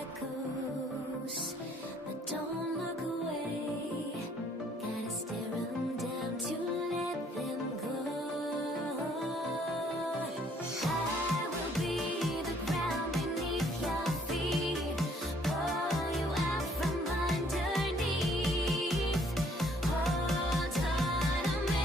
echoes, but don't look away. Gotta stare 'em down to let them go. I will be the ground beneath your feet, pull you out from underneath. Hold on to me.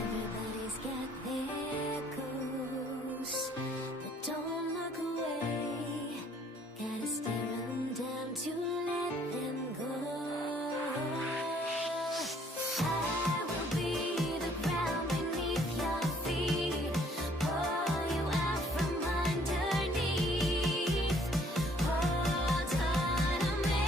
Everybody's got their goals, but don't look away. Gotta stare 'em down to let them go. I will be the ground beneath your feet, pull you out from underneath. Hold on to me.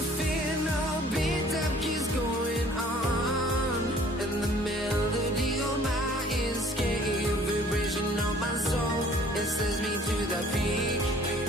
The final beat up keeps going on, and the melody on my ears, vibration on my soul, it sends me to the peak.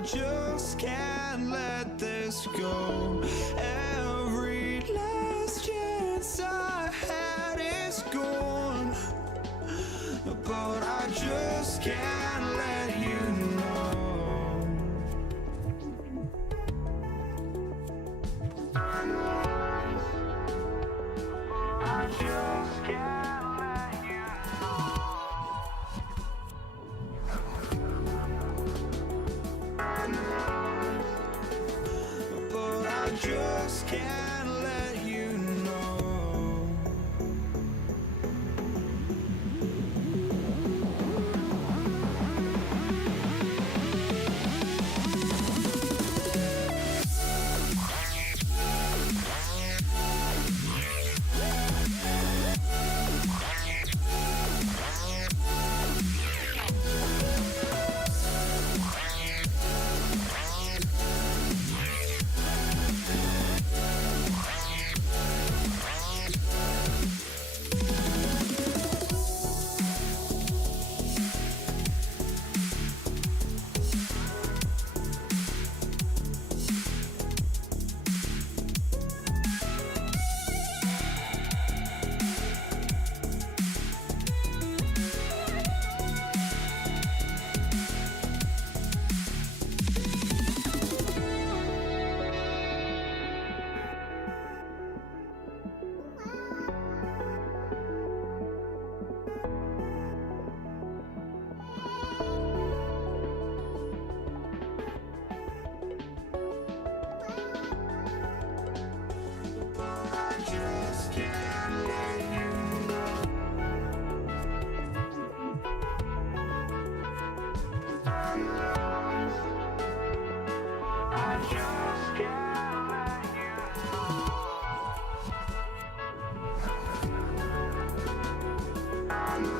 I just can't let this go. Every last chance I had is gone, but I just can't let you know. I just can't let you know. But I just can't let you know.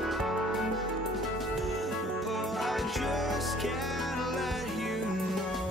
I just can't let you know.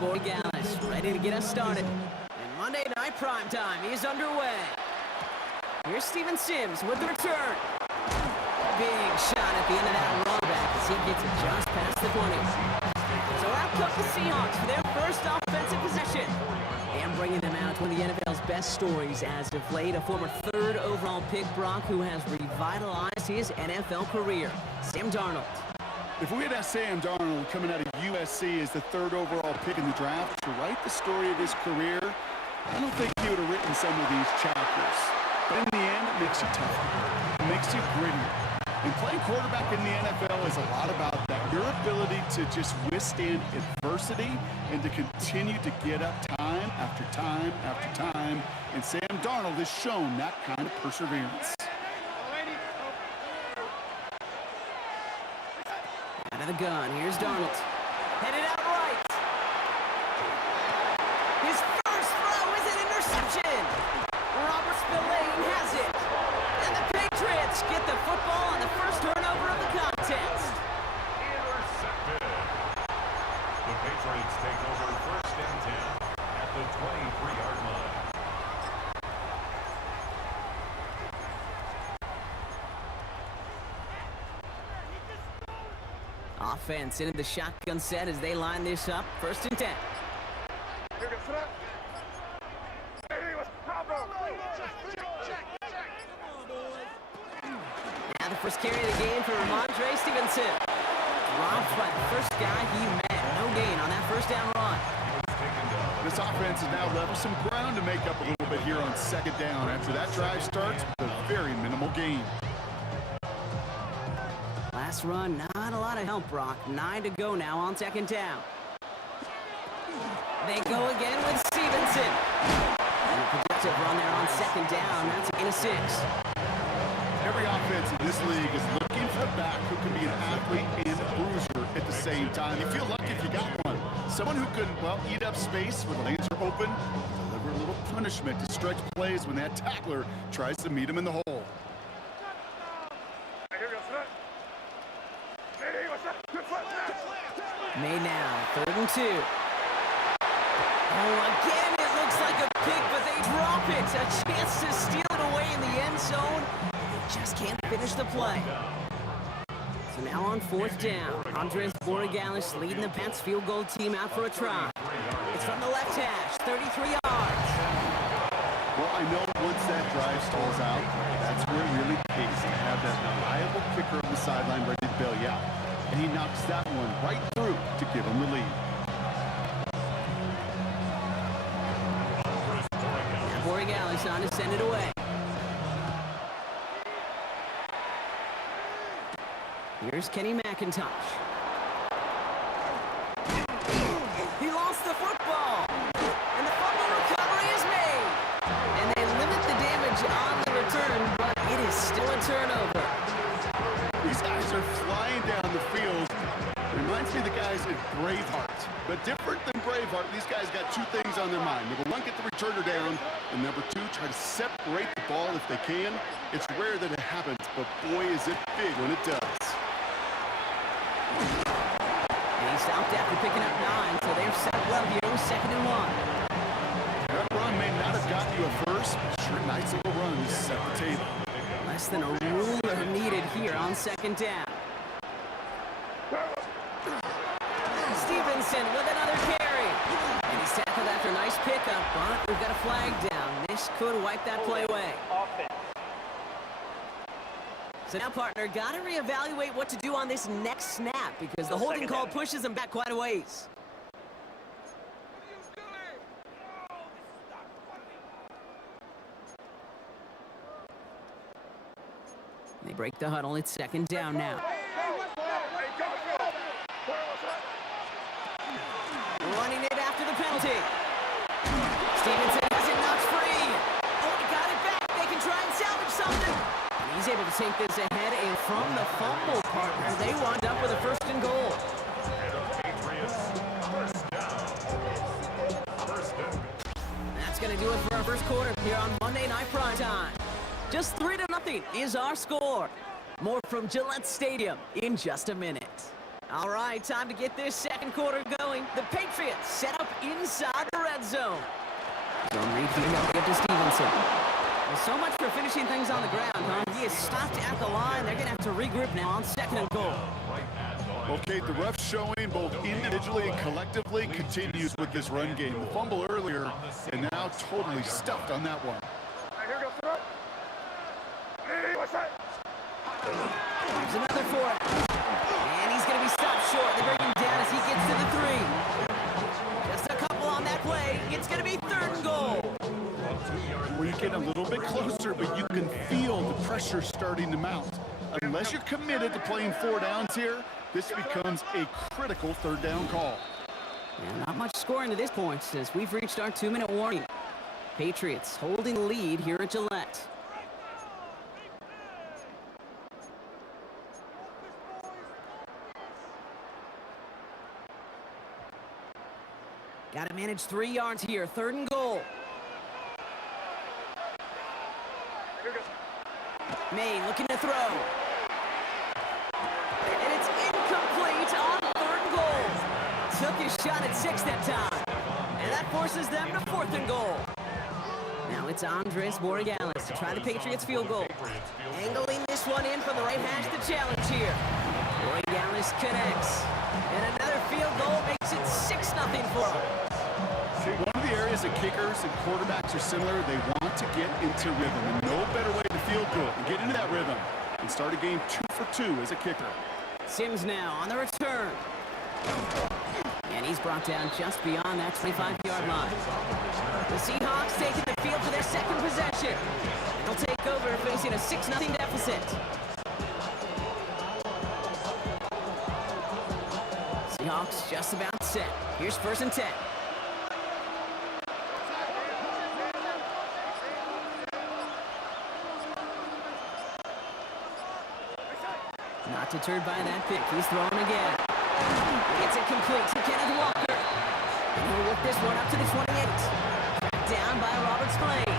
Borregales ready to get us started. And Monday Night Primetime is underway. Here's Steven Sims with the return. Big shot at the end of that run back as he gets it just past the 20. So out come the Seahawks for their first offensive possession. And bringing them out one of the NFL's best stories as of late, a former third overall pick, Brock, who has revitalized his NFL career, Sam Darnold. If we had asked Sam Darnold coming out of USC as the third overall pick in the draft to write the story of his career, I don't think he would have written some of these chapters. But in the end, it makes you tougher. It makes you grittier. And playing quarterback in the NFL is a lot about that. Your ability to just withstand adversity and to continue to get up time after time after time. And Sam Darnold has shown that kind of perseverance. Out of the gun, here's Darnold. Headed out right. His first throw is an interception. Robert Spillane has it. And the Patriots get the football on the first turnover of the contest. Intercepted. The Patriots take over first and 10 at the 23-yard line. Offense into the shotgun set as they line this up. First and 10. Now the first carry of the game for Ramondre Stevenson. Dropped by the first guy he met. No gain on that first down run. This offense has now left some ground to make up a little bit here on second down after that drive starts with a very minimal gain. Last run, not a lot of help, Brock. 9 to go now on second down. They go again with Stevenson. And a productive run there on second down. That's a gain of 6. Every offense in this league is looking for a back who can be an athlete and a bruiser at the same time. You feel lucky if you got one. Someone who can, well, eat up space when the lanes are open, deliver a little punishment to stretch plays when that tackler tries to meet him in the hole. Made now, 3rd and 2. Oh, again, it looks like a pick, but they drop it. A chance to steal it away in the end zone. They just can't finish the play. So now on 4th down, Andres Borregales leading the Pats field goal team out for a try. It's from the left hash, 33 yards. Well, I know once that drive stalls out, that's where it really pays to have that reliable kicker on the sideline ready to bail you out. And he knocks that one right through to give him the lead. Borregales on to send it away. Here's Kenny McIntosh. He lost the football. And the fumble recovery is made. And they limit the damage on the return, but it is still a turnover. These guys are flying down the field. Reminds me of the guys at Braveheart. But different than Braveheart, these guys got two things on their mind. Number one, get the returner down. And number two, try to separate the ball if they can. It's rare that it happens, but boy, is it big when it does. He's stopped after picking up 9, so they're set well here with 2nd and 1. That run may not have gotten you a first, but sure, nice little run to set the table. Less than a ruler needed here on 2nd down. Stevenson with another carry. And he's tackled after a nice pickup, but we've got a flag down. This could wipe that play away. So now, partner, got to reevaluate what to do on this next snap because the holding call pushes him back quite a ways. They break the huddle. It's 2nd down now. Running it after the penalty. Stevenson has it knocked free. Oh, he got it back. They can try and salvage something. And he's able to take this ahead, and from the fumble, partner, they wind up with a 1st and goal. That's going to do it for our first quarter here on Monday Night Primetime. Just 3-0 is our score. More from Gillette Stadium in just a minute. All right, time to get this second quarter going. The Patriots set up inside the red zone. Zone read here, now give to Stevenson. Well, so much for finishing things on the ground, huh? He is stopped at the line. They're going to have to regroup now on second and goal. Okay, the refs showing both individually and collectively continues with this run game. The fumble earlier, and now totally stuffed on that one. Here's another for it. And he's going to be stopped short. They bring him down as he gets to the 3. Just a couple on that play. It's going to be third and goal. Well, you get a little bit closer, but you can feel the pressure starting to mount. Unless you're committed to playing 4 downs here, this becomes a critical third down call. Yeah, not much scoring to this point since we've reached our 2-minute warning. Patriots holding the lead here at Gillette. Got to manage 3 yards here. Third and goal. May looking to throw. And it's incomplete on third and goal. Took his shot at 6 that time. And that forces them to fourth and goal. Now it's Andres Borregales to try the Patriots field goal. Angling this one in from the right hash, the challenge here. Borregales connects. And another field goal makes it 6-0 for him. One of the areas that kickers and quarterbacks are similar, they want to get into rhythm. And no better way to feel good and get into that rhythm and start a game 2 for 2 as a kicker. Sims now on the return. And he's brought down just beyond that 25-yard line. The Seahawks taking the field for their second possession. They'll take over facing a 6-0 deficit. Seahawks just about set. Here's first and 10. Not deterred by that pick. He's throwing again. It's incomplete to Kenneth Walker. And he'll work this one up to the 28. Tracked down by Robert Spillane.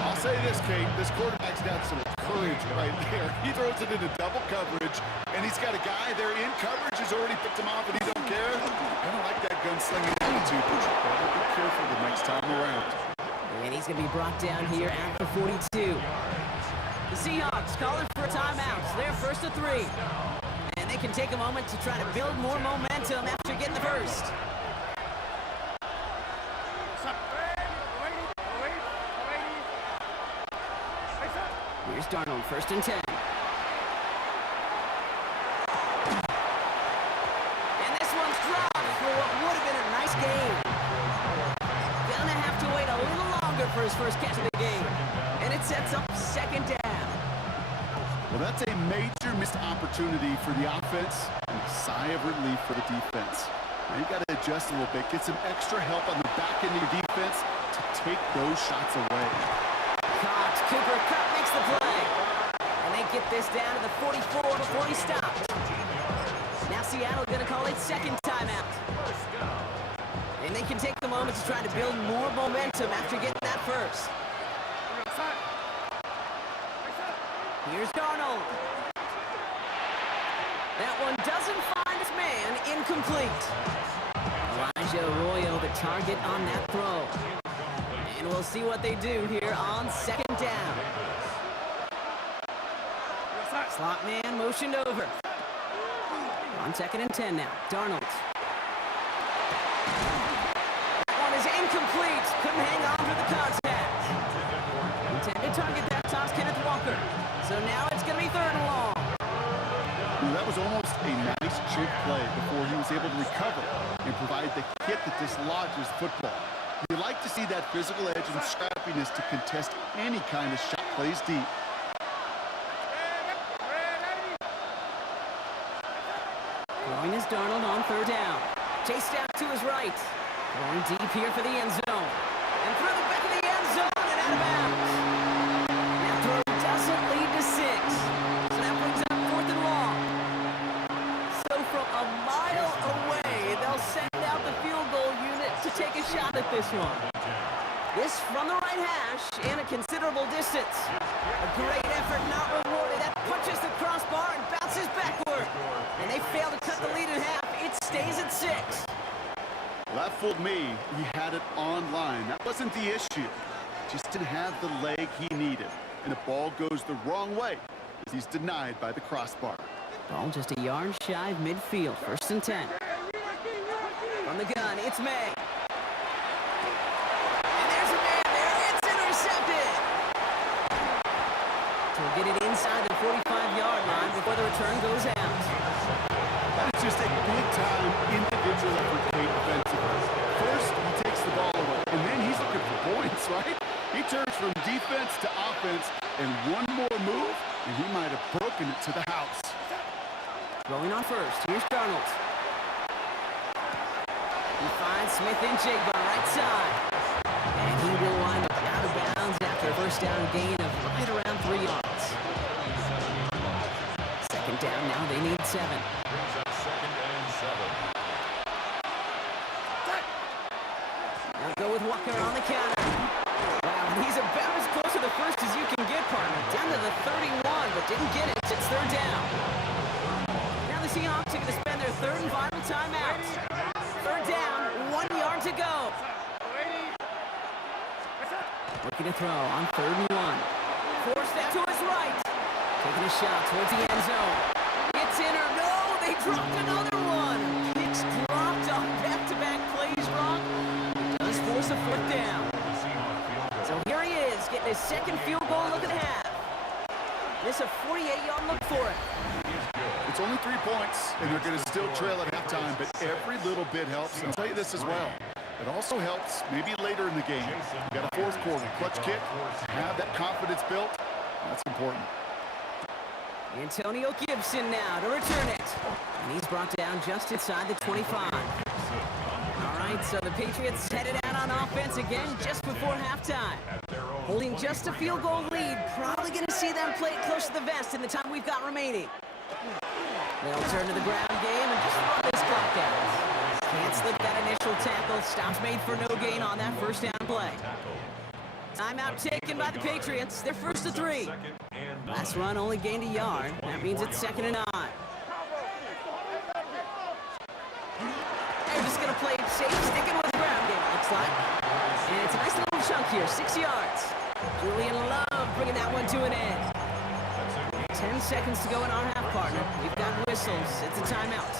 I'll say this, Kate. This quarterback's got some courage right there. He throws it into double coverage, and he's got a guy there in coverage who's already picked him off, and he don't care. Kind of like that gunslinging attitude, but you better be careful the next time around. And he's going to be brought down here at the 42. The Seahawks calling for a timeout. They're first to 3. And they can take a moment to try to build more momentum after getting the first. Here's Darnold, first and 10. And this one's dropped for what would have been a nice game. Gonna have to wait a little longer for his first catch of the game. And it sets up second down. Well, that's a major missed opportunity for the offense and a sigh of relief for the defense. Now you got to adjust a little bit, get some extra help on the back end of your defense to take those shots away. Caught. Cooper Kupp makes the play. And they get this down to the 44 before he stopped. Now Seattle going to call it second timeout. And they can take the moment to try to build more momentum after getting that first. Here's Darnold. That one doesn't find his man. Incomplete. Elijah Arroyo the target on that throw. And we'll see what they do here on second down. Slot man motioned over. On second and 10 now. Darnold. That one is incomplete. Couldn't hang on for the contact. Intended target that toss Kenneth Walker. So now it's going to be third and long. Well, that was almost a nice chip play before he was able to recover and provide the hit that dislodges football. You like to see that physical edge and scrappiness to contest any kind of shot plays deep. Throwing is Darnold on third down. Chased out to his right. Going deep here for the end zone. And through the back of the end zone and out of bounds. That throw doesn't lead to 6. So that brings up fourth and long. So from a mile away, they'll send out the field goal unit to take a shot at this one. This from the right hash and a considerable distance. A great effort not rewarded. That punches the crossbar and bounces backward. And they fooled me. He had it online. That wasn't the issue. Just didn't have the leg he needed. And the ball goes the wrong way as he's denied by the crossbar. Ball just a yard shy of midfield. 1st and 10. From the gun, it's May. And there's a man there. It's intercepted. So we'll get it inside the 45-yard line before the return goes out. That's just a big-time individual effort defensively. First, he takes the ball away, and then he's looking for points, right? He turns from defense to offense, and one more move, and he might have broken it to the house. Rolling on first. Here's Darnold. He finds Smith and Jigba right side. And he will wind up out of bounds after a first down gain of right around 3 yards. 2nd down now. They need 7. Brings up 2nd and 7. Now go with Walker on the counter. Wow, he's about as close to the first as you can get, partner. Down to the 31, but didn't get it. It's 3rd down. Now the Seahawks are going to spend their 3rd and final timeout. 3rd down, 1 yard to go. Looking to throw on 3rd and 1. Forced that to his right. Taking a shot towards the end zone. It's in or no, they dropped another one. Kicks dropped on back-to-back plays wrong. It does force a 4th down. So here he is, getting his 2nd field goal look at half. This a 48-yard look for it. It's only 3 points, and they're going to still trail at halftime, but every little bit helps. I'll tell you this as well. It also helps maybe later in the game. You got a 4th quarter clutch kick, have that confidence built. That's important. Antonio Gibson now to return it. And he's brought down just inside the 25. All right, so the Patriots headed out on offense again just before halftime. Holding just a field goal lead. Probably going to see them play it close to the vest in the time we've got remaining. They'll turn to the ground game and just run this clock out. Can't slip that initial tackle. Stops made for no gain on that first down play. Timeout taken by the Patriots. They're 1st to 3. Last run only gained a yard. That means it's 2nd and 9. They're just going to play it safe, sticking with the ground game, it looks like. And it's a nice little chunk here, 6 yards. Julian Love bringing that one to an end. 10 seconds to go in our half, partner. We've got whistles. It's a timeout.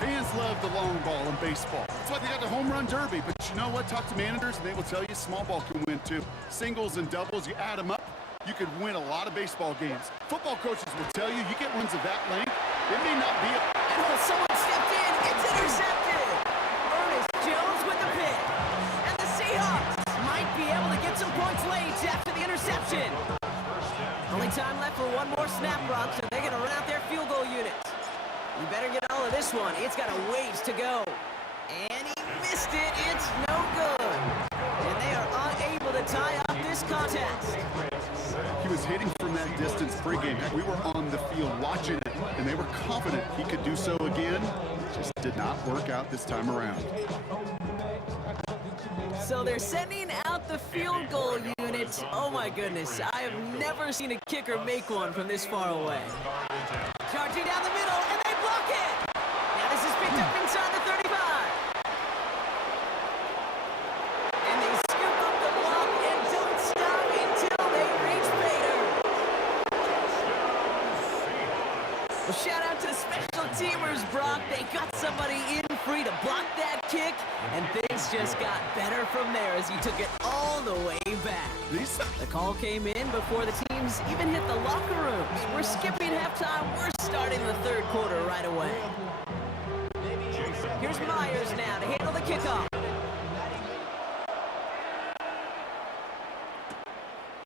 Fans love the long ball in baseball. That's why they got the home run derby. But you know what? Talk to managers, and they will tell you small ball can win too. Singles and doubles, you add them up, you could win a lot of baseball games. Football coaches will tell you, you get runs of that length, it may not be a... And someone stepped in. It's intercepted. Ernest Jones with the pick. And the Seahawks might be able to get some points late after the interception. Only time left for one more snap, Brock, so they're going to run out their field goal unit. You better get all of this one. It's got a ways to go. And he missed it. It's no good. And they are unable to tie up this contest. He was hitting from that distance pregame. We were on the field watching it, and they were confident he could do so again. Just did not work out this time around. So they're sending out the field goal unit. Oh my goodness, I have never seen a kicker make one from this far away. Charging down the middle, and they block it! Now this is picked up inside the 35. And they scoop up the block and don't stop until they reach Bader. Well, shout out to the special teamers, Brock. They got somebody in free to block that kick, and things just got better from there as he took it all the way back. The call came in before the teams even hit the locker rooms. We're skipping halftime. We're starting the 3rd quarter right away. Here's Myers now to handle the kickoff.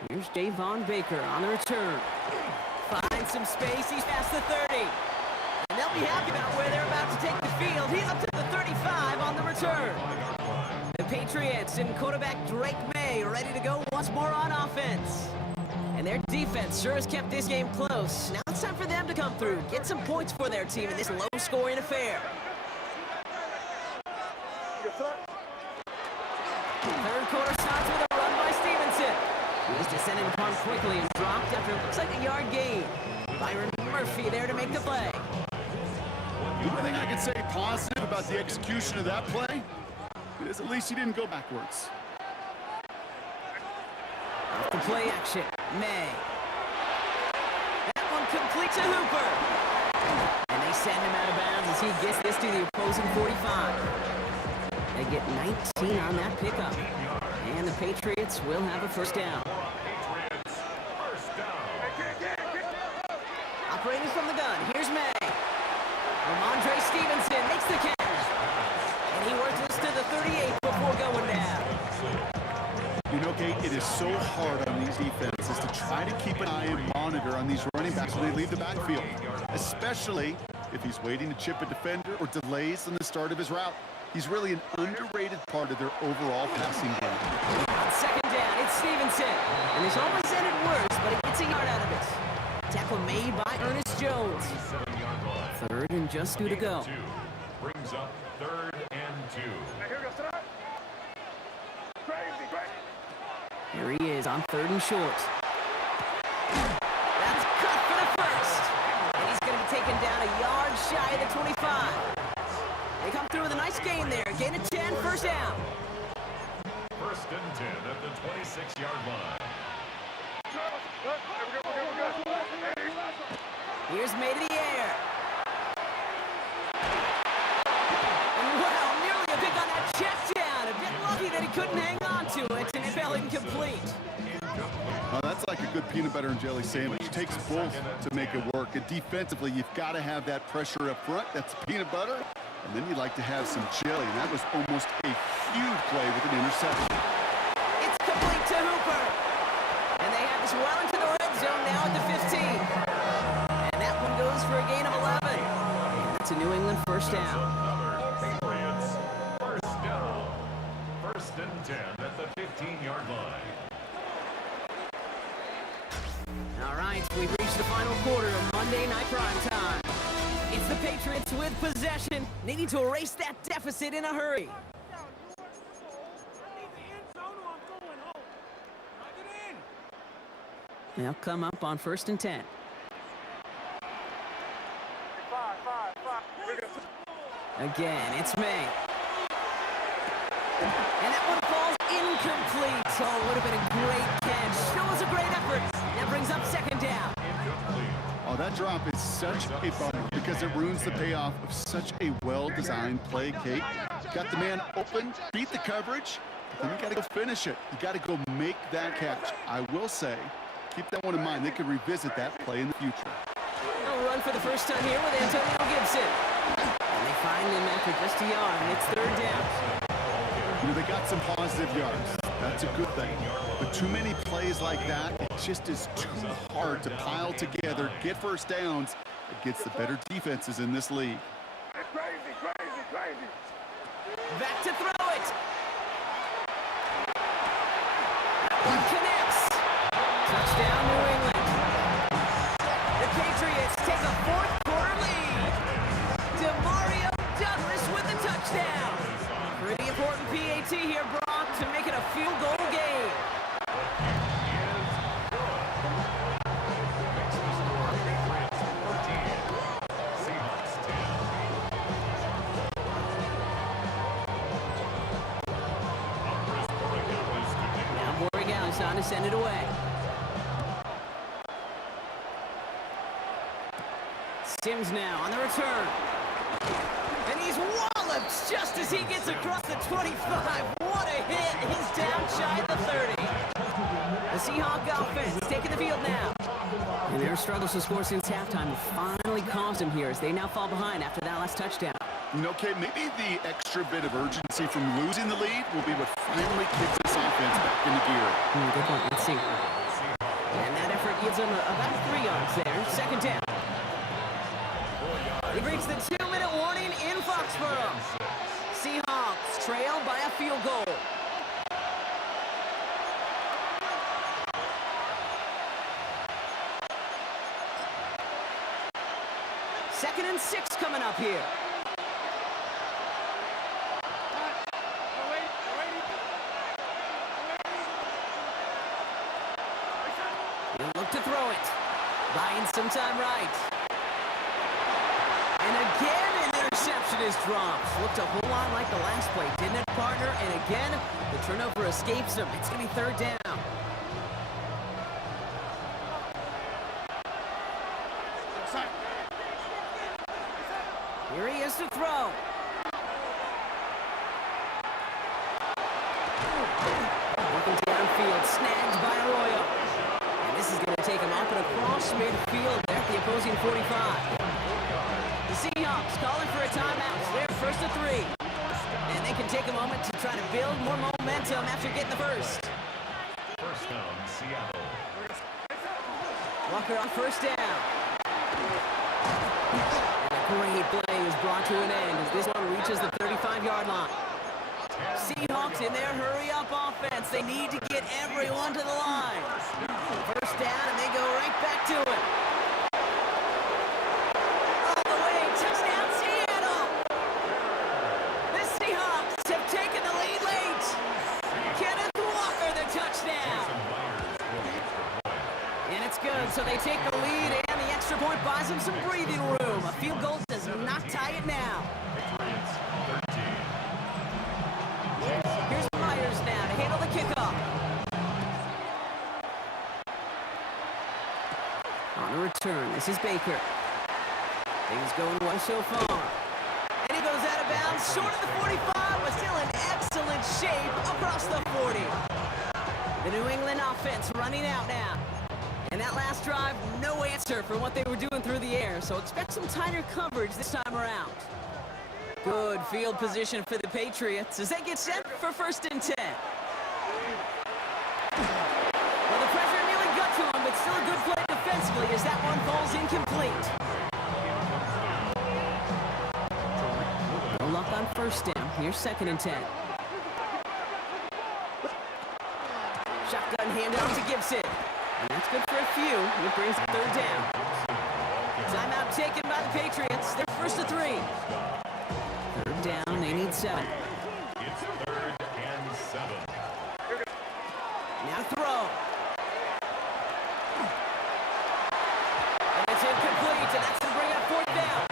Here's Davon Baker on the return. Finds some space. He's past the 30. And they'll be happy about where they're about to take the field. He's up to the 35 on the return. The Patriots and quarterback Drake May ready to go once more on offense. And their defense sure has kept this game close. Now it's time for them to come through, get some points for their team in this low-scoring affair. 3rd quarter starts with a run by Stevenson. He's descended upon quickly and dropped after it looks like a yard gain. Byron Murphy there to make the play. The only thing I can say positive about the execution of that play, is at least he didn't go backwards. Off the play action. May. That one complete to Hooper. And they send him out of bounds as he gets this to the opposing 45. They get 19 on that pickup. And the Patriots will have a first down. Patriots, first down. Operating from the gun, here's May. Ramondre Stevenson makes the catch. And he works this to the 38 before going down. You know, Kate, it is so hard on these defenses to try to keep an eye and monitor on these running backs when they leave the backfield, especially if he's waiting to chip a defender or delays in the start of his route. He's really an underrated part of their overall passing game. On second down, it's Stevenson. And this almost ended worse, but he gets a yard out of it. Tackle made by Ernest Jones. 7-yard line. Third and just 2 to go. Brings up 3rd and 2. Here he is on 3rd and short. That's cut for the first. And he's going to be taken down a yard shy of the 25. They come through with a nice gain there. Gain of 10, first down. 1st and 10 at the 26-yard line. Here's May to the air. And wow, nearly a pick on that check down. A bit lucky that he couldn't hang on to it, and it fell incomplete. Well, that's like a good peanut butter and jelly sandwich. It takes both to make it work. And defensively, you've got to have that pressure up front. That's peanut butter. And then you'd like to have some jelly. And that was almost a huge play with an interception. It's complete to Hooper. And they have this well into the red zone now at the 15. And that one goes for a gain of 11. And that's a New England first down. Patriots, first down. 1st and 10 at the 15-yard line. All right, we've reached the final quarter of Monday Night Prime Time. It's the Patriots with possession, needing to erase that deficit in a hurry. They'll come up on 1st and 10. Again, it's May. And that one falls incomplete. Oh, would have been a great catch. Shows a great effort. That brings up 2nd down. Oh, that drop is such a bummer because it ruins the payoff of such a well-designed play, Kate. Got the man open, beat the coverage, but then you got to go finish it. You got to go make that catch. I will say, keep that one in mind. They could revisit that play in the future. A run for the first time here with Antonio Gibson. And they find him after just a yard, and it's 3rd down. You know, they got some positive yards. That's a good thing. But too many plays like that, it just is too hard to pile together, get first downs against the better defenses in this league. Back to throw it. That one connects. Touchdown, New England. The Patriots take a 4th quarter lead. DeMario Douglas with the touchdown. Pretty important PAT here, Brock, to make it a field goal game. Now Borregales on to send it away. Sims now on the return. And he's walloped just as he gets across the 25. What a hit. He's down shy of the 30. The Seahawk offense taking the field now. And their struggles to score since halftime have finally caused them here as they now fall behind after that last touchdown. You know, Kate, maybe the extra bit of urgency from losing the lead will be what finally kicks this offense back into gear. Good point. Let's see. And that effort gives them about 3 yards there. 2nd down. He breaks the 2-minute warning in Foxborough. Seahawks trail by a field goal. Second and 6 coming up here. He'll look to throw it. Buying some time right. And again, an Receptionist drops. Looked a whole lot like the last play, didn't it, partner? And again, the turnover escapes him. It's going to be third down. Here he is to throw. Working downfield, snagged by Arroyo. And this is going to take him up and across midfield there at the opposing 45. The Seahawks calling for a timeout. They're first to 3. And they can take a moment to try to build more momentum after getting the first. First down, Seattle. Walker on first down. Great play is brought to an end as this one reaches the 35-yard line. Seahawks in their hurry-up offense. They need to get everyone to the line. First down, and they go right back to it. All the way, touchdown Seattle! The Seahawks have taken the lead late. Kenneth Walker, the touchdown. And it's good, so they take the lead, and the extra point buys them some breathing room. A field goal does not tie it now. Here's Myers now to handle the kickoff. On the return, this is Baker. Things going well so far. And he goes out of bounds, short of the 45, but still in excellent shape across the 40. The New England offense running out now. And that last drive, no answer for what they were doing through the air, so expect some tighter coverage this time around. Good field position for the Patriots as they get set for first and 10. Well, the pressure nearly got to him, but still a good play defensively as that one falls incomplete. No luck on first down. Here's second and 10. Shotgun handoff to Gibson. And that's good for a few. It brings it third down. Timeout taken by the Patriots. They're first to 3. Third down, they need 7. It's third and 7. Now throw. And it's incomplete, and that's going to bring up fourth down.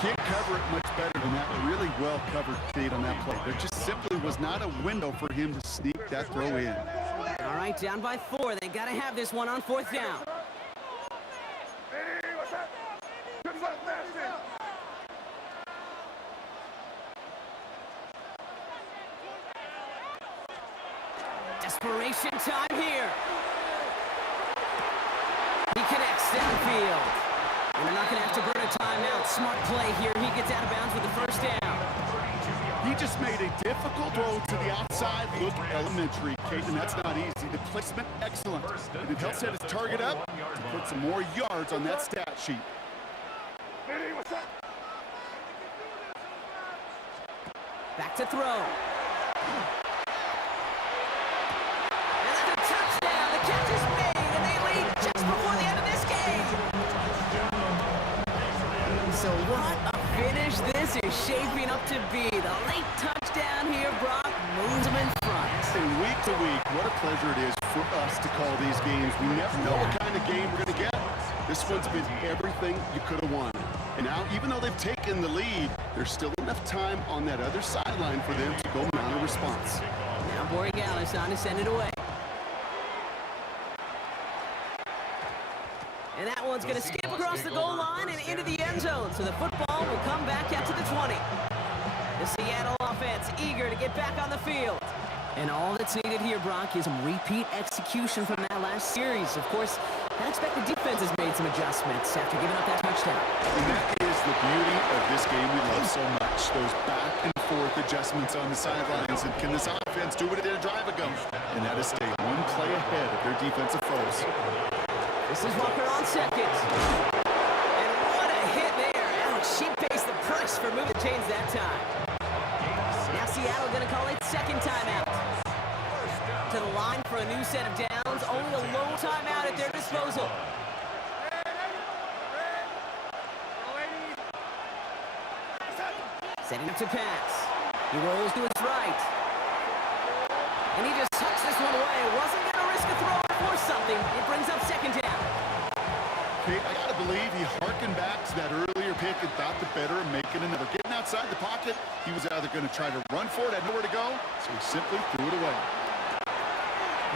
Can't cover it much better than that really well-covered feed on that play. There just simply was not a window for him to sneak that throw in. All right, down by 4. They got to have this one on fourth down. Desperation time here. He connects downfield. And they're not going to have to burn a timeout. Smart play here. He gets out of bounds with the first down. He just made a difficult throw to the outside. Look elementary, Caden. That's not easy. The placement, excellent. And it helps set his target up to put some more yards on that stat sheet. Back to throw. And that's a touchdown. The catch is made, and they lead just before the end of this game. So what a finish this is shaping up to be. The late touchdown here, Brock, moves them in front. And week to week, what a pleasure it is for us to call these games. We never know what kind of game we're going to get. This one's been everything you could have won. And now, even though they've taken the lead, there's still enough time on that other sideline for them to go mount a response. Now Borregales on to send it away. And that one's going to skip across the goal line and into the end zone. So the football will come back out to the 20. The Seattle offense eager to get back on the field. And all that's needed here, Brock, is some repeat execution from that last series. Of course, I expect the defense has made some adjustments after giving up that touchdown. And that is the beauty of this game we love so much. Those back and forth adjustments on the sidelines. And can this offense do what it did a drive ago? And that is stay one play ahead of their defensive foes. This is Walker on second. And what a hit there. Ouch, she pays the price for moving the chains that time. Now Seattle going to call it second timeout. To the line for a new set of downs. Only a low timeout at their disposal. Setting up to pass. He rolls to his right. And he just tucks this one away. Wasn't going to risk a throw or force something. It brings up second down. Okay, I gotta to believe he harkened back to that earlier pick and thought the better of making another. Getting outside the pocket, he was either going to try to run for it, had nowhere to go, so he simply threw it away.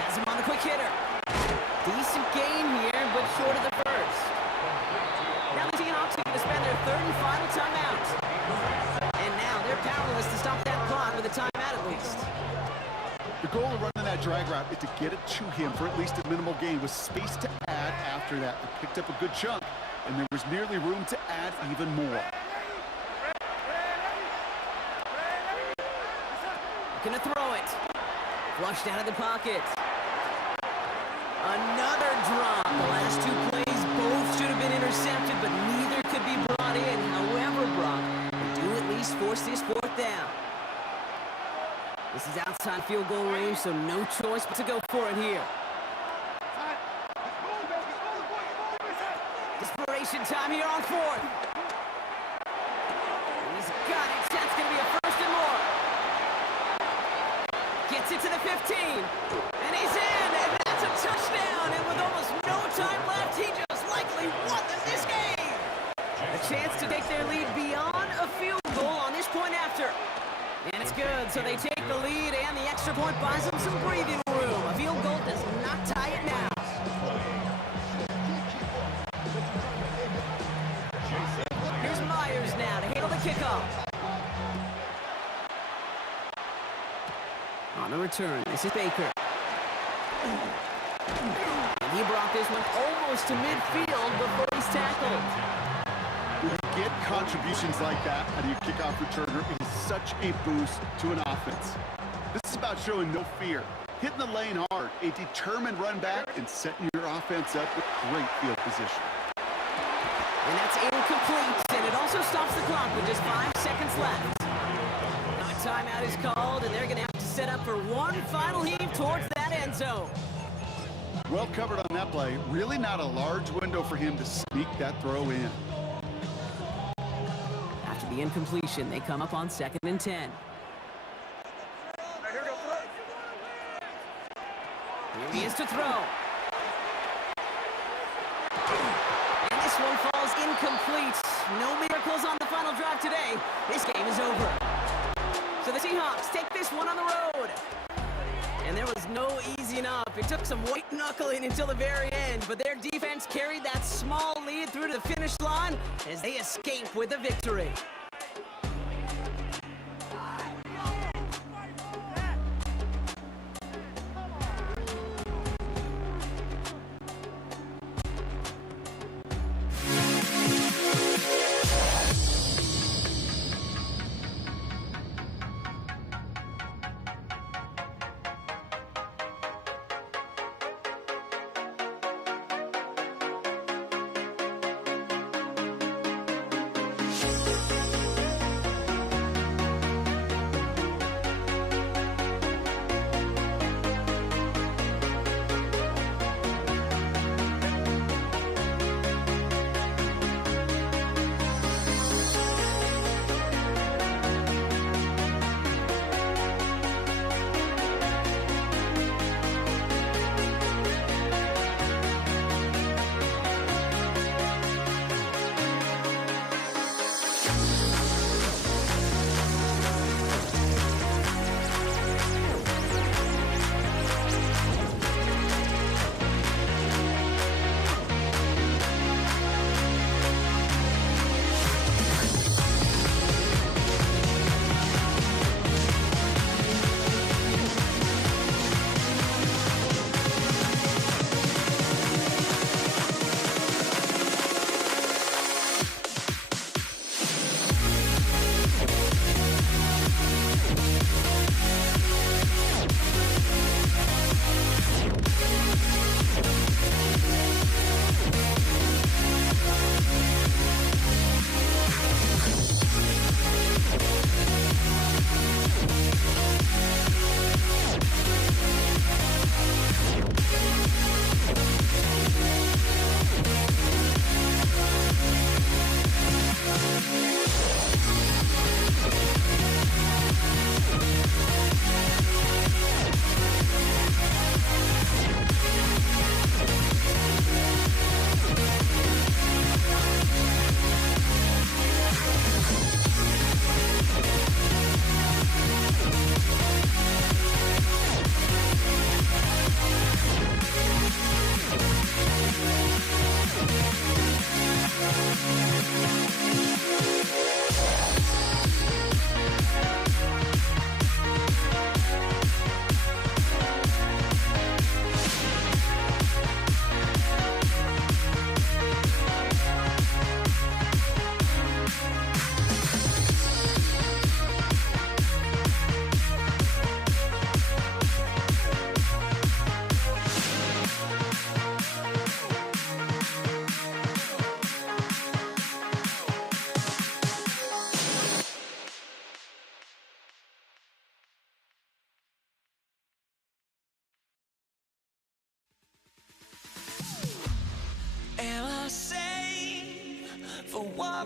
Has him on the quick hitter. Decent gain here, but short of the first. Now the Seahawks are going to spend their third and final timeout. And now they're powerless to stop that clock with a timeout at least. The goal of running that drag route is to get it to him for at least a minimal gain with space to add after that. They picked up a good chunk, and there was nearly room to add even more. Gonna throw it. Flushed out of the pocket. Another drop. The last two plays both should have been intercepted, but neither could be brought in. However, Brock, they do at least force this fourth down. This is outside field goal range, so no choice but to go for it here. Desperation time here on fourth. He's got it. That's going to be a first and more. Gets it to the 15. And he's in. And that's a touchdown. And with almost no time left, he just likely won this game. A chance to take their lead beyond a field goal on this point after. And it's good, so they take the lead, and the extra point buys them some breathing room. A field goal does not tie it now. Here's Myers now to handle the kickoff. On the return, this is Baker. And he brought this one almost to midfield before he's tackled. When you get contributions like that out of your kickoff returner, it is such a boost to an offense. This is about showing no fear, hitting the lane hard, a determined run back, and setting your offense up with great field position. And that's incomplete, and it also stops the clock with just 5 seconds left. Now a timeout is called, and they're going to have to set up for one final heave towards that end zone. Well covered on that play. Really not a large window for him to sneak that throw in. After the incompletion, they come up on 2nd and 10. Here he is to throw. And this one falls incomplete. No miracles on the final drive today. This game is over. So the Seahawks take this one on the road. And there was no easing up. It took some white knuckling until the very end, but their defense carried that small lead through to the finish line as they escape with a victory.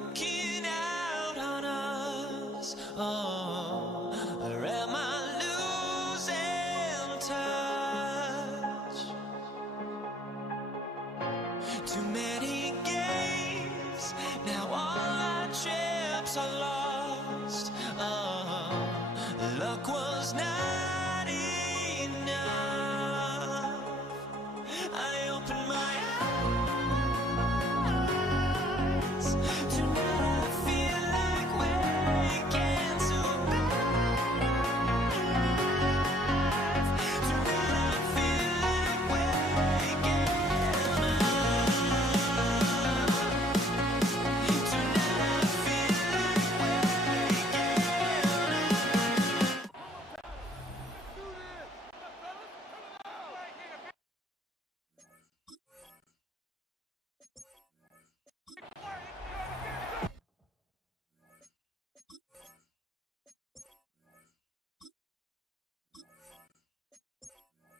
looking out on us? Oh, or am I losing touch? Too many games, now all our chips are lost. Oh, luck was not enough. I opened my eyes. Tonight I feel like waking to life. Tonight I feel like waking up. Tonight I feel like waking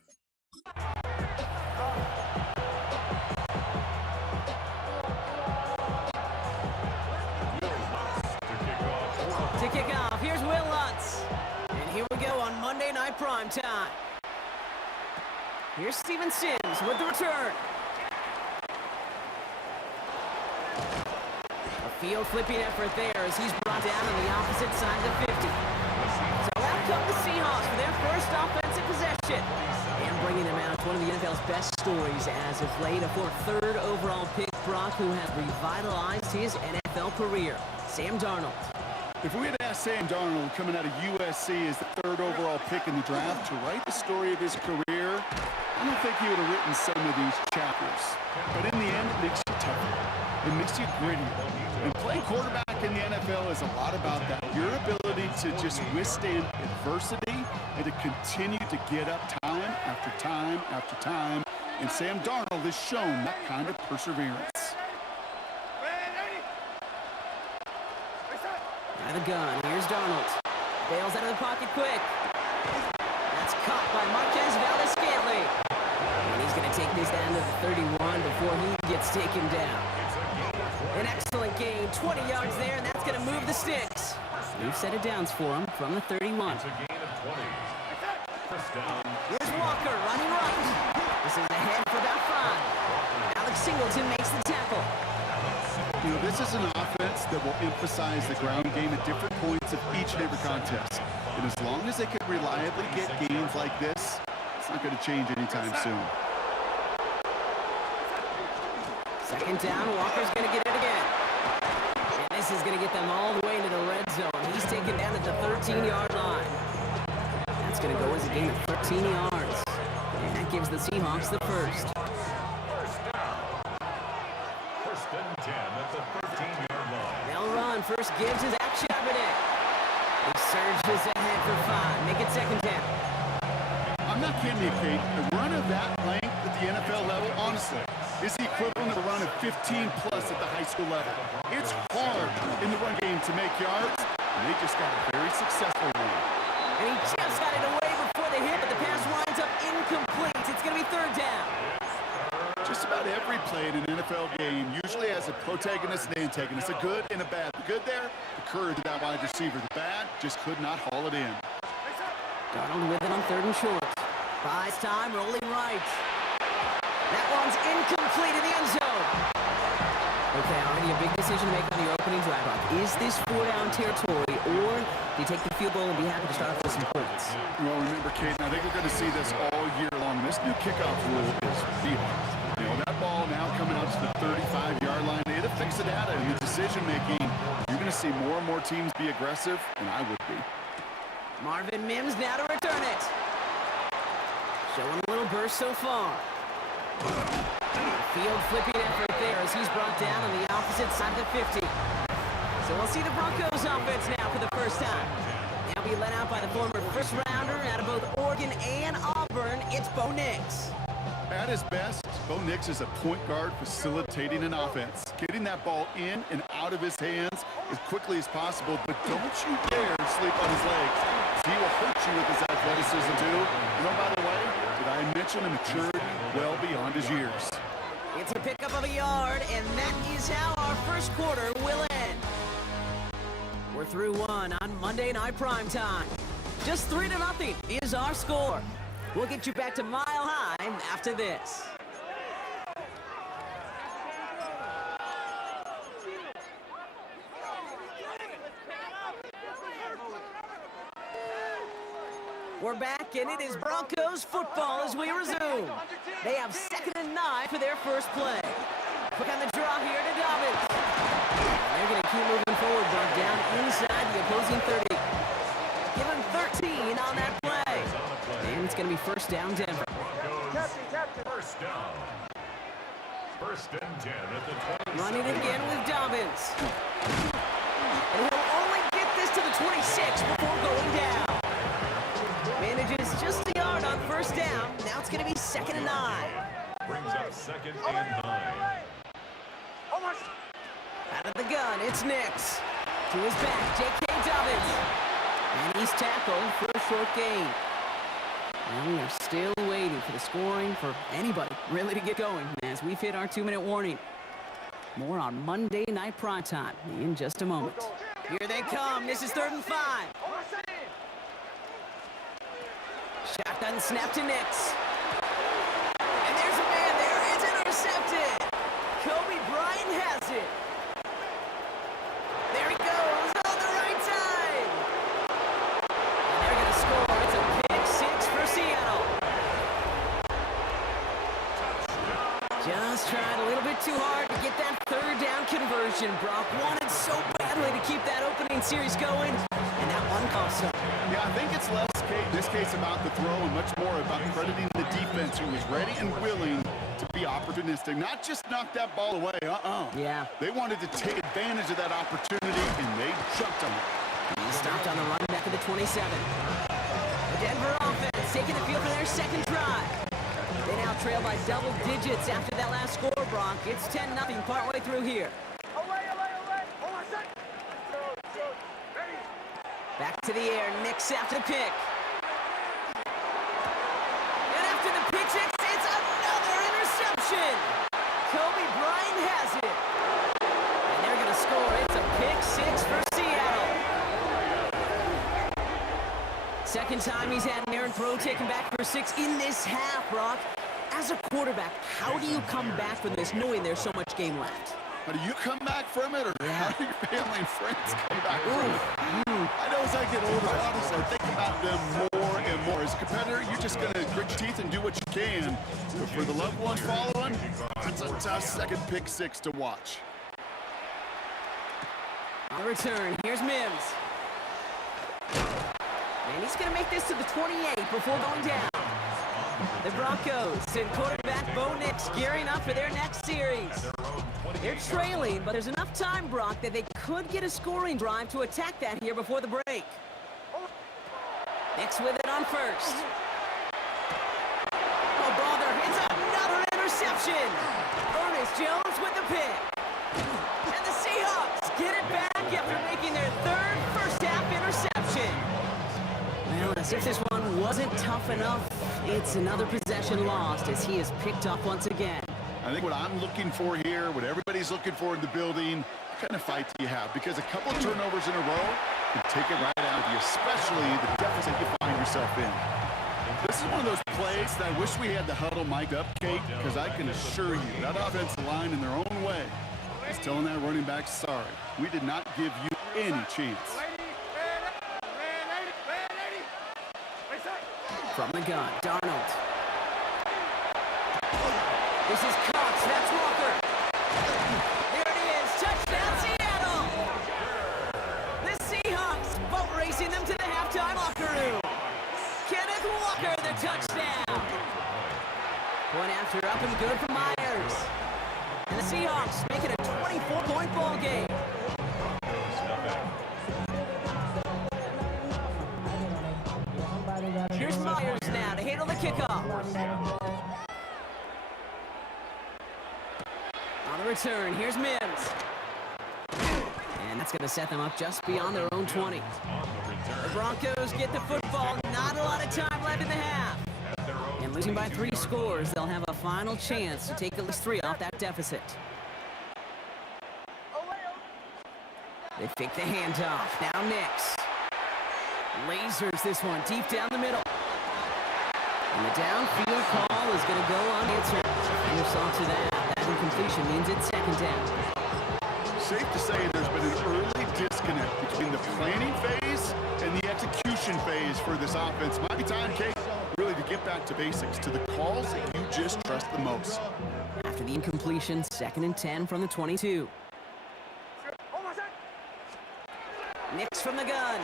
up. To kick off, here's Will Lutz. And here we go on Monday Night Primetime. Here's Steven Sims with the return. A field flipping effort there as he's brought down on the opposite side of the 50. So out come the Seahawks for their first offensive possession. And bringing them out, one of the NFL's best stories as of late, a third overall pick, Brock, who has revitalized his NFL career. Sam Darnold. If we had asked Sam Darnold, coming out of USC as the third overall pick in the draft, to write the story of his career, I don't think he would have written some of these chapters. But in the end, it makes you tougher. It makes you grittier. And playing quarterback in the NFL is a lot about that. Your ability to just withstand adversity and to continue to get up time after time after time. And Sam Darnold has shown that kind of perseverance. By the gun, here's Darnold. Bails out of the pocket quick. That's caught by Marquez Valdes-Scantling. And he's going to take this down to the 31 before he gets taken down. An excellent gain, 20 yards there, and that's going to move the sticks. New set of downs for him from the 31. It's a gain of 20. First down. Here's Walker running right. This is ahead for about 5. Alex Singleton makes the tackle. You know, this is an offense that will emphasize the ground game at different points of each and every contest. And as long as they can reliably get gains like this, it's not going to change anytime soon. Second down, Walker's going to get it again. And this is going to get them all the way into the red zone. He's taken down at the 13-yard line. That's going to go as a gain of 13 yards. And that gives the Seahawks the first. First and 10 at the 13-yard line. They'll run. First Gibbs is out shoving it. He surges ahead for 5. Make it second down. I'm not kidding you, Kate. A run of that length at the NFL level, honestly, is the equivalent of a run of 15-plus at the high school level. It's hard in the run game to make yards, and they just got a very successful one. And he just got it away before the hit, but the pass winds up incomplete. It's going to be third down. Just about every play in an NFL game usually has a protagonist and antagonist, a good and a bad. The good there, the courage of that wide receiver. The bad just could not haul it in. Darnold with it on third and short. Buys time, rolling right. That one's incomplete in the end zone. Okay, already a big decision to make on your opening drive. Is this 4-down territory, or do you take the field goal and be happy to start off with some points? Well, remember, Kate, I think we're going to see this all year long. This new kickoff rule is real. You know, that ball now coming out to the 35-yard line, it affects the data and the decision-making. You're going to see more and more teams be aggressive, and I would be. Marvin Mims now to return it. Showing a little burst so far. Field flipping effort there as he's brought down on the opposite side of the 50. So we'll see the Broncos offense now for the first time. They'll be led out by the former first-rounder out of both Oregon and Auburn. It's Bo Nix. At his best, Bo Nix is a point guard facilitating an offense, getting that ball in and out of his hands as quickly as possible, but don't you dare sleep on his legs. He will hurt you with his athleticism too. And oh, by the way, did I mention a maturity well beyond his years? It's a pickup of a yard, and that is how our first quarter will end. We're through one on Monday Night Primetime. Just 3-0 is our score. We'll get you back to Mile High after this. We're back, and it is Broncos football as we resume. They have 2nd and 9 for their first play. Quick on the draw here to Dobbins. They're going to keep moving forward, but down inside the opposing 30. Give him 13 on that play. And it's going to be first down, Denver. First down. First and 10 at the 20. Running it again with Dobbins. And he'll only get this to the 26 before going down. Manages just a yard on first down. Now it's going to be 2nd and 9. Brings up 2nd and 9. Out of the gun, it's Nix. To his back, J.K. Dobbins. And he's tackled for a short gain. And we are still waiting for the scoring for anybody really to get going as we've hit our 2-minute warning. More on Monday Night Primetime in just a moment. Here they come. This is 3rd and 5. Shotgun snap to Nix. And there's a man there. It's intercepted. Kobe Bryant has it. There he goes on the right side. And they're going to score. It's a pick 6 for Seattle. Just tried a little bit too hard to get that 3rd down conversion. Brock wanted so badly to keep that opening series going, and that one cost him. Yeah, I think it's less, in this case, about the throw and much more about crediting the defense who was ready and willing to be opportunistic. Not just knock that ball away, Yeah. They wanted to take advantage of that opportunity, and they jumped on it. He stopped on the run back of the 27. The Denver offense taking the field for their 2nd drive. They now trail by double digits after that last score, Brock. It's 10-0 partway through here. Back to the air, Nix after the pick. And after the pick six, it's another interception. Kobe Bryant has it. And they're going to score. It's a pick 6 for Seattle. 2nd time he's had an errant throw taken back for 6 in this half, Brock. As a quarterback, how do you come back from this knowing there's so much game left? How do you come back from it, or how do your family and friends come back from it? I know as I get older, honestly, I think about them more and more. As a competitor, you're just going to grit your teeth and do what you can. But for the loved ones following, it's a tough 2nd pick 6 to watch. On the return, here's Mims. And he's going to make this to the 28 before going down. The Broncos and quarterback Bo Nix gearing up for their next series. They're trailing, but there's enough time, Brock, that they could get a scoring drive to attack that here before the break. Nix with it on first. Oh, bother. It's another interception. Ernest Jones with the pick. And the Seahawks get it back after making their 3rd first-half interception. Well, as if this one wasn't tough enough, it's another possession lost as he is picked up once again. I think what I'm looking for here, what everybody's looking for in the building, what kind of fight do you have? Because a couple of turnovers in a row can take it right out of you, especially the deficit you find yourself in. This is one of those plays that I wish we had the huddle mic'd up, Kate, because I can assure you that offensive line in their own way is telling that running back, sorry, we did not give you any chance. From the gun, Darnold. This is Cox, that's Walker. There it is, touchdown Seattle! The Seahawks boat racing them to the halftime locker room. Kenneth Walker, the touchdown. Point after up and good for Myers. And the Seahawks make it a 24-point ball game. Here's Myers now to handle the kickoff. On the return, here's Mims. And that's going to set them up just beyond their own 20. The Broncos get the football. Not a lot of time left in the half. And losing by 3 scores, they'll have a final chance to take at least 3 off that deficit. They fake the handoff. Now Nix. Lasers this one deep down the middle. And the downfield call is going to go unanswered. Defender saw to that. That incompletion means it's second down. Safe to say there's been an early disconnect between the planning phase and the execution phase for this offense. Might be time, Kate, really to get back to basics, to the calls that you just trust the most. After the incompletion, 2nd and 10 from the 22. Nix from the gun.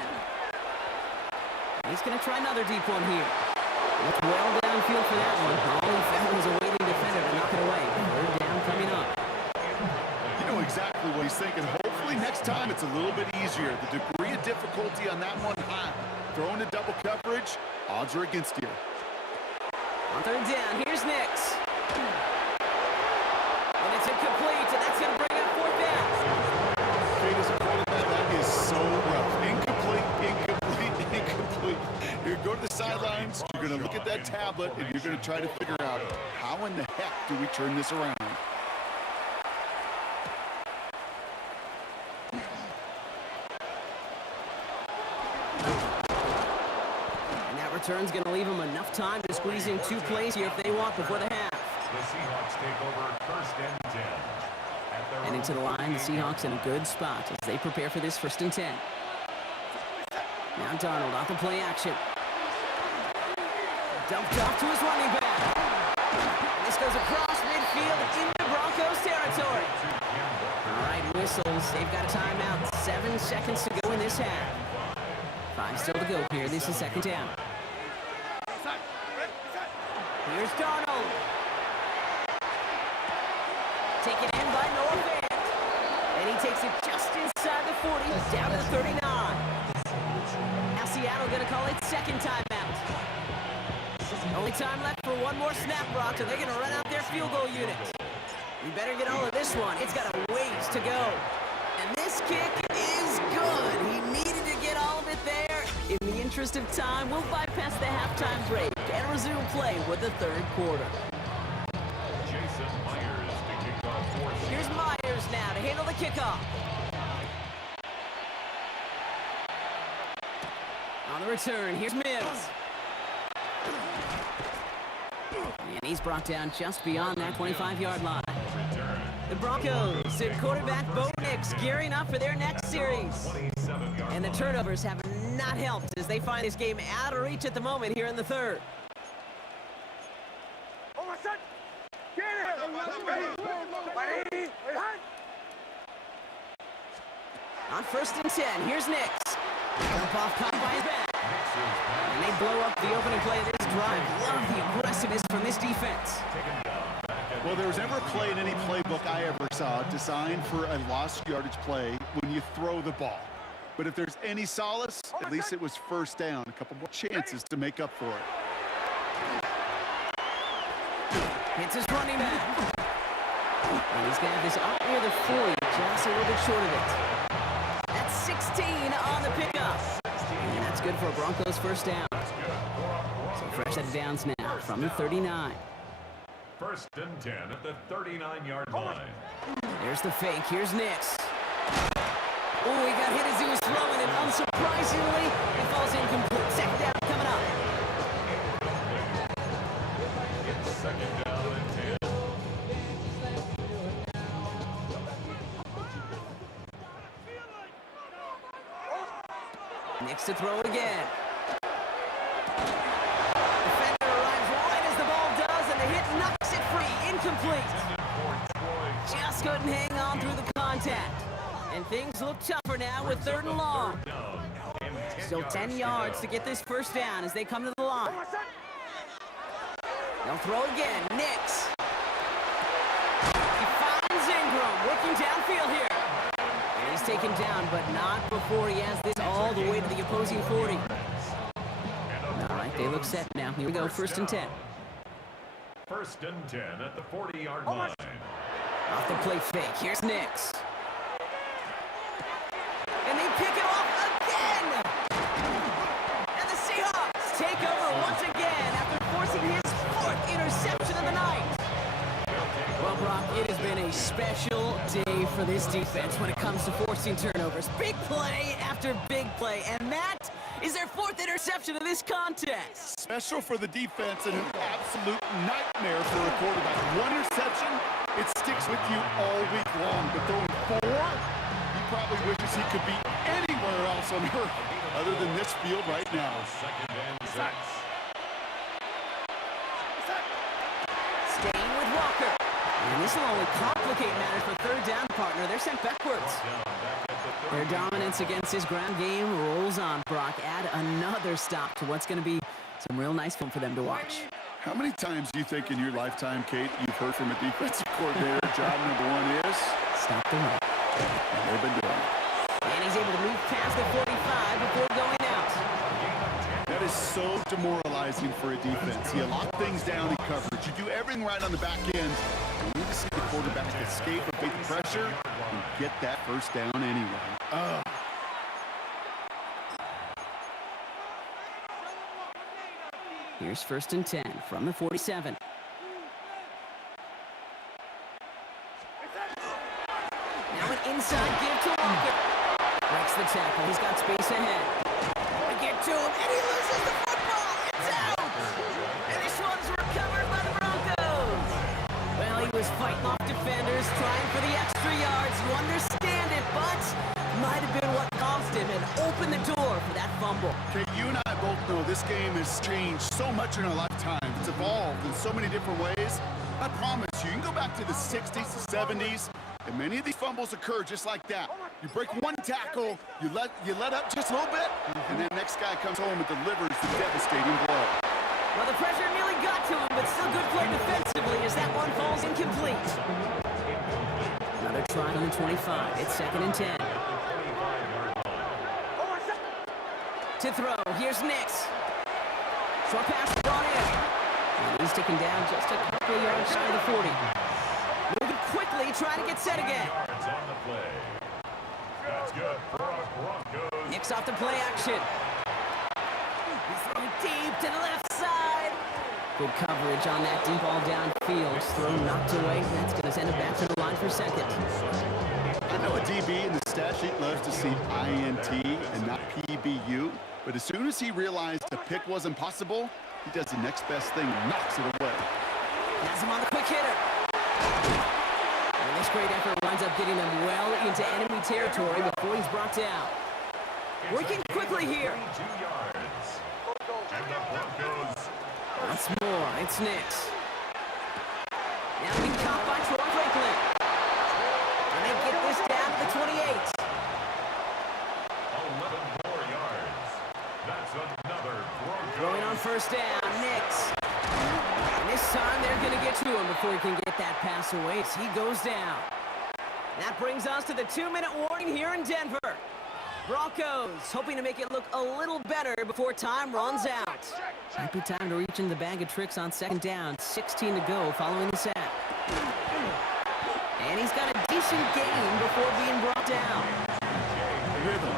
He's going to try another deep one here. Looked well downfield for that one. All he found was a waiting defender to knock it away. 3rd down coming up. You know exactly what he's thinking. Hopefully next time it's a little bit easier. The degree of difficulty on that one high. Throwing to double coverage, odds are against you. On 3rd down, here's Nix. And it's incomplete, and that's going to bring up 4th down. Kate, as a quarterback, that is so rough. Incomplete. You're going to go to the sidelines, you're going to look at that tablet, and you're going to try to figure out how in the heck do we turn this around? And that return's going to leave them enough time to squeeze in 2 plays here if they want before the half. The Seahawks take over 1st and 10. At their And into the line, the Seahawks in a good spot as they prepare for this 1st and 10. Now Darnold off the play action. Dumped off to his running back. And this goes across midfield into Broncos territory. All right, whistles. They've got a timeout. 7 seconds to go in this half. 5 still to go here. This is 2nd down. Here's Darnold. Taken in by Noah Fant. And he takes it just inside the 40, down to the 39. Now Seattle going to call it 2nd timeout. Only time left for one more snap, Brock, so they're going to run out their field goal unit. You better get all of this one. It's got a ways to go. And this kick is good. He needed to get all of it there. In the interest of time, we'll bypass the halftime break and resume play with the 3rd quarter. Jason Myers to kick off 4th. Here's Myers now to handle the kickoff. On the return, here's Mims. And he's brought down just beyond that 25-yard line. The Broncos and quarterback Bo Nix gearing up for their next series. And the turnovers have not helped as they find this game out of reach at the moment here in the 3rd. On 1st and 10, here's Nix. Jump off caught by his back. And they blow up the opening play of this drive. Love the aggressiveness from this defense. Well, there was never a play in any playbook I ever saw designed for a lost yardage play when you throw the ball. But if there's any solace, at least it was 1st down. A couple more chances to make up for it. Hits his running back. And he's going to have this up near the 40, just a little bit short of it. That's 16 on the pickup. And that's good for a Broncos 1st down. So fresh set of downs now from the 39. 1st and 10 at the 39-yard line. There's the fake. Here's Nix. Oh, he got hit as he was throwing, and unsurprisingly, it falls incomplete. 2nd down coming up. It's 2nd down and 10. Nix to throw it again. Defender arrives right as the ball does, and the hit knocks it free. Incomplete. Just couldn't hang on through the contact. And things look tougher now with 3rd and long. Still 10 yards to get this 1st down as they come to the line. They'll throw it again. Nix. He finds Ingram working downfield here. And he's taken down, but not before he has this all the way to the opposing 40. All right, they look set now. Here we go, 1st and 10. 1st and 10 at the 40-yard line. Off the play fake. Here's Nix. And they pick it off again! And the Seahawks take over once again after forcing his 4th interception of the night. Well, Brock, it has been a special day for this defense when it comes to forcing turnovers. Big play after big play, and that is their 4th interception of this contest. Special for the defense and an absolute nightmare for a quarterback. 1 interception, it sticks with you all week long. But throwing 4, he probably wishes he could be anywhere else on earth other than this field right now. Second and 6. Staying with Walker. And this will only complicate matters for 3rd down, partner. They're sent backwards. Their dominance against his ground game rolls on, Brock. Add another stop to what's going to be some real nice film for them to watch. How many times do you think in your lifetime, Kate, you've heard from a defensive coordinator, job number 1 is? Stop the run. And they've been doing it. And he's able to move past the 45 before going out. That is so demoralizing for a defense. You lock things down in coverage. You do everything right on the back end. You need to see the quarterback escape a big pressure and get that first down anyway. Here's 1st and 10 from the 47. Now an inside give to Walker. Breaks the tackle. He's got space ahead. We get to him, and he loses the football. It's out! And this one's recovered by the Broncos. Well, he was fighting off defenders, trying for the extra yards. You understand it, but might have been what cost him and opened the door for that fumble. Okay, you and I both know this game has changed so much in our lifetime. It's evolved in so many different ways. I promise you, you can go back to the 60s, the 70s, and many of these fumbles occur just like that. You break 1 tackle, you let up just a little bit, and then next guy comes home and delivers the devastating blow. Well, the pressure nearly got to him, but still good play defensively as that one falls incomplete. Another try on the 25. It's 2nd and 10. To throw, here's Nix. Short pass brought in. And he's taken down just a couple of yards shy of the 40. Moving quickly, trying to get set again. Yards on the play. That's good for our Broncos. Nix off the play action. He's throwing deep to the left side. Good coverage on that deep ball downfield. Throw knocked away. That's going to send it back to the line for 2nd. I know a DB in the stat sheet loves to see INT and not PBU, but as soon as he realized a pick wasn't possible, he does the next best thing, knocks it away. Has him on the quick hitter. And this great effort winds up getting him well into enemy territory before he's brought down. Working quickly here. 2 yards. And the Broncos. Once more, it's Nix. Now being caught by Troy Franklin. And they get this down to the 28. 11 more yards. That's another Broncos. Throwing on 1st down, Nix. And this time they're going to get to him before he can get that pass away as he goes down. That brings us to the 2-minute warning here in Denver. Broncos hoping to make it look a little better before time runs out. Might be time to reach in the bag of tricks on 2nd down. 16 to go following the sack. And he's got a decent gain before being brought down. Rhythm.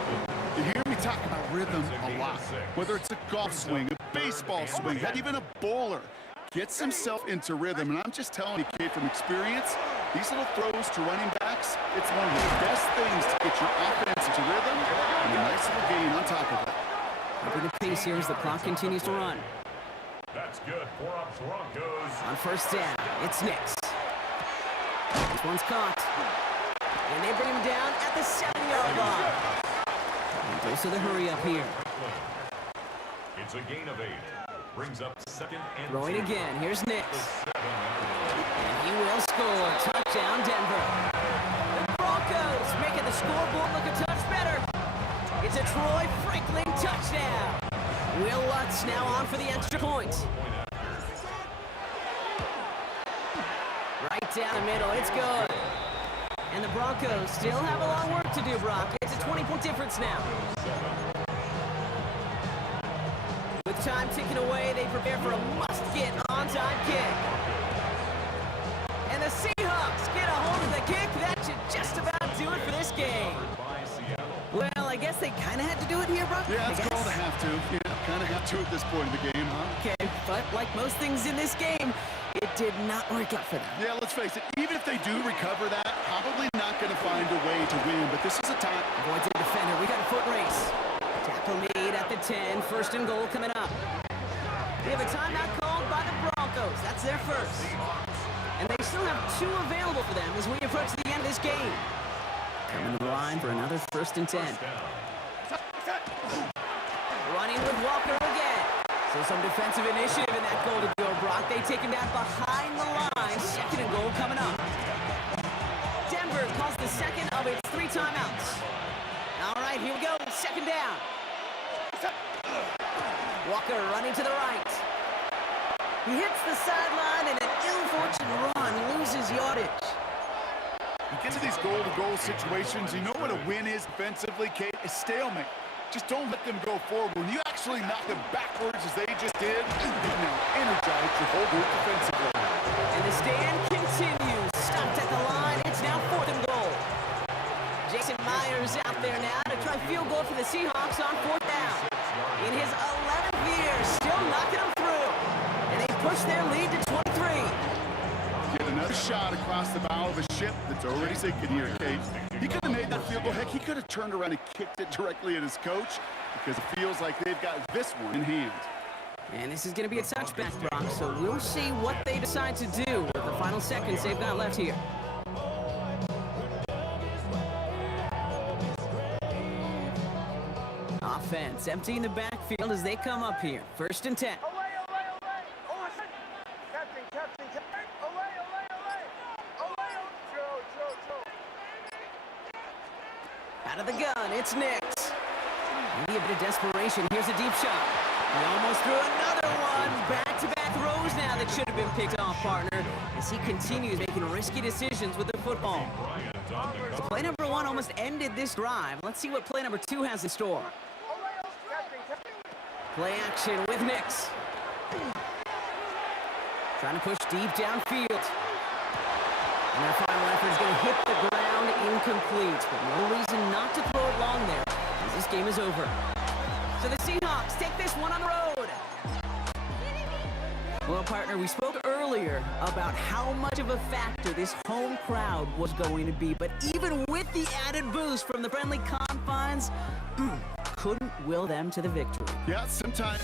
You hear me talk about rhythm a lot. Whether it's a golf swing, a baseball swing, heck, even a bowler gets himself into rhythm. And I'm just telling you, kid, from experience, these little throws to running backs, it's one of the best things to get your offense into rhythm and a nice little gain on top of it. Upping the pace here as the clock continues to run. That's good for our Broncos. On 1st down, it's Nix. This one's caught. And they bring him down at the 7-yard line. And goes to the hurry up here. It's a gain of 8. Brings up 2nd and Throwing 2. again, here's Nix. 7-yard And he will score. Touchdown, Denver. The Broncos making the scoreboard look a touch better. It's a Troy Franklin touchdown. Will Lutz now on for the extra point. Right down the middle, it's good. And the Broncos still have a long work to do, Brock. It's a 20-point difference now. With time ticking away, they prepare for a must-get onside kick. And the Seahawks get a hold of the kick. That should just about do it for this game. by Seattle. Well, I guess they kind of had to do it here, Brock. Yeah, it's I guess. called a have to. Yeah, kind of have to at this point in the game, huh? Okay, but like most things in this game, it did not work out for them. Yeah, let's face it, even if they do recover that, how probably not going to find a way to win, but this is a time. Avoids a defender. We got a foot race. Tackle made at the 10. First and goal coming up. We have a timeout called by the Broncos. That's their first. And they still have 2 available for them as we approach the end of this game. Coming to the line for another first and 10. Running with Walker again. So some defensive initiative in that goal to go, Brock. They take him down behind the line. Second and goal coming up. Denver calls the second of its 3 timeouts. All right, here we go. Second down. Walker running to the right. He hits the sideline and an ill-fortunate run loses yardage. You get to these goal-to-goal situations, you know what a win is defensively, Kate? A stalemate. Just don't let them go forward. When you actually knock them backwards as they just did, you now energize your whole group defensively. And the stand continues. Stopped at the line. It's now 4th and goal. Jason Myers out there now to try field goal for the Seahawks on 4th down. In his 11th year, still knocking them through. And they push their lead to 23. Get another shot across the bow of a ship that's already sinking here, Kate. He could have made that field goal. Heck, he could have turned around and kicked it directly at his coach because it feels like they've got this one in hand. And this is going to be a touchback, Brock, so we'll see what they decide to do with the final seconds they've got left here. Offense emptying the backfield as they come up here. First and 10. Out of the gun, it's Nix. Maybe a bit of desperation. Here's a deep shot. He almost threw another one. Back-to-back throws now that should have been picked off, partner, as he continues making risky decisions with the football. So play number 1 almost ended this drive. Let's see what play number 2 has in store. Play action with Nix. Trying to push deep downfield. And their final effort is going to hit the ground incomplete. But no reason not to throw it long there, as this game is over. So the Seahawks take this one on the road. Well, partner, we spoke earlier about how much of a factor this home crowd was going to be. But even with the added boost from the friendly confines, couldn't will them to the victory. Yeah, sometimes.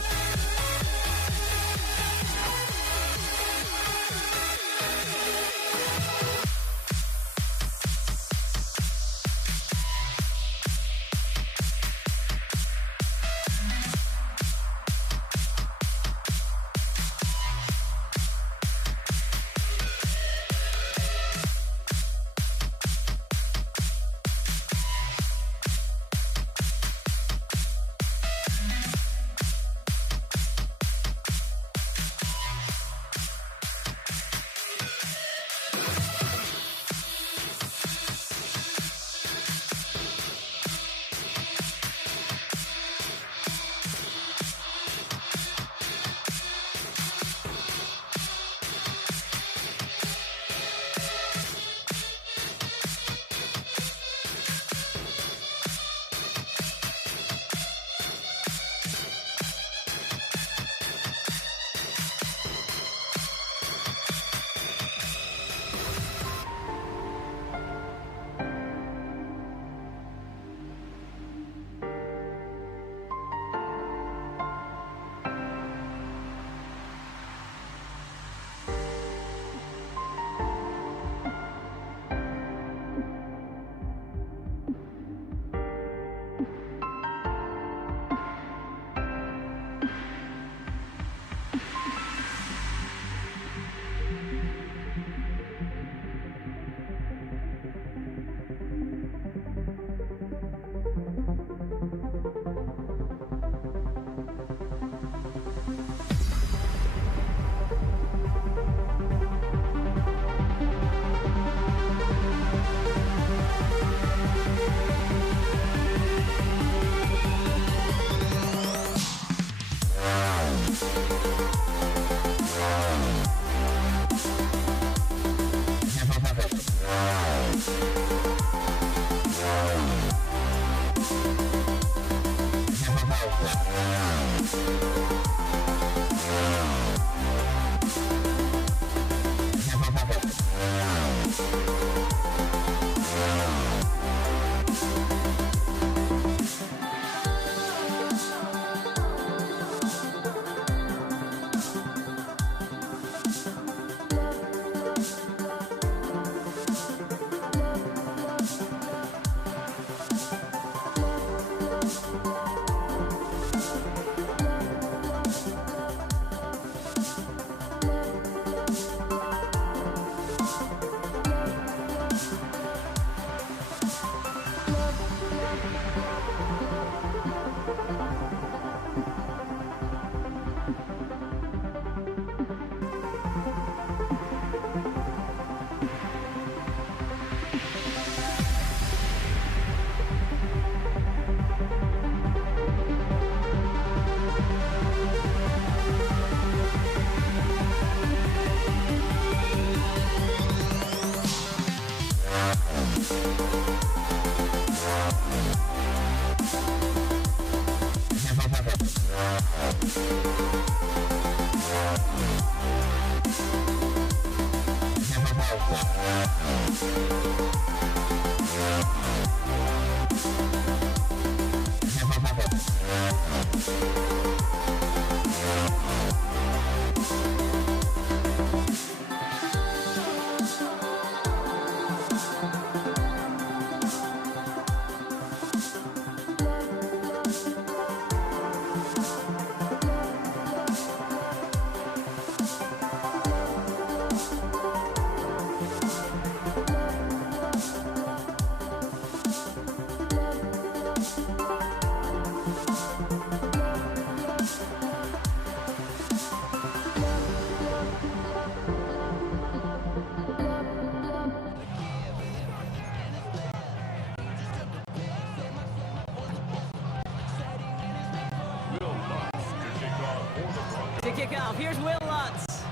To kick off, here's Will Lutz.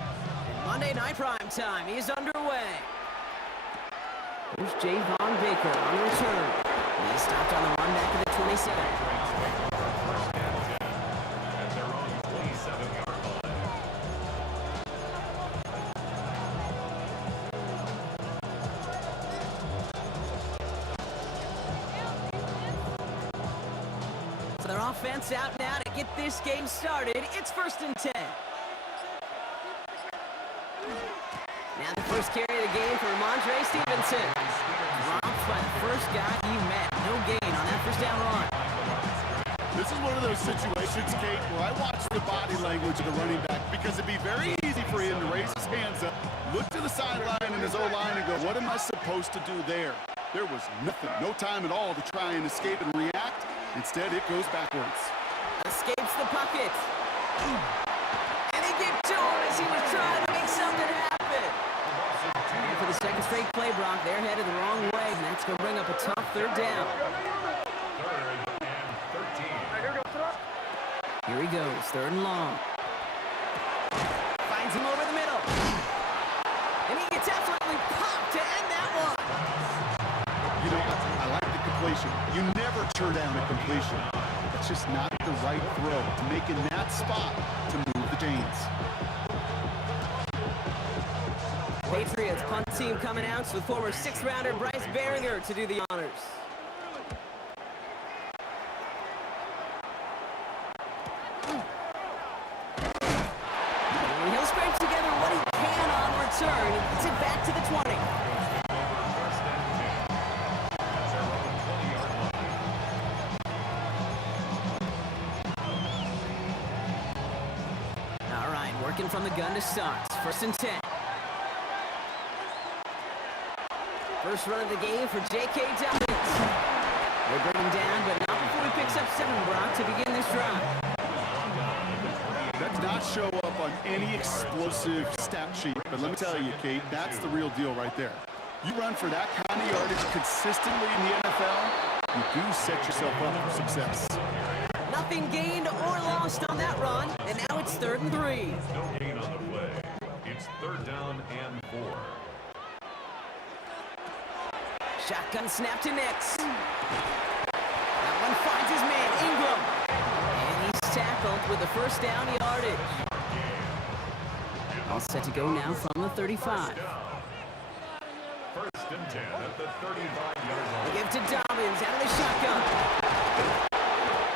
And Monday Night Prime Time is underway. Here's Javon Baker on the return. And he stopped on the run back to the 27. At their own 27-yard line. So their offense out now to get this game started. It's 1st and 10. Now the first carry of the game for Ramondre Stevenson. Dropped by the first guy he met. No gain on that first down run. This is one of those situations, Kate, where I watch the body language of the running back because it'd be very easy for him to raise his hands up, look to the sideline and his O-line and go, what am I supposed to do there? There was nothing, no time at all to try and escape and react. Instead, it goes backwards. Escapes the pocket. And he gave to him as he was trying to make something happen. And for the second straight play, Brock, they're headed the wrong way, and that's going to bring up a tough third down. 3rd and 13. Here he goes, 3rd and long. Finds him over the middle. And he gets absolutely popped to end that one. You know, I like the completion. You never turn down a completion. That's just not the right throw to make in that spot to move the chains. Patriots punt team coming out with former 6th-rounder Bryce Baringer to do the honors. And he'll scrape together what he can on return and gets it back to the 20. First and 10. That's their own 20-yard line. All right, working from the gun to start. 1st and 10. First run of the game for J.K. Dobbins. They bring him down, but not before he picks up 7, Brock, to begin this drive. That does not show up on any explosive stat sheet, but let me tell you, Kate, that's the real deal right there. You run for that kind of yardage consistently in the NFL, you do set yourself up for success. Nothing gained or lost on that run, and now it's 3rd and 3. No gain on the play. It's 3rd down and 4. Shotgun snap to Nix. That one finds his man, Ingram. And he's tackled with the first down yardage. All set to go now from the 35. 1st and 10 at the 35-yard They line. give to Dobbins out of the shotgun.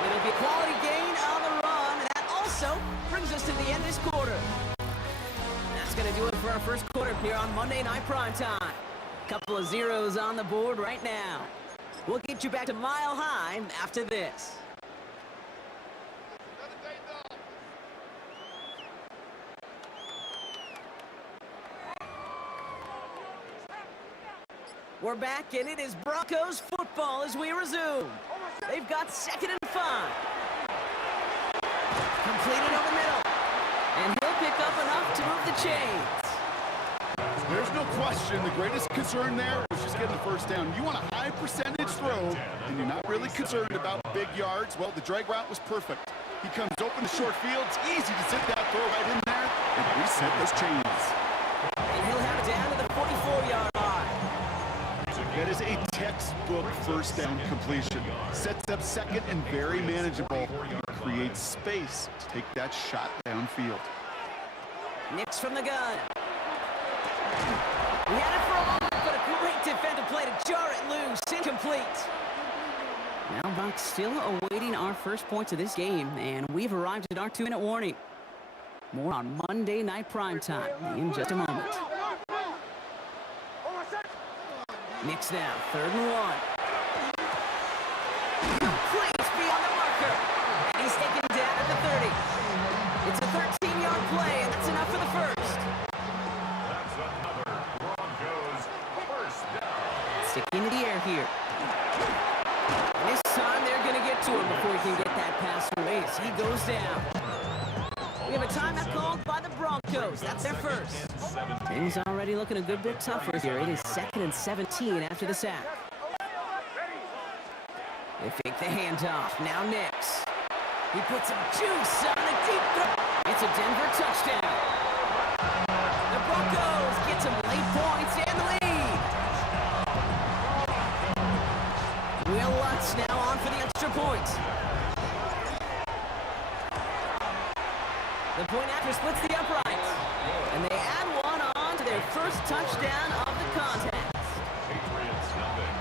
It'll be a quality gain on the run, and that also brings us to the end of this quarter. That's going to do it for our first quarter here on Monday Night Prime Time. Couple of zeros on the board right now. We'll get you back to Mile High after this. We're back, and it is Broncos football as we resume. They've got 2nd and 5. Completed over the middle. And he'll pick up enough to move the chains. There's no question the greatest concern there was just getting the first down. You want a high percentage throw, and you're not really concerned about big yards. Well, the drag route was perfect. He comes open to short field. It's easy to sit that throw right in there and reset those chains. And he'll have it down to the 44-yard line. That is a textbook first down completion. Sets up 2nd and very manageable. You creates space to take that shot downfield. Nix from the gun. He had it for a moment, but a great defensive play to jar it loose. Incomplete. Now Bucks still awaiting our first points of this game, and we've arrived at our 2-minute warning. More on Monday Night Primetime in just a moment. Nix now, 3rd and 1. Complete beyond the marker. And he's taken down at the 30. It's a 13-yard play, and that's enough for the first. That's another Broncos first down. Sticking to the air here. This time they're going to get to him before he can get that pass away as he goes down. We have a timeout called by the Broncos. That's their first. Things already looking a good bit tougher here. It is 2nd and 17 after the sack. They fake the handoff. Now Nix. He puts some juice on a deep throw. It's a Denver touchdown. The Broncos get some late points and the lead. Will Lutz now on for the extra point. The point after splits the uprights. And they add one on to their first touchdown of the contest. Patriots nothing.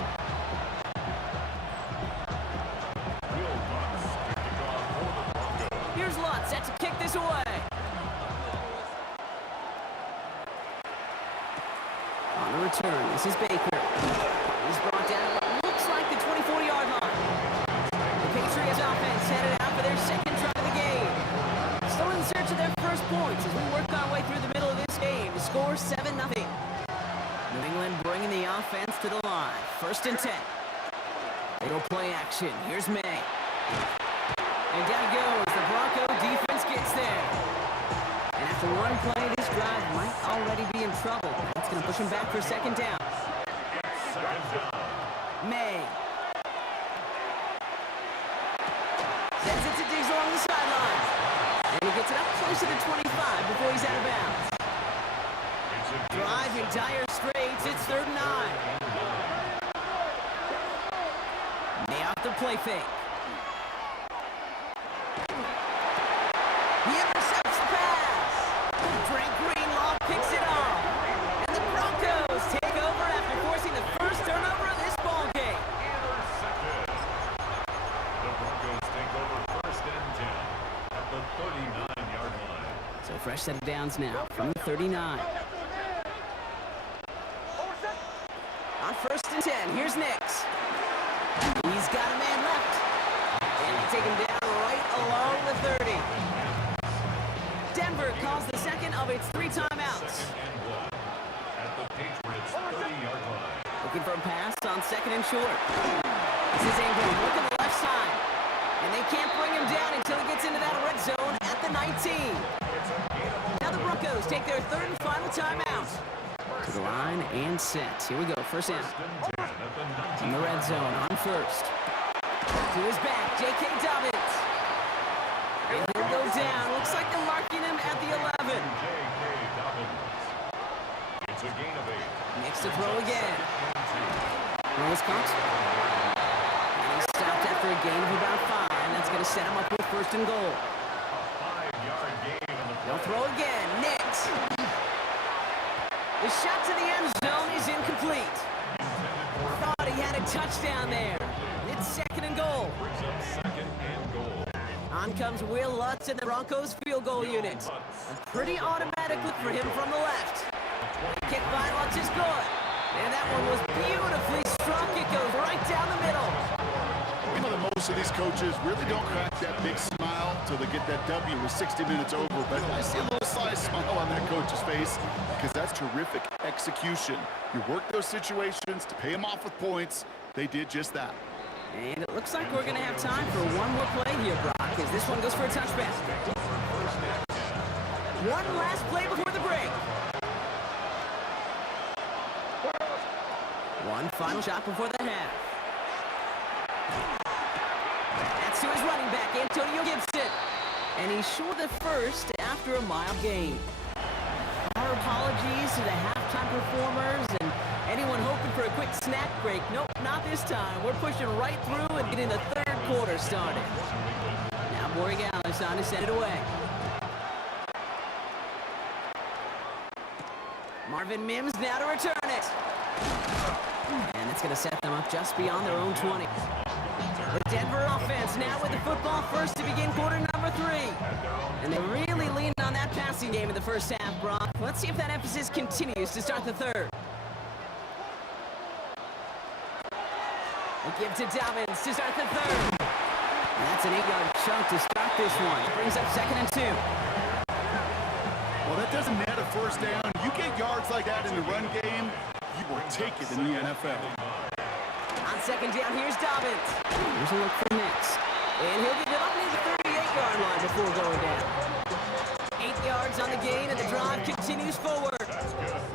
Will Lutz kicking off for the Broncos. Here's Lutz set to kick this away. On the return, this is Baker. He's brought down at what looks like the 24-yard line. The Patriots offense headed out for their second try of the game. Still in search of their first points as we work our way through the middle of this game to score 7-0. New England bringing the offense to the line. 1st and 10. They go play action. Here's May. And down he goes. The Bronco defense gets there. And after one play, this drive might already be in trouble. That's going to push him back for 2nd down. May. Sends it to Diggs along the sideline. And he gets it up close to the 25 before he's out of bounds. Drive in dire straits. It's 3rd and 9. May off the play fake. He intercepts the pass. Frank Greenlaw picks it off. And the Broncos take over after forcing the first turnover of this ball game. Intercepted. The Broncos take over 1st and 10 at the 39-yard line. So fresh set of downs now from the 39. On 1st and 10, here's Nix. He's got a man left. And they take him down right along the 30. Denver calls the second of its 3 timeouts. 2nd and 1 at the Patriots 30-yard line. Looking for a pass on 2nd and short. This is Ingram. Look at the left side. And they can't bring him down until he gets into that red zone at the 19. Now the Broncos take their 3rd and final timeout. To the line and set. Here we go. 1st down. 1st and 10 at the 19. In the red zone on 1st. To his back, J.K. Dobbins. And he'll go down. Looks like they're marking him at the 11. J.K. Dobbins. It's a gain of 8. Next to throw again. Rose caught. And he's stopped after a gain of about 5. That's going to set him up with 1st and goal. 5-yard gain on the They'll throw again. Nix. The shot to the end zone is incomplete. Thought he had a touchdown there. It's 2nd and goal. brings up 2nd and goal. On comes Will Lutz and the Broncos field goal unit. A pretty automatic look for him from the left. Kick by Lutz is good. And that one was beautifully struck. It goes right down the middle. You know that most of these coaches really don't crack that big smile till they get that W with 60 minutes over, but I see a little sly smile on that coach's face because that's terrific execution. You work those situations to pay them off with points. They did just that. And it looks like we're going to have time for one more play here, Brock, as this one goes for a touchback. One last play before the break. One final shot before the half. That's to his running back, Antonio Gibson. And he's short of 1st after a mile gain. Our apologies to the halftime performers and anyone hoping for a quick snack break. Nope, not this time. We're pushing right through and getting the 3rd quarter started. Now Borregales on to send it away. Marvin Mims now to return it. And it's going to set them up just beyond their own 20. The Denver offense now with the football first to begin quarter number 3. And they really leaned on that passing game in the first half, Brock. Let's see if that emphasis continues to start the third. A give to Dobbins to start the third. And that's an 8-yard chunk to start this one. It brings up 2nd and 2. Well, that doesn't net a first down. You get yards like that in the run game, you will take it in the NFL. On 2nd down, here's Dobbins. Here's a look for Nix. And he'll get it up near the 38-yard line before going down. 8 yards on the gain, and the drive continues forward.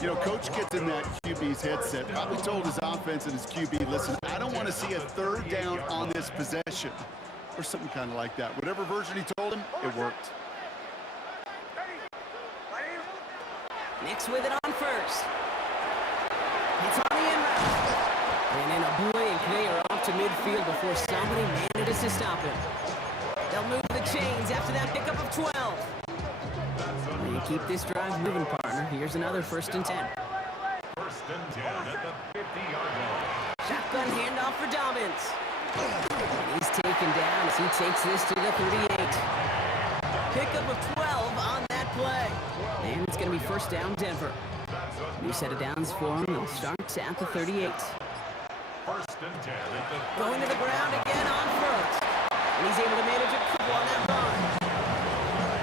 You know, Coach gets in that QB's headset, probably told his offense and his QB, listen, I don't want to see a third down on this possession. Or something kind of like that. Whatever version he told him, it worked. Nix with it on first. It's on the in route. And in a blink, they are off to midfield before somebody manages to stop him. They'll move the chains after that pickup of 12. And you keep this drive moving, partner. Here's another 1st and 10. 1st and 10 at the 50-yard line. Shotgun handoff for Dobbins. He's taken down as he takes this to the 38. Pickup of 12 on that play. And it's going to be 1st down, Denver. New set of downs for him. They'll start at the 38. 1st and 10 at the Going to the ground again on foot. And he's able to manage a couple on that run.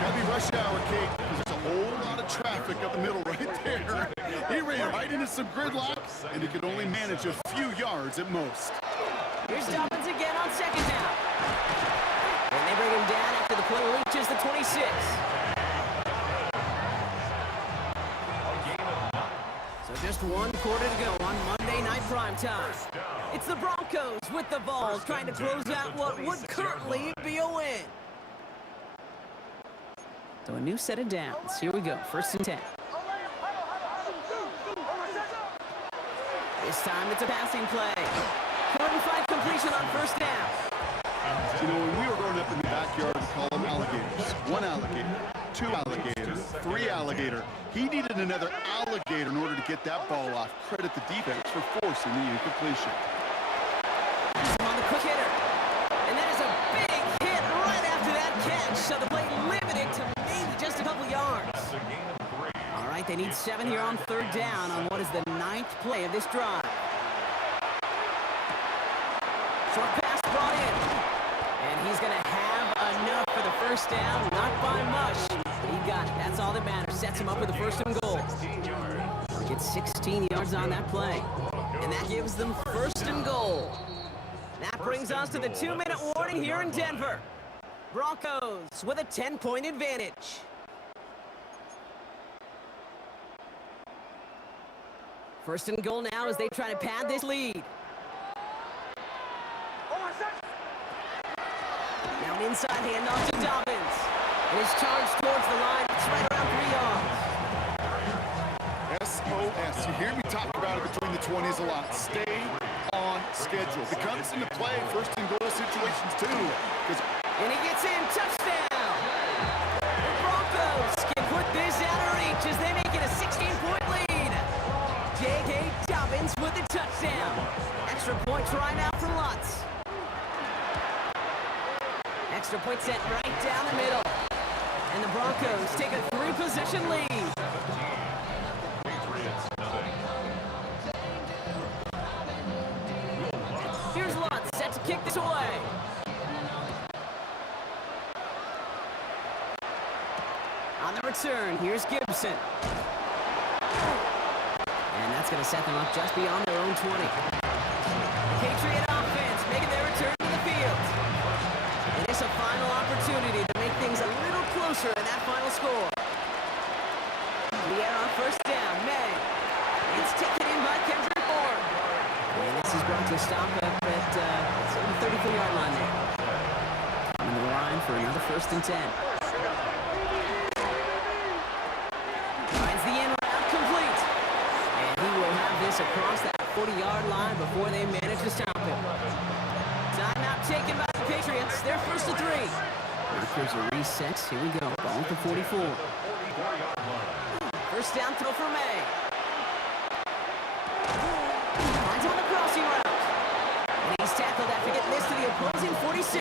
Gotta be rush hour, Kate, because there's a whole lot of traffic up the middle right there. He ran right into some gridlock, and he could only manage a few yards at most. Here's Dobbins again on 2nd down. And they bring him down after the play reaches the 26. So just 1 quarter to go on Monday Night Primetime. It's the Broncos with the ball, trying to close out what would currently be a win. So a new set of downs. Here we go, 1st and 10. This time it's a passing play. Couldn't find completion on 1st down. You know, when we were growing up in the backyard, we called them alligators. 1 alligator, 2 alligator, 3 alligator. He needed another alligator in order to get that ball off. Credit the defense for forcing the incompletion. He's on the quick hitter. And that is a big hit right after that catch. So the play limited to maybe just a couple yards. All right, they need 7 here on 3rd down on what is the 9th play of this drive. Short pass brought in. And he's going to have enough for the 1st down. Not by much. He got it. That's all that matters. Sets him up with a 1st and goal. Gets 16 yards on that play. And that gives them 1st and goal. That brings us to the 2-minute warning here in Denver. Broncos with a 10-point advantage. First and goal now as they try to pad this lead. Now an inside handoff to Dobbins. It is charged towards the line. It's right around 3 yards. SOS. You hear me talk about it between the 20s a lot. Stay on schedule. It comes into play 1st and goal situations too. And he gets in. Touchdown! The Broncos can put this out of reach as they make it a 16-point lead. J.K. Dobbins with the touchdown. Extra point try now for Lutz. Extra point sent right down the middle. And the Broncos take a 3-possession lead. Patriots, nothing. Here's Lutz set to kick this away. On the return, here's Gibson. And that's going to set them up just beyond their own 20. Patriot offense making their return to the field. And it's a final opportunity to make things a little closer in that final score. The air on 1st down, May. It's taken in by Kendrick Bourne. And this is brought to a stop up at the 34-yard line there. Coming to the line for another 1st and 10. Finds the in route complete. And he will have this across that 40-yard line before they manage to stop him. Timeout taken by the Patriots. They're 1st and 3. Here's a reset. Here we go. Ball at the 44. First down throw for May. Finds him on the crossing route. And he's tackled after getting this to the opposing 46.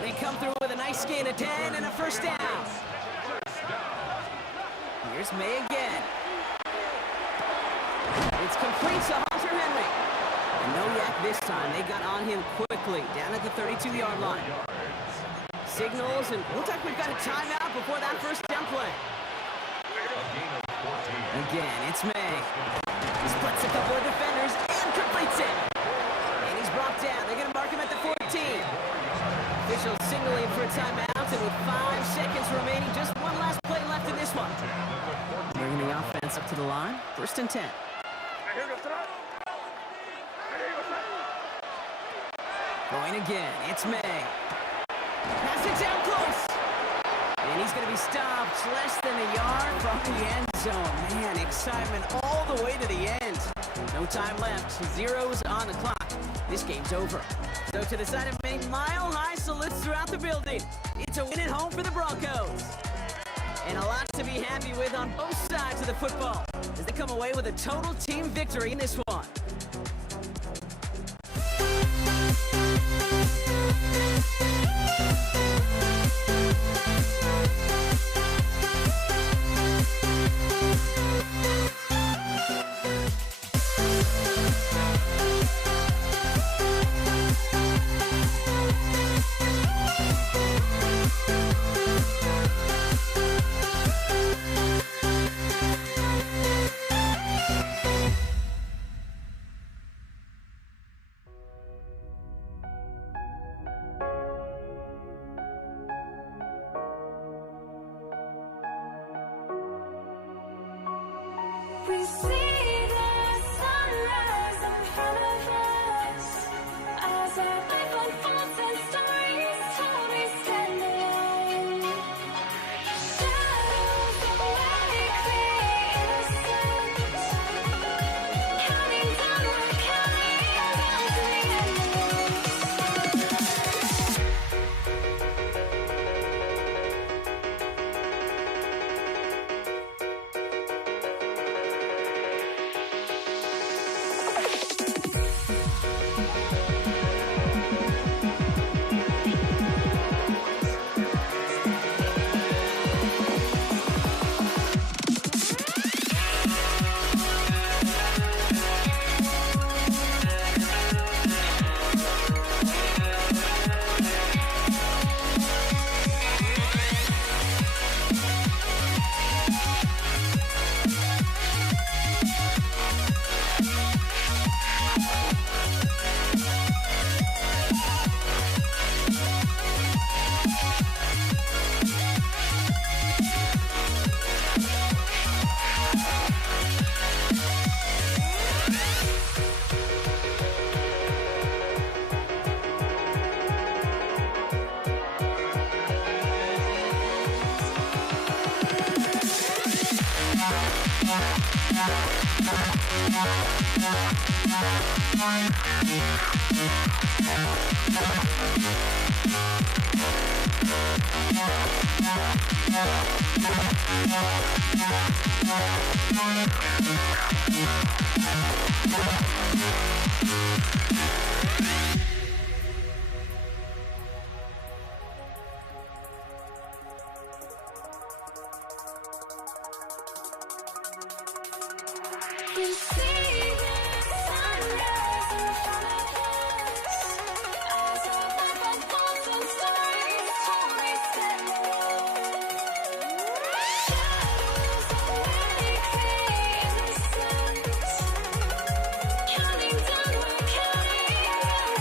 They come through with a nice gain of 10 and a first down. Here's May again. It's complete to Hunter Henry. And no yak this time. They got on him quickly, down at the 32-yard line. Signals, and looks like we've got a timeout before that first down play. Again, it's May. He splits a couple of defenders and completes it. And he's brought down. They're going to mark him at the 14. Officials signaling for a timeout, and with 5 seconds remaining, just one last play left in this one. Bringing the offense up to the line. First and 10. Going again, it's May. Pass it down close. And he's going to be stopped less than a yard from the end zone. Man, excitement all the way to the end. No time left. Zeros on the clock. This game's over. So to the side of Maine, mile-high salutes throughout the building. It's a win at home for the Broncos. And a lot to be happy with on both sides of the football as they come away with a total team victory in this one. We see the sunrise in front of us as our life unfolds and stories told we stand alone. Shadows that wake the innocent, counting down, we're counting down to the end. We see the sunrise in front of us as our life unfolds and stories told we stand alone. Shadows that wake the innocent, counting down, we're counting down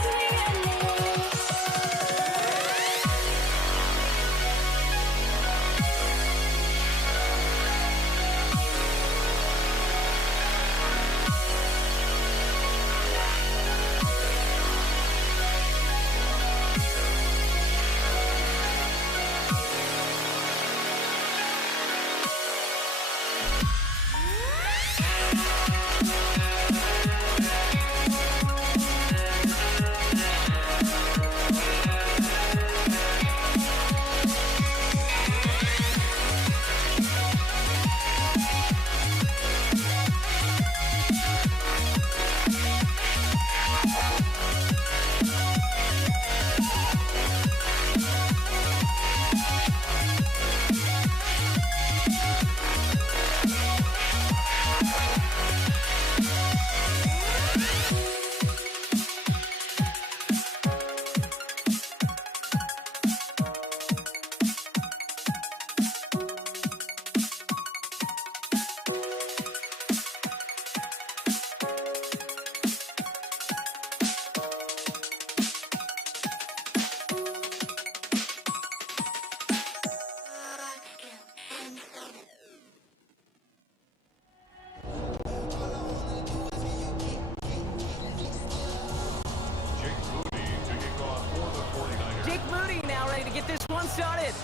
started.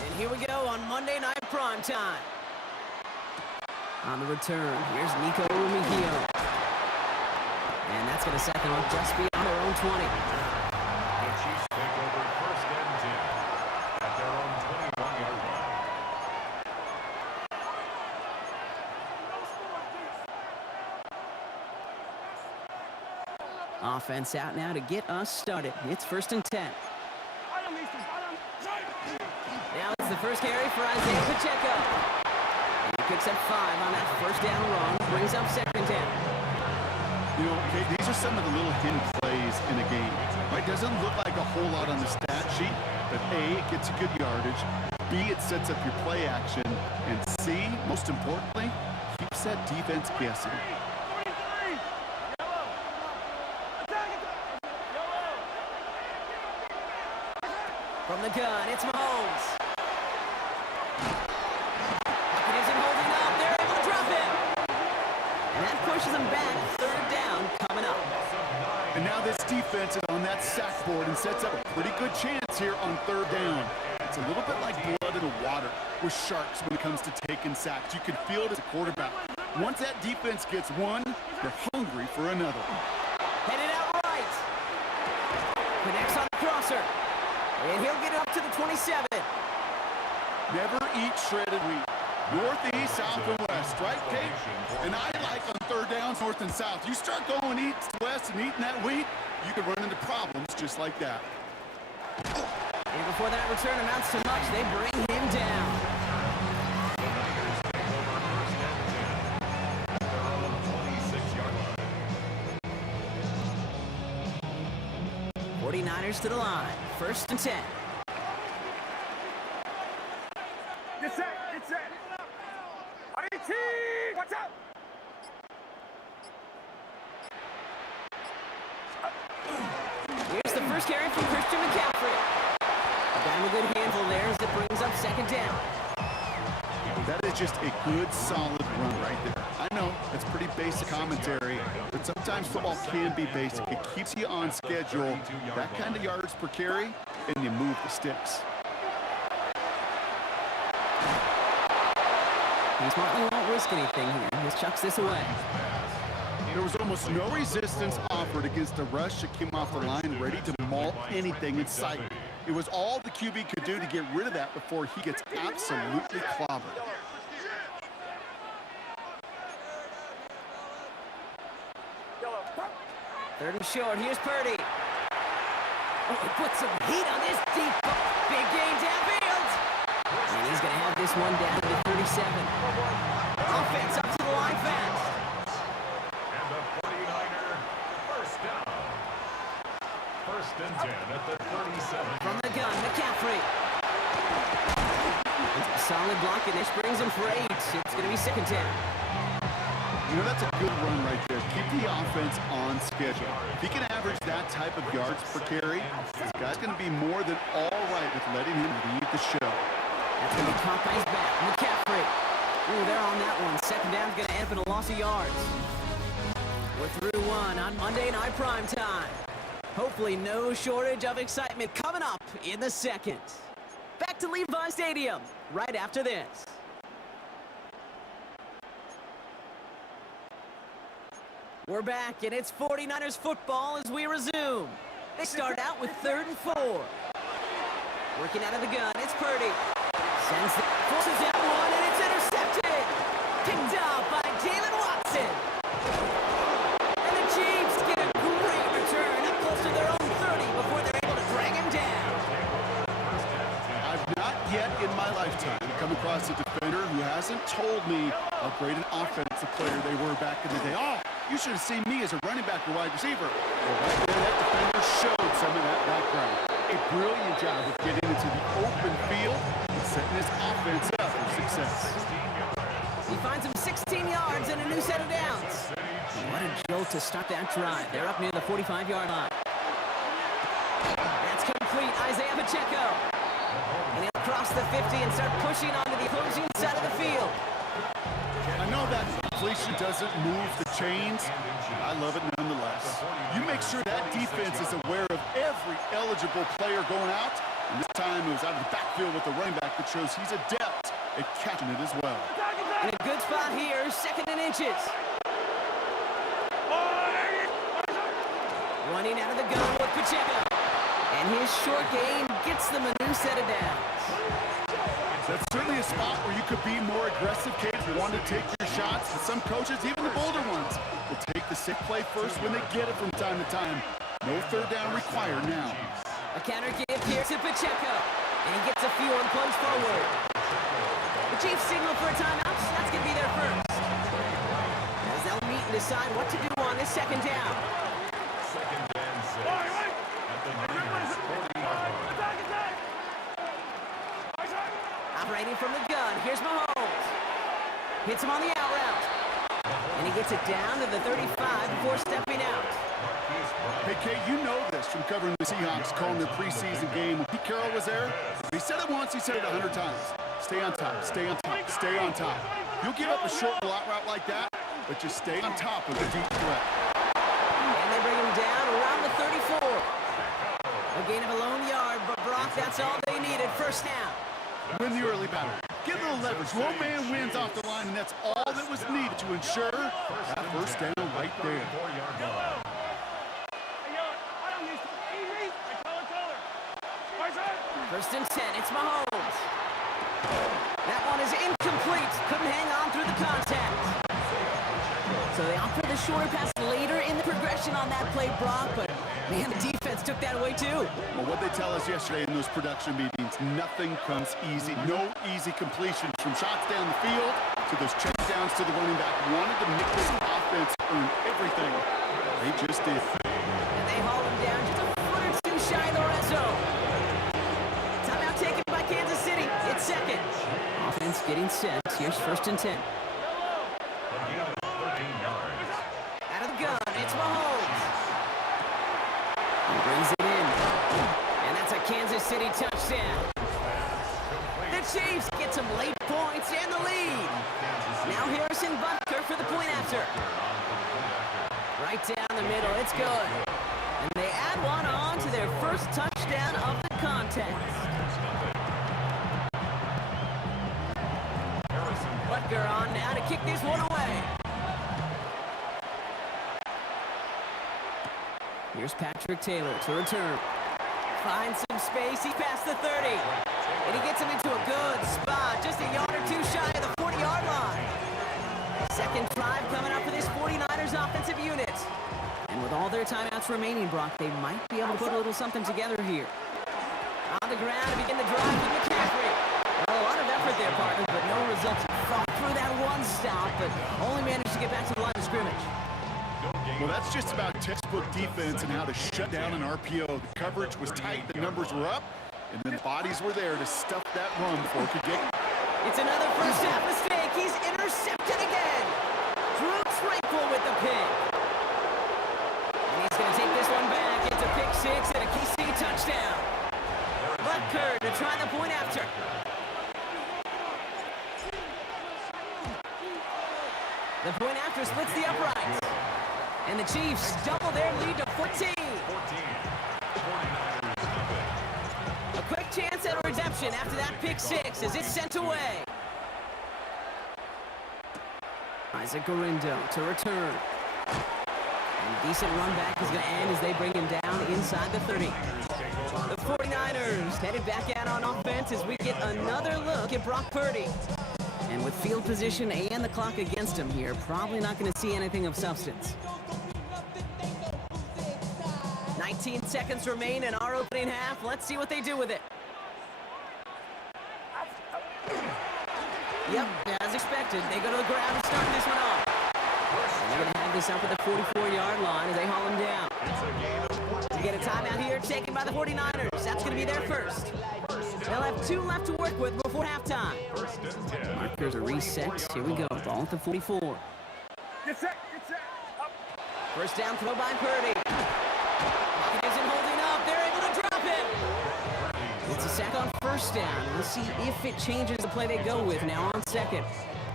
And here we go on Monday Night Primetime. On the return, here's Nico Rumigio. And that's going to set them up just beyond their own 20. The Chiefs take over first and 10 at their own 21-yard line. Offense out now to get us started. It's first and 10. Now it's the first carry for Isaiah Pacheco. And he picks up 5 on that first down run, brings up second down. You know, okay, these are some of the little hidden plays in a game. Right? Doesn't look like a whole lot on the stat sheet, but A, it gets you good yardage. B, it sets up your play action. And C, most importantly, keeps that defense guessing. From the gun, it's Mahomes. It isn't holding up. They're able to drop him. And that pushes them back. Third down coming up. And now this defense is on that sack board and sets up a pretty good chance here on third down. It's a little bit like blood in the water with sharks when it comes to taking sacks. You can feel it as a quarterback. Once that defense gets one, they're hungry for another. Headed out right. Connects on the crosser. And he'll get up to the 27. Never eat shredded wheat. Northeast, south, and west, right, Kate? And I like on third downs, north and south. You start going east, west, and eating that wheat, you can run into problems just like that. And before that return amounts to much, they bring him down. The Niners take over first and 10 at their own 26-yard line. 49ers to the line. First and 10. Get set, get set. RT, watch out. Here's the first carry from Christian McCaffrey. Got him a good handful there as it brings up second down. That is just a good, solid run right there. I know, it's pretty basic commentary, but sometimes football can be basic. It keeps you on schedule, that kind of yards per carry, and you move the sticks. He smartly won't risk anything here. He chucks this away. There was almost no resistance offered against a rush that came off the line ready to maul anything in sight. It was all the QB could do to get rid of that before he gets absolutely clobbered. Third and short. Here's Purdy. Oh, he puts some heat on this deep. Big gain downfield. And he's going to have this one down to the 37. Offense up to the line fast. And the 49er first down. First and 10 at the 37. From the gun, McCaffrey. It's a solid block, and this brings him for 8. It's going to be second down. You know, that's a good run right there. Keep the offense on schedule. If he can average that type of yards per carry, this guy's going to be more than all right with letting him lead the show. That's going to be caught by his back. McCaffrey. Ooh, they're on that one. Second down's going to end up in a loss of yards. We're through one on Monday Night Primetime. Hopefully no shortage of excitement coming up in the second. Back to Levi Stadium right after this. We're back, and it's 49ers football as we resume. They start out with 3rd and 4. Working out of the gun, it's Purdy. Sends the forces that one, and it's intercepted. Picked up by Jalen Watson. And the Chiefs get a great return up close to their own 30 before they're able to drag him down. I've not yet in my lifetime come across a defender who hasn't told me how great an offensive player they were back in the day. Oh, you should have seen me as a running back or wide receiver. Well, right there, that defender showed some of that background. A brilliant job of getting into the open field and setting his offense up for success. He finds him 16 yards and a new set of downs. What a jolt to start that drive. They're up near the 45-yard line. That's complete. Isaiah Pacheco. And he'll cross the 50 and start pushing onto the opposing side of the field. I know that completion doesn't move the chains, but I love it nonetheless. You make sure that defense is aware of every eligible player going out, And this time it was out of the backfield with the running back that shows he's adept at catching it as well. In a good spot here, 2nd and inches. Running out of the gun with Pacheco. And his short gain gets them a new set of downs. That's certainly a spot where you could be more aggressive, Kate, if you want to take your shots. But some coaches, even the bolder ones, will take the safe play first when they get it from time to time. No 3rd down required now. A counter give here to Pacheco. And he gets a few on the plunge forward. The Chiefs signal for a timeout, so that's going to be their first. As they'll meet and decide what to do on this 2nd down. 2nd and 6 at the Niners 40-yard line. Operating from the gun, here's Mahomes. Hits him on the out route. And he gets it down to the 35 before stepping out. Hey, Kate, you know this from covering the Seahawks, calling their preseason game. When Pete Carroll was there, he said it once, he said it 100 times. Stay on top, stay on top, stay on top. You'll give up a short blot route like that, but just stay on top of the deep threat. And they bring him down around the 34. A gain of a lone yard, but Brock, that's all they needed. 1st down. Win the early battle. Get a little leverage. Low man wins off the line, and that's all that was needed to ensure that 1st down right there. 4-yard line. 1st and 10, it's Mahomes. That one is incomplete. Couldn't hang on through the contact. So they opt for the shorter pass later in the progression on that play, Brock, but man, the defense took that away too. Well, what they tell us yesterday in those production meetings, nothing comes easy. No easy completions from shots down the field to those check downs to the running back. Wanted to make this offense earn everything. They just did. And they haul him down just a foot or two shy of the red zone. Timeout taken by Kansas City. It's 2nd. Offense getting set. Here's 1st and 10. Out of the gun, it's Mahomes. He brings it in. And that's a Kansas City touchdown. The Chiefs get some late points and the lead. Now Harrison Butker for the point after. Right down the middle, it's good. And they add one on to their first touchdown of the contest. Butker on now to kick this one away. Here's Patrick Taylor to return. Finds some space, he passed the 30. And he gets him into a good spot, just a yard or two shy of the 40-yard line. 2nd drive coming up for this 49ers offensive unit. And with all their timeouts remaining, Brock, they might be able to put a little something together here. On the ground to begin the drive with McCaffrey. Well, a lot of effort there, partner, but no results. Fought through that one stop, but only managed to get back to the line of scrimmage. Well, that's just about textbook defense and how to shut down an RPO. The coverage was tight, the numbers were up, and then the bodies were there to stuff that run before it could get. It's another first half mistake. He's intercepted again. Drew Tranquil with the pick. And he's going to take this one back. It's a pick 6 and a KC touchdown. Butker to try the point after. The point after splits the uprights. And the Chiefs double their lead to 14. 49ers nothing. A quick chance at a redemption after that pick 6 as it's sent away. Isaac Gorindo to return. And a decent run back is going to end as they bring him down inside the 30. The 49ers headed back out on offense as we get another look at Brock Purdy. And with field position and the clock against him here, probably not going to see anything of substance. 19 seconds remain in our opening half. Let's see what they do with it. Yep, as expected, they go to the ground and start this one off. And they're going to have this up at the 44-yard line as they haul him down. We get a timeout here taken by the 49ers. That's going to be their first. They'll have 2 left to work with before halftime. Markers are reset. Here we go. Ball at the 44. Get set, up. First down throw by Purdy. Pocket isn't holding up. They're able to drop him. It's a sack on first down. We'll see if it changes the play they go with now on second.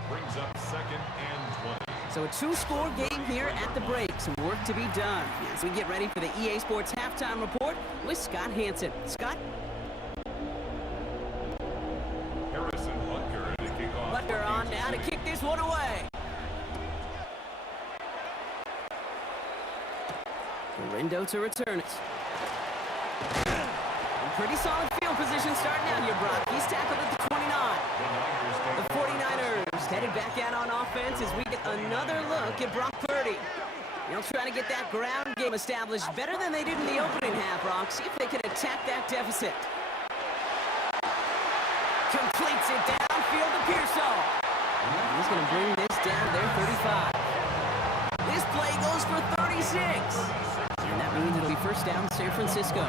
Brings up 2nd and 20. So a 2-score game here at the break. Some work to be done as we get ready for the EA Sports Halftime Report with Scott Hansen. Scott? this one away. Rindo to return it. Pretty solid field position starting out here, Brock. He's tackled at the 29. The 49ers headed back out on offense as we get another look at Brock Purdy. They'll try to get that ground game established better than they did in the opening half, Brock. See if they can attack that deficit. Completes it downfield to Pearsall. He's going to bring this down to their 35. This play goes for 36. And that means it'll be first down San Francisco.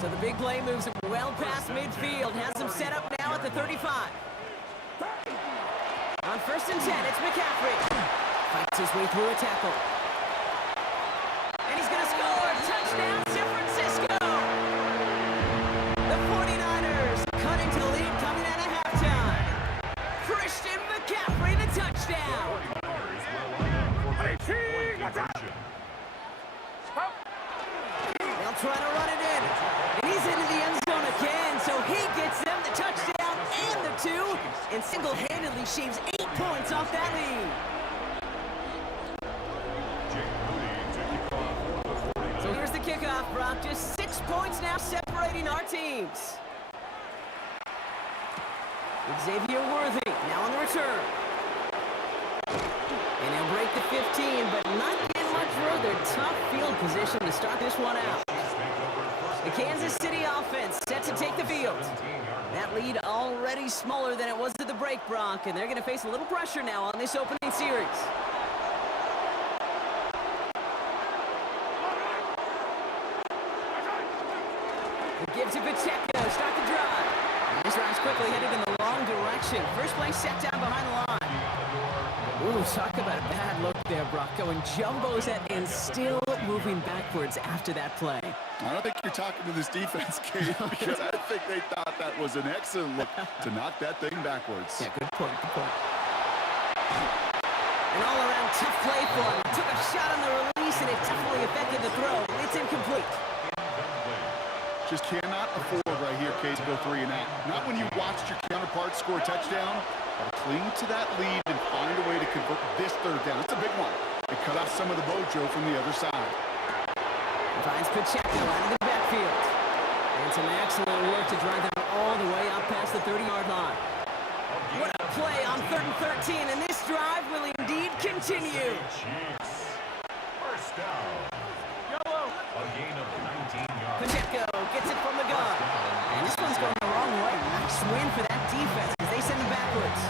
So the big play moves him well past midfield. Has him set up now at the 35. On 1st and 10, it's McCaffrey. Fights his way through a tackle. And he's going to score. Touchdown, San Francisco. The 49ers cutting to the lead coming out of halftime. Christian McCaffrey, the touchdown. They'll try to run it in. And he's into the end zone again, so he gets them the touchdown and the 2, and single-handedly shaves 8 points off that lead. So here's the kickoff, Brock. Just 6 points now separating our teams. Xavier Worthy now on the return. And he'll break the 15, but not get much further. Tough field position to start this one out. The Kansas City offense set to take the field. That lead already smaller than it was at the break, Brock, and they're going to face a little pressure now on this opening series. The give to Pacheco, start the drive. And this drive's quickly headed in the wrong direction. First play set down behind the line. Ooh, talk about a bad look there, Brock. Going jumbo set and still moving backwards after that play. I don't think you're talking to this defense, Kate, because I think they thought that was an excellent look to knock that thing backwards. Yeah, good point, good point. An all-around tough play for him. Took a shot on the release, and it definitely affected the throw. It's incomplete. Just cannot afford right here, Kate, to go 3 and out. Not when you watched your counterpart score a touchdown. Gotta cling to that lead and find a way to convert this 3rd down. It's a big one. And cut off some of the mojo from the other side. Finds Pacheco out of the backfield. And some excellent work to drive them all the way up past the 30-yard line. What a play on 3rd and 13, and this drive will indeed continue. First down. A gain of 19 yards. Pacheco gets it from the gun. And this one's going the wrong way. Nice win for that defense as they send him backwards.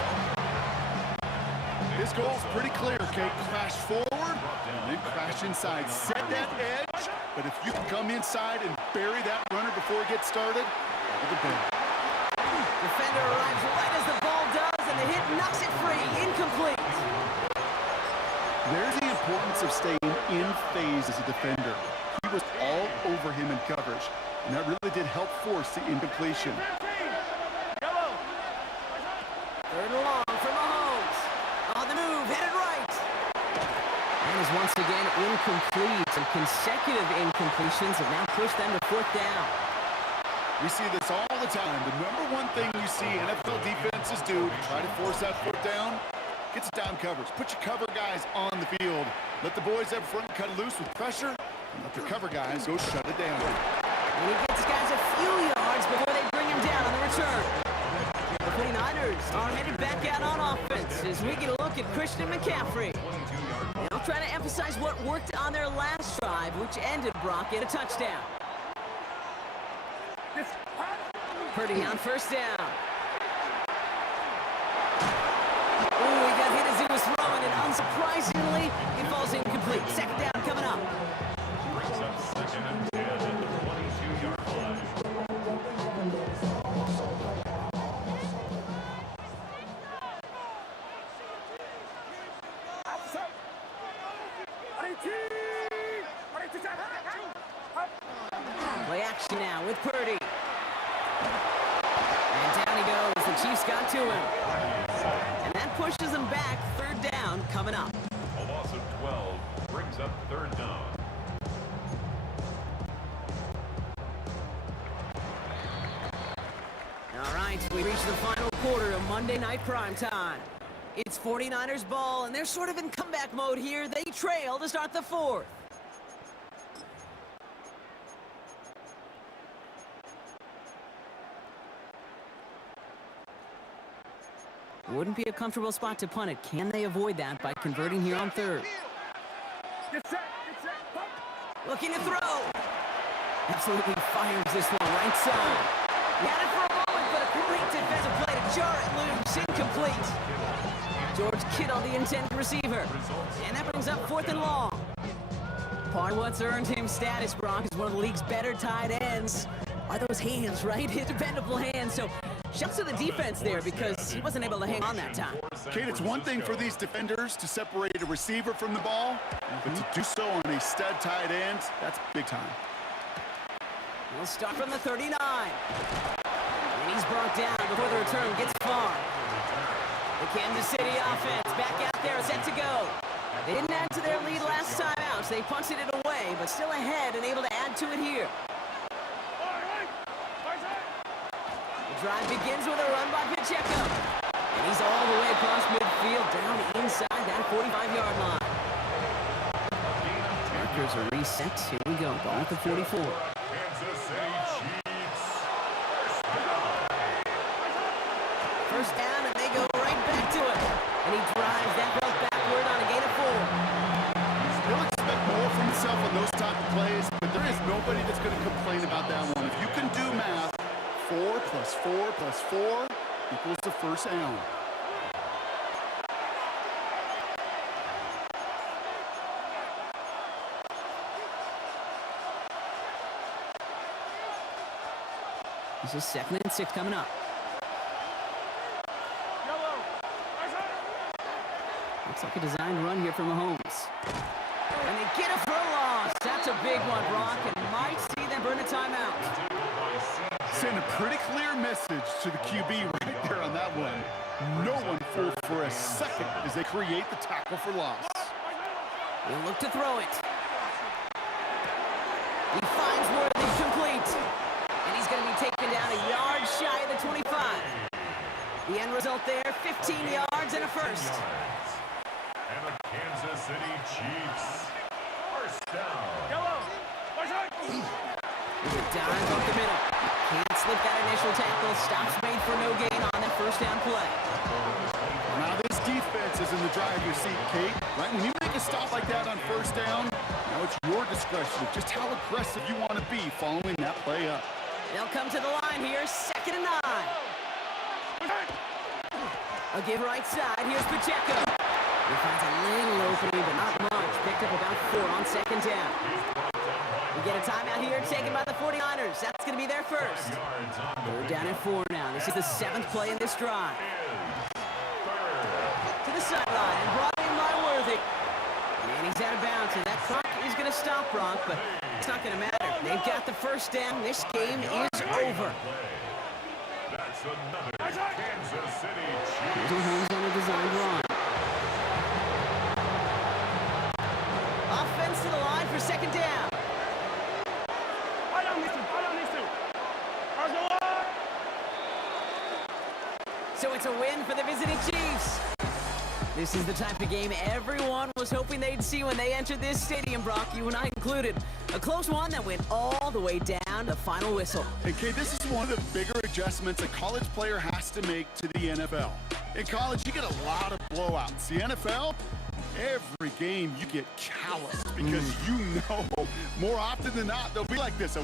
This goal's pretty clear, Kate. Crash forward and then crash inside. Set that edge, but if you can come inside and bury that runner before it gets started, all the better. Defender arrives right as the ball does, and the hit knocks it free. Incomplete. There's the importance of staying in phase as a defender. He was all over him in coverage, and that really did help force the incompletion. 3rd and long for Mahomes. On the move, headed right. And is once again incomplete. Some consecutive incompletions have now pushed them to 4th down. We see this all the time. The number one thing you see NFL defenses do to try to force that 4th down, gets down coverage. Put your cover guys on the field. Let the boys up front cut loose with pressure, and let the cover guys go shut it down. And he gets guys a few yards before they bring him down on the return. The 49ers are headed back out on offense as we get a look at Christian McCaffrey. And I'll try to emphasize what worked on their last drive, which ended Brock in a touchdown. Purdy on 1st down. Ooh, he got hit as he was throwing, and unsurprisingly, he falls incomplete. 2nd down coming up. Brings up 2nd and 10 at the 22-yard line. Play action now with Purdy. And down he goes. The Chiefs got to him. And that pushes them back. 3rd down coming up. A loss of 12 brings up 3rd down. All right, we reach the final quarter of Monday Night Primetime. It's 49ers ball, and they're sort of in comeback mode here. They trail to start the fourth. Wouldn't be a comfortable spot to punt it. Can they avoid that by converting here on third? Get set, pump. Looking to throw. Absolutely fires this one right side. He had it for a moment, but a great defensive play to jar it loose. Incomplete. George Kittle, the intended receiver. And that brings up 4th and long. Part of what's earned him status, Brock, is one of the league's better tight ends. Are those hands, right? His dependable hands. So shouts to the defense there because he wasn't able to hang on that time. Kate, it's one thing for these defenders to separate a receiver from the ball, but to do so on a stud tight end, that's big time. He'll start from the 39. And he's brought down before the return gets far. The Kansas City offense back out there, set to go. They didn't add to their lead last time out, so they punted it away, but still ahead and able to add to it here. The drive begins with a run by Pacheco. And he's all the way across midfield, down inside that 45-yard line. Markers are reset. Here we go, ball at the 44. Kansas City Chiefs. First down, and they go right back to it. And he drives that ball backward on a gain of 4. He'll expect more from himself on those type of plays, but there is nobody that's going to complain about that one. If you can do math, 4 plus 4 plus 4 equals the first down. This is 2nd and 6 coming up. Looks like a designed run here from Mahomes. And they get it for a loss. That's a big one, Brock, and might see them burn a timeout. Send a pretty clear message to the QB right there on that one. No one fooled for a second as they create the tackle for loss. He'll look to throw it. He finds Worthy complete. And he's going to be taken down a yard shy of the 25. The end result there, 15 yards and a first. And the Kansas City Chiefs. First down. With a dive up the middle. Can't slip that initial tackle. Stops made for no gain on that first down play. Now this defense is in the driver's seat, Kate. Right when you make a stop like that on first down, now it's your discretion of just how aggressive you want to be following that play up. They'll come to the line here, 2nd and 9. A give right side, here's Pacheco. He finds a little opening, but not much. Picked up about 4 on 2nd down. We get a timeout here taken by the 49ers. That's going to be their first. 3rd down and 4 now. This is the 7th play in this drive. To the sideline and brought in by Worthy. And he's out of bounds, and that clock is going to stop, Brock, but it's not going to matter. They've got the first down. This game is over. That's another Kansas City Chiefs. Here's Mahomes on a designed run. Offense to the line for 2nd down. So it's a win for the visiting Chiefs. This is the type of game everyone was hoping they'd see when they entered this stadium, Brock, you and I included. A close one that went all the way down to final whistle. And Kate, this is one of the bigger adjustments a college player has to make to the NFL. In college, you get a lot of blowouts. The NFL, every game you get calloused because you know more often than not they'll be like this.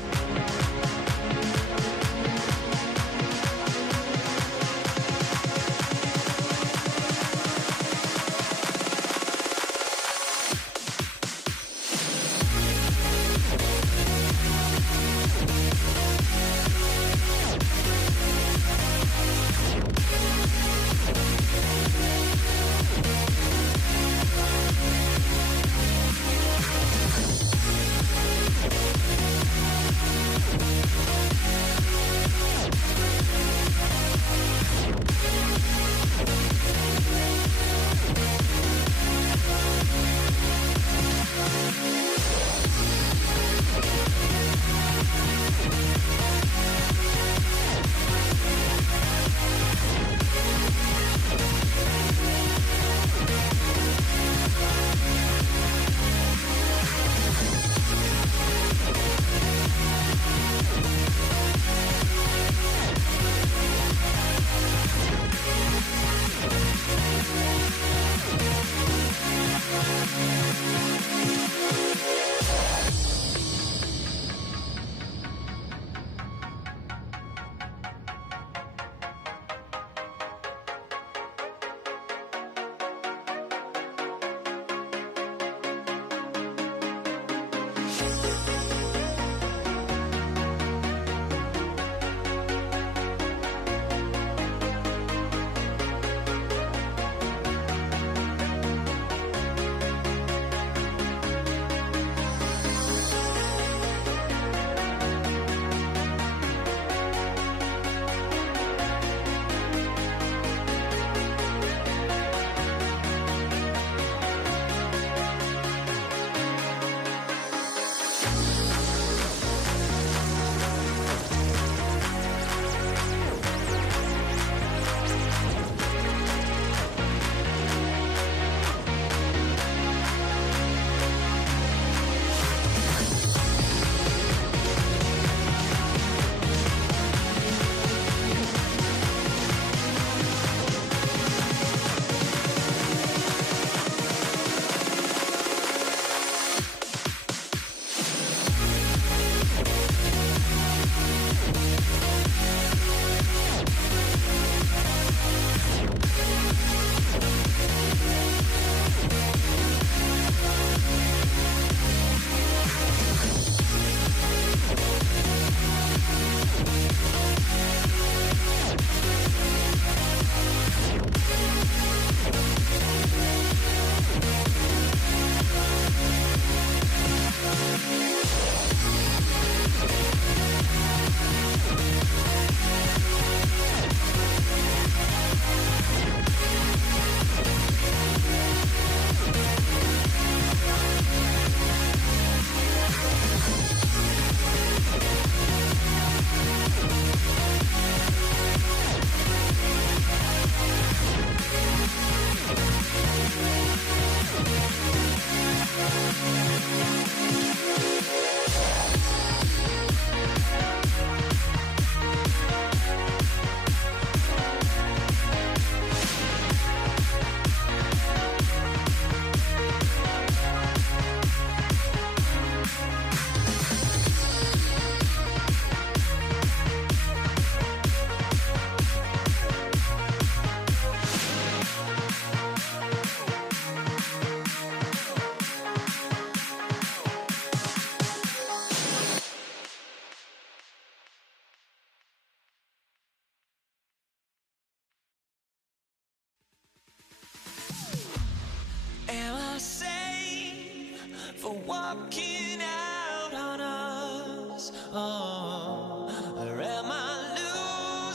Oh, or am I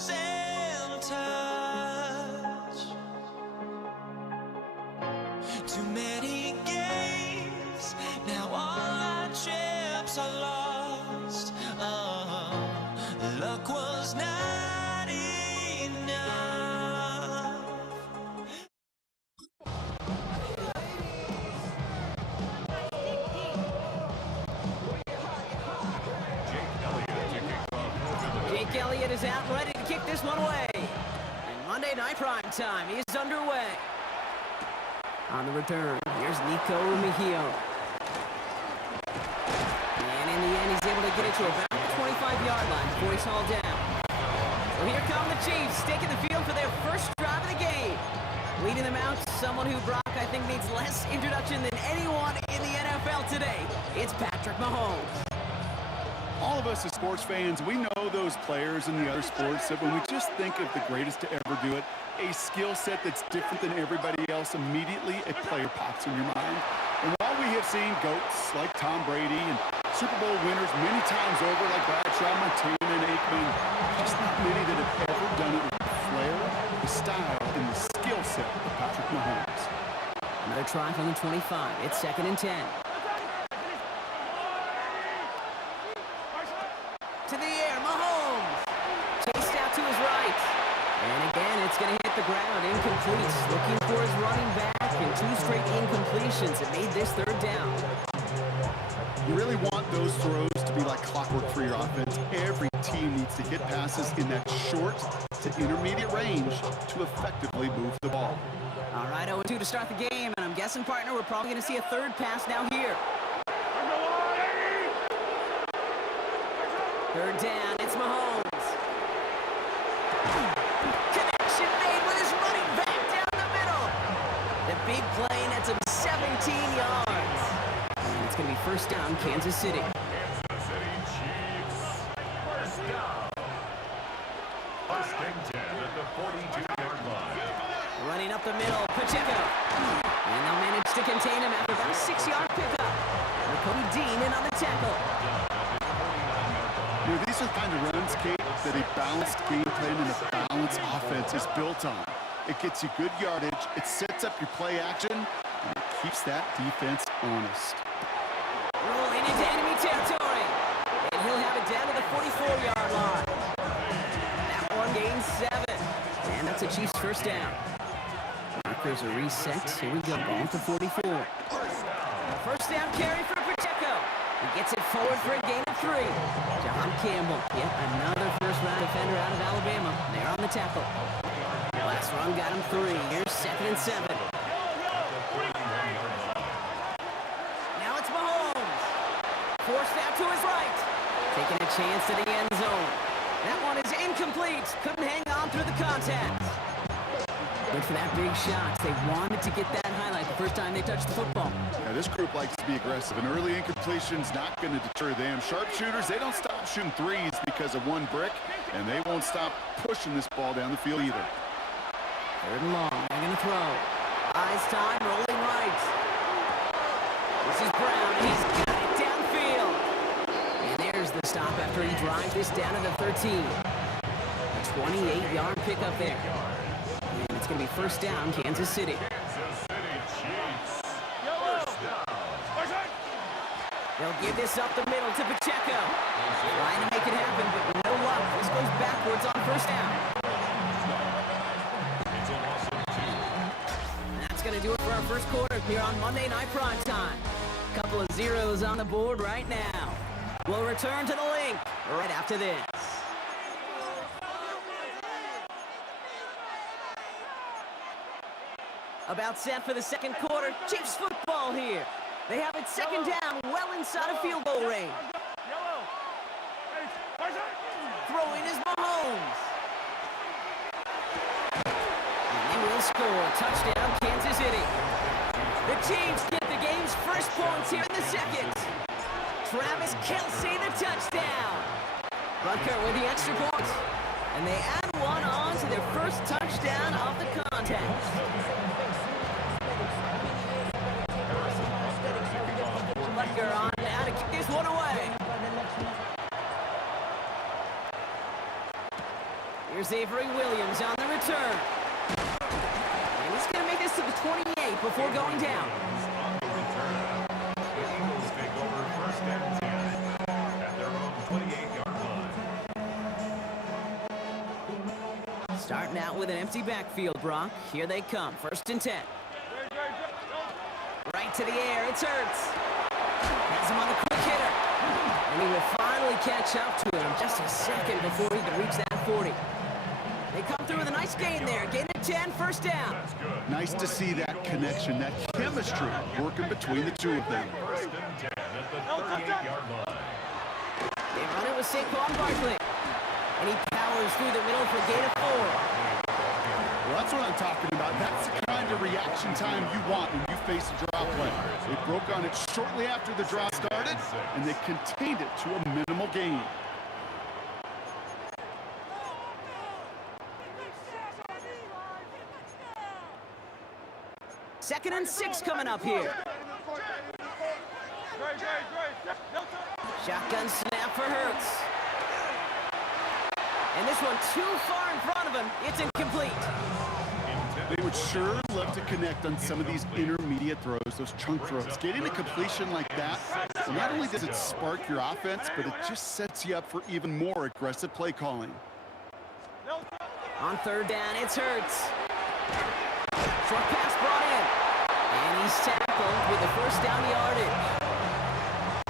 losing touch? Too many games, now all our chips are lost. Oh, luck was not enough. Jake Elliott is out and ready to kick this one away. And Monday Night Prime Time is underway. On the return, here's Nico Mejio. And in the end, he's able to get it to about the 25-yard line before he's hauled down. So here come the Chiefs, taking the field for their first drive of the game. Leading them out, someone who Brock, I think, needs less introduction than anyone in the NFL today. It's Patrick Mahomes. All of us as sports fans, we know those players in the other sports that when we just think of the greatest to ever do it, a skill set that's different than everybody else, immediately a player pops in your mind. And while we have seen GOATs like Tom Brady and Super Bowl winners many times over like Bradshaw, Montana, and Aikman, just not many that have ever done it with the flair, the style, and the skill set of Patrick Mahomes. Another try from the 25. It's 2nd and 10. To the air, Mahomes. Chased out to his right. And again, it's going to hit the ground. Incomplete. Looking for his running back. And 2 straight incompletions. It made this 3rd down. You really want those throws to be like clockwork for your offense. Every team needs to hit passes in that short to intermediate range to effectively move the ball. All right, 0-2 to start the game. And I'm guessing, partner, we're probably going to see a 3rd pass now here. 3rd down, it's Mahomes. Connection made with his running back down the middle. The big play nets him 17 yards. And it's going to be 1st down, Kansas City. Kansas City Chiefs. First down. 1st and 10 at the 42-yard line. Running up the middle, Pacheco. And they'll manage to contain him after about a 6-yard pickup. And Cody Dean in on the tackle. You know, these are the kind of runs, Kate, that a balanced game plan and a balanced offense is built on. It gets you good yardage, it sets up your play action, and it keeps that defense honest. Rolling into enemy territory. And he'll have it down to the 44-yard line. That one gains 7. And that's a Chiefs 1st down. Markers are reset. Here we go. Ball to 44. 1st down carry for Pacheco. He gets it forward for a gain of 3. John Campbell, yet another first-round defender out of Alabama. They're on the tackle. Last run got him 3. Here's 2nd and 7. Now it's Mahomes. Forced out to his right. Taking a chance to the end zone. That one is incomplete. Couldn't hang on through the contact. Good for that big shot. They wanted to get that highlight the first time they touched the football. Now, this group likes to be aggressive. An early incompletion's not going to deter them. Sharpshooters, they don't stop shooting threes because of one brick, and they won't stop pushing this ball down the field either. 3rd and long. They're going to throw. Eyes time, rolling right. This is Brown, and he's got it downfield. And there's the stop after he drives this down to the 13. A 28-yard pickup there. And it's going to be 1st down, Kansas City. Kansas City Chiefs. First down. They'll give this up the middle to Pacheco. Trying to make it happen, but no luck. This goes backwards on 1st down. It's a loss of 2. That's going to do it for our 1st quarter here on Monday Night Prime Time. Couple of zeros on the board right now. We'll return to the link right after this. About set for the 2nd quarter. Chiefs football here. They have it 2nd down, well inside of field goal range. Throwing is Mahomes. And they will score. Touchdown, Kansas City. The Chiefs get the game's first points here in the 2nd. Travis Kelce, the touchdown. Butker with the extra point. And they add one on to their first touchdown of the contest. Butker on now to kick this one away. Here's Avery Williams on the return. And he's going to make this to the 28 before going down. On the return, the Eagles take over first and 10 at their own 28-yard line. Starting out with an empty backfield, Brock. Here they come, 1st and 10. Right to the air, it's Hurts. Has him on the quick hitter. And he will finally catch up to him just a second before he can reach that 40. They come through with a nice gain there. Gain of 10, 1st down. That's good. Nice to see that connection, that chemistry working between the two of them. First and 10 at the 38-yard line. They run it with Saquon Barkley. And he powers through the middle for gain of 4. Well, that's what I'm talking about. That's the kind of reaction time you want when you face a draw play. They broke on it shortly after the draw started, and they contained it to a minimal gain. Second and 6 coming up here. Shotgun snap for Hurts. And this one too far in front of him. It's incomplete. They would sure love to connect on some of these intermediate throws, those chunk throws. Getting a completion like that, well, not only does it spark your offense, but it just sets you up for even more aggressive play calling. On 3rd down, it's Hurts. Short pass brought in. And he's tackled with the 1st down yardage.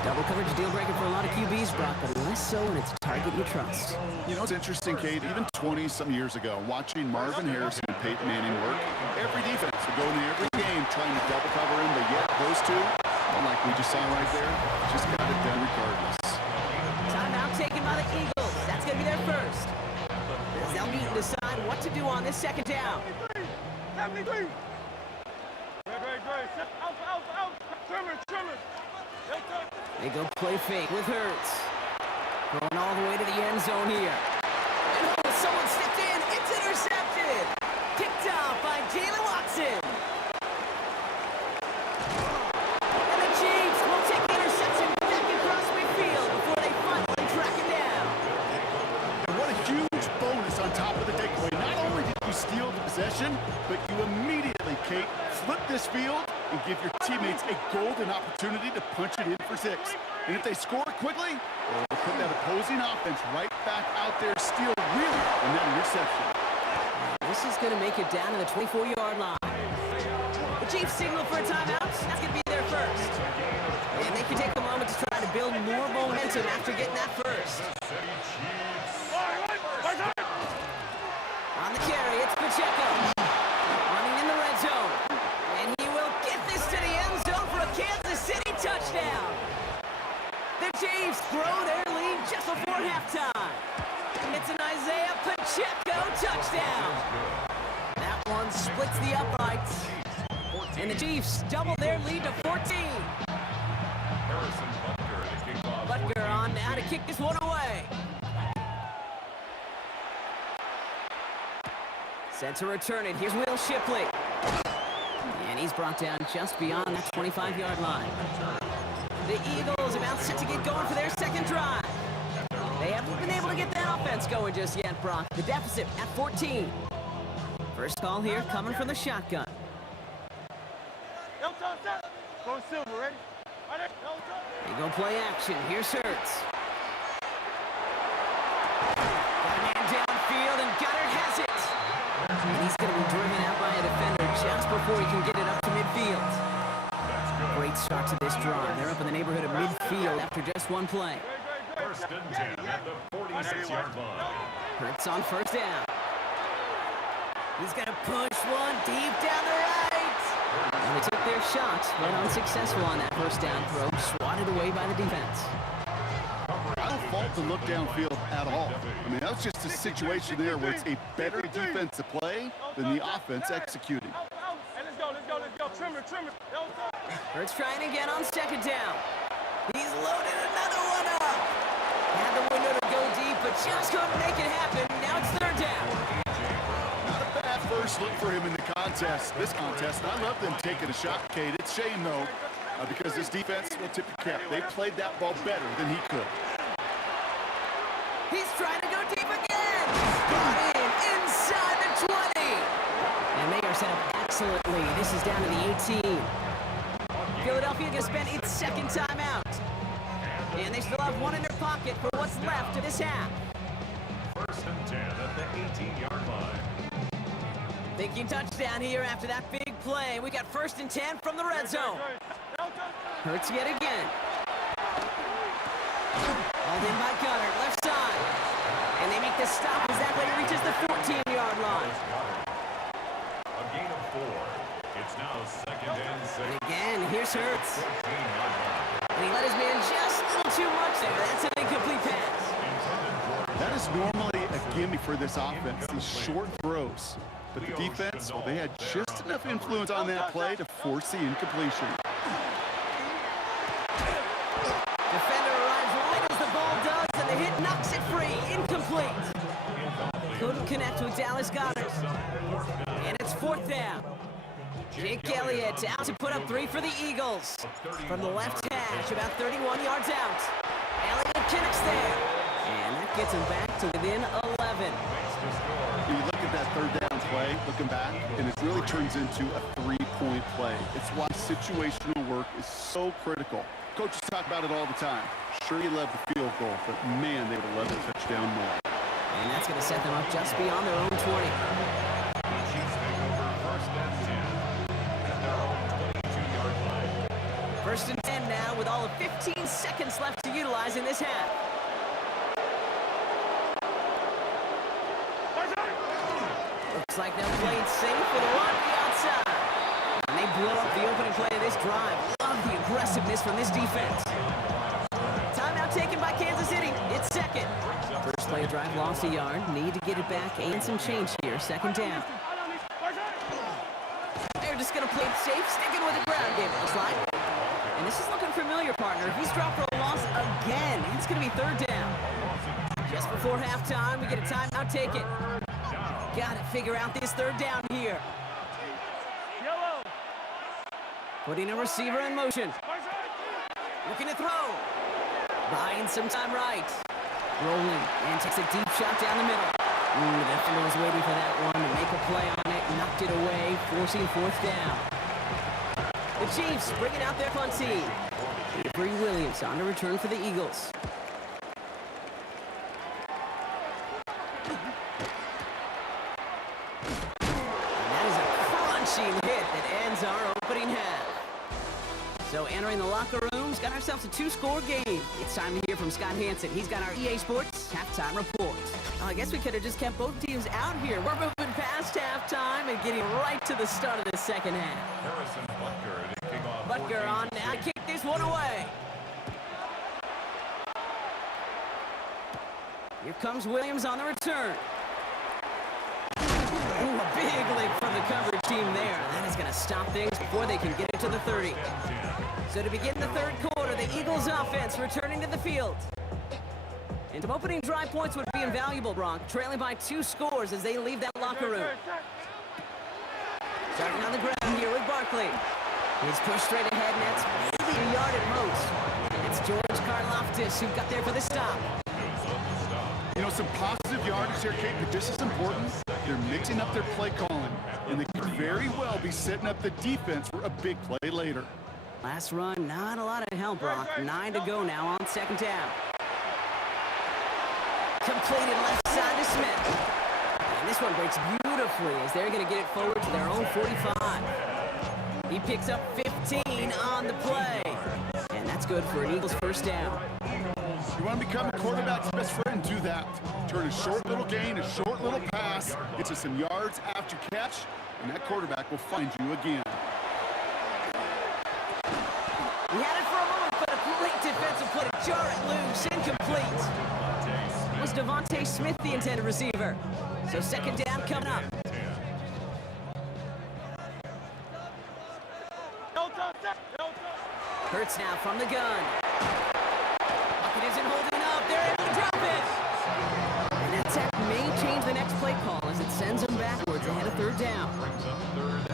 Double coverage deal breaker for a lot of QBs, Brock, but less so when it's a target you trust. You know, it's interesting, Kate, even 20-some years ago, watching Marvin Harrison and Peyton Manning work, every defense would go into every game trying to double cover him, but yet those two, like we just saw right there, just got it done regardless. Timeout taken by the Eagles. That's going to be their first. As they'll meet and decide what to do on this 2nd down. 73. They go play fake with Hurts. Going all the way to the end zone here. And oh, someone stepped in. It's intercepted. Picked off by Jalen Watson. And the Chiefs will take the interception back across midfield before they finally track it down. And what a huge bonus on top of the takeaway. Not only did you steal the possession, but you immediately, Kate, flip this field and give your teammates a golden opportunity to punch it in for 6. And if they score quickly, they'll put that opposing offense right back out there, steal really on that interception. This is going to make it down to the 24-yard line. The Chiefs signal for a timeout. That's going to be their first. And they can take a moment to try to build more momentum after getting that first. On the carry, it's Pacheco. Running in the red zone. And he will get this to the end zone for a Kansas City touchdown. The Chiefs grow their lead just before halftime. It's an Isaiah Pacheco touchdown. That one splits the uprights. And the Chiefs double their lead to 14. Harrison Butker to kick off. Butker on now to kick this one away. Set to return it. Here's Will Shipley. And he's brought down just beyond that 25-yard line. The Eagles about set to get going for their 2nd drive. They haven't been able to get that offense going just yet, Brock. The deficit at 14. First call here coming from the shotgun. Go Silver, ready? They go play action. Here's Hurts. Got a man downfield, and Goddard has it. And he's going to be driven out by a defender just before he can get it up to midfield. Great start to this drive. They're up in the neighborhood of midfield after just one play. First and 10 at the 46-yard line. Hurts on 1st down. He's going to push one deep down the right. And they took their shots, but unsuccessful on that 1st down throw. Swatted away by the defense. I don't fault the look downfield at all. I mean, that was just a situation there where it's a better defensive play than the offense executing. Let's go. Trim it. Hurts trying again on 2nd down. He's loaded another one up. Had the window to go deep, but just couldn't make it happen. Now it's 3rd down. Not a bad first look for him in the contest. This contest, and I love them taking a shot, Kate. It's shame, though, because this defense will tip your cap. They played that ball better than he could. He's trying to go deep again. Got in. this is down to the 18. Philadelphia going to spend its second timeout. And they still have one in their pocket for what's left of this half. First and 10 at the 18-yard line. Thinking touchdown here after that big play. We got first and 10 from the red zone. Hurts yet again. Hauled in by Goddard, left side. And they make the stop as that player reaches the 14-yard line. A gain of 4. It's now second and 6. And again, here's Hurts. 14-yard line. And he let his man just a little too much there. That's an incomplete pass. That is normally a gimme for this offense, these short throws. But the defense, well, they had just enough influence on that play to force the incompletion. Defender arrives right as the ball does, and the hit knocks it free. Incomplete. Couldn't connect with Dallas Goddard. And it's fourth down. Jake Elliott out to put up 3 for the Eagles. From the left hash, about 31 yards out. Elliott connects there. And that gets him back to within 11. You look at that third down play, looking back, and it really turns into a 3-point play. It's why situational work is so critical. Coaches talk about it all the time. Sure, you love the field goal, but man, they would have loved a touchdown more. And that's going to set them up just beyond their own 20. Chiefs take over first and 10 at their own 22-yard line. First and 10 now with all of 15 seconds left to utilize in this half. Looks like they'll play it safe with a run to the outside. And they blow up the opening play of this drive. Love the aggressiveness from this defense. Timeout taken by Kansas City. It's second. First play of drive lost a yard. Need to get it back and some change here. Second down. They're just going to play it safe, sticking with the ground game, it looks like. And this is looking familiar, partner. He's dropped for a loss again. It's going to be third down. Just before halftime, we get a timeout taken. Got to figure out this third down here. Putting a receiver in motion. Looking to throw. Buying some time right. Rolling and takes a deep shot down the middle. The defender was waiting for that one to make a play on it. Knocked it away, forcing fourth down. The Chiefs bringing out their punt team. Avery Williams on to return for the Eagles. Hit that ends our opening half. So entering the locker rooms, got ourselves a 2-score game. It's time to hear from Scott Hansen. He's got our EA Sports halftime report. I guess we could have just kept both teams out here. We're moving past halftime and getting right to the start of the second half. Harrison Butker to kick off. Butker on now to kick this one away. Here comes Williams on the return. Ooh, a big lick from the coverage team there. That is going to stop things before they can get it to the 30. So to begin the third quarter, the Eagles offense returning to the field. And some opening drive points would be invaluable, Bronk, trailing by 2 scores as they leave that locker room. Starting on the ground here with Barkley. He's pushed straight ahead, and that's maybe a yard at most. It's George Karlaftis who got there for the stop. You know, some positive yardage here, Kate, but just as important, they're mixing up their play calling, and they could very well be setting up the defense for a big play later. Last run, not a lot of help, Brock. 9 to go now on second down. Completed left side to Smith. And this one breaks beautifully as they're going to get it forward to their own 45. He picks up 15 on the play. And that's good for an Eagles first down. You want to become a quarterback's best friend, do that. Turn a short little gain, a short little pass, get you some yards after catch, and that quarterback will find you again. He had it for a moment, but a great defensive play to jar it loose, incomplete. It was Devontae Smith, the intended receiver. So second down coming up. Hurts now from the gun. Bucket isn't holding up. They're able to drop it. And that sack may change the next play call as it sends them backwards ahead of third down.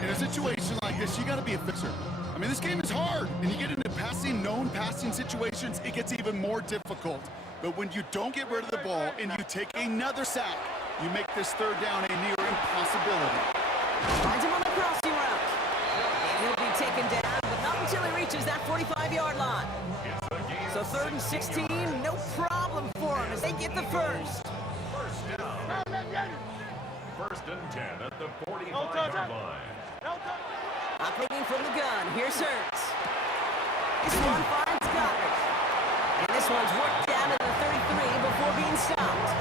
In a situation like this, you got to be a fixer. I mean, this game is hard, and you get into known passing situations, it gets even more difficult. But when you don't get rid of the ball and you take another sack, you make this third down a near impossibility. Finds him on the crossing route. taken down, but not until he reaches that 45-yard line. It's a game So 3rd and 16, no problem for him as they get the first. first down. First and 10 at the No 45-yard touch. line. No touch. Operating from the gun, here's Hurts. This one finds Goddard. And this one's worked down to the 33 before being stopped.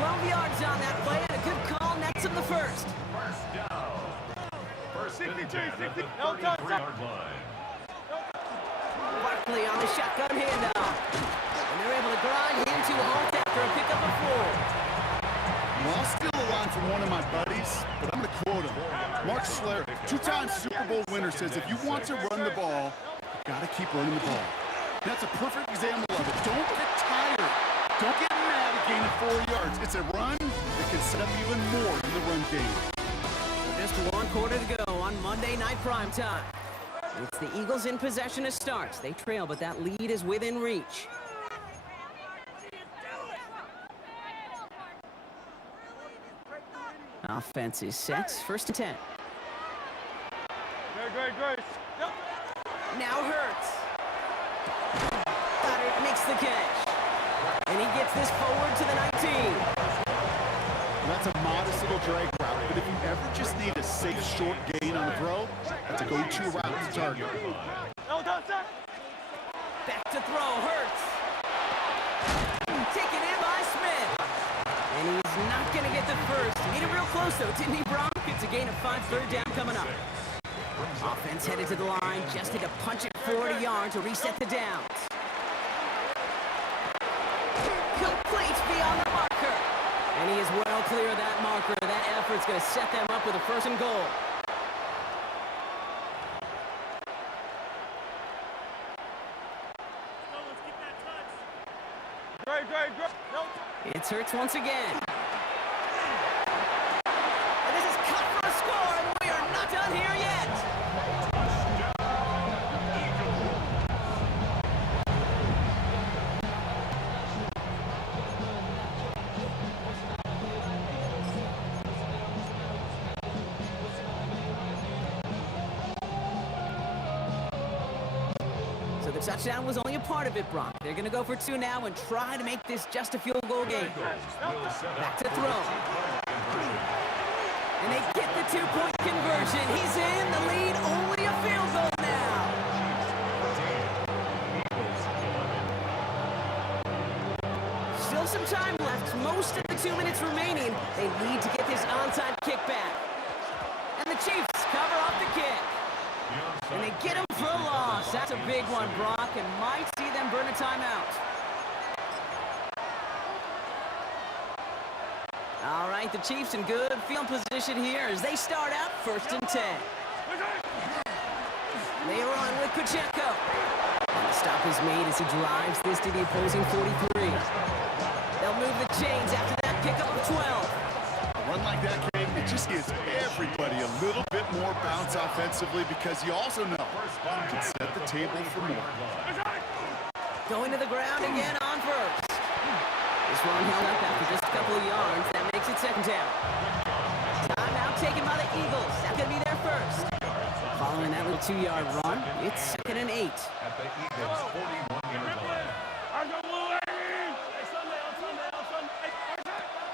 12 yards on that play and a good call nets him the first. First down. First and 63, 10 at the 60. No touch. 33-yard line. Barkley on the shotgun handoff. And they're able to grind him to a halt after a pickup of 4. Well, I'll steal a line from one of my buddies, but I'm going to quote him. Mark Schlereth, two-time Super Bowl winner, says if you want to run the ball, you got to keep running the ball. That's a perfect example of it. Don't get tired. Don't get mad at gaining 4 yards. It's a run that can set up even more in the run game. Just 1 quarter to go on Monday Night Primetime. It's the Eagles in possession as starts. They trail, but that lead is within reach. Offense is set. 1st and 10. Great. Now Hurts. Goddard makes the catch. And he gets this forward to the 19. That's a modest little drag route, but if you ever just need a safe short gain on a throw, that's a go-to route to target. No touch. Back to throw, Hurts. Taken in by Smith. And he's not going to get the first. Made it real close, though, didn't he, Brock? It's a gain of 5, 3rd down coming up. Offense headed to the line. Just need to punch it 40 yards to reset the downs. Complete beyond the marker. And he is well clear of that marker. That effort's going to set them up with a 1st and goal. Great. No touch. It's Hurts once again. And this is cut for a score, and we are not done here yet. So the touchdown was only a part of it, Brock. They're going to go for 2 now and try to make this just a field goal game. Back to throw. And they get the 2-point conversion. He's in the lead, only a field goal now. Still some time left, most of the 2 minutes remaining. They need to get this onside kick back. And the Chiefs cover up the kick. And they get him for a loss. That's a big one, Brock, and might see them burn a timeout. All right, the Chiefs in good field position here as they start out 1st and 10. They run with Pacheco. And the stop is made as he drives this to the opposing 43. They'll move the chains after that pickup of 12. A run like that, King, it just gives everybody a little bit more bounce offensively because you also know you can set the table for more. Going to the ground again on 1st. This run held up after just a couple of yards. That makes it 2nd down. Timeout taken by the Eagles. That's going to be their first. Following that little 2-yard run, it's 2nd and 8. At the Eagles' 41-yard line.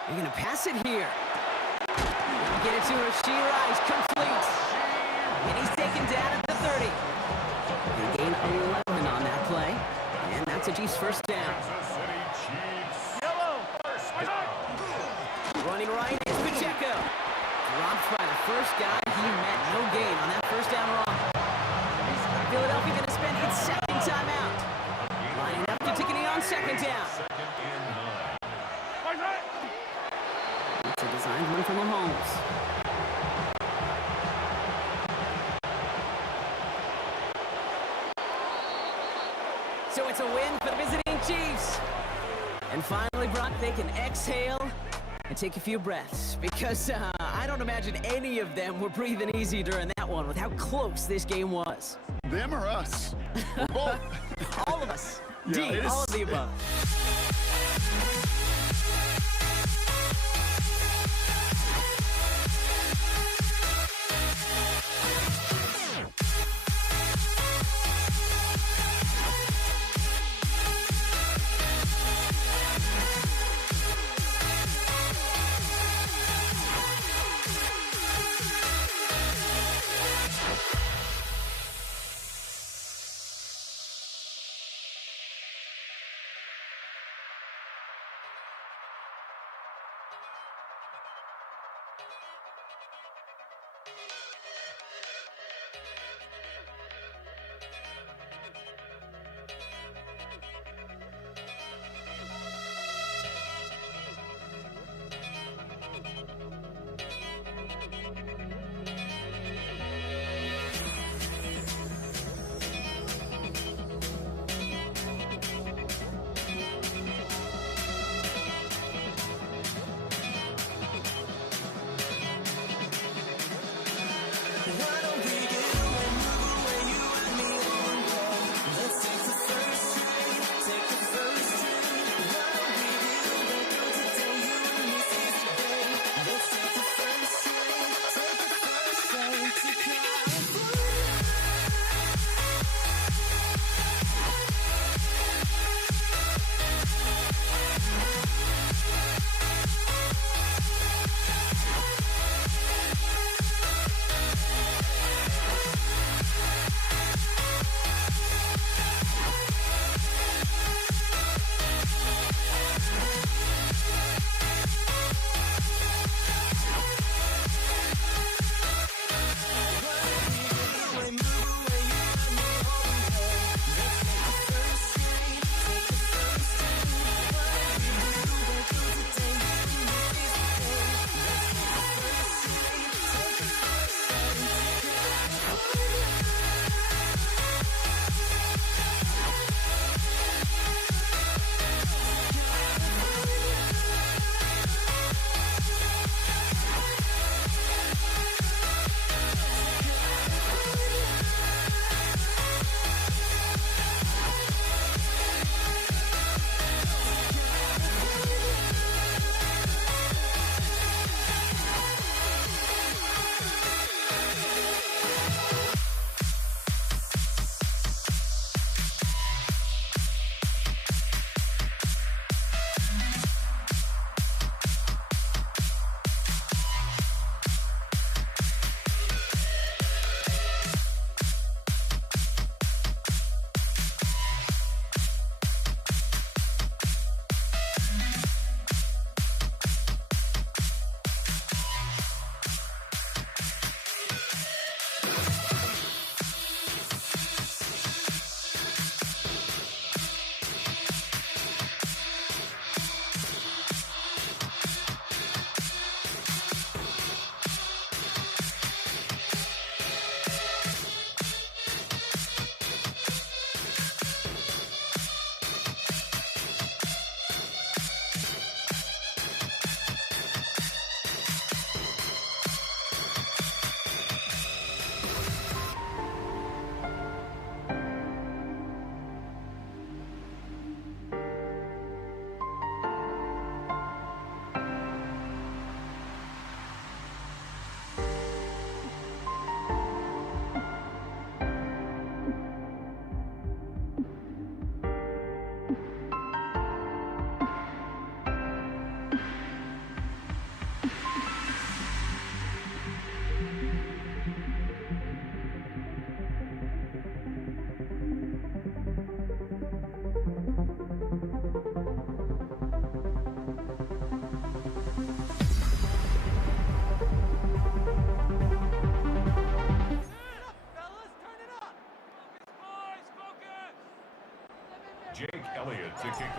They're going to pass it here. Get it to Rashee Rice, complete. And he's taken down at the 30. They gain 11 on that play. And that's a Chiefs 1st down. Kansas City Chiefs. Running right is Pacheco. Dropped by the first guy he met. No gain on that 1st down run. Philadelphia going to spend its 2nd timeout. Lining up to ticketing on 2nd down. 2nd and 9. It's a designed run from Mahomes. So it's a win for the visiting Chiefs. And finally, Brock, they can exhale and take a few breaths because I don't imagine any of them were breathing easy during that one with how close this game was. Them or us? We're both. All of us. Yeah, D, it is- all of the above.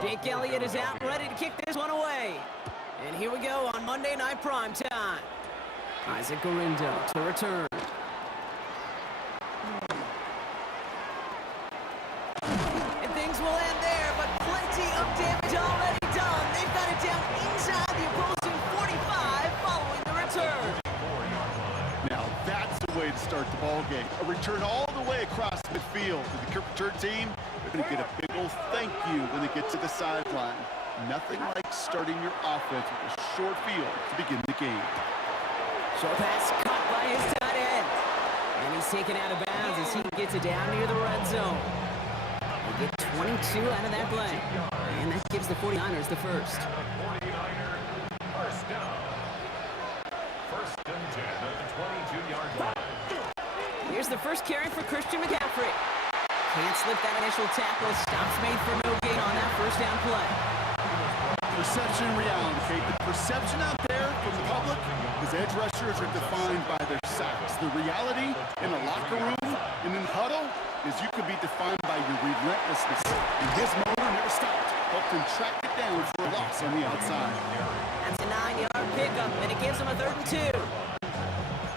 Jake Elliott is out, ready to kick this one away. And here we go on Monday Night Primetime. Isaac Gorindo to return. And things will end there, but plenty of damage already done. They've got it down inside the opposing 45 following the return. Now that's the way to start the ball game. A return all the way across midfield. And the kick return team, they're going to get a big old thank you when they get to the sideline. Nothing like starting your offense with a short field to begin the game. Short pass caught by his tight end. And he's taken out of bounds as he gets it down near the red zone. They get 22 out of that play. And that gives the 49ers the first. 49er first down. First and 10 at the 22-yard line. Here's the first carry for Christian McCaffrey. Can't slip that initial tackle. Stops made for no gain on that first down play. perception and reality, Kate. The perception out there from the public is edge rushers are defined by their sacks. The reality in a locker room and in the huddle is you could be defined by your relentlessness. And his motor never stopped. Helped him track it down for a loss on the outside. That's a 9-yard pickup, and it gives him a 3rd and 2.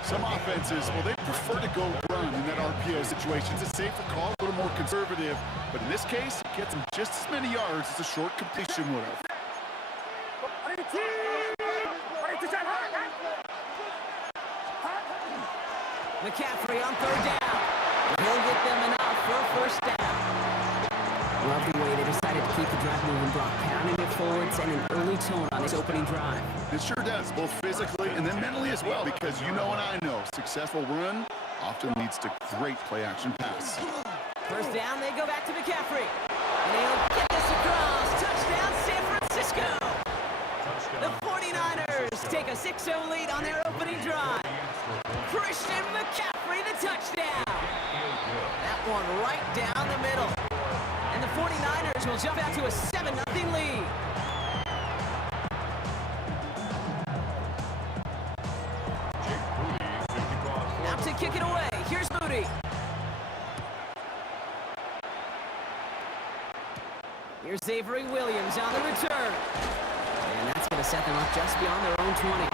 Some offenses, well, they prefer to go run in that RPO situation. It's a safer call, a little more conservative. But in this case, it gets him just as many yards as a short completion would have. McCaffrey on 3rd down. He'll get them enough for a 1st down. Love the way they decided to keep the drive moving, Brock. Pounding it forward, setting an early tone on this opening drive. It sure does, both physically and then mentally as well, because you know and I know, successful run often leads to great play-action pass. 1st down, they go back to McCaffrey. And he'll get this across. Touchdown, San Francisco. The 49ers take a 6-0 lead on their opening drive. Christian McCaffrey, the touchdown. That one right down the middle. And the 49ers will jump out to a 7-0 lead. Now to kick it away, here's Moody. Here's Avery Williams on the return. And that's going to set them up just beyond their own 20.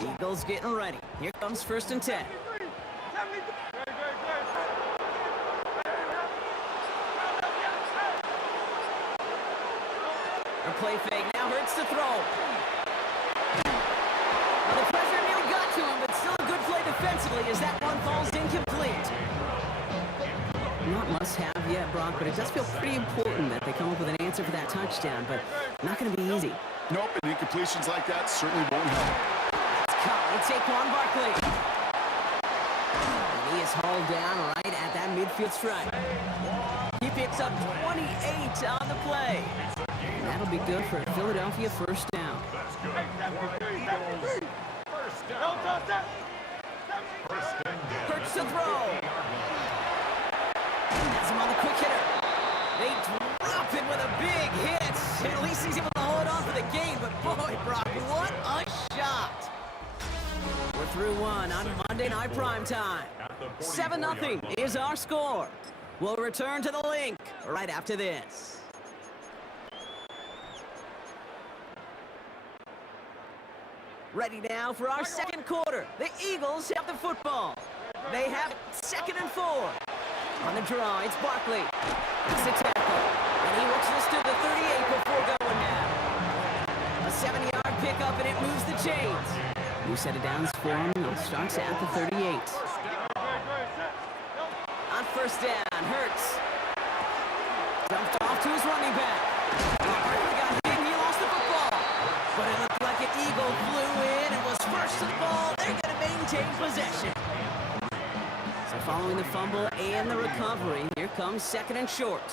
Eagles getting ready. Here comes 1st and 10. A play fake now hurts to throw. Well, the pressure nearly got to him, but still a good play defensively as that one falls incomplete. Not must-have yet, Brock, but it does feel pretty important that they come up with an answer for that touchdown, but not going to be easy. Nope, and incompletions like that certainly won't help. That's caught. Saquon Barkley. And he is hauled down right at that midfield stripe. He picks up 28 on the play. And that'll be good for a Philadelphia 1st down. Hurts to throw. Has him on the quick hitter. They drop him with a big hit. And at least he's able to hold on for the game. But boy, Brock, what a shot. We're through one on Monday Night Primetime. 7-0 is our score. We'll return to the link right after this. Ready now for our 2nd quarter. The Eagles have the football. They have it 2nd and 4. On the draw, it's Barkley. It's a tackle. And he works this to the 38 before going down. A 7-yard pickup, and it moves the chains. New set of downs for him. It starts at the 38. On 1st down, Hurts. Dumped off to his running back. Barkley got hit, and he lost the football. But it looked like an Eagle flew in and was first to the ball. They're going to maintain possession. So following the fumble and the recovery, here comes 2nd and short.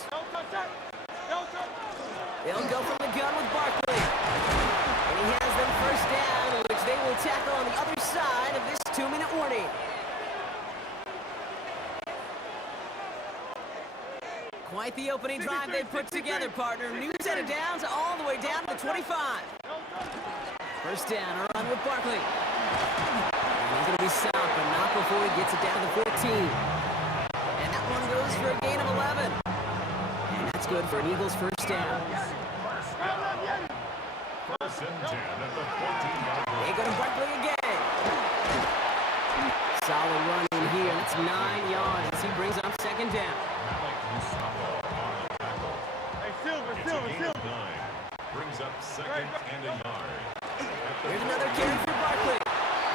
They'll go from the gun with Barkley. And he has them 1st down, which they will tackle on the other side of this 2-minute warning. Quite the opening drive they put together, partner. New set of downs all the way down to the 25. 1st down, a run with Barkley. And he's going to be stopped, but not before he gets it down to the 14. And that one goes for a gain of 11. And that's good for an Eagles 1st down. 1st and 10 at the 14-yard line. They go to Barkley again. Solid run in here. That's 9 yards as he brings up 2nd down. It's a gain of 9. Brings up 2nd and a yard. Here's another carry for Barkley.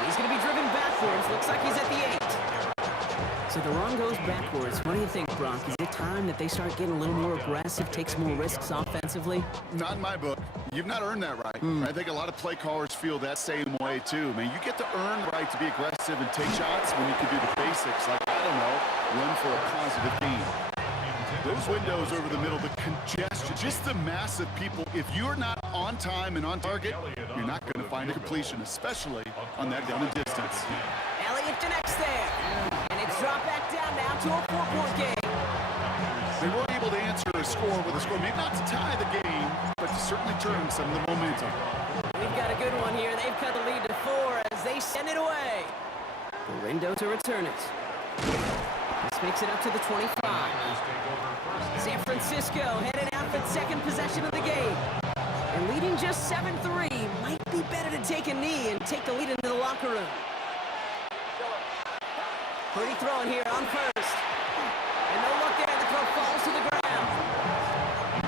He's going to be driven backwards. Looks like he's at the 8. So the run goes backwards. What do you think, Brock? Is it time that they start getting a little more aggressive, take some more risks offensively? Not in my book. You've not earned that right. I think a lot of play callers feel that same way, too. Man, you get to earn the right to be aggressive and take shots when you can do the basics. Like, I don't know, run for a positive gain. Those windows over the middle, the congestion, just the mass of people. If you're not on time and on target, you're not going to find a completion, especially on that down and distance. Elliott connects there. And it's dropped back down now to a 4-point game. They were able to answer a score with a score, maybe not to tie the game, but to certainly turn some of the momentum. We've got a good one here. They've cut the lead to 4 as they send it away. Laredo to return it. This makes it up to the 25. San Francisco headed out for the second possession of the game. And leading just 7-3, might be better to take a knee and take the lead into the locker room. Pretty throwing here on first. And no look there, the throw falls to the ground.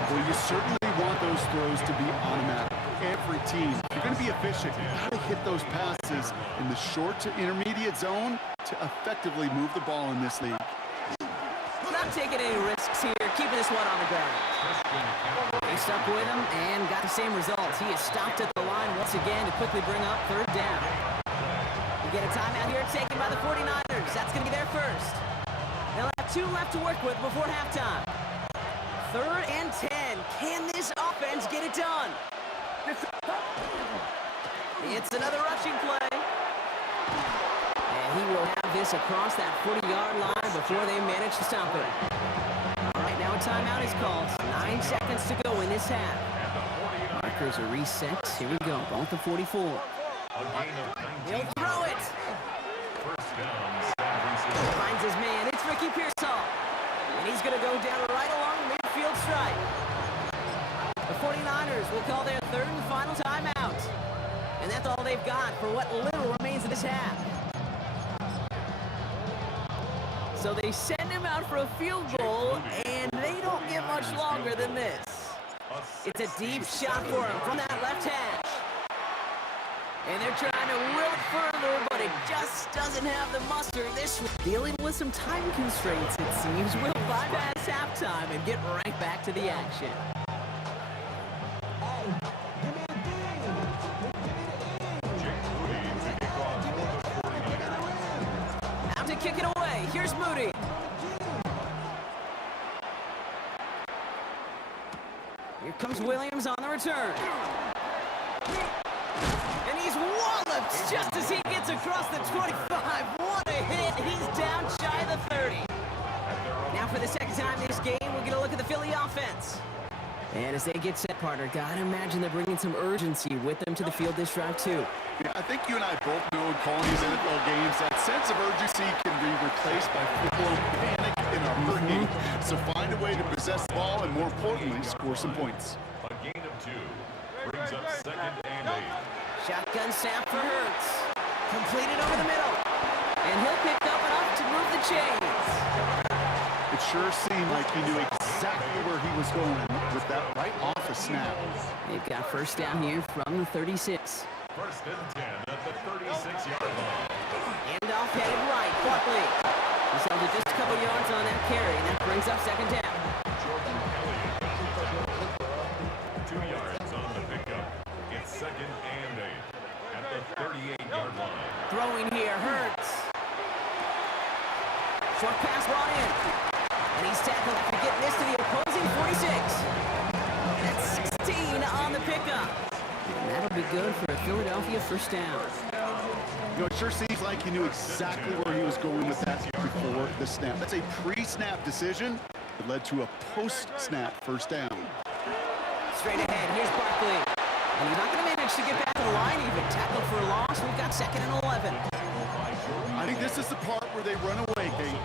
Well, you certainly want those throws to be automatic. Every team, if you're going to be efficient, you got to hit those passes in the short to intermediate zone to effectively move the ball in this league. Not taking any risks here, keeping this one on the ground. They stuck with him and got the same results. He is stopped at the line once again to quickly bring up third down. We get a timeout here taken by the 49ers. That's going to be their first. They'll have 2 left to work with before halftime. 3rd and 10. Can this offense get it done? It's another rushing play. And he will have this across that 40-yard line before they manage to stop it. All right, now a timeout is called. 9 seconds to go in this half. Markers are reset. Here we go. Ball at the 44. He'll throw it. Finds his man. It's Ricky Pearsall. And he's going to go down right along the midfield stripe. The 49ers will call their 3rd and final timeout. And that's all they've got for what little remains of this half. So they send him out for a field goal, and they don't get much longer than this. It's a deep shot for him from that left hash. And they're trying to will it further, but it just doesn't have the muster. This one dealing with some time constraints, it seems. Will bypass halftime and get right back to the action. Out to kick it away. Here's Moody. Here comes Williams on the return. And he's walloped just as he gets across the 25. What a hit. He's down shy of the 30. Now for the second time this game, we'll get a look at the Philly offense. And as they get set, partner, gotta imagine they're bringing some urgency with them to the field this drive, too. Yeah, I think you and I both know in calling these NFL games, that sense of urgency can be replaced by full-blown panic in a hurry. So find a way to possess the ball and, more importantly, score some points. A gain of 2 brings up 2nd and 8. Shotgun snap for Hurts. Completed over the middle. And he'll pick up enough to move the chains. It sure seemed like he knew exactly where he was going with that right off the snap. They've got first down here from the 36. 1st and 10 at the 36-yard line. Handoff headed right. Barkley. He's held it just a couple yards on that carry. That brings up second down. Jordan Elliott. 2 yards on the pickup. It's 2nd and 8 at the 38-yard line. Throwing here, Hurts. Short pass brought in. And he's tackled after getting this to the opposing 46. That's 16 on the pickup. And that'll be good for a Philadelphia first down. You know, it sure seems like he knew exactly where he was going with that before the snap. That's a pre-snap decision that led to a post-snap first down. Straight ahead, here's Barkley. And he's not going to manage to get back to the line even. Tackled for a loss. We've got 2nd and 11. I think this is the part where they run away, Kate.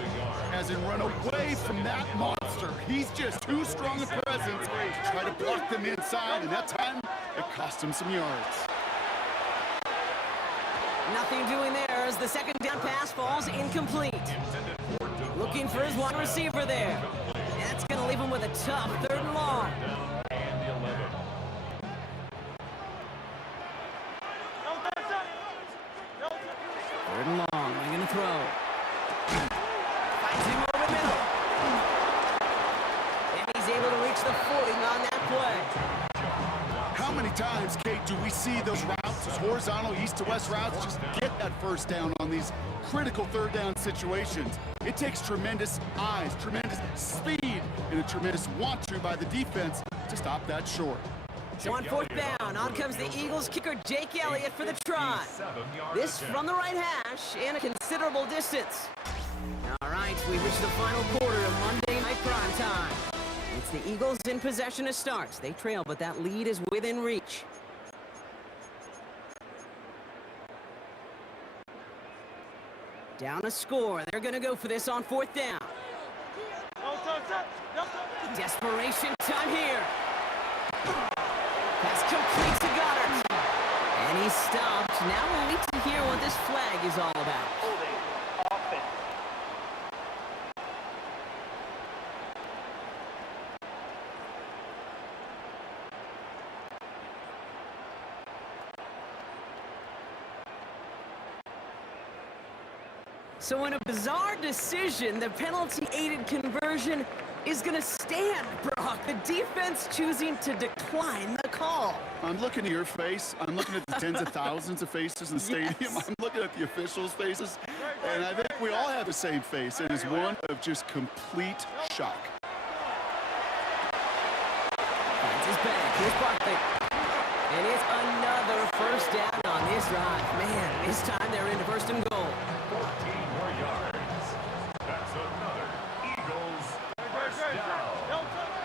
As in run away from that monster. He's just too strong a presence to try to block them inside, and that time, it cost him some yards. Nothing doing there as the second down pass falls incomplete. Looking for his wide receiver there. And that's going to leave him with a tough 3rd and long. And the 11. Third and long. They're going to throw. Finds him over the middle. And he's able to reach the 40 on that play. How many times, Kate, do we see those routes, those horizontal east to west routes, just get that first down on these critical 3rd down situations? It takes tremendous eyes, tremendous speed, and a tremendous want-to by the defense to stop that short. So on fourth down, on comes the Eagles kicker Jake Elliott for the try. 57-yard This attempt. from the right hash and a considerable distance. All right, we reach the final quarter of Monday Night Prime Time. It's the Eagles in possession to start. They trail, but that lead is within reach. Down a score. They're going to go for this on fourth down. No touch. No touch. Desperation time here. Pass complete to Goddard. And he's stopped. Now we'll wait to hear what this flag is all about. Holding. Offense. So in a bizarre decision, the penalty-aided conversion is going to stand, Brock. The defense choosing to decline the call. I'm looking at your face. I'm looking at the tens of thousands of faces in the stadium. Yes. I'm looking at the officials' faces. And I think we all have the same face. It is one of just complete shock. Finds his back. Here's Barkley. And it's another first down on this drive. Man, this time they're into first and goal. 14 more yards. That's another Eagles first down. No touch.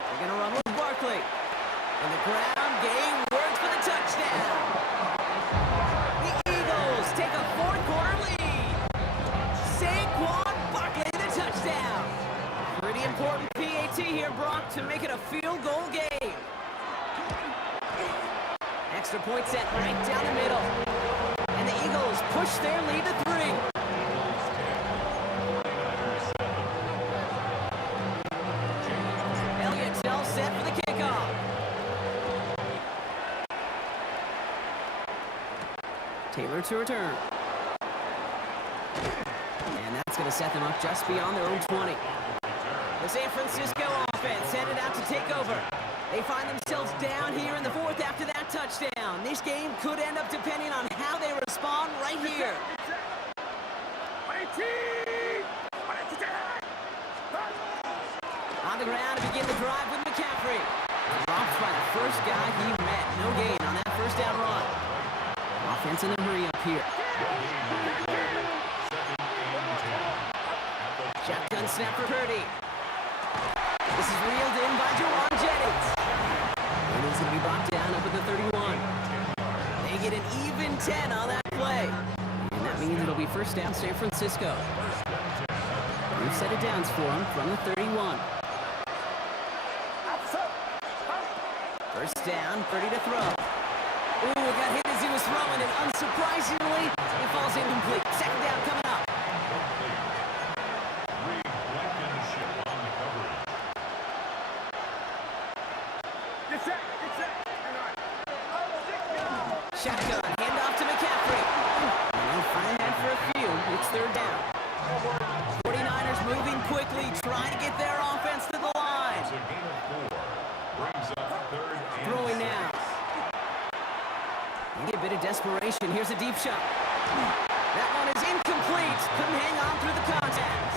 They're going to run with Barkley. And the ground game works for the touchdown. The Eagles take a fourth-quarter lead. Saquon Barkley, the touchdown. Pretty important PAT here, Brock, to make it a field goal game. Extra point set right down the middle. And the Eagles push their lead to 3. Elliott's all set for the kickoff. Taylor to return. And that's going to set them up just beyond their own 20. The San Francisco offense headed out to take over. They find themselves down here in the fourth after that touchdown. This game could end up depending on how they respond right here. On the ground to begin the drive with McCaffrey. Dropped by the first guy he met. No gain on that first down run. Offense in a hurry up here. Shotgun snap for Purdy. This is reeled in by Jawan Jennings. And he's going to be brought down up at the 31. They get an even 10 on that play. And that means it'll be first down San Francisco. New set of downs for him from the 31. First down, 30 to throw. Ooh, got hit as he was throwing, and unsurprisingly, it falls incomplete. Second down coming up. Reed Blankenship on the coverage. Shotgun, handoff to McCaffrey. And they'll find that for a few. It's third down. 49ers moving quickly, trying to get their offense to the line. It's a gain of 4. Brings up third and Throwing now. You get a bit of desperation. Here's a deep shot. That one is incomplete. Couldn't hang on through the contact.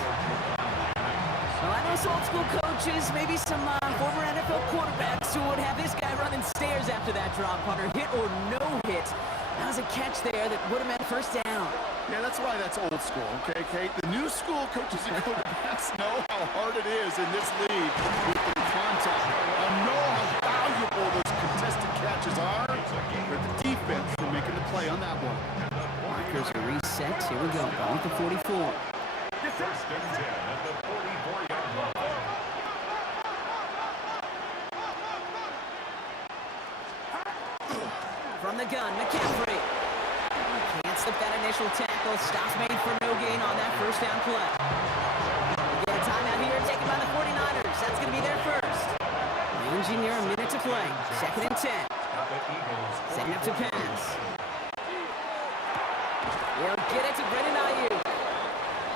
Well, I know some old school coaches, maybe some former NFL quarterbacks who would have this guy running stairs after that drop, Hunter. Hit or no hit. That was a catch there that would have meant first down. Yeah, that's why that's old school, okay, Kate? The new school coaches and quarterbacks know how hard it is in this league with the contact. And know how valuable those contested catches are for the defense for making the play on that one. Markers are reset. Here we go. On with the 44. first and 10 at the 44-yard line. From the gun, McCaffrey. Can't slip that initial tackle. Stops made for no gain on that first down play. We get a timeout here taken by the 49ers. That's going to be their first. Ranging near a minute to play. Second and 10. Setting up to pass. He'll get it to Brendan Ayuk.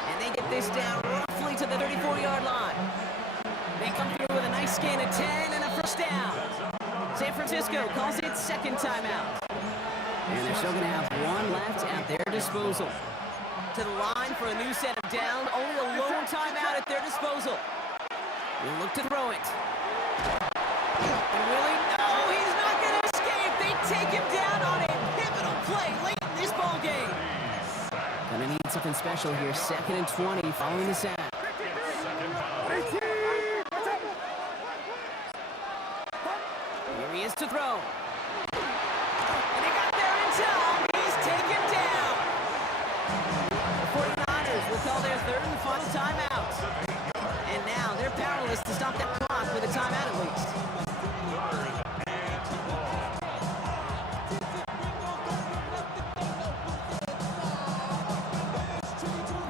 And they get this down roughly to the 34-yard line. They come through with a nice gain of 10 and a first down. San Francisco calls it second timeout. And they're still going to have one left at their disposal. To the line for a new set of down. Only a lone timeout at their disposal. We'll look to throw it. And Willie, no, he Gonna need something special here. 2nd and 20 following the sack. Here he is to throw. And he got there in time. He's taken down. The 49ers will call their 3rd and final timeout. And now they're powerless to stop that clock with a timeout at least.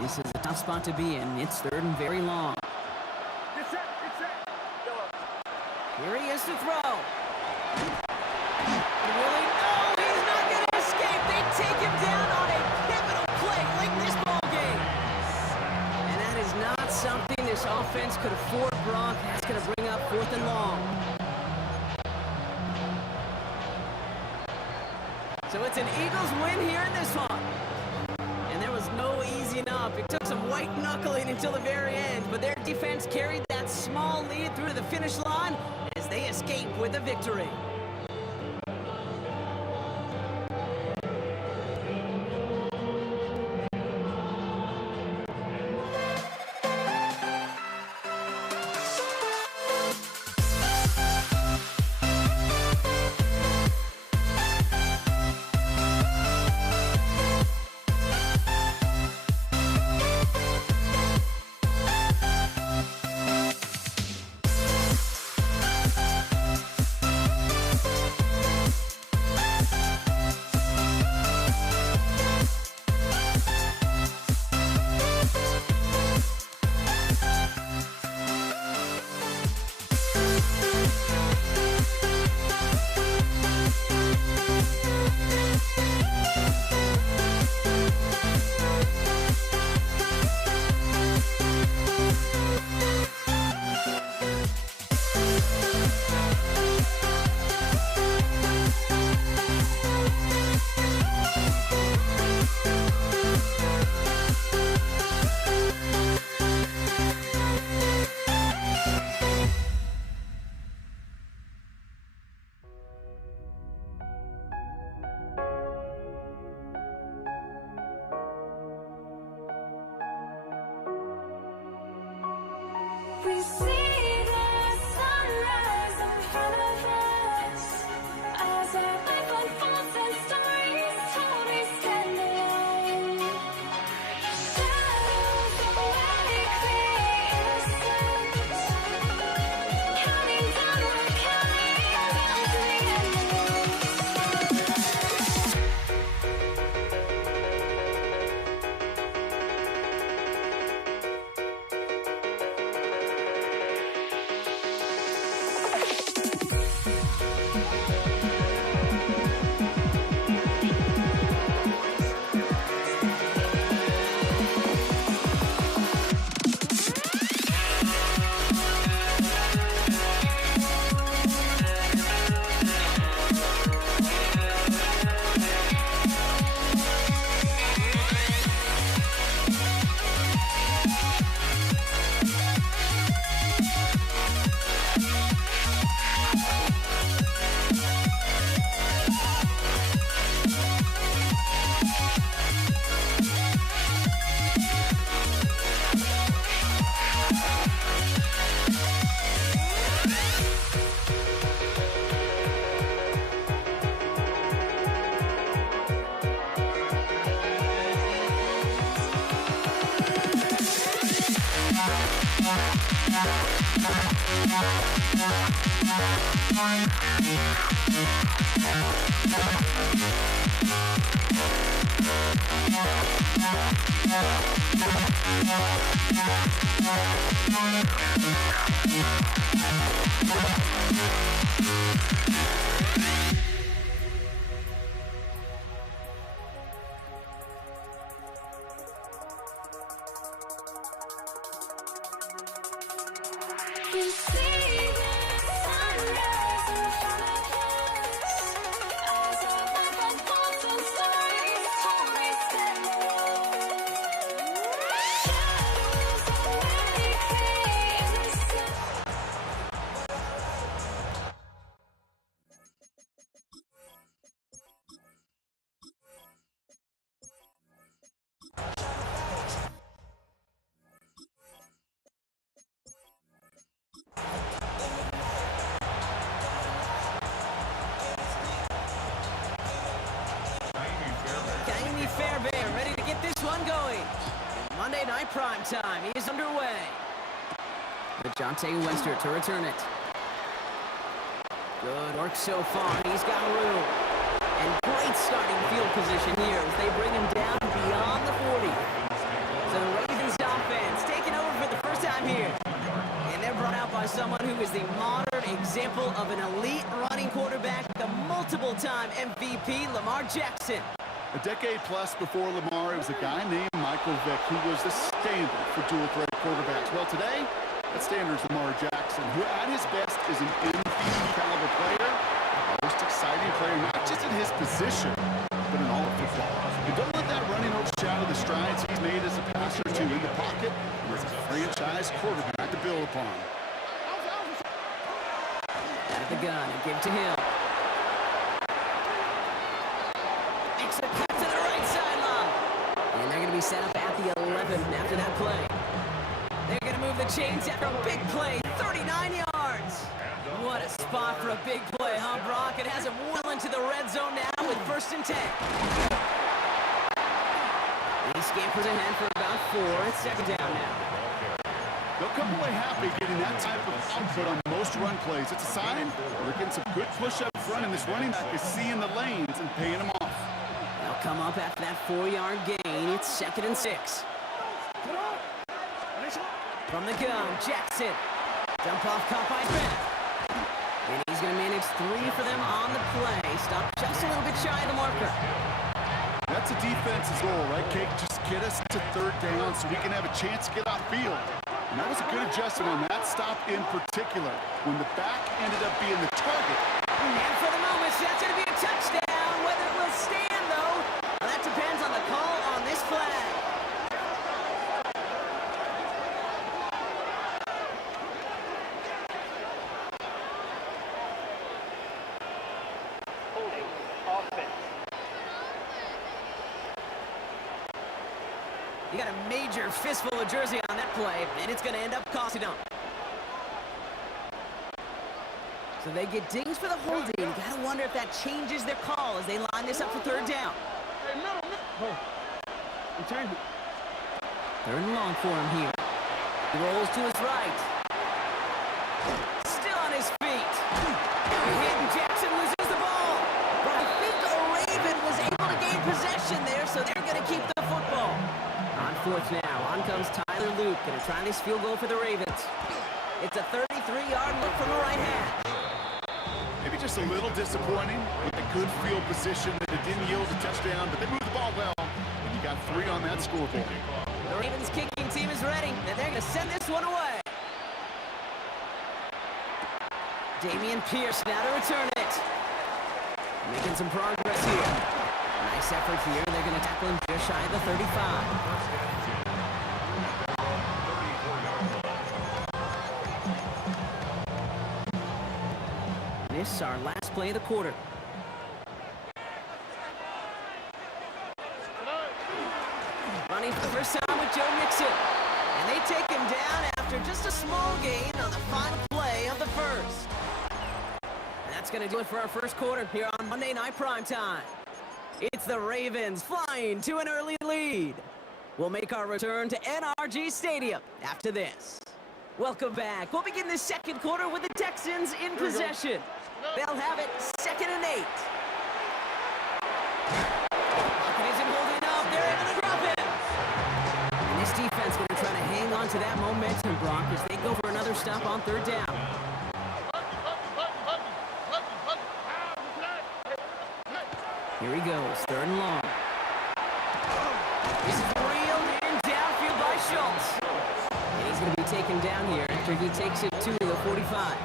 This is a tough spot to be in. It's 3rd and very long. Here he is to throw. Really? No, he's not going to escape. They take him down on a pivotal play late in this ball game. And that is not something this offense could afford, Brock. That's going to bring up 4th and long. So it's an Eagles win here in this one. And there was no easing up. It took some white knuckling until the very end, but their defense carried that small lead through to the finish line as they escape with a victory. We see the sunrise in front of us as our life unfolds and stories told. We stand alone. Shadows awake the innocent, counting down, we're counting down to the end. We see the sunrise in front of us as our life unfolds and stories told. We stand alone. Shadows awake the innocent. Monday Night Primetime is underway. DeJounte Wester to return it. Good work so far. He's got room. And great starting field position here as they bring him down beyond the 40. So the Ravens offense taking over for the first time here. And they're brought out by someone who is the modern example of an elite running quarterback, the multiple-time MVP, Lamar Jackson. A decade plus before Lamar, it was a guy named Michael Vick who was the standard for dual-threat quarterbacks. Well, today, that standard is Lamar Jackson, who at his best is an MVP-caliber player, the most exciting player, not just in his position, but in all of football. And don't let that running overshadow the strides he's made as a passer, too, in the pocket, and as a franchise quarterback to build upon. At the gun and give to him. Makes a cut to the right sideline. And they're going to be set up at the 11 after that play. They're going to move the chains after a big play, 39 yards. What a spot for a big play, huh, Brock? It has him well into the red zone now with 1st and 10. He scampers ahead for about 4. It's 2nd down now. They'll come away happy getting that type of output on most run plays. It's a sign they're getting some good push up front, and this running back is seeing the lanes and paying them off. They'll come up after that 4-yard gain. It's 2nd and 6. From the gun, Jackson. Dump off caught by Bennett. And he's going to manage 3 for them on the play. Stop just a little bit shy of the marker. That's a defense's goal, right, Kate? Just get us to 3rd down so we can have a chance to get off field. And that was a good adjustment on that stop in particular, when the back ended up being the target. And for the moment, that's going to be a touchdown. Whether it will stand, though, well, that depends on the call on this flag. Holding offense. You got a major fistful of jersey on that play, and it's going to end up costing them. So they get dings for the holding. You got to wonder if that changes their call as they line this up for 3rd down. Return. 3rd and long for him here. He rolls to his right. Still on his feet. And Jackson loses the ball. But I think a Raven was able to gain possession there, so they're going to keep the football. On 4th now, on comes Tyler Luke, going to try this field goal for the Ravens. It's a 33-yard look from the right hash. Maybe just a little disappointing with a good field position that it didn't yield a touchdown, but they moved the ball well, and you got 3 on that scoreboard. The Ravens kicking team is ready, and they're going to send this one away. Damian Pierce now to return it. Making some progress here. Nice effort here. They're going to tackle him just shy of the 35. This is our last play of the quarter. Running for the first time with Joe Mixon. And they take him down after just a small gain on the final play of the first. And that's going to do it for our first quarter here on Monday Night Primetime. It's the Ravens flying to an early lead. We'll make our return to NRG Stadium after this. Welcome back. We'll begin the 2nd quarter with the Texans in possession. They'll have it 2nd and 8. Pocket isn't holding up. They're able to drop him. And this defense going to try to hang on to that momentum, Brock, as they go for another stop on 3rd down. Here he goes, 3rd and long. This is reeled in downfield by Schultz. And he's going to be taken down here after he takes it to the 45.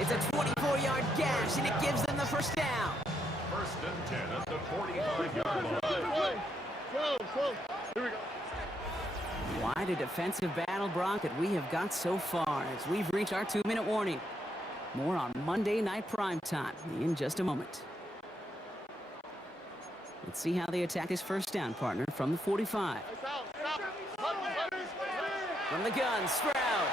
It's a 24-yard gash, and it gives them the first down. 1st and 10 at the 45-yard line. Here we go. Wide a defensive battle, Brock, that we have got so far as we've reached our 2-minute warning. More on Monday Night Primetime in just a moment. Let's see how they attack this first down, partner, from the 45. From the gun, Stroud.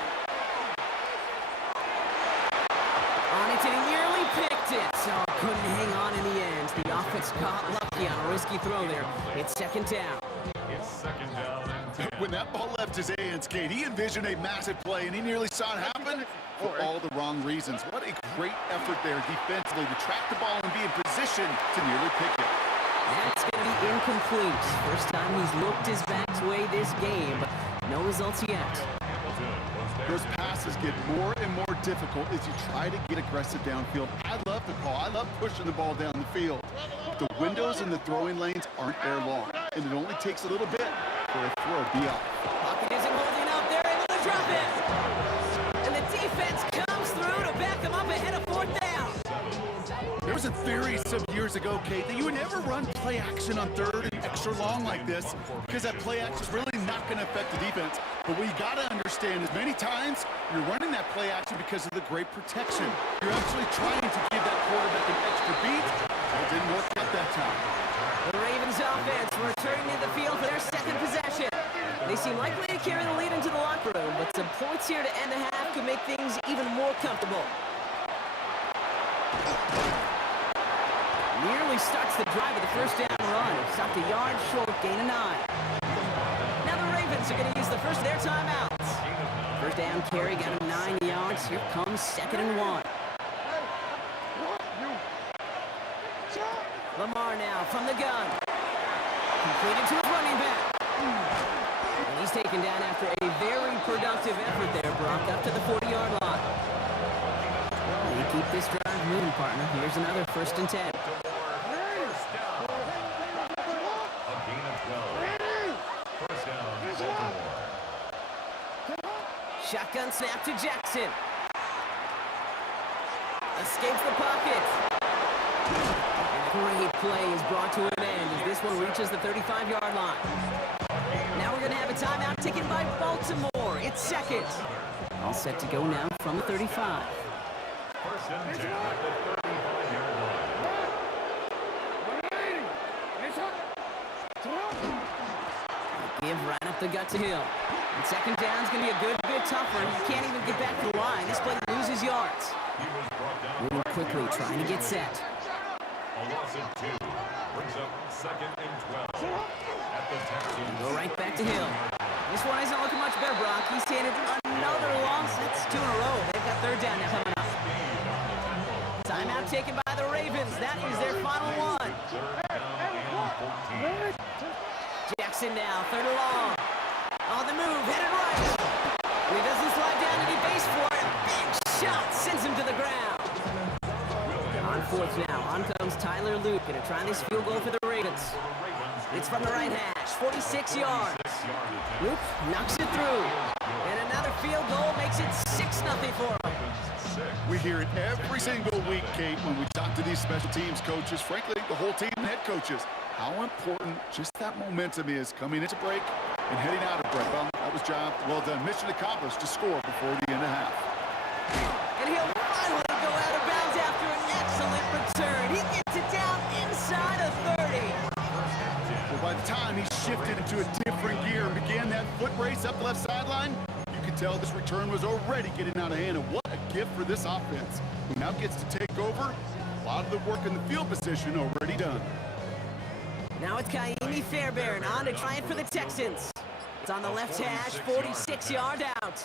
On it, and he nearly picked it. So couldn't hang on in the end. The offense got lucky on a risky throw there. It's 2nd down. It's 2nd down and 10. When that ball left his hands, Kate, he envisioned a massive play, and he nearly saw it happen for all the wrong reasons. What a great effort there defensively to track the ball and be in position to nearly pick it. That's going to be incomplete. First time he's looked his back's way this game, but no results yet. Those passes get more and more difficult as you try to get aggressive downfield. I love the call. I love pushing the ball down the field. The windows in the throwing lanes aren't there long, and it only takes a little bit for a throw to be up. Pocket isn't holding up. They're able to drop it. And the defense comes through to back him up ahead of fourth down. There was a theory some years ago, Kate, that you would never run play action on third and extra long like this because that play action is really not going to affect the defense. But what you got to understand is many times you're running that play action because of the great protection. You're actually trying to give that quarterback an extra beat. It didn't work out that time. The Ravens offense returning to the field for their second possession. They seem likely to carry the lead into the locker room, but some points here to end the half could make things even more comfortable. Nearly starts the drive with the first down run. Stopped a yard short, gain of 9. Now the Ravens are going to use the first of their timeouts. First down carry, got him 9 yards. Here comes 2nd and 1. Lamar now from the gun. Completed to his running back. And he's taken down after a very productive effort there, Brock, up to the 40-yard line. They keep this drive moving, partner. Here's another 1st and 10. Shotgun snap to Jackson. Escapes the pocket. Great play is brought to an end as this one reaches the 35-yard line. Now we're going to have a timeout taken by Baltimore. It's 2nd. All set to go now from the 35. 1st and 10 at the 35-yard line. Give right up the gut to Hill. And 2nd down is going to be a good bit tougher. He can't even get back to the line. This play loses yards. Moving quickly, trying to get set. A loss of 2 brings up 2nd and 12 at the 10. Go right back to Hill. This one isn't looking much better, Brock. He's handed another loss. That's 2 in a row. They've got 3rd down now coming up. Timeout taken by the Ravens. That is their final one. Jackson now, 3rd and long. On the move, headed right. And he doesn't slide down any base for it. Big shot sends him to the ground. On 4th now, on comes Tyler Luke. Gonna try this field goal for the Ravens. It's from the right hash, 46 yards. Luke knocks it through. And another field goal makes it 6-0 for him. We hear it every single week, Kate, when we talk to these special teams coaches, frankly, the whole team and head coaches, how important just that momentum is coming into break and heading out of break. Well, that was job well done. Mission accomplished to score before the end of half. And he'll finally go out of bounds after an excellent return. He gets it down inside of 30. Well, by the time he shifted into a different gear and began that foot race up the left sideline, you could tell this return was already getting out of hand. And what a gift for this offense, who now gets to take over. A lot of the work in the field position already done. Now it's Kaimi Fairbairn on to try it for the Texans. It's on the left hash, 46 yard out.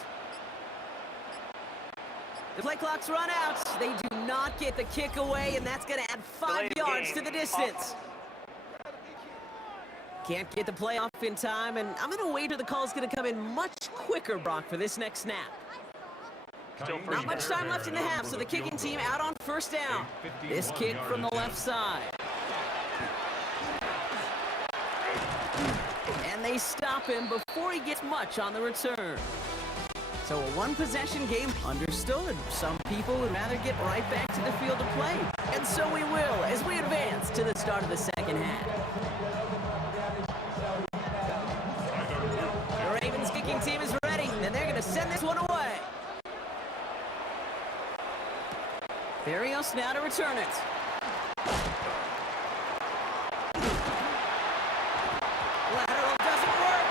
The play clock's run out. They do not get the kick away, and that's going to add 5 yards to the distance. Can't get the play off in time, and I'm going to wager the call's going to come in much quicker, Brock, for this next snap. Not much time left in the half, so the kicking team out on 1st down. This kick from the left side. And they stop him before he gets much on the return. So a one-possession game, understood. Some people would rather get right back to the field to play. And so we will as we advance to the start of the 2nd half. The Ravens kicking team is ready, and they're going to send this one away. Berrios now to return it. Lateral doesn't work.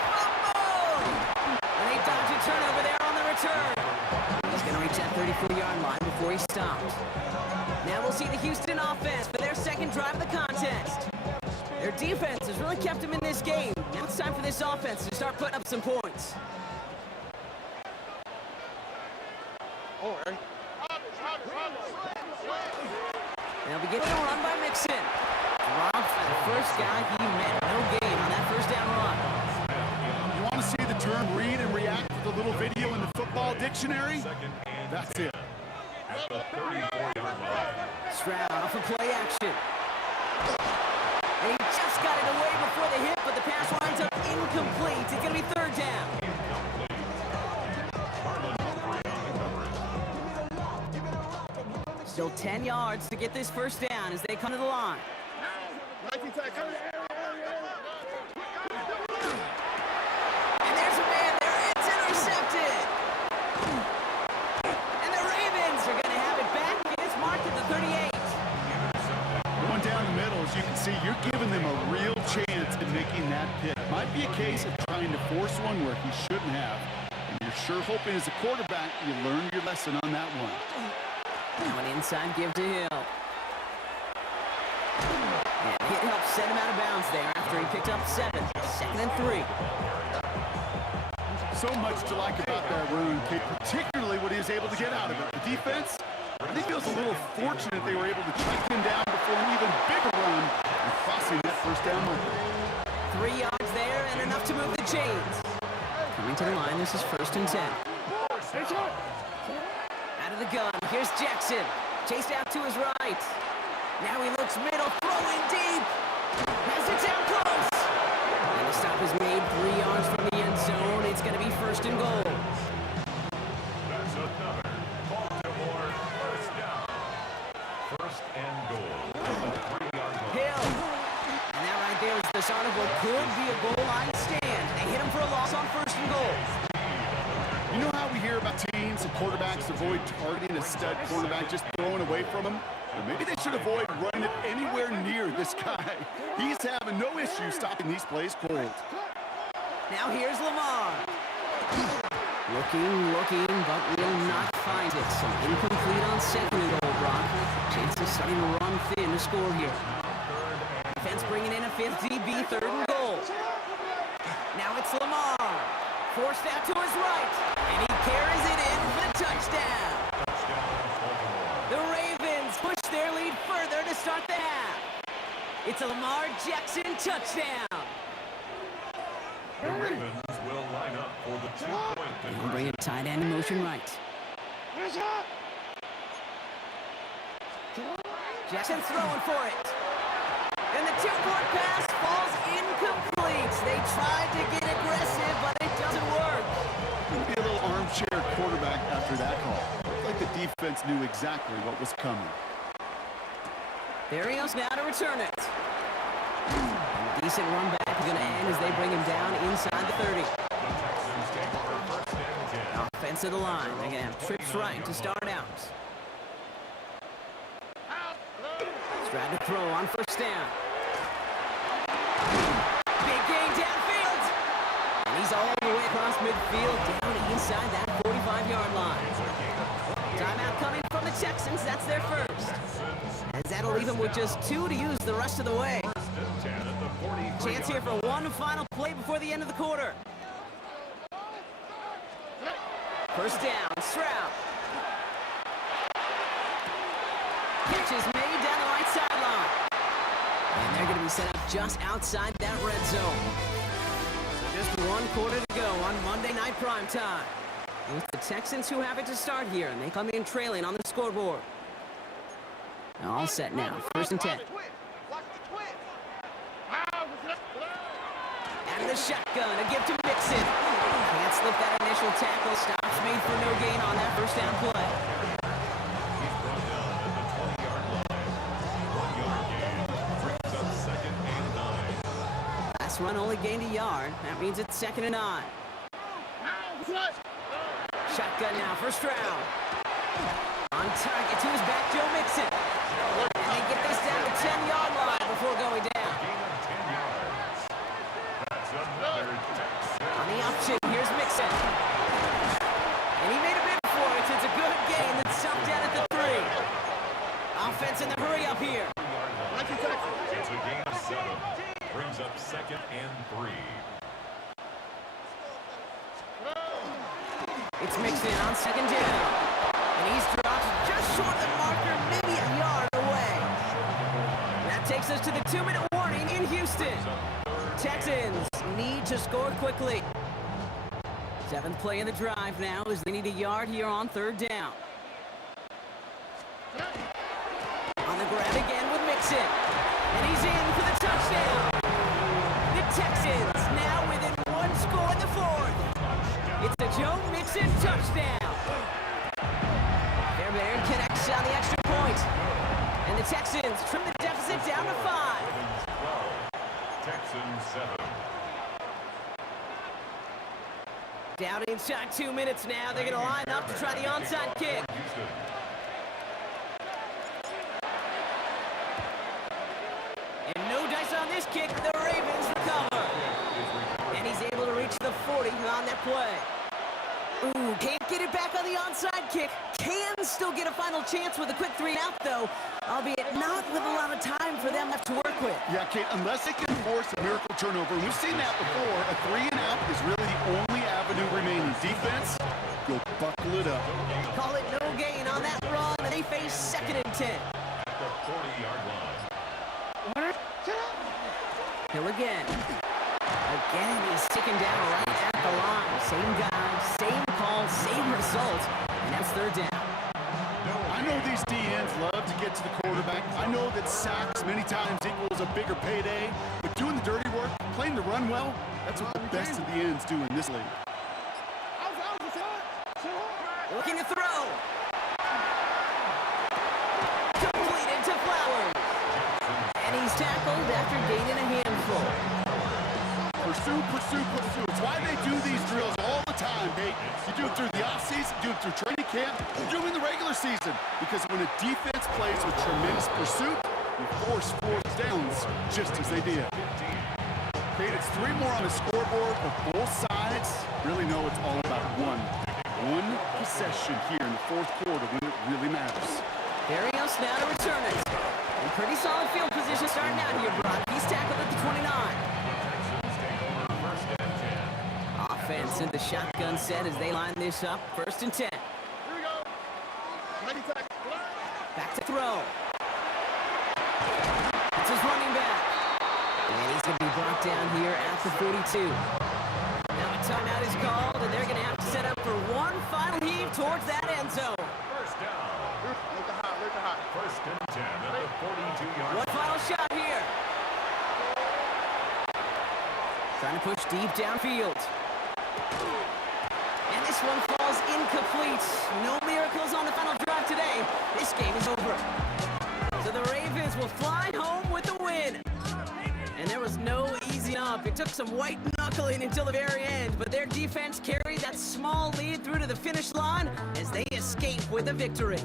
Fumble! And they dodge a turnover there on the return. He's going to reach that 34-yard line before he stops. Now we'll see the Houston offense for their 2nd drive of the contest. Their defense has really kept them in this game. Now it's time for this offense to start putting up some points. They'll be getting a run by Mixon. Dropped for the first guy he met. No gain on that first down run. You want to see the term read and react to the little video in the football dictionary? That's it. At the 34-yard line. Stroud off of play action. And he just got it away before the hit, but the pass winds up incomplete. It's going to be third down. Still 10 yards to get this first down as they come to the line. And there's a man there. It's intercepted. And the Ravens are going to have it back. It's marked at the 38. Going down the middle, as you can see, you're giving them a real chance in making that pick. Might be a case of trying to force one where he shouldn't have. And you're sure hoping as a quarterback you learn your lesson on that one. Now an inside give to Hill. And hit helped send him out of bounds there after he picked up 7. 2nd and 3. So much to like about that run, Kate, particularly what he was able to get out of it. The defense, I think feels a little fortunate they were able to track him down before an even bigger run and crossing that first down marker. 3 yards there and enough to move the chains. Coming to the line, this is 1st and 10. Out of the gun, here's Jackson. Chased out to his right. Now he looks middle, throwing deep. Has it down close. And the stop is made 3 yards from the end zone. It's going to be 1st and goal. That's another Baltimore first down. 1st and goal. From the 3-yard line. Hill. And that right there is the start of what could be a goal line stand. They hit him for a loss on 1st and goal. You know how we hear about teams and quarterbacks avoid targeting a stud cornerback, just throwing away from him? Well, maybe they should avoid running it anywhere near this guy. He's having no issue stopping these plays cold. Now here's Lamar. Looking, but will not find it. So incomplete on 2nd and goal, Brock. Chances starting to run thin to score here. Defense bringing in a 5th DB, 3rd and goal. Now it's Lamar. Forced out to his right. And he carries it in for the touchdown. The Ravens push their lead further to start the half. It's a Lamar Jackson touchdown. The Ravens will line up for the 2-point We'll conversion. bring it tight end in motion right. Jackson throwing for it. And the 2-point pass falls incomplete. They tried to get aggressive, but it doesn't work. Could be a little armchair quarterback after that call. Looks like the defense knew exactly what was coming. There he goes now to return it. And decent run back is going to end as they bring him down inside the 30. Texans take over 1st and 10. Offense of the line. They're going to have trips right to start out. Stroud to throw on 1st down. Big gain downfield. And he's all the way across midfield down inside that 45-yard line. Timeout coming from the Texans. That's their first. As that'll leave him with just 2 to use the rest of the way. 1st and 10 at the 43-yard Chance here for one final play before the end of the quarter. 1st down, Stroud. Catch is made down the right sideline. And they're going to be set up just outside that red zone. So just 1 quarter to go on Monday Night Primetime. It's the Texans who have it to start here, and they come in trailing on the scoreboard. All set now, 1st and 10. Out of the shotgun, a give to Mixon. Can't slip that initial tackle. Stops made for no gain on that 1st down play. He's brought down at the 20-yard line. 1-yard gain brings up 2nd and 9. Last run only gained a yard. That means it's 2nd and 9. Shotgun now for Stroud. On target to his back, Joe Mixon. And they get this down to 10-yard line before going down. Gain of 10 yards. That's another Texan. On the option, here's Mixon. And he made a bid for it. It's a good gain that's stumped down at the 3. Offense in the hurry up here. 3-yard line. It's a gain of 7. Brings up 2nd and 3. It's mixed in on second down. And he's dropped just short of the marker, maybe a yard away. That takes us to the 2-minute warning in Houston. Texans need to score quickly. 7th play of the drive now as they need a yard here on 3rd down. On the grab again with Mixon. And he's in for the touchdown. The Texans now within 1 score in the 4th. It's a Joe Mixon touchdown. Fairbairn connects on the extra point. And the Texans trim the deficit down to 5. Texans 7. Down inside 2 minutes now. They're going to line up to try the onside kick. And no dice on this kick. The Ravens recover. And he's able to reach the 40 on that play. Ooh, can't get it back on the onside kick. Can still get a final chance with a quick 3-and-out, though, albeit not with a lot of time for them left to work with. Yeah, Kate, unless they can force a miracle turnover, and we've seen that before, a 3-and-out is really the only avenue remaining. Defense, go buckle it up. Call it no gain on that run, and they face 2nd and 10. At the 40-yard line. Hill again. Again, he's sticking down right at the line. Same guy, same call, same result, and that's 3rd down. I know these DNs love to get to the quarterback. I know that sacks many times equals a bigger payday, but doing the dirty work, playing the run well, that's what the best of the ends do in this league. Looking to throw. Completed to Flowers. And he's tackled after gaining a handful. Pursue, pursue, pursue. It's why they do these drills all the time, Nate. You do it through the offseason, you do it through training camp, you do it in the regular season. Because when a defense plays with tremendous pursuit, you force 4th downs just as they did. Kate, it's 3 more on the scoreboard, but both sides really know it's all about one possession here in the 4th quarter when it really matters. Berrios now to return it. In pretty solid field position starting out here, Brock. He's tackled at the 29. Offense in the shotgun set as they line this up. 1st and 10. Here we go. Back to throw. It's his running back. And he's going to be brought down here at the 42. Now a timeout is called, and they're going to have to set up for one final heave towards that end zone. 1st down. 1st and 10 at the 42-yard line. One final shot here. Trying to push deep downfield. And this one falls incomplete. No miracles on the final drive today. This game is over. So the Ravens will fly home with the win. And there was no easy up. It took some white knuckling until the very end, but their defense carried that small lead through to the finish line as they escape with a victory.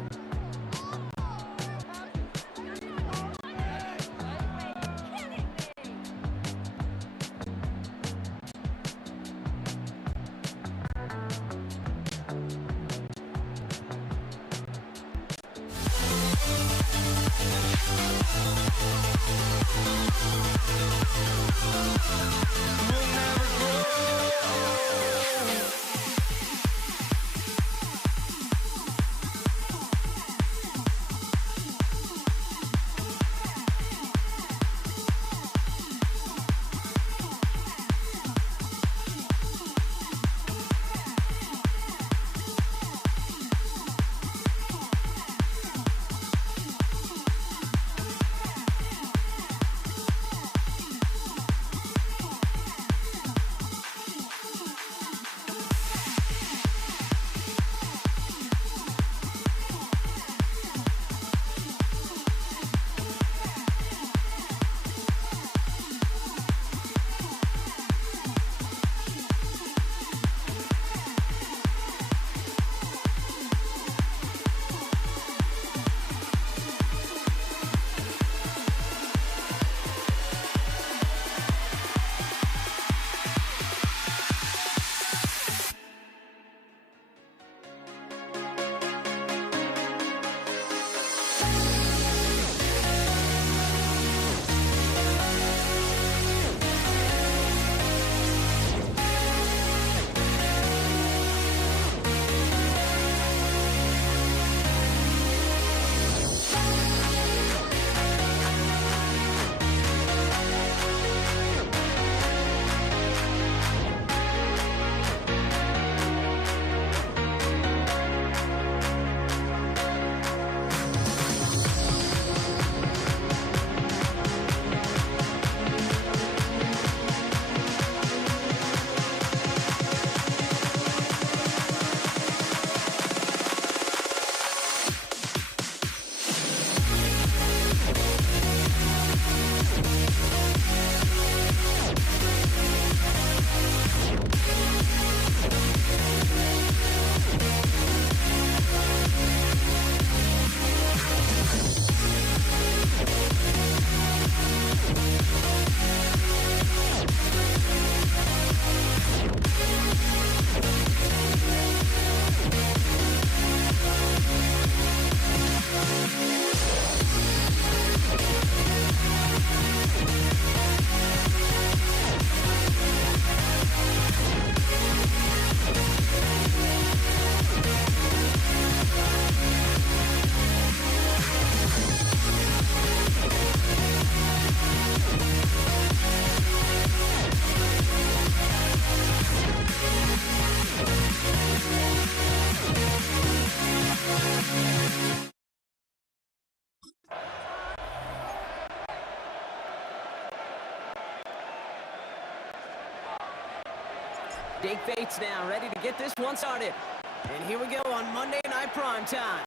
Jake Bates now ready to get this one started. And here we go on Monday Night Primetime.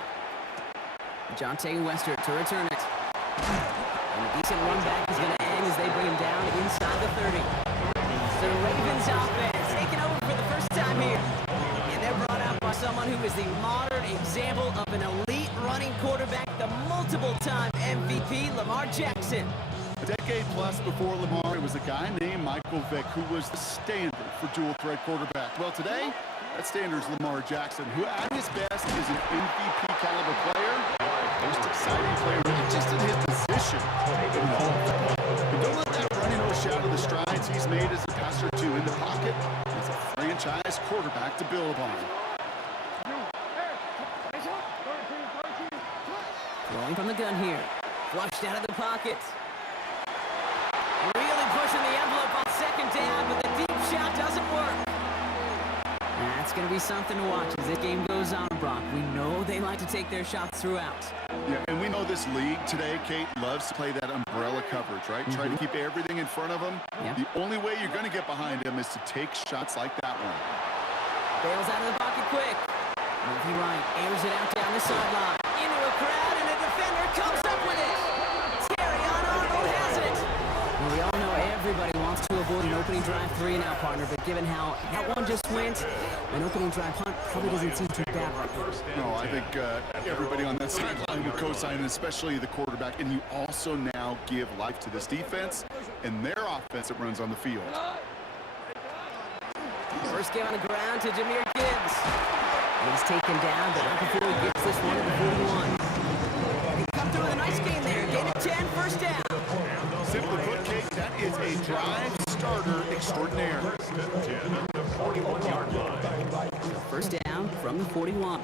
Jonte Wester to return it. And a decent run back is going to end as they bring him down inside the 30. The Ravens offense taking over for the first time here. And they're brought out by someone who is the modern example of an elite running quarterback, the multiple-time MVP, Lamar Jackson. A decade plus before Lamar, it was a guy named Michael Vick who was the standard for dual-threat quarterback. Well, today, that standard is Lamar Jackson, who at his best is an MVP-caliber player, most exciting player, not just in his position. But don't let that running overshadow the strides he's made as a passer, too, in the pocket as a franchise quarterback to build upon. Throwing from the gun here. Flushed out of the pocket. Really pushing the envelope on second down, but the deep shot doesn't work. That's going to be something to watch as this game goes on, Brock. We know they like to take their shots throughout. Yeah, and we know this league today, Kate, loves to play that umbrella coverage, right? Try to keep everything in front of them. Yeah. The only way you're going to get behind him is to take shots like that one. Bails out of the pocket quick. Murphy Wright airs it out down the sideline. Into a crowd, and a defender comes up with it. Terrion Arnold has it. Well, we all know everybody wants to avoid an opening drive 3-and-out, partner, but given how that one just went, an opening drive punt probably doesn't seem too bad right now. No, I think everybody on that sideline would co-sign, especially the quarterback. And you also now give life to this defense and their offense that runs on the field. First game on the ground to Jahmyr Gibbs. He's taken down, but not before he gets this one at the 41. He come through with a nice game there. Gain of 10, first down. Simply put, Kate, that is a drive starter extraordinaire. First down from the 41.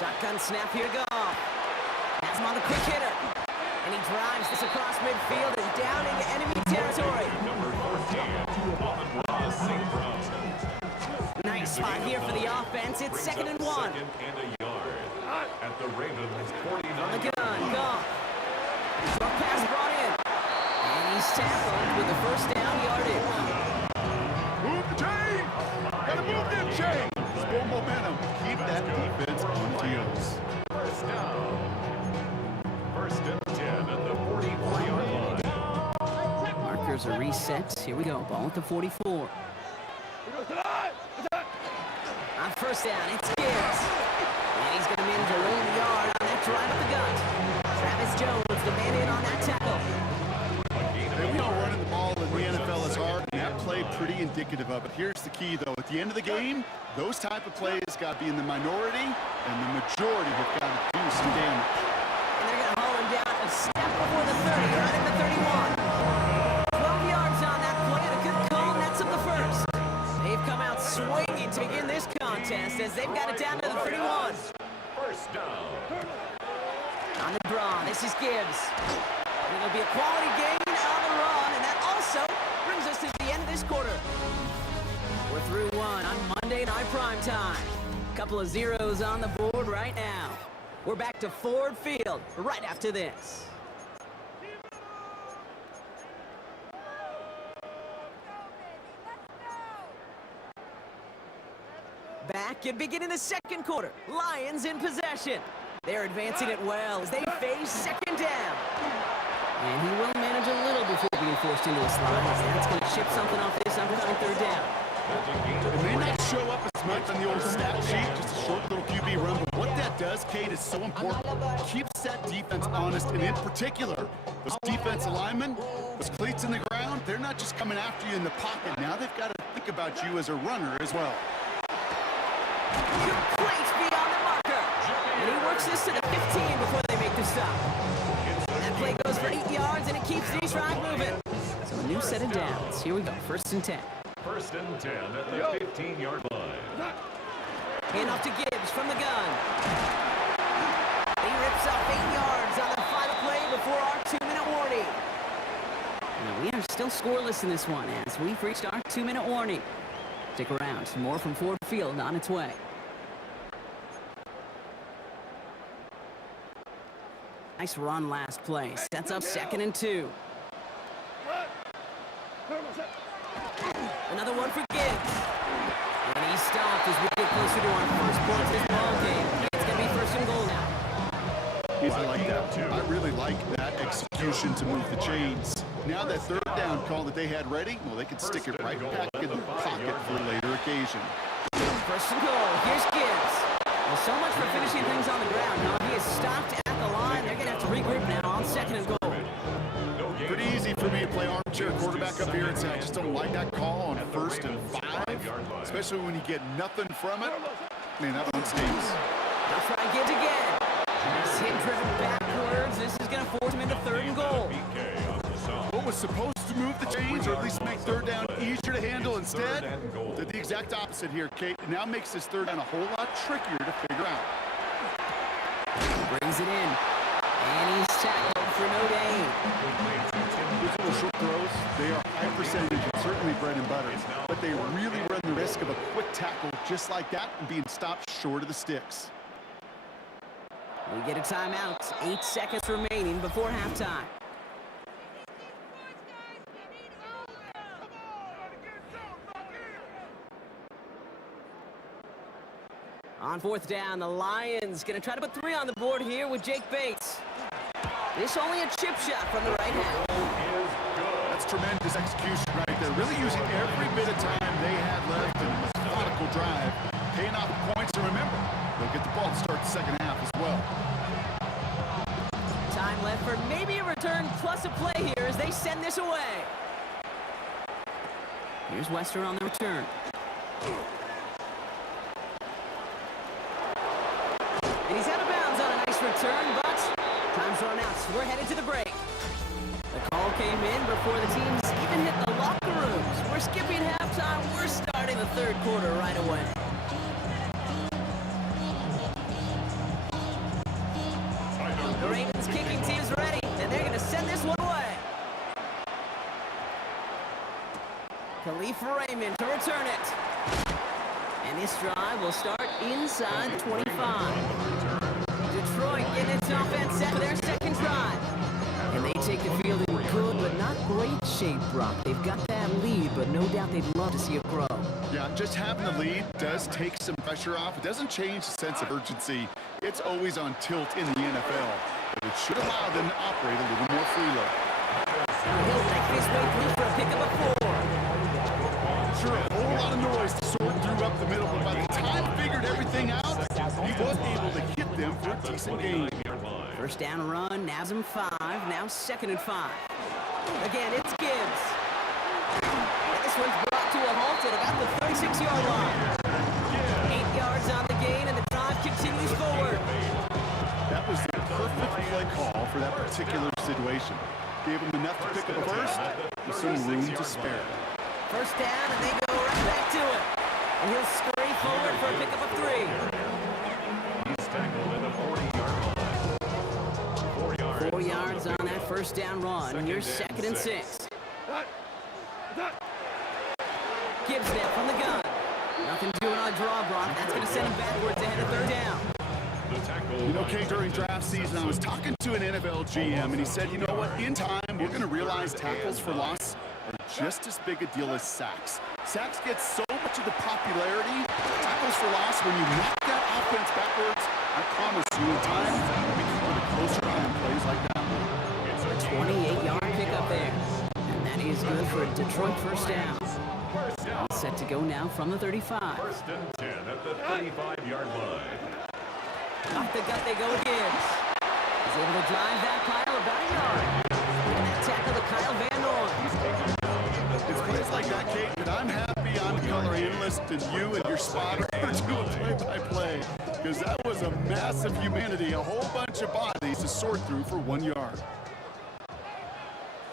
Shotgun snap here to Goff. Has him on the quick hitter. And he drives this across midfield and down into enemy territory. Nice spot here for the offense. It's 2nd and 1. Second and a yard at the Ravens 49. On the gun, Goff. Short pass brought in. And he's tackled with the first down yardage. Move the chain! Gotta move that chain! Slow momentum. Keep that defense on the heels. First down. First and 10 at the 44-yard line. Markers are reset. Here we go. Ball at the 44. On first down, it's Gibbs. And he's going to manage a long yard on that drive at the gut. Travis Jones, the man in on that tackle. And we know running the ball in the NFL is hard, and that play pretty indicative of it. Here's the key, though. At the end of the game, those type of plays got to be in the minority, and the majority have got to do some damage. And they're going to haul him down a step before the 30, right at the 31. 12 yards on that play, and a good call, and that's of the first. They've come out swinging to begin this contest as they've got it down to the 31. First down. On the draw, this is Gibbs. And it'll be a quality gain on the run, and that also brings us to the end of this quarter. We're through one on Monday Night Primetime. Couple of zeros on the board right now. We're back to Ford Field right after this. Back and beginning the second quarter. Lions in possession. They're advancing it well as they face second down. And he will manage a little before being forced into a slide. That's going to chip something off this upcoming third down. It may not show up as much on the old stat sheet, just a short little QB run, but what that does, Kate, is so important. Keeps that defense honest, and in particular, those defensive linemen, those cleats in the ground, they're not just coming after you in the pocket. Now they've got to think about you as a runner as well. Complete beyond the marker. And he works this to the 15 before they make the stop. That play goes for 8 yards, and it keeps these drive moving. So a new set of downs. Here we go, 1st and 10. First and 10 at the 15-yard line. Hand off to Gibbs from the gun. He rips up 8 yards on the final play before our 2-minute warning. Now we are still scoreless in this one as we've reached our 2-minute warning. Stick around. More from Ford Field on its way. Nice run last play. Sets up 2nd and 2. Another one for Gibbs. And he stopped as we get closer to our first point of this ball game. It's going to be first and goal now. I like that. I really like that execution to move the chains. Now that third down call that they had ready, well, they can stick it right back in their pocket for a later occasion. First and goal. Here's Gibbs. Well, so much for finishing things on the ground. Now he is stopped at the line. They're going to have to regroup now on second and goal. Pretty easy for me to play armchair quarterback up here and say I just don't like that call on first and 5, especially when you get nothing from it. Man, that one stings. They'll try Gibbs again. He's hit driven backwards. This is going to force him into third and goal. What was supposed to move the chains or at least make third down easier to handle instead did the exact opposite here, Kate. It now makes this third down a whole lot trickier to figure out. Brings it in. And he's tackled for no gain. Those little short throws, they are high percentage and certainly bread and butter, but they really run the risk of a quick tackle just like that and being stopped short of the sticks. We get a timeout. 8 seconds remaining before halftime. On fourth down, the Lions going to try to put 3 on the board here with Jake Bates. This only a chip shot from the right hand. That's tremendous execution right there. Really using every bit of time they had left in a methodical drive. Paying off the points, and remember, they'll get the ball to start the second half as well. Time left for maybe a return plus a play here as they send this away. Here's Wester on the return. And he's out of bounds on a nice return, but time's run out. So we're headed to the break. The call came in before the teams even hit the locker rooms. We're skipping halftime. We're starting the third quarter right away. The Ravens kicking team is ready, and they're going to send this one away. Khalif Raymond to return it. And this drive will start inside the 25. Detroit getting its offense set for their second drive. And they take the field in good but not great shape, Brock. They've got that lead, but no doubt they'd love to see it grow. Yeah, just having the lead does take some pressure off. It doesn't change the sense of urgency. It's always on tilt in the NFL. But it should allow them to operate a little more freely. He'll make his way through for a pickup of 4. Sure, a whole lot of noise to sort through up the middle, but by the time he figured everything out, he was able to hit them for a decent gain. First down run, nabs him 5, now second and 5. Again, it's Gibbs. And this one's brought to a halt at about the 36-yard line. 8 yards on the gain, and the drive continues forward. That was the perfect play call for that particular situation. Gave him enough to pick up a first, with some room to spare. First down, and they go right back to it. And he'll scurry forward for a pickup of 3. He's tackled at the 40-yard line. 4 yards on that first down run. And here's second and 6. Gibbs now from the gun. Nothing doing on a draw, Brock. That's going to send him backwards ahead of third down. You know, Kate, during draft season, I was talking to an NFL GM, and he said, you know what, in time, we're going to realize tackles for loss are just as big a deal as sacks. Sacks get so much of the popularity. Tackles for loss, when you knock that offense backwards, I promise you in time, we'll be coming closer on plays like that. It's a 28-yard pickup there. And that is good for a Detroit first down. All set to go now from the 35. First and 10 at the 35-yard line. Off the gut they go with Gibbs. He's able to drive that pile about a yard. And that tackle to Kyle Van Noy. It's plays like that, Kate, that I'm happy I'm the color analyst and you and your spotter are doing play-by-play. Because that was a massive humanity, a whole bunch of bodies to sort through for 1 yard.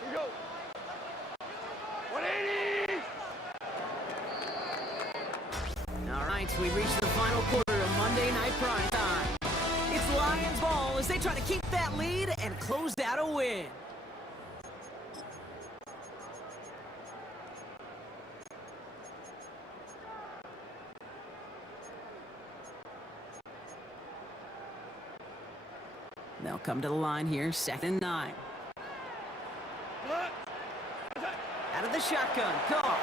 Here we go. 180. All right, we reached the final quarter of Monday Night Prime Time. It's Lions ball as they try to keep that lead and close out a win. They'll come to the line here, second and 9. Out of the shotgun. Goff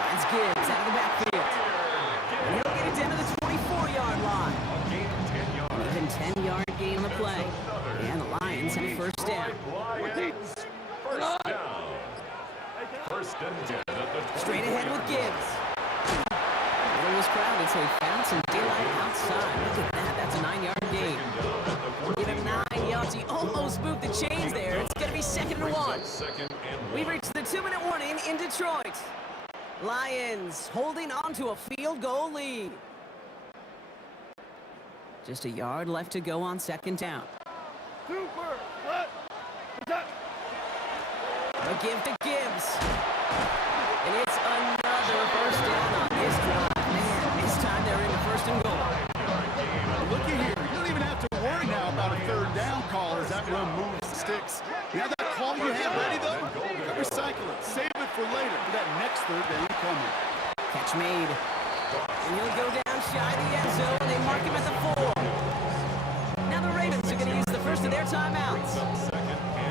finds Gibbs out of the backfield. And he'll get it down to the 24-yard line. An even 10-yard gain on the play. And the Lions have a first down. First and 10 at the Straight ahead with Gibbs. It was crowded, so he found some daylight outside. Look at that. That's a 9-yard gain. Give him 9 yards. He almost moved the chains there. It's going to be 2nd and 1. We've reached the 2-minute warning in Detroit. Lions holding on to a field goal lead. Just a yard left to go on 2nd down. Super. What? A give to Gibbs. And it's another first down on this drive. Man, this time they're into 1st and goal. Looky here. You don't even have to worry now about a 3rd down call as that run moves the sticks. You have that call you have ready, though? Recycle it. Save it for later for that next 3rd down coming. Catch made. And he'll go down shy of the end zone, and they mark him at the 4. Now the Ravens are going to use the first of their timeouts.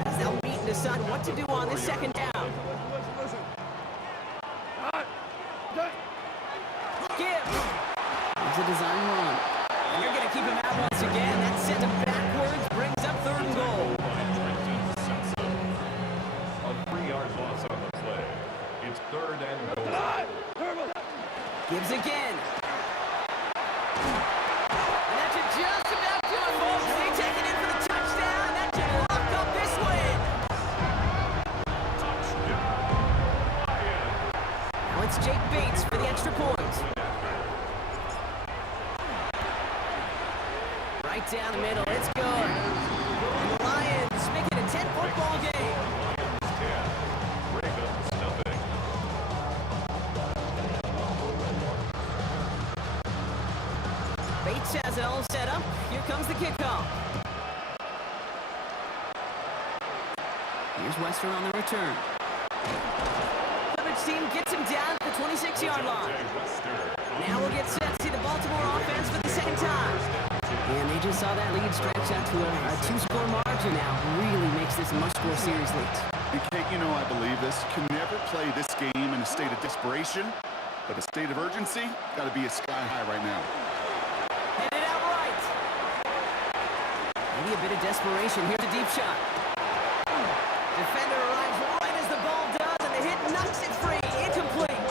As they'll meet and decide what to do on this 2nd down. Gibbs. It's a design run. And they're going to keep him out once again. That sent him backwards, brings up 3rd and goal. A 3-yard loss on the play. It's 3rd and goal. Gibbs again. And that should just about do it, folks. They take it in for the touchdown. That should lock up this win. Now it's Jake Bates for the extra point. Right down the middle. It's good. And the Lions make it a 10-point ball game. Ravens nothing. Bates has it all set up. Here comes the kickoff. Here's Wester on the return. Coverage team gets him down at the 26-yard line. Now we'll get set to see the Baltimore offense for the 2nd time. And they just saw that lead stretch out to a 2-score margin now. Really makes this a must-score series lead. And Kate, you know I believe this. Can never play this game in a state of desperation, but a state of urgency got to be a sky high right now. Headed out right. Maybe a bit of desperation. Here's a deep shot. Defender arrives right as the ball does, and the hit knocks it free. Incomplete.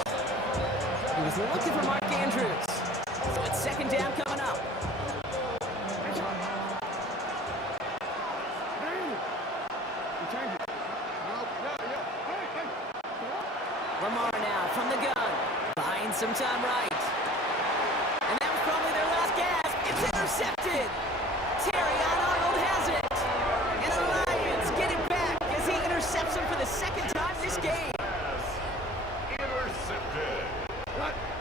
He was looking for Mark Andrews. So it's 2nd down coming up. Lamar now from the gun. Buying some time right. And that was probably their last gasp. It's intercepted. Terrion Arnold has it. And the Lions get it back as he intercepts him for the 2nd time this game. Intercepted.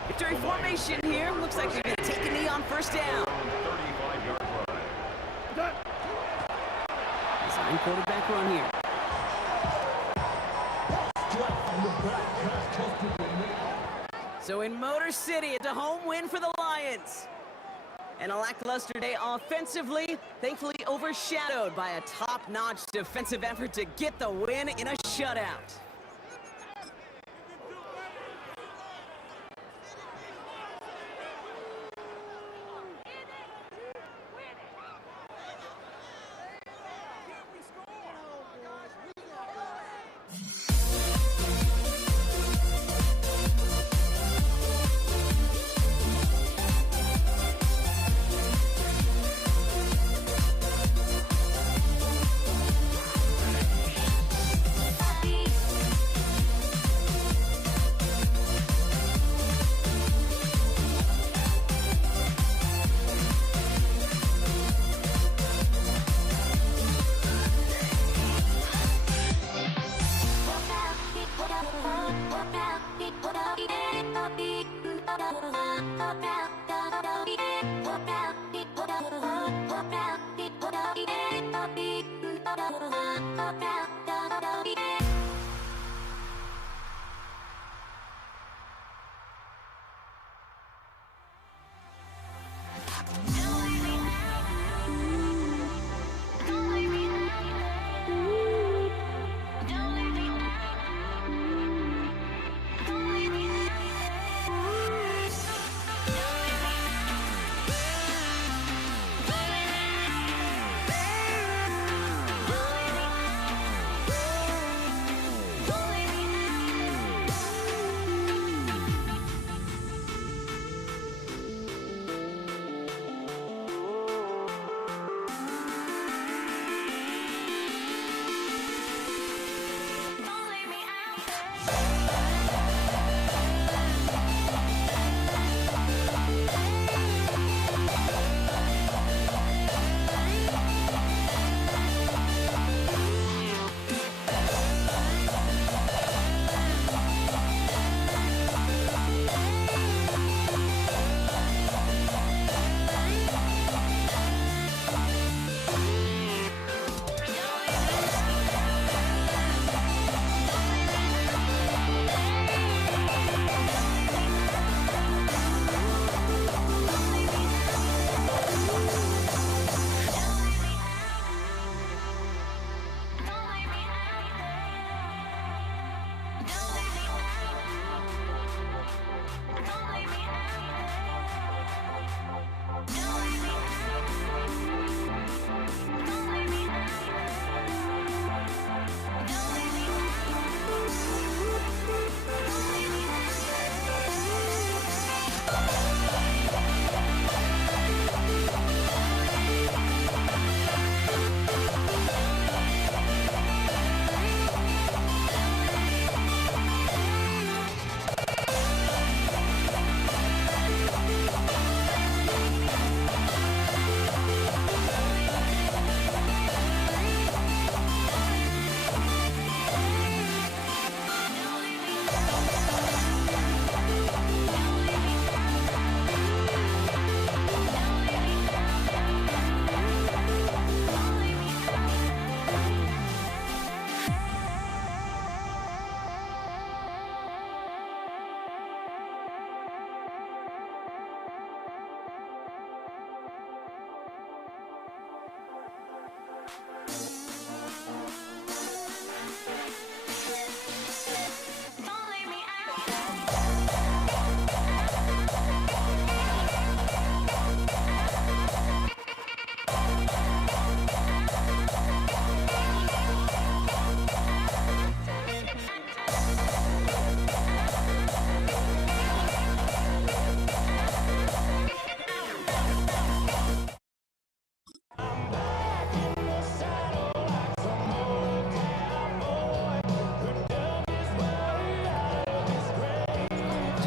Victory formation here. Looks like they're going to take a knee on 1st down. 35-yard line. Design quarterback run here. So in Motor City, it's a home win for the Lions. And a lackluster day offensively, thankfully overshadowed by a top-notch defensive effort to get the win in a shutout.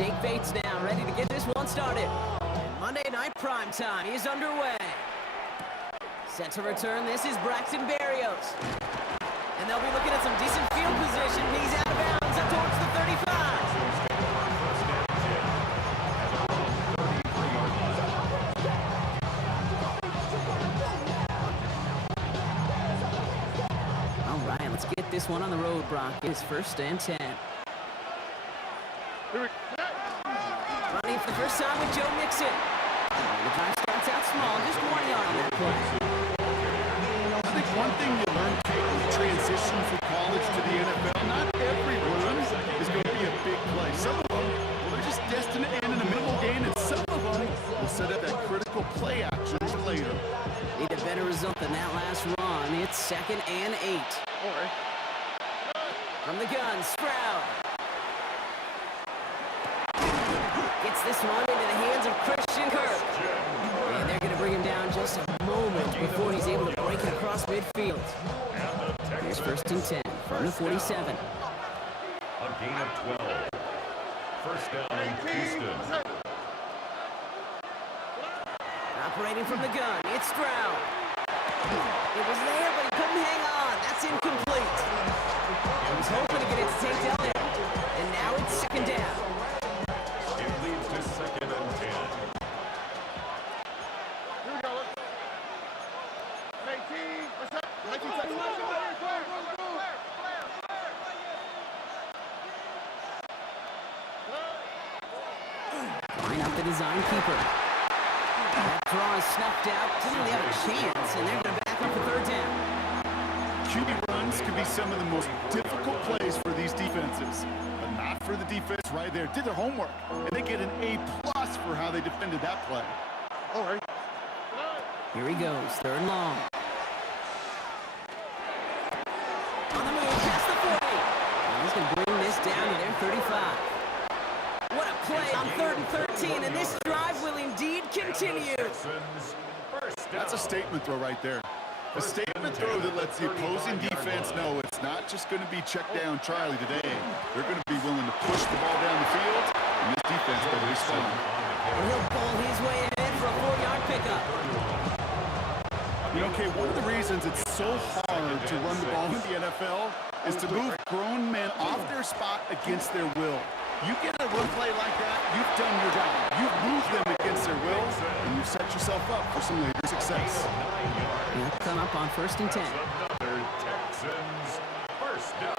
Jake Bates now ready to get this one started. And Monday Night Primetime is underway. Set to return, this is Braxton Berrios. And they'll be looking at some decent field position. He's out of bounds up towards the 35. All right, let's get this one on the road, Brock. It's 1st and 10. Running for the first time with Joe Mixon. The drive starts out small, just 1 yard on that play. I think one thing you learn taking the transition from college to the NFL, not every run is going to be a big play. Some of them, they're just destined to end in a minimal gain, and some of them will set up that critical play action later. Need a better result than that last run. It's 2nd and 8. From the gun, Stroud. Gets this one into the hands of Christian Kirk. And they're going to bring him down just a moment before he's able to break it across midfield. Here's 1st and 10 from the 47. A gain of 12. First down, Houston. Operating from the gun, it's Stroud. It was there, but he couldn't hang on. That's incomplete. He was hoping to get it to take down there. And now it's 2nd down. It leads to 2nd and 10. Here we go. 18. What's up? 19 seconds. Line up the design keeper. That draw is snuffed out. Doesn't really have a chance, and they're going to back up for 3rd down. QB runs can be some of the most difficult plays for these defenses, but not for the defense right there. Did their homework, and they get an A+ for how they defended that play. All right. Here he goes, 3rd and long. On the move, past the 40. And he's going to bring this down to their 35. What a play on 3rd and 13, and this drive will indeed continue. Texans, first down. That's a statement throw right there. A statement throw that lets the opposing defense know it's not just going to be check down Charlie today. They're going to be willing to push the ball down the field, and this defense will respond. And he'll pull his way ahead for a 4-yard pickup. You know, Kay, one of the reasons it's so hard to run the ball in the NFL is to move grown men off their spot against their will. You get a run play like that, you've done your job. You've moved them against their will, and you've set yourself up for some later success. He'll come up on 1st and 10. Another Texans, first down.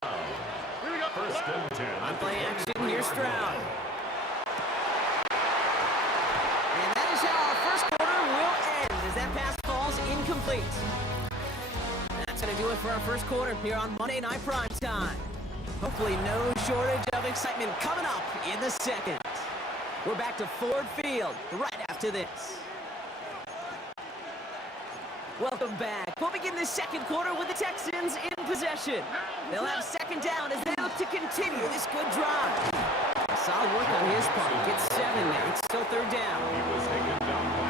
1st and 10. On play action, here's Stroud. And that is how our first quarter will end as that pass falls incomplete. That's going to do it for our first quarter here on Monday Night Primetime. Hopefully no shortage of excitement coming up in the 2nd. We're back to Ford Field right after this. Welcome back. We'll begin the 2nd quarter with the Texans in possession. They'll have 2nd down as they look to continue this good drive. Solid work on his part. Gets 7 there. It's still 3rd down.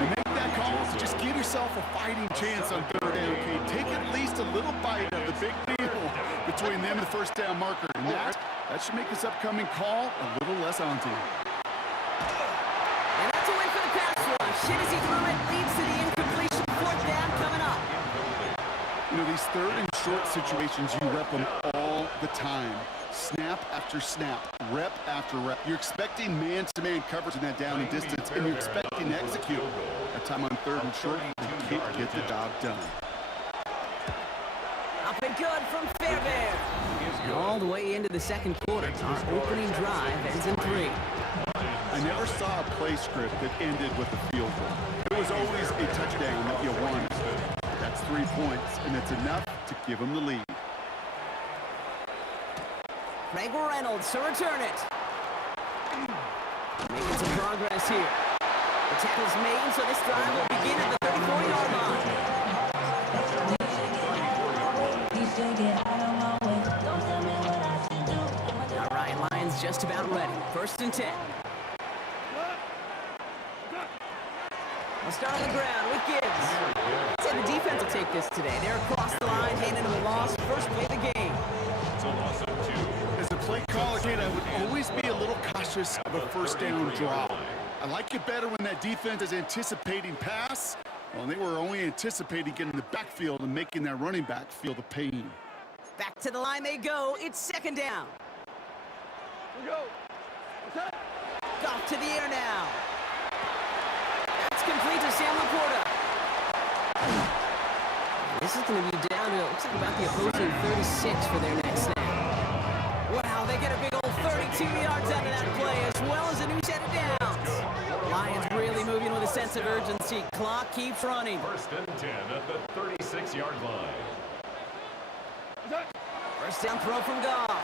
And make that call to just give yourself a fighting chance on 3rd down, Kay. Take at least a little bite of the big deal between them and the 1st down marker. And that should make this upcoming call a little less daunting. And that's a win for the pass rush. Hit as he threw it, leads to the incompletion. 4th down coming up. You know, these 3rd and short situations, you rep them all the time. Snap after snap, rep after rep. You're expecting man-to-man coverage in that down and distance, and you're expecting to execute. That time on 3rd and short, they can't get the job done. Up and good from Fairbairn. And all the way into the 2nd quarter. Our opening drive ends in 3. I never saw a play script that ended with a field goal. It was always a touchdown that you wanted. That's 3 points, and it's enough to give them the lead. Frank Reynolds to return it. Making some progress here. The tackle's made, so this drive will begin at the 34-yard line. All right, Lions just about ready. 1st and 10. We'll start on the ground with Gibbs. I'd say the defense will take this today. They're across the line, handing them a loss. First play of the game. It's a loss of 2. As a play caller, kid, I would always be a little cautious suspicious of a first down drop. I like it better when that defense is anticipating pass. Well, they were only anticipating getting the backfield and making that running back feel the pain. Back to the line they go. It's second down. Off to the air now. That's complete to Sam Laporta. This is going to be down to, it looks like about the opposing 36 for their next snap. Wow, they get a big old 32 yards out of that play, as well as a new set of downs. Lions really moving with a sense of urgency. Clock keeps running. First and 10 at the 36-yard line. First down throw from Goff.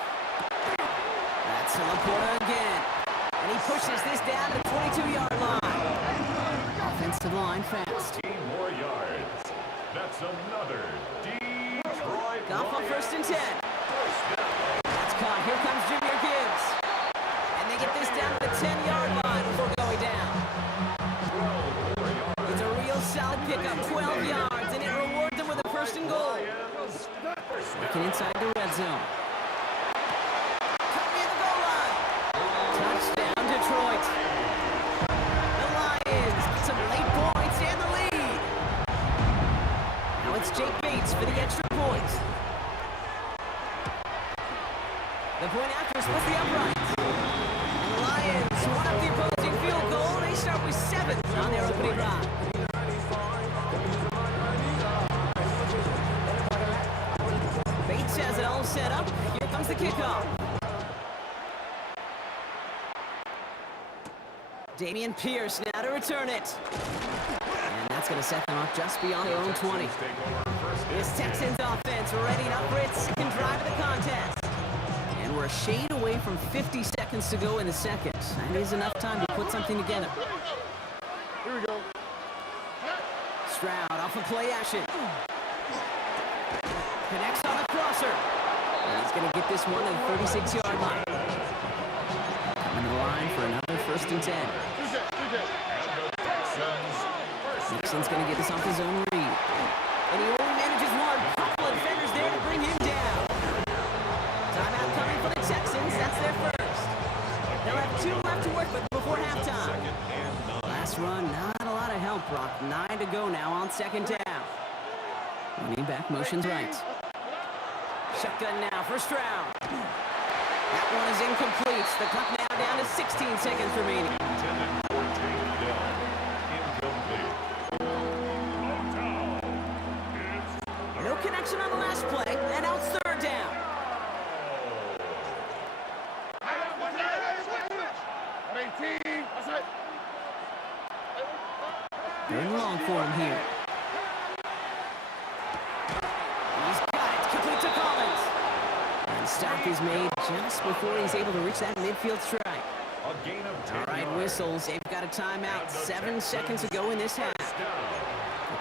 That's Laporta again. And he pushes this down to the 22-yard line. Offensive line fast. 14 more yards. That's another Detroit Goff on Lions first and 10. first down. That's caught. Here comes Jahmyr Gibbs. And they get this down to the 10-yard line before going down. It's a real solid pickup, 12 yards, and it rewards them with a first and goal. Working inside the red zone. Cut near the goal line. Touchdown, Detroit. The Lions get some late points and the lead. Now it's Jake Bates for the extra point. The point after splits the uprights. And the Lions one up the opposing field goal. They start with 7 on their opening drive. Bates has it all set up. Here comes the kickoff. Damian Pierce now to return it. And that's going to set them up just beyond their own 20. This Texans offense readying up for its second drive of the contest. And we're a shade away from 50 seconds to go in the second. That is enough time to put something together. Here we go. Stroud off of play action. Connects on a crosser. And he's going to get this one to the 36-yard line. Coming to the line for another first and 10. Nixon's going to get this off his own read. And he only manages one. Couple of defenders there to bring him down. Timeout coming for the Texans. That's their first. They'll have 2 left to work with before halftime. Last run, not a lot of help, Brock. 9 to go now on second down. Running back motions right. Shotgun now for Stroud. That one is incomplete. The clock now down to 16 seconds remaining. No connection on the last play, and now it's third down. Third and long for him here. He's got it. Complete to Collins. And stop is made just before he's able to reach that midfield strike. All right, whistles. They've got a timeout. 7 seconds to go in this half. The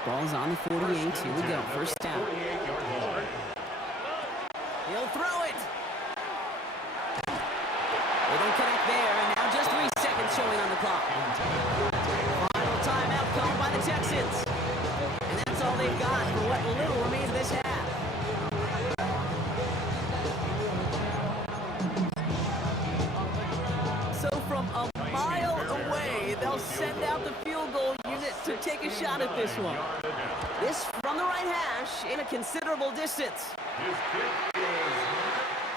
ball's on the 48. Here we go. First down. He'll throw it. They don't connect there, and now just 3 seconds showing on the clock. Final timeout called by the Texans. And that's all they've got for what little remains of this half. So from a mile away, they'll send out the field goal unit to take a shot at this one. This from the right hash in a considerable distance.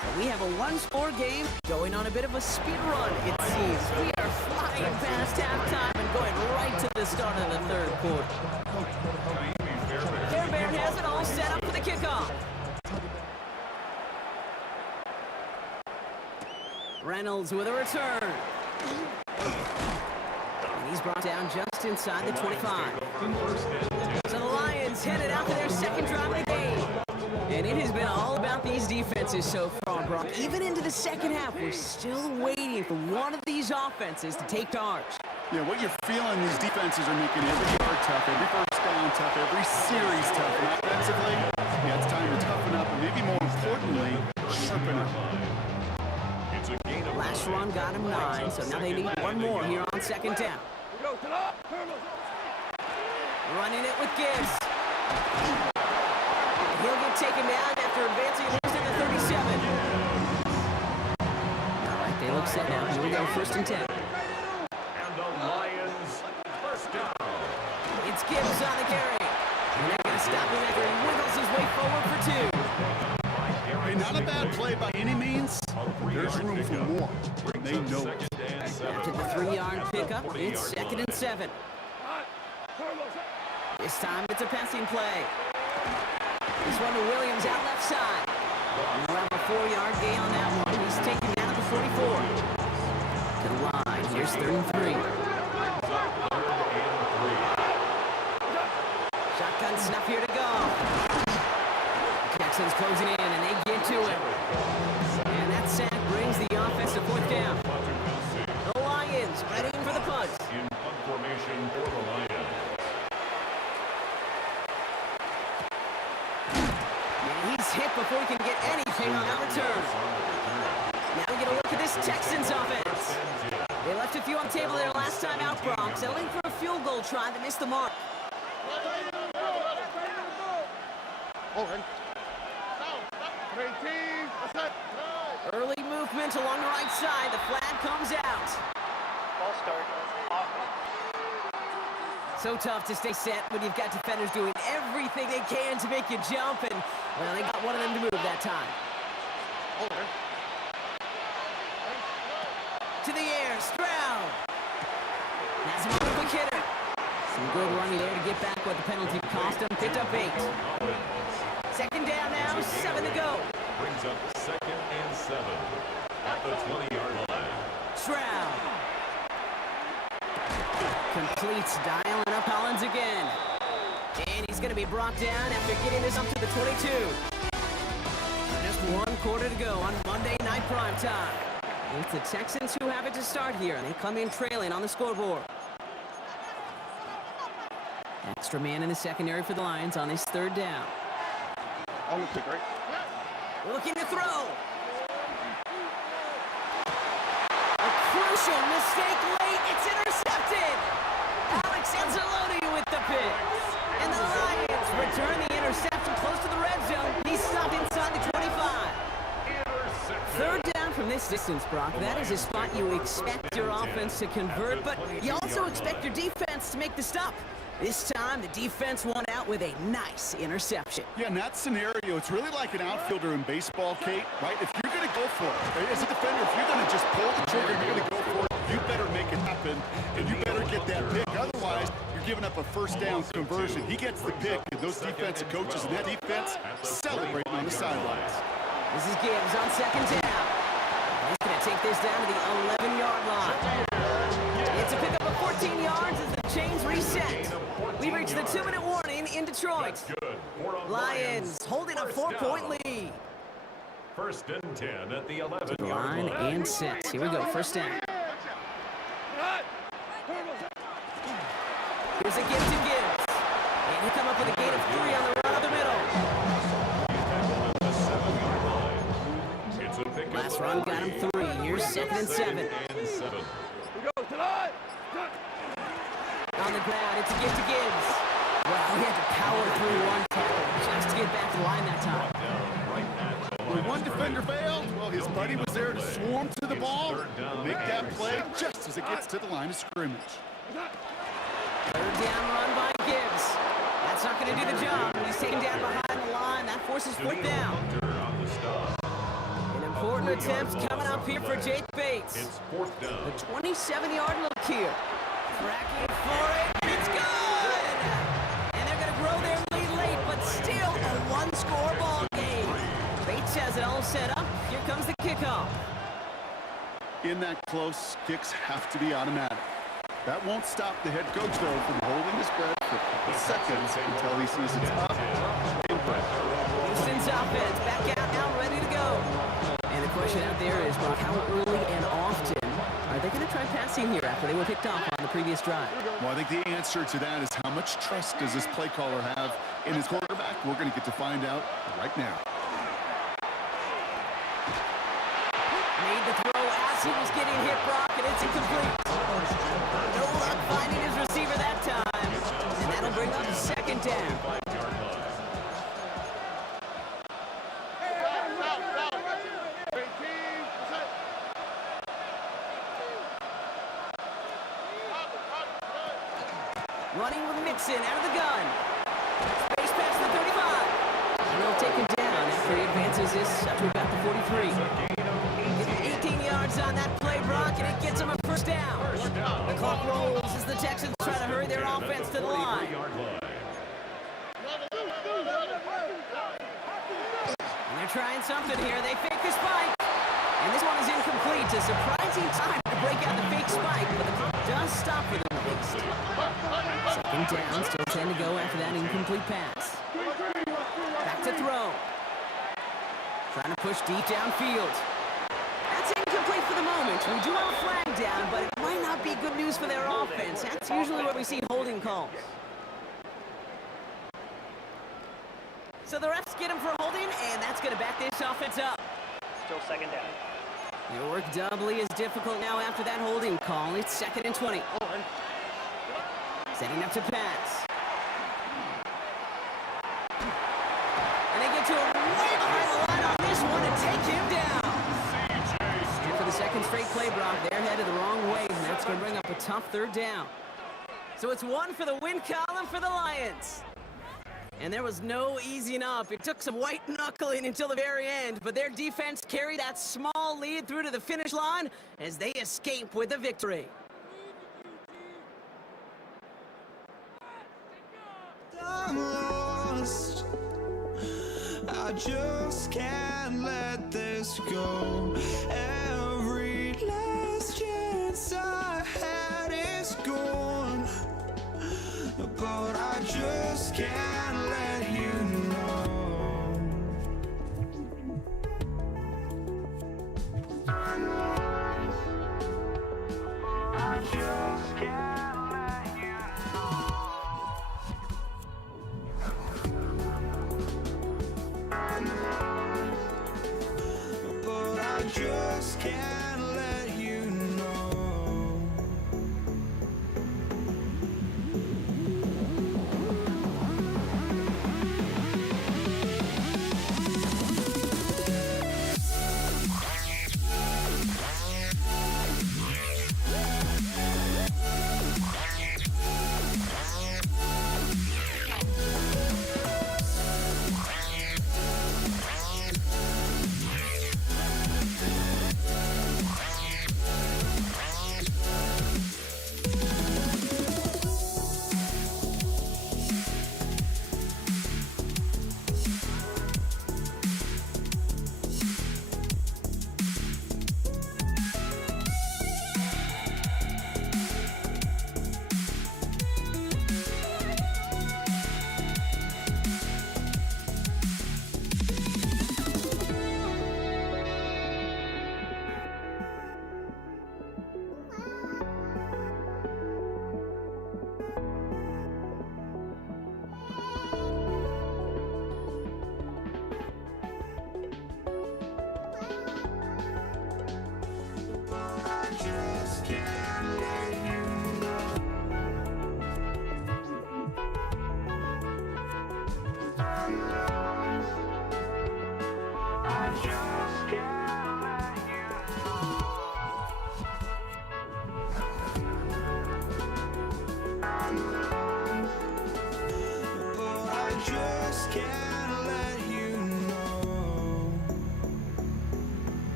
So we have a one-score game going on a bit of a speed run, it seems. We are flying past halftime and going right to the start of the third quarter. Fairbairn has it all set up for the kickoff. Reynolds with a return. And he's brought down just inside the 25. So the Lions headed out to their second drive of the game. And it has been all about these defenses so far, Brock. Even into the second half, we're still waiting for one of these offenses to take charge. Yeah, what you're feeling, these defenses are making every yard tough, every first down tough, every series tough. And offensively, yeah, it's time to toughen up, and maybe more importantly, sharpen up. Last run got him 9, so now they need one more here on second down. Running it with Gibbs. He'll get taken down after advancing to the 37. All right, they look set now. Here we go, 1st and 10. And the Lions first down. It's Gibbs on the carry. They're not going to stop him after he wiggles his way forward for 2. Hey, not a bad play by any means. There's room for more. They know it. After the 3-yard pickup, it's 2nd and 7. This time it's a passing play. This one to Williams out left side. And around a 4-yard gain on that one. He's taken down at the 44. To the line. Here's 3rd and 3. Shotgun snap here to go. Texans closing in, and they get to it. And that sack brings the offense to 4th down. The Lions ready for the punt. In punt formation for the Lions. And he's hit before he can get anything on that return. Now we get a look at this Texans offense. They left a few on the table there last time out, Bronx. They're looking for a field goal try that missed the mark. Early movement along the right side. The flag comes out. Ball start. So tough to stay set when you've got defenders doing everything they can to make you jump, and, well, they got one of them to move that time. To the air, Stroud. That's a quick hitter. Some good running there to get back what the penalty cost him. Picked up 8. 2nd down now, 7 to go. Brings up 2nd and 7 at the 20-yard line. Stroud. Completes, dialing up Hollins again. And he's going to be brought down after getting this up to the 22. Just 1 quarter to go on Monday Night Primetime. It's the Texans who have it to start here, and they come in trailing on the scoreboard. Extra man in the secondary for the Lions on this 3rd down. Looking to throw. A crucial mistake late. It's intercepted. Alex Anzalone with the pick. And the Lions return the interception close to the red zone. He's stopped inside the 25. 3rd down from this distance, Brock. That is a spot you expect your offense to convert, but you also expect your defense to make the stop. This time, the defense won out with a nice interception. Yeah, in that scenario, it's really like an outfielder in baseball, Kate, right? If you're going to go for it, as a defender, if you're going to just pull the trigger, you're going to go for it, you better make it happen, and you better get that pick. Otherwise, you're giving up a 1st down conversion. He gets the pick, and those defensive coaches and that defense celebrating on the sidelines. This is Gibbs on 2nd down. He's going to take this down to the 11-yard line. It's a pickup of 14 yards as the chains reset. We reach the 2-minute warning in Detroit. Lions holding a 4-point lead. 1st and 10 at the 11-yard Line line. and set. Here we go, 1st down. Here's a give to Gibbs. And he'll come up with a gain of 3 on the run up the middle. Last run got him 3. Here's 2nd and 7. On the ground, it's a give to Gibbs. Well, he had to power through 1 tackle just to get back to the line that time. When one defender failed, well, his buddy was there to swarm to the ball, make that play just as it gets to the line of scrimmage. 3rd down run by Gibbs. That's not going to do the job. He's taken down behind the line. That forces 4th down. An important attempt coming up here for Jake Bates. It's 4th down. The 27-yard look here. Cracking for it, and it's good! And they're going to grow their lead late, but still a 1-score ball game. Bates has it all set up. Here comes the kickoff. In that close, kicks have to be automatic. That won't stop the head coach, though, from holding his breath for a couple seconds until he sees it's up and breath. Houston's offense back out now, ready to go. And the question out there is, Brock, how early and often are they going to try passing here after they were picked off on the previous drive? Well, I think the answer to that is how much trust does this play caller have in his quarterback? We're going to get to find out right now. Made the throw as he was getting hit, Brock, and it's incomplete. No luck finding his receiver that time. And that'll bring up 2nd down. Running with Mixon out of the gun. Space past the 35. And they'll take him down after he advances this up to about the 43. Gets 18 yards on that play, Brock, and it gets him a first down. The clock rolls as the Texans try to hurry their offense to the line. 43-yard line. And they're trying something here. They fake the spike. And this one is incomplete. A surprising time to break out the fake spike, but the clock does stop for them at least. Second down, still 10 to go after that incomplete pass. Back to throw. Trying to push deep downfield. That's incomplete for the moment. We do have a flag down, but it might not be good news for their offense. That's usually where we see holding calls. So the refs get him for holding, and that's going to back this offense up. Still second down. Their work doubly as difficult now after that holding call. It's 2nd and 20. Setting up to pass. And they get to him way behind the line on this one to take him down. And for the second straight play, Brock, they're headed the wrong way, and that's going to bring up a tough 3rd down. So it's 1 for the win column for the Lions. And there was no easing up. It took some white knuckling until the very end, but their defense carried that small lead through to the finish line as they escape with the victory. I'm lost. I just can't let this go. Every last chance I had is gone, but I just can't let you know. I just can't let you know. But I just can't let you know.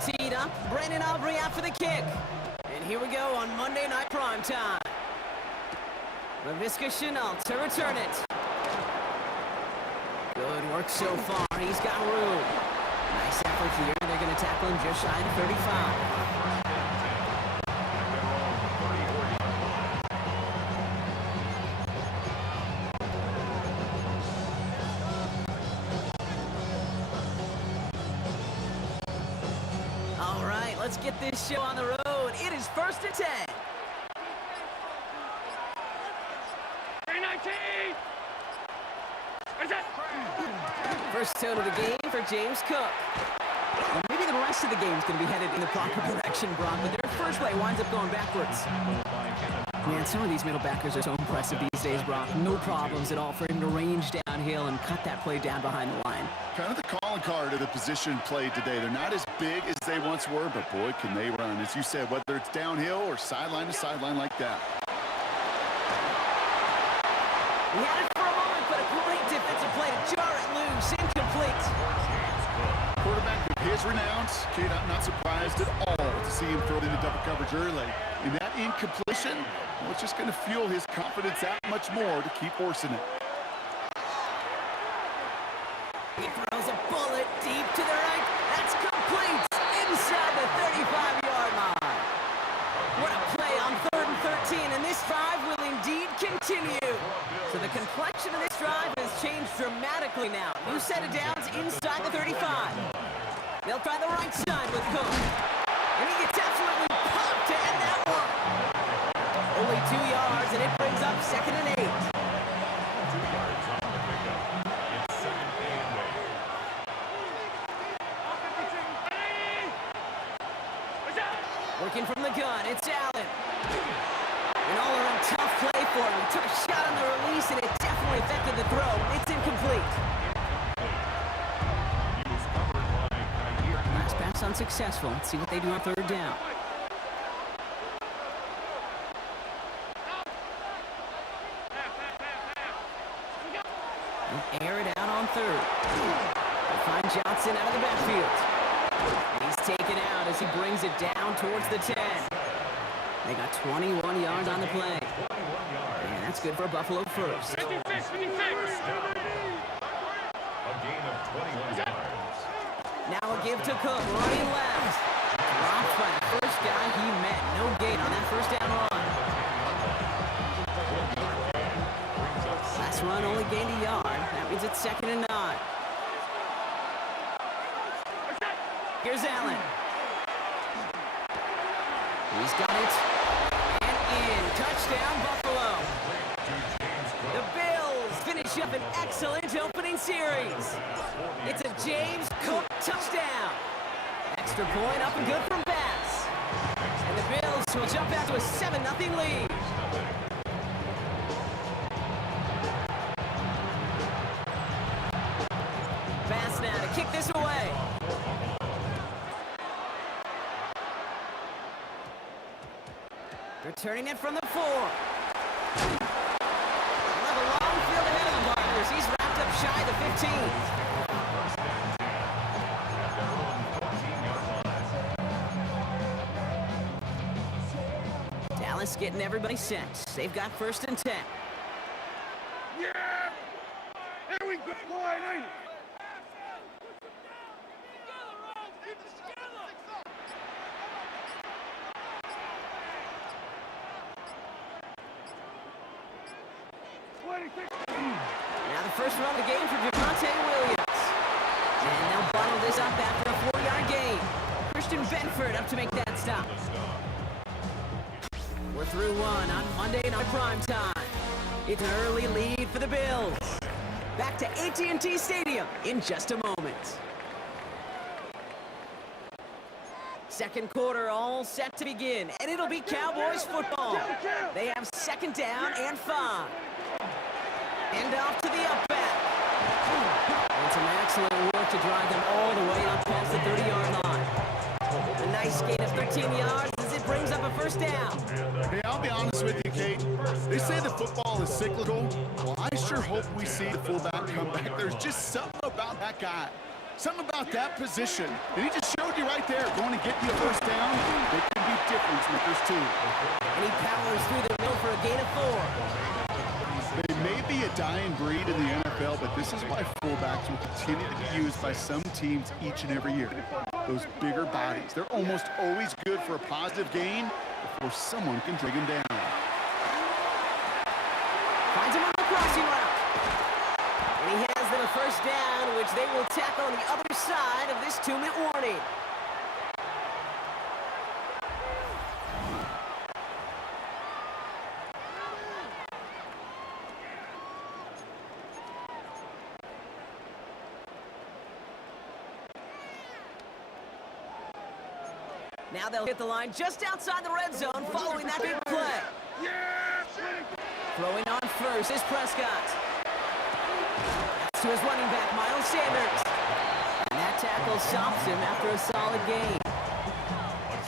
Teed up, Brandon Aubrey out for the kick. And here we go on Monday Night Primetime. LaVisca Chenault to return it. Good work so far. He's got room. Nice effort here. They're going to tackle him just shy of 35. All right, let's get this show on the road. It is 1st and 10. 319! First tone of the game for James Cook. And maybe the rest of the game's going to be headed in the proper direction, Brock, but their first play winds up going backwards. Man, some of these middle backers are so impressive these days, Brock. No problems at all for him to range downhill and cut that play down behind the line. Kind of the calling card of the position played today. They're not as big as they once were, but boy, can they run. As you said, whether it's downhill or sideline to sideline like that. He had it for a moment, but a great defensive play to jar it loose. Incomplete. Quarterback with his renowns, kid, I'm not surprised at all to see him throw it into double coverage early. And that incompletion, well, it's just going to fuel his confidence that much more to keep forcing it. He throws a bullet deep to the right. That's complete inside the 35-yard line. What a play on 3rd and 13, and this drive will indeed continue. So the complexion of this drive has changed dramatically now. New set of downs inside the 35. They'll try the right side with Cook. And he gets absolutely pumped to end that one. Only 2 yards, and it brings up 2nd and 8. 2 yards on the pickup. It's 2nd and 8. Working from the gun, it's Allen. An all-around tough play for him. He took a shot on the release, and it definitely affected the throw. It's incomplete. He was covered by Kyer Last pass unsuccessful. Let's see what they do on 3rd down. They'll air it out on 3rd. They find Johnson out of the backfield. And he's taken out as he brings it down towards the 10. They got 21 yards on the play. And that's good for a Buffalo first. 56! A gain of 21 yards. Now a give to Cook, running left. Dropped by the first guy he met. No gain on that first down run. Last run only gained a yard. That means it's 2nd and 9. Here's Allen. He's got it. And in. Touchdown, Buffalo. The Bills finish up an excellent opening series. It's a James Cook touchdown. Extra point up and good from Bass. And the Bills will jump out to a 7-0 lead. Bass now to kick this away. Returning it from the 4. He'll have a long field ahead of the Buckers. He's wrapped up shy of the 15. Dallas getting everybody set. They've got 1st and 10. Yeah! Here we go, boy! 26! Now the first run of the game for Javonte Williams. And they'll bottle this up after a 4-yard gain. Christian Benford up to make that stop. We're through 1 on Monday Night Primetime. It's an early lead for the Bills. Back to AT&T Stadium in just a moment. Second quarter all set to begin, and it'll be Cowboys football. They have 2nd down and 5. And off to the up back. And some excellent work to drive them all the way up past the 30-yard line. A nice gain of 13 yards as it brings up a 1st down. Hey, I'll be honest with you, Kate. They say the football is cyclical. Well, I sure hope we see the fullback come back. There's just something about that guy. Something about that position. And he just showed you right there, going to get you a 1st down. They can be difference makers, too. And he powers through the middle for a gain of 4. be a dying breed in the NFL, but this is why fullbacks will continue to be used by some teams each and every year. Those bigger bodies, they're almost always good for a positive gain before someone can drag him down. Finds him on the crossing route. And he hands them a first down, which they will tackle on the other side of this 2-minute warning. Now they'll hit the line just outside the red zone following that big play. Throwing on first is Prescott. That's to his running back, Miles Sanders. And that tackle stops him after a solid gain.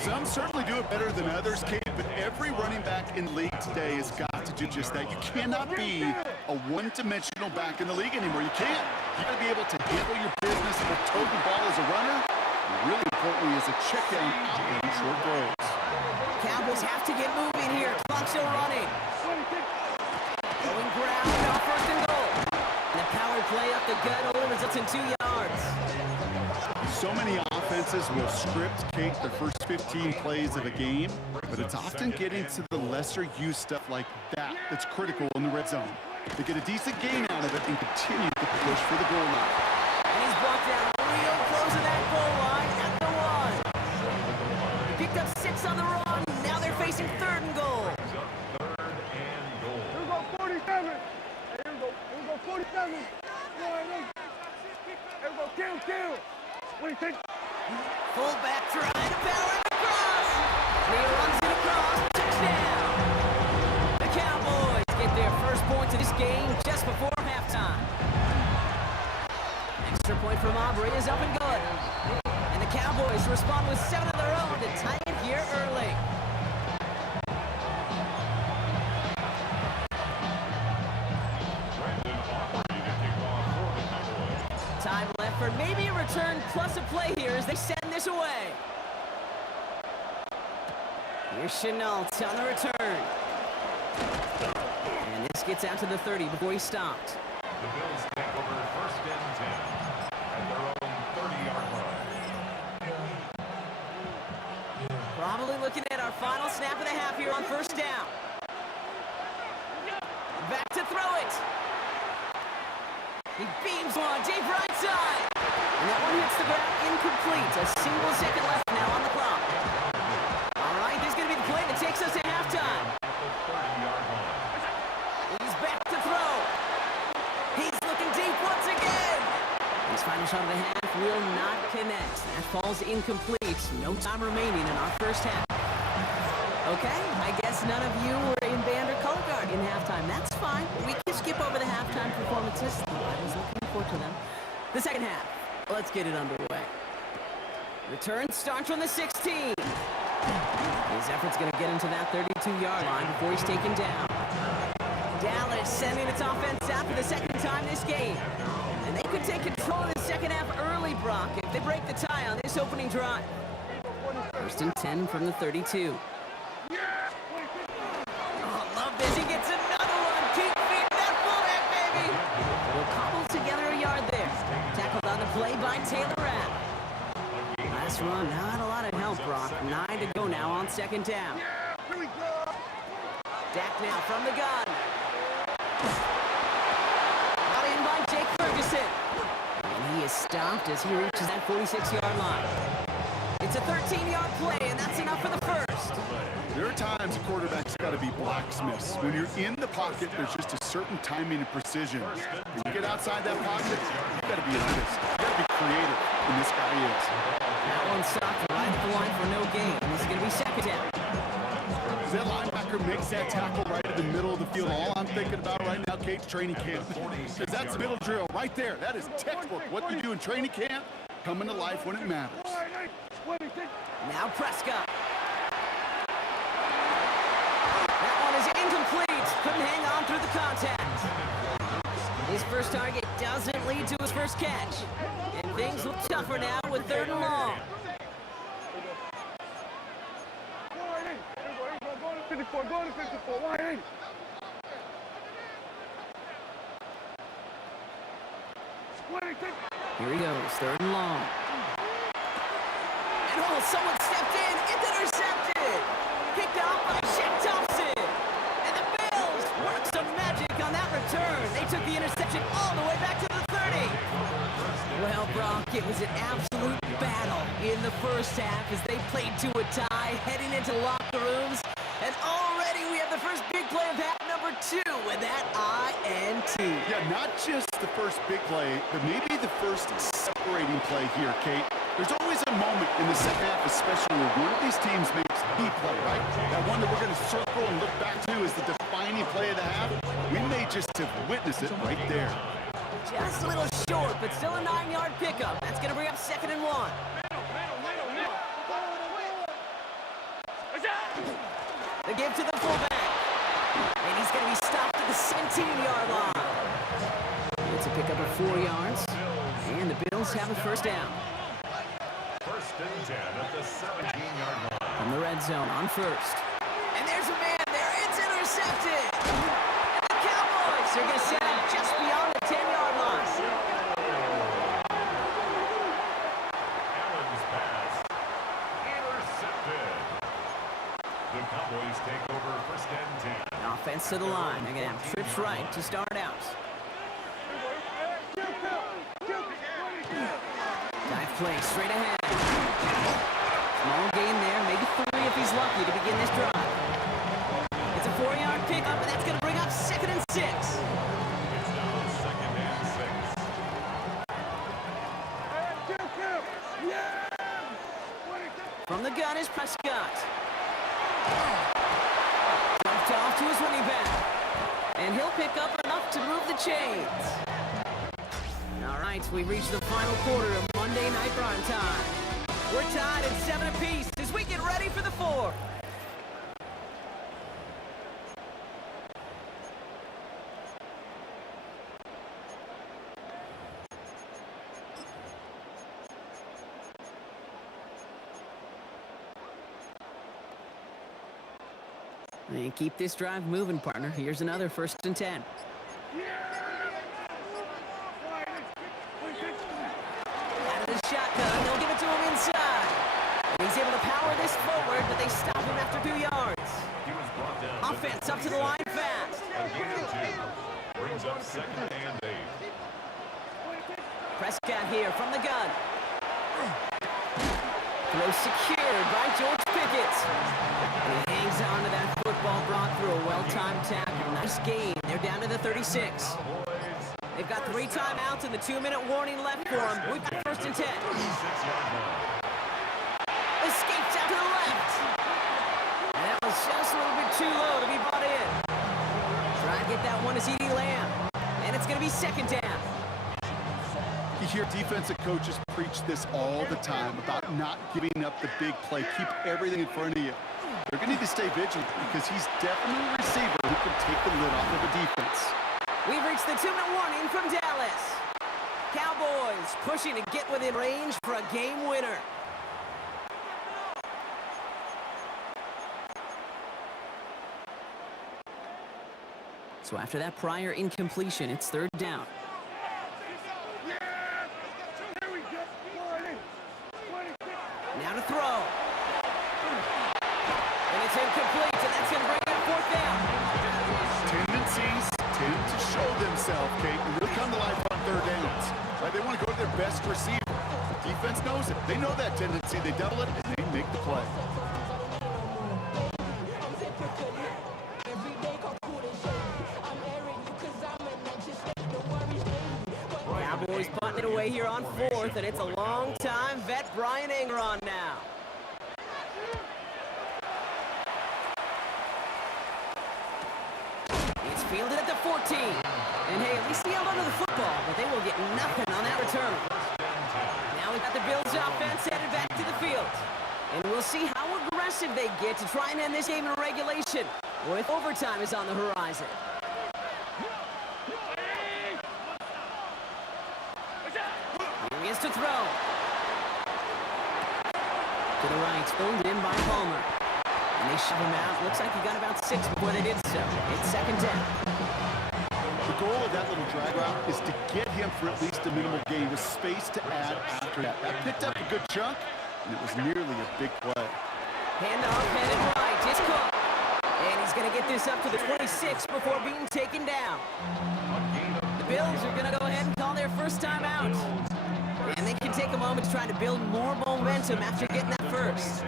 Some certainly do it better than others, Kate, but every running back in the league today has got to do just that. You cannot be a one-dimensional back in the league anymore. You can't. You got to be able to handle your business and tote the ball as a runner. Really importantly is a check down out in short throws. Cowboys have to get moving here. Clock still running. Going ground on first and goal. And the power play up the gut only results in 2 yards. So many offenses will script, Kate, the first 15 plays of a game, but it's often getting to the lesser used stuff like that that's critical in the red zone. They get a decent gain out of it and continue to push for the goal line. And he's brought down real close to that goal line at the 1. He picked up 6 on the run. Now they're facing 3rd and goal. Here we go, 47. Hey, here we go, 47. Here we go, kill. What do you think? Fullback trying to power it across. He runs it across. Touchdown. The Cowboys get their first points of this game just before halftime. Extra point from Aubrey is up and good. And the Cowboys respond with 7 of their own to tie it here early. Time left for maybe a return plus a play here as they send this away. Here's Chenault on the return. And this gets out to the 30 before he stopped. The Bills take over first and 10 at their own 30-yard line. Probably looking at our final snap of the half here on first down. Back to throw it. He beams one deep right side. And that one hits the ground incomplete. A single second left now on the clock. All right, this is going to be the play that takes us to halftime. He's back to throw. He's looking deep once again. His final shot of the half will not connect. That falls incomplete. No time remaining in our first half. Okay, I guess none of you were in band or color guard in halftime. That's fine. We can skip over the halftime performances. I was looking forward to them. The second half. Let's get it underway. Return starts from the 16. His effort's going to get him to that 32-yard line before he's taken down. Dallas sending its offense out for the second time this game. And they could take control of the second half early, Brock, if they break the tie on this opening drive. First and 10 from the 32. Oh, love this. He gets another one. Keep feeding that fullback, baby. Will cobble together a yard there. Tackled on the play by Taylor Rapp. Last run, not a lot of help, Brock. 9 to go now on second down. Here we go. Dak now from the gun. Got in by Jake Ferguson. And he is stopped as he reaches that 46-yard line. It's a 13-yard play, and that's enough for the first. There are times a quarterback's got to be blacksmiths. When you're in the pocket, there's just a certain timing and precision. When you get outside that pocket, you got to be an artist. You got to be creative, and this guy is. That one stopped right at the line for no gain. This is going to be second down. As that linebacker makes that tackle right in the middle of the field, all I'm thinking about right now, Kate's training camp. Because that's middle drill right there. That is textbook. What you do in training camp, coming to life when it matters. Now Prescott. That one is incomplete. Couldn't hang on through the contact. His first target doesn't lead to his first catch. And things look tougher now with 3rd and long. Go to 54, wide 8. Here he goes, third and long. And oh, someone stepped in. It's intercepted. Picked off by Shaq Thompson. And the Bills worked some magic on that return. They took the interception all the way back to the 30. Well, Brock, it was an absolute battle in the first half as they played to a tie, heading into locker rooms. And already we have the first big play of half number 2 with that INT. Yeah, not just the first big play, but maybe the first separating play here, Kate. There's always a moment in the second half, especially when one of these teams makes the play, right? That one that we're going to circle and look back to as the defining play of the half. We may just have witnessed it right there. Just a little short, but still a 9-yard pickup. That's going to bring up 2nd and 1. The give to the fullback. And he's going to be stopped at the 17-yard line. It's a pickup of 4 yards. And the Bills have a first down. 1st and 10 at the 17-yard line. From the red zone on first. And there's a man there. It's intercepted. And the Cowboys are going to set up just beyond the 10-yard line. Allen's pass intercepted. The Cowboys take over 1st and 10. Offense to the line. They're going to have trips right to start out. Dive play straight ahead. Small gain there, maybe 3 if he's lucky to begin this drive. It's a 4-yard pickup, and that's going to bring up 2nd and 6. It's now 2nd and 6. From the gun is Prescott. Dumped off to his running back. And he'll pick up enough to move the chains. All right, we've reached the final quarter of Monday Night Prime Time. We're tied at 7 apiece as we get ready for the 4th. And keep this drive moving, partner. Here's another 1st and 10. Out of the shotgun, they'll give it to him inside. And he's able to power this forward, but they stop him after 2 yards. He was brought down. Offense up to the line fast. Again, 2. Brings up 2nd and 8. Prescott here from the gun. Throw secured by George Pickett. And he hangs on to that football, brought through a well-timed tackle. Nice game. They're down to the 36. They've got 3 timeouts and the 2-minute warning left for them. We've got 1st and 10. 6-yard line. Escapes out to the left. And that was just a little bit too low to be brought in. Try and get that one to CeeDee Lamb. And it's going to be 2nd down. You hear defensive coaches preach this all the time about not giving up the big play. Keep everything in front of you. They're going to need to stay vigilant because he's definitely a receiver who can take the lid off of a defense. We've reached the 2-minute warning from Dallas. Cowboys pushing to get within range for a game winner. So after that prior incompletion, it's 3rd down. Now to throw. And it's incomplete, and that's going to bring up 4th down. Tendencies tend to show themselves, Kate, and they'll come to life on 3rd downs. Right? They want to go to their best receiver. Defense knows it. They know that tendency. They double it, and they make the play. Cowboys punting it away here on 4th, and it's a long-time vet Brian Engron now. It's fielded at the 14. And hey, at least he held onto the football, but they will get nothing on that return. Now we've got the Bills offense headed back to the field. And we'll see how aggressive they get to try and end this game in regulation, or if overtime is on the horizon. Here he is to throw. To the right, pulled in by Palmer. And they shove him out. Looks like he got about 6 before they did so. It's 2nd down. The goal of that little drag route is to get him for at least a minimal gain with space to add after that. That picked up a good chunk, and it was nearly a big play. Handoff headed right. It's Cook. And he's going to get this up to the 26 before being taken down. The Bills are going to go ahead and call their first time out. And they can take a moment to try to build more momentum after getting that first.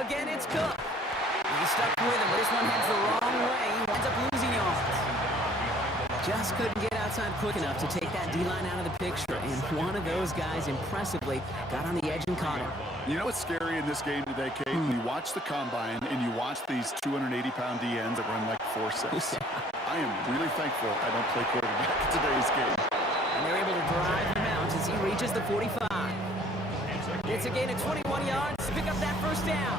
Again, it's Cook. He's stuck with him, but this one heads the wrong way. He winds up losing yards. Just couldn't get outside quick enough to take that D-line out of the picture. And one of those guys impressively got on the edge and caught him. You know what's scary in this game today, Kate? When you watch the combine and you watch these 280-pound DNs that run like 4.6. I am really thankful I don't play quarterback in today's game. And they're able to drive him out as he reaches the 45. It's a gain of 21 yards to pick up that first down.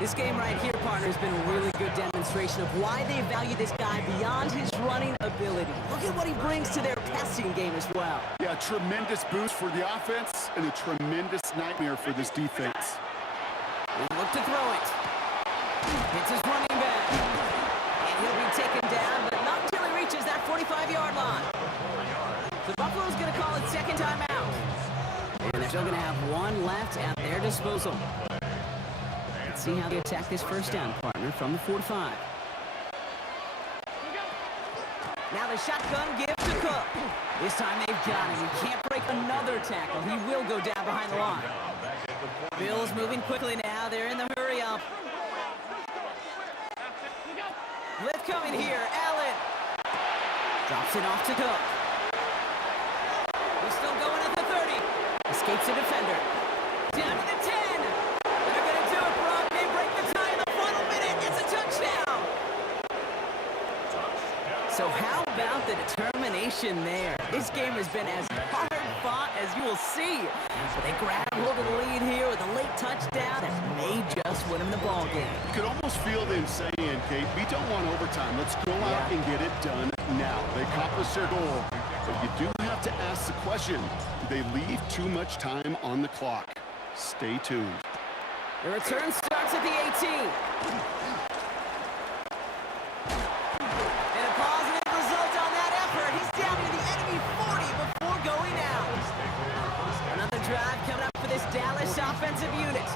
This game right here, partner, has been a really good demonstration of why they value this guy beyond his running ability. Look at what he brings to their passing game as well. Yeah, tremendous boost for the offense and a tremendous nightmare for this defense. He'll look to throw it. Hits his running back. And he'll be taken down, but not until he reaches that 45-yard line. The Buffalo's going to call it second time out. And they're still going to have one left at their disposal. Let's see how they attack this first down, partner, from the 45. Now the shotgun give to Cook. This time they've got him. He can't break another tackle. He will go down behind the line. Bills moving quickly now. They're in the hurry up. Blitz coming here. Allen drops it off to Cook. He's still going at the 30. Escapes the defender. Down to the 10. They're going to do it, Brock. They break the tie in the final minute. It's a touchdown. So how about the determination there? This game has been as hard fought as you will see. But they grab hold of the lead here with a late touchdown that may just win them the ball game. You could almost feel them saying, Kate, we don't want overtime. Let's go out and get it done now. They accomplished their goal. But you do have to ask the question, do they leave too much time on the clock? Stay tuned. The return starts at the 18. And a positive result on that effort. He's down to the enemy 40 before going out. Another drive coming up for this Dallas offensive unit.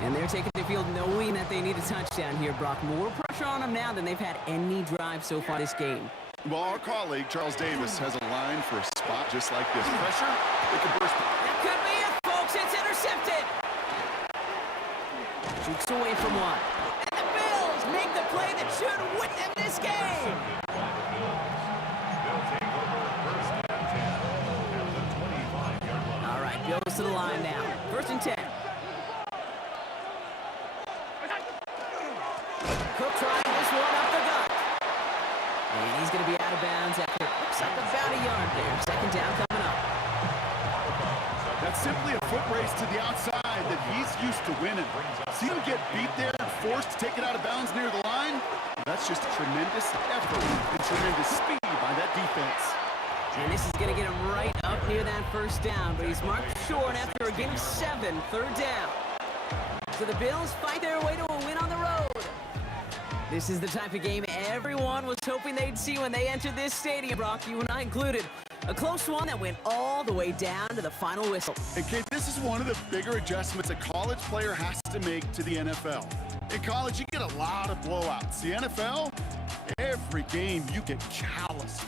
And they're taking the field knowing that they need a touchdown here, Brock. More pressure on them now than they've had any drive so far this game. Well, our colleague, Charles Davis, has a line for a spot just like this. Pressure, it can burst. That could be it, folks. It's intercepted. Shoots away from one. And the Bills make the play that should win them this game. All right, Bills to the line now. First and 10. Cook trying this one up the gut. And he's going to be out of bounds after, looks like about a yard there. Second down coming up. That's simply a foot race to the outside that he's used to winning. See him get beat there and forced to take it out of bounds near the line? That's just a tremendous effort and tremendous speed by that defense. And this is going to get him right up near that first down, but he's marked short after a gain of 7, third down. So the Bills fight their way to a win on the road. This is the type of game everyone was hoping they'd see when they entered this stadium, Brock, you and I included. A close one that went all the way down to the final whistle. And Kate, this is one of the bigger adjustments a college player has to make to the NFL. In college, you get a lot of blowouts. The NFL, every game you get calloused.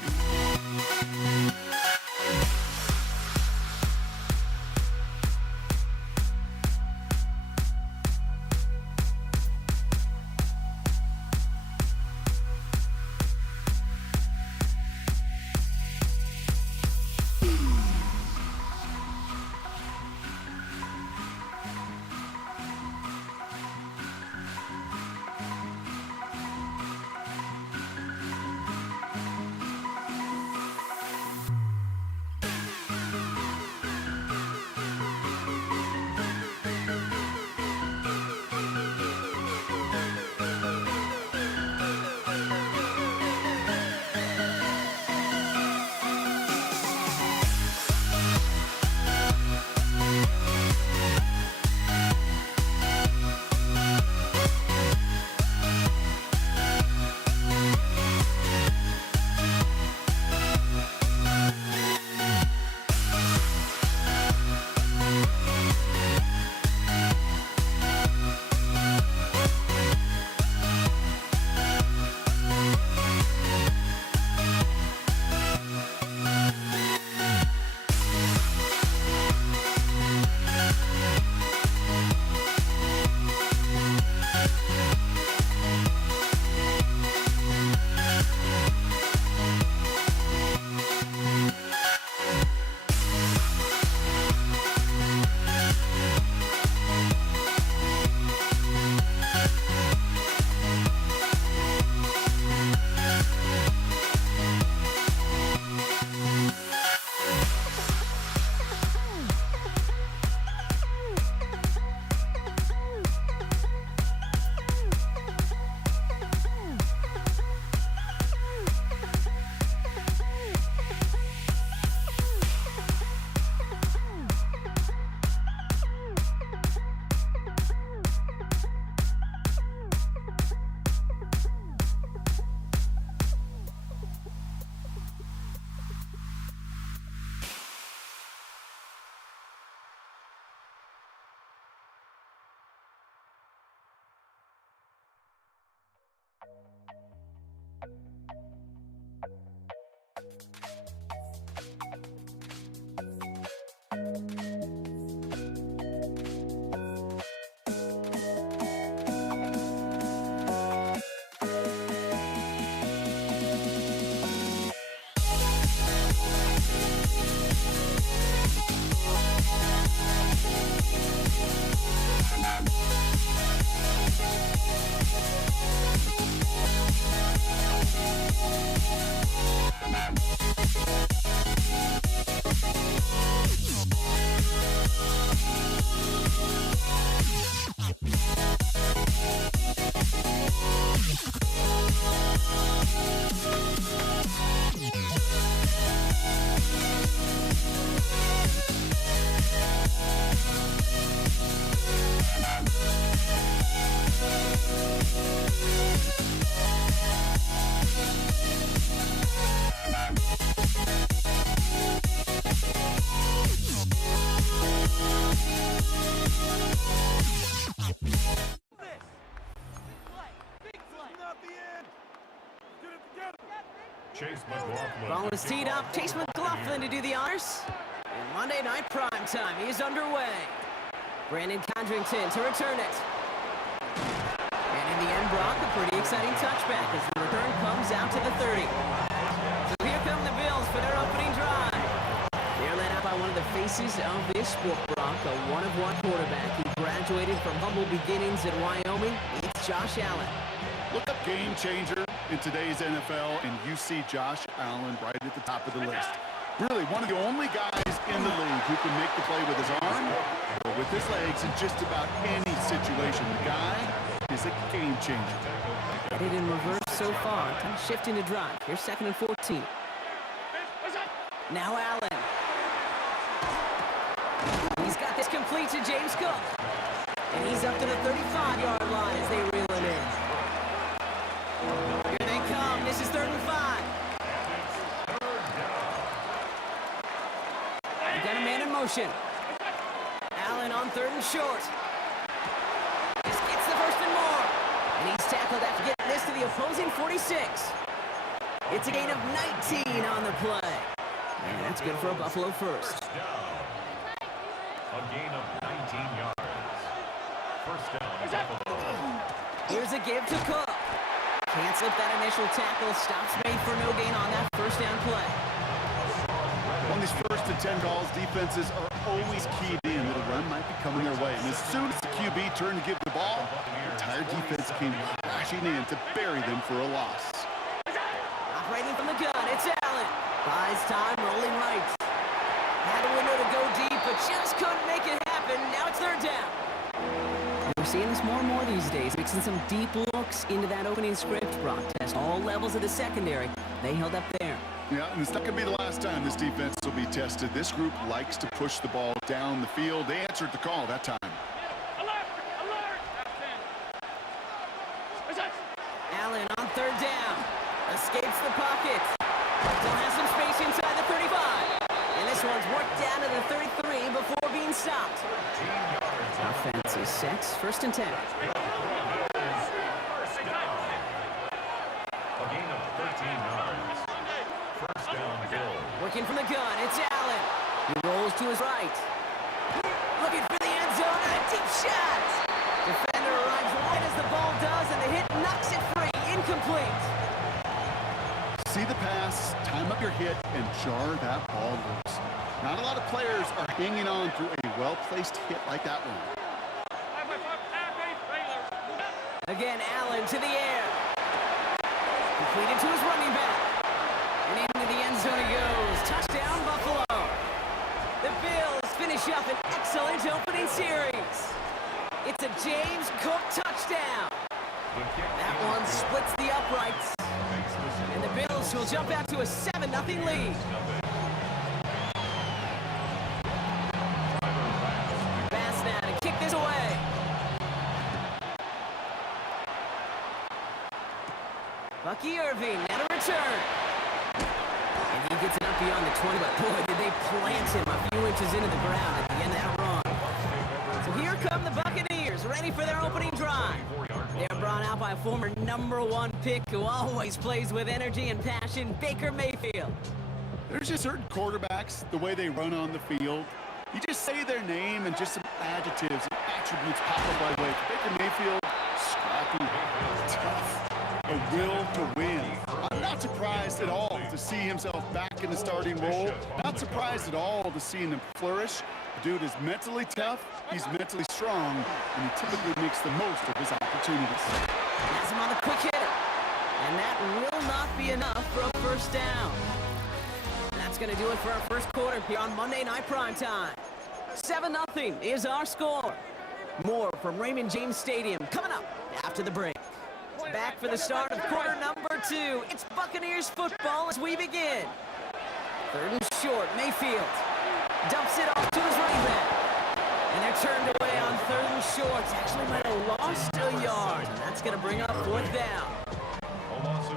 Chase McLaughlin. Ball is teed up. Chase McLaughlin to do the honors. And Monday night prime time is underway. Brandon Condrington to return it. And in the end, Brock, a pretty exciting touchback as the return comes out to the 30. So here come the Bills for their opening drive. They're led out by one of the faces of this sport, Brock, a one-of-one quarterback who graduated from humble beginnings in Wyoming. It's Josh Allen. Look up game changer in today's NFL, and you see Josh Allen right at the top of the list. Really, one of the only guys in the league who can make the play with his arm or with his legs in just about any situation. The guy is a game changer. Headed in reverse so far. Time to shift into drive. Here's 2nd and 14. Now Allen. He's got this complete to James Cook. And he's up to the 35-yard line as they reel it in. Here they come. This is 3rd and 5. We've got a man in motion. Allen on 3rd and short. This gets the 1st and more. And he's tackled after getting this to the opposing 46. It's a gain of 19 on the play. And that's good for a Buffalo first. First down. A gain of 19 yards. First down, Buffalo. Here's a give to Cook. Can't slip that initial tackle. Stops made for no gain on that first down play. On these 1st and 10 calls, defenses are always keyed in that a run might be coming their way. And as soon as the QB turned to give the ball, the entire defense came crashing in to bury them for a loss. Operating from the gun, it's Allen. Buys time, rolling right. Had a window to go deep, but just couldn't make it happen. Now it's 3rd down. We're seeing this more and more these days, mixing some deep looks into that opening script. Brock test all levels of the secondary. They held up there. Yeah, and it's not going to be the last time this defense will be tested. This group likes to push the ball down the field. They answered the call that time. Allen on 3rd down. Escapes the pocket. Still has some space inside the 35. And this one's worked down to the 33 before being stopped. Offense is set. 1st and 10. First down. A gain of 13 yards. First down, Bills. Working from the gun, it's Allen. He rolls to his right. Looking for the end zone and a deep shot. Defender arrives right as the ball does, and the hit knocks it free. Incomplete. See the pass, time up your hit, and jar that ball loose. Not a lot of players are hanging on through a well-placed hit like that one. Again, Allen to the air. Completed to his running back. And into the end zone he goes. Touchdown, Buffalo. The Bills finish up an excellent opening series. It's a James Cook touchdown. That one splits the uprights. And the Bills will jump out to a 7-0 lead. Pass now to kick this away. Bucky Irving now to return. And he gets it up beyond the 20, but boy, did they plant him a few inches into the ground at the end of that run. So here come the Buccaneers, ready for their opening drive. They're brought out by a former #1 pick who always plays with energy and passion, Baker Mayfield. There's just certain quarterbacks, the way they run on the field. You just say their name and just some adjectives and attributes pop up right away. Baker Mayfield, scrappy, tough, a will to win. I'm not surprised at all to see himself back in the starting role. Not surprised at all to see him flourish. The dude is mentally tough, he's mentally strong, and he typically makes the most of his opportunities. Has him on the quick hitter. And that will not be enough for a first down. That's going to do it for our first quarter here on Monday Night Primetime. 7-0 is our score. More from Raymond James Stadium coming up after the break. Back for the start of quarter number 2. It's Buccaneers football as we begin. 3rd and short, Mayfield dumps it off to his running back. And they're turned away on 3rd and short. Actually might have lost a yard. And that's going to bring up 4th down.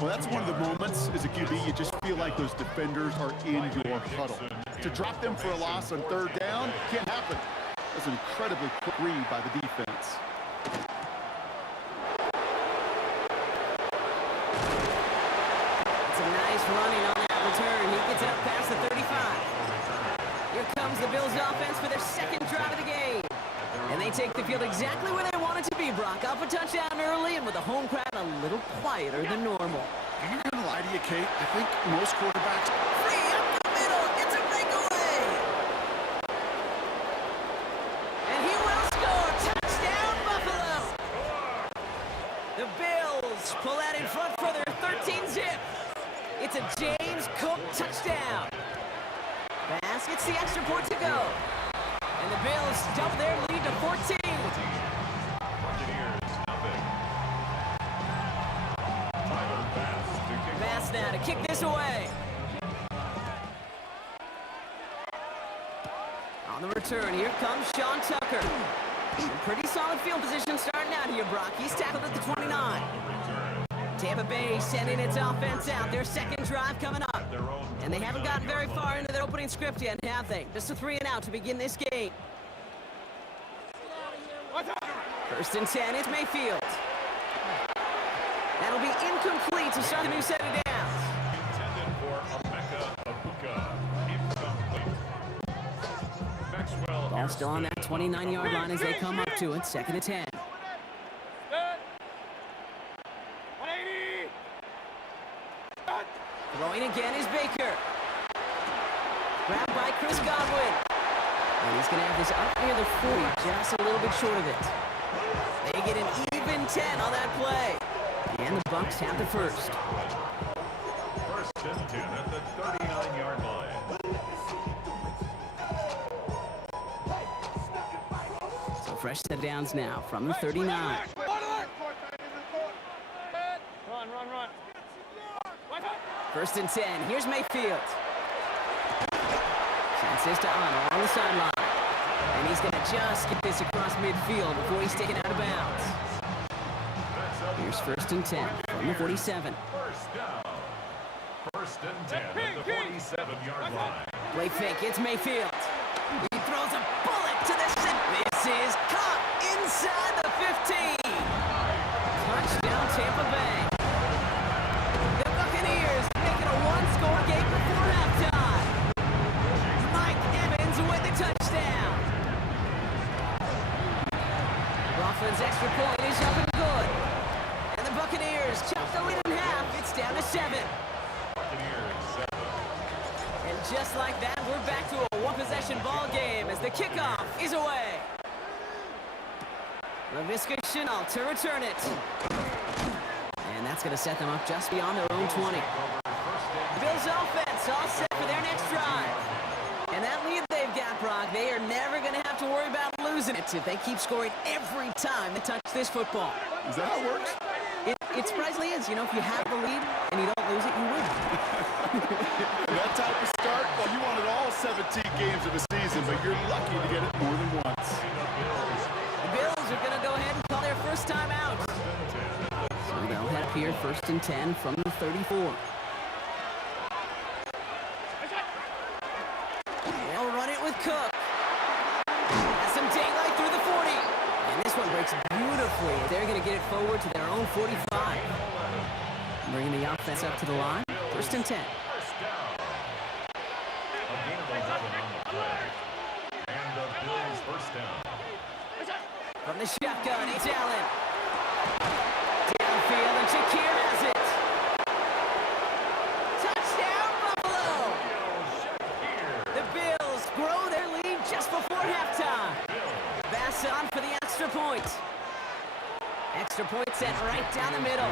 Well, that's one of the moments as a QB, you just feel like those defenders are in your huddle. To drop them for a loss on 3rd down can't happen. That's an incredibly quick read by the defense. It's a nice running on that return. He gets it up past the 35. Here comes the Bills offense for their second drive of the game. And they take the field exactly where they want it to be, Brock. Up a touchdown early and with the home crowd a little quieter than normal. I'm not going to lie to you, Kate. I think most quarterbacks... Free up the middle. It's a breakaway. And he will score. Touchdown, Buffalo. The Bills pull out in front for their 13-zip. It's a James Cook touchdown. Bass gets the extra point to go. And the Bills double their lead to 14. Buccaneers, nothing. Tyler Bass to kick Bass now to kick this away. On the return, here comes Sean Tucker. In pretty solid field position starting out here, Brock. He's tackled at the 29. Tampa Bay sending its offense out. Their second drive coming up. And they haven't gotten very far into their opening script yet, have they? Just a 3-and-out to begin this game. First and 10, it's Mayfield. That'll be incomplete to start the new set of downs. intended for Emeka Abuka. Incomplete. Maxwell Ball still on that 29-yard line as they come up to it. Second and 10. 180. Throwing again is Baker. Grabbed by Chris Godwin. And he's going to have this up near the 40, just a little bit short of it. They get an even 10 on that play. And the Bucs have the first. First and 10 at the 39-yard line. So fresh set downs now from the 39. Run. First and 10. Here's Mayfield. Sends this to Arnold on the sideline. And he's going to just get this across midfield before he's taken out of bounds. Here's first and 10 from the 47. First down. First and 10 at the 47-yard line. Play fake, it's Mayfield. He throws a bullet to the set. This is caught inside the 15. Touchdown, Tampa Bay. The Buccaneers make it a one-score game before halftime. Mike Evans with the touchdown. Rothman's extra point is up and good. And the Buccaneers chop the lead in half. It's down to 7. Buccaneers 7. And just like that, we're back to a one-possession ball game as the kickoff is away. Laviska Shenault to return it. And that's going to set them up just beyond their own 20. Bills offense all set for their next drive. And that lead they've got, Brock, they are never going to have to worry about losing it if they keep scoring every time they touch this football. Is that how it works? It surprisingly is. You know, if you have the lead and you don't lose it, you win. That type of start, well, you wanted all 17 games of the season, but you're lucky to get it more than once. The Bills are going to go ahead and call their first time out. So they'll head up here first and 10 from the 34. They'll run it with Cook. Has some daylight through the 40. And this one breaks beautifully. They're going to get it forward to their own 45. Bringing the offense up to the line. First and 10. First down. A gain of 11 on the play. And the Bills first down. From the shotgun, it's Allen. Downfield, and Shakir has it. Touchdown, Buffalo! The Bills grow their lead just before halftime. Bass on for the extra point. Extra point set right down the middle.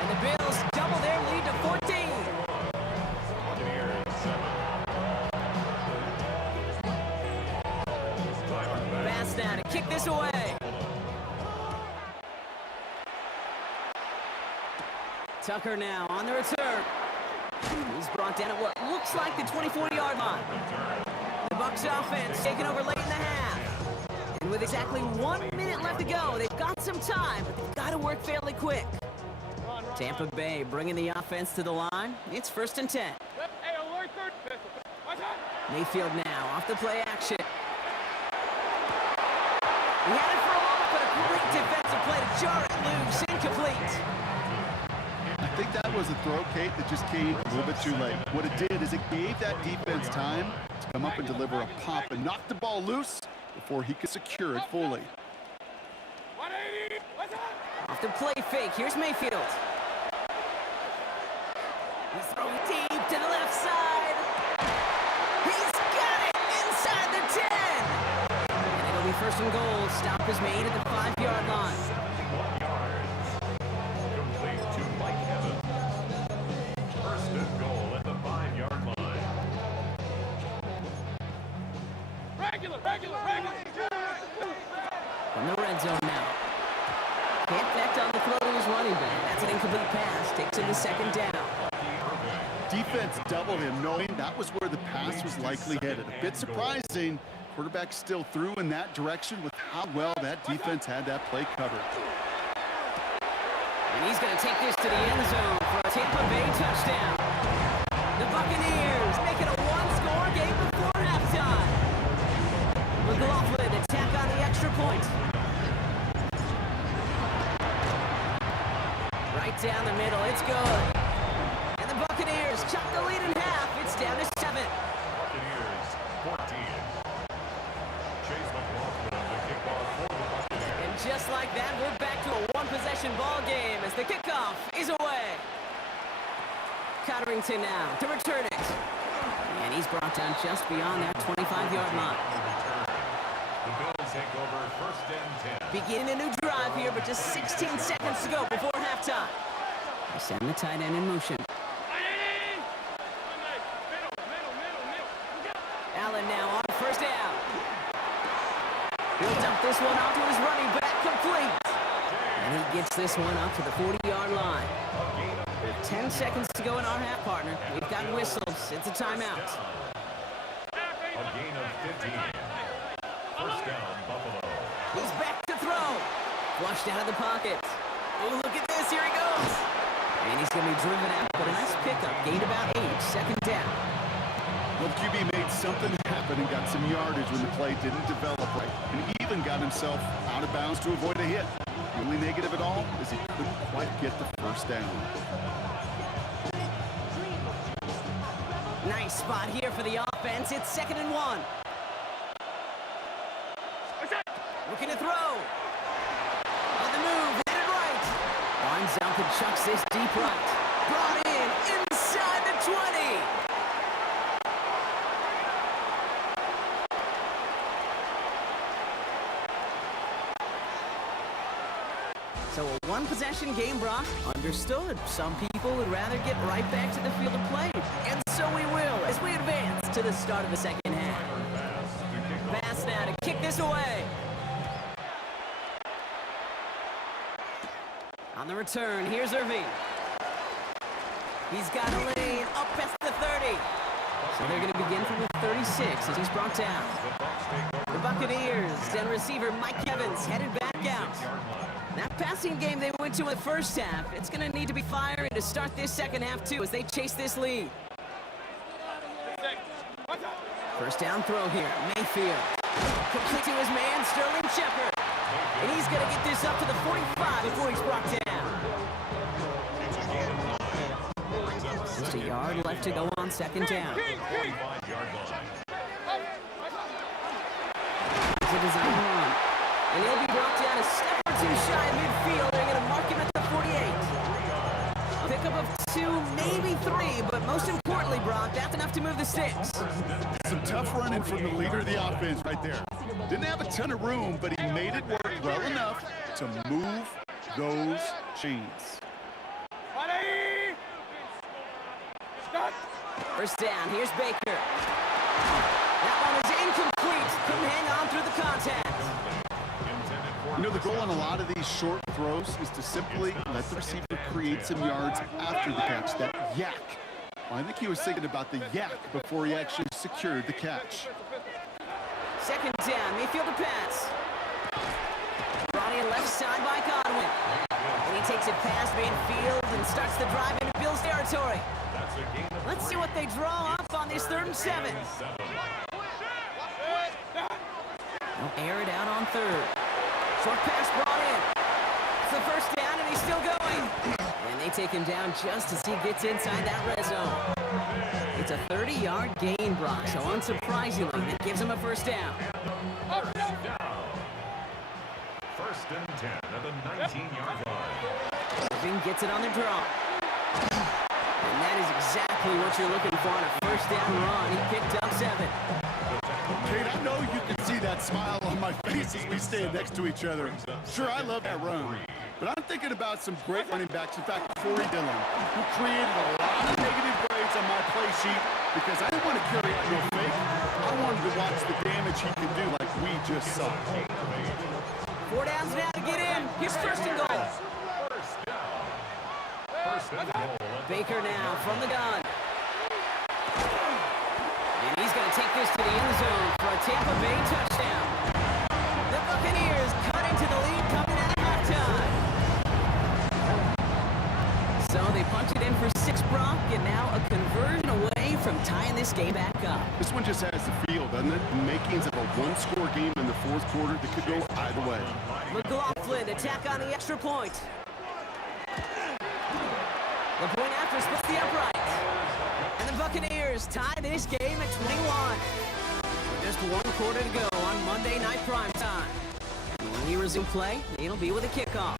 And the Bills double their lead to 14. Buccaneers 7. Bass now to kick this away. Tucker now on the return. He's brought down at what looks like the 24-yard line. The Bucs offense taking over late in the half. And with exactly 1 minute left to go, they've got some time, but they've got to work fairly quick. Tampa Bay bringing the offense to the line. It's first and 10. Hey, alert third. Watch out. Mayfield now off the play action. He had it for a moment, but a great defensive play to jar it loose. Incomplete. I think that was a throw, Kate, that just came a little bit too late. What it did is it gave that defense time to come up and deliver a pop and knock the ball loose before he could secure it fully. Off the play fake. Here's Mayfield. He's throwing deep to the left side. He's got it inside the 10. And it'll be first and goal. Stop is made at the 5-yard line. 61 yards. Complete to Mike Evans. First and goal at the 5-yard line. Regular. From the red zone now. Can't connect on the throw to his running back. That's an incomplete pass. Takes him to second down. Defense doubled him, knowing that was where the pass was likely headed. A bit surprising. Quarterback still threw in that direction with how well that defense had that play covered. And he's going to take this to the end zone for a Tampa Bay touchdown. The Buccaneers make it a one-score game before halftime. McLaughlin attack on the extra point. Right down the middle, it's good. And the Buccaneers chop the lead in half. It's down to 7. Buccaneers 14. Chase McLaughlin, the kickoff for the Buccaneers. And just like that, we're back to a one-possession ball game as the kickoff is away. Cotterington now to return it. And he's brought down just beyond that 25-yard line. The Bills take over first and 10. Beginning a new drive here, but just 16 seconds to go before halftime. They send the tight end in motion. Allen now on first down. He'll dump this one off to his running back, complete. And he gets this one up to the 40-yard line. With 10 seconds to go in our half, partner. We've got whistles. It's a timeout. A gain of 15. First down, Buffalo. He's back to throw. Flushed out of the pocket. Oh, look at this. Here he goes. And he's going to be driven out, but a nice pickup. Gained about 8. Second down. Well, QB made something happen and got some yardage when the play didn't develop right. And he even got himself out of bounds to avoid a hit. The only negative at all is he couldn't quite get the first down. Nice spot here for the offense. It's 2nd and 1. Looking to throw. On the move, hit it right. Winds up and chucks this deep right. Brought in inside the 20. So a one-possession game, Brock. Understood. Some people would rather get right back to the field of play. And so we will as we advance to the start of the second half. Pass now to kick this away. On the return, here's Irving. He's got a lane up past the 30. So they're going to begin from the 36 as he's brought down. The Buccaneers and receiver Mike Evans headed back out. That passing game they went to in the first half, it's going to need to be firing to start this second half too as they chase this lead. First down throw here, Mayfield. Complete to his man, Sterling Shepard. And he's going to get this up to the 45 before he's brought down. Just a yard left to go on second down. It's a design run. And he'll be brought down a step or two shy of midfield. They're going to mark him at the 48. A pickup of 2, maybe 3, but most importantly, Brock, that's enough to move the sticks. Some tough running from the leader of the offense right there. Didn't have a ton of room, but he made it work well enough to move those chains. First down, here's Baker. That one is incomplete. Couldn't hang on through the contact. You know, the goal on a lot of these short throws is to simply let the receiver create some yards after the catch, that yak. Well, I think he was thinking about the yak before he actually secured the catch. Second down, Mayfield to pass. Brought in left side by Godwin. And he takes it past midfield and starts the drive into Bills territory. Let's see what they draw up on this 3rd and 7. They'll air it out on 3rd. Short pass brought in. It's the first down, and he's still going. And they take him down just as he gets inside that red zone. It's a 30-yard gain, Brock, so unsurprisingly, that gives him a first down. First and 10 at the 19-yard line. Irving gets it on the draw. And that is exactly what you're looking for on a first down run. He picked up 7. Kate, I know you can see that smile on my face as we stand next to each other. Sure, I love that run. But I'm thinking about some great running backs. In fact, Corey Dillon, who created a lot of negative grades on my play sheet because I didn't want to carry out no fake. I wanted to watch the damage he can do like we just saw. 4 downs now to get in. Here's first and goal. Baker now from the gun. And he's going to take this to the end zone for a Tampa Bay touchdown. The Buccaneers cut into the lead coming out of halftime. So they punch it in for 6, Brock, and now a conversion away from tying this game back up. This one just has the feel, doesn't it? The makings of a one-score game in the fourth quarter that could go either way. McLaughlin attack on the extra point. The point after splits the upright. And the Buccaneers tie this game at 21. Just 1 quarter to go on Monday Night Primetime. And when we resume play, it'll be with a kickoff.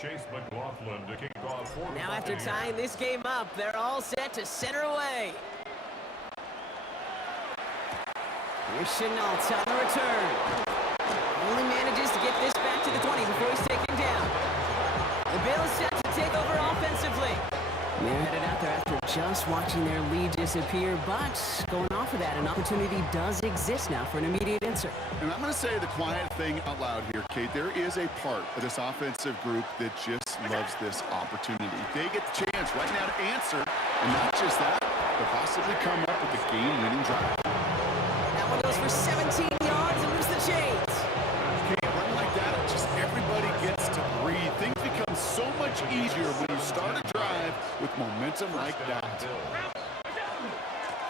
Chase McLaughlin to kick off for Now after tying this game up, they're all set to center away. Here's Chenault on the return. Only manages to get this back to the 20 before he's taken down. The Bill is set to take over offensively. They're headed out there after just watching their lead disappear, but going off of that, an opportunity does exist now for an immediate insert. And I'm going to say the quiet thing out loud here, Kate. There is a part of this offensive group that just loves this opportunity. They get the chance right now to answer, and not just that, but possibly come up with a game-winning drive. That one goes for 17 yards and loses the chains. Kate, running like that, just everybody gets to breathe. Things become so much easier when you start a drive with momentum like that.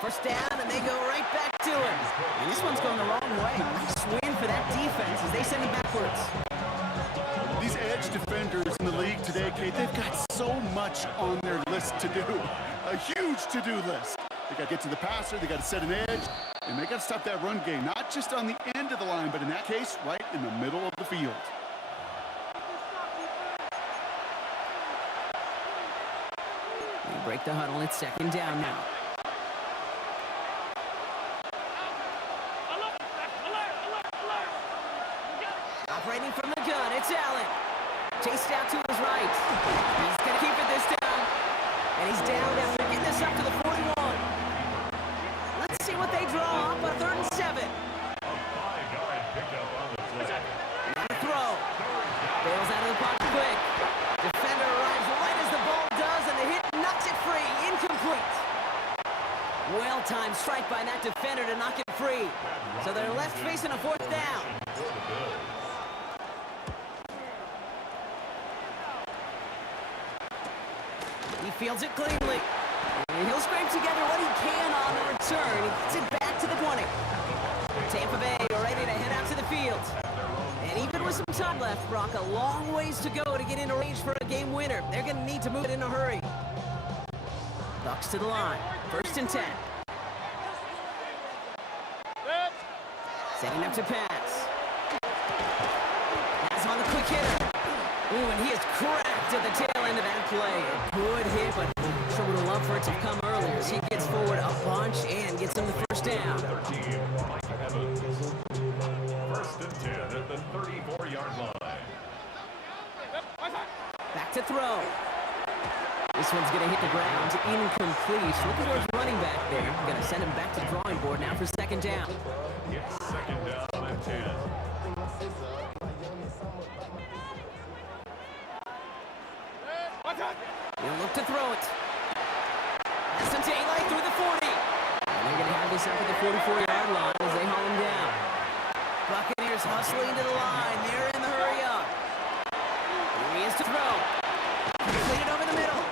First down, and they go right back to it. And this one's going the wrong way. Nice win for that defense as they send it backwards. These edge defenders in the league today, Kate, they've got so much on their list to do. A huge to-do list. They got to get to the passer, they got to set an edge, and they got to stop that run game, not just on the end of the line, but in that case, right in the middle of the field. They break the huddle. It's second down now. Operating from the gun, it's Allen. Chased out to his right. He's going to keep it this time. And he's down after getting this up to the 41. Let's see what they draw up on 3rd and 7. Another throw. Bails out of the pocket quick. Defender arrives right as the ball does, and the hit knocks it free. Incomplete. Well-timed strike by that defender to knock it free. So they're left facing a 4th down. He fields it cleanly. And he'll scrape together what he can on the return. He gets it back to the 20. Tampa Bay are ready to head out to the field. And even with some time left, Brock, a long ways to go to get into range for a game winner. They're going to need to move it in a hurry. Bucks to the line. 1st and 10. Setting up to pass. Has him on the quick hitter. Ooh, and he is cracked at the tail end of that play. A good hit, but sure would have loved for it to come earlier as he gets forward a bunch and gets him the first down. 13, Mike Evans. 1st and 10 at the 34-yard line. Back to throw. This one's going to hit the ground. Incomplete. Looking for his running back there. Going to send him back to the drawing board now for 2nd down. It's 2nd down and 10. He'll look to throw it. That's some daylight through the 40. And they're going to have this up at the 44-yard line as they haul him down. Buccaneers hustling to the line. They're in the hurry up. Here he is to throw. Completed over the middle.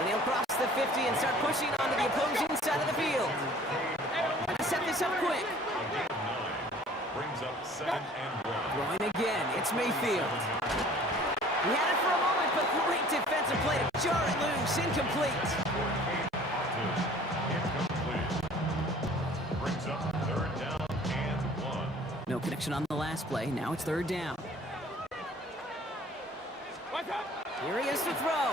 And he'll cross the 50 and start pushing onto the opposing side of the field. Going to set this up quick. brings up 2nd and 1. Throwing again, it's Mayfield. He had it for a moment, but great defensive play to jar it loose. Incomplete. Incomplete. Brings up 3rd down and 1. No connection on the last play. Now it's 3rd down. Here he is to throw.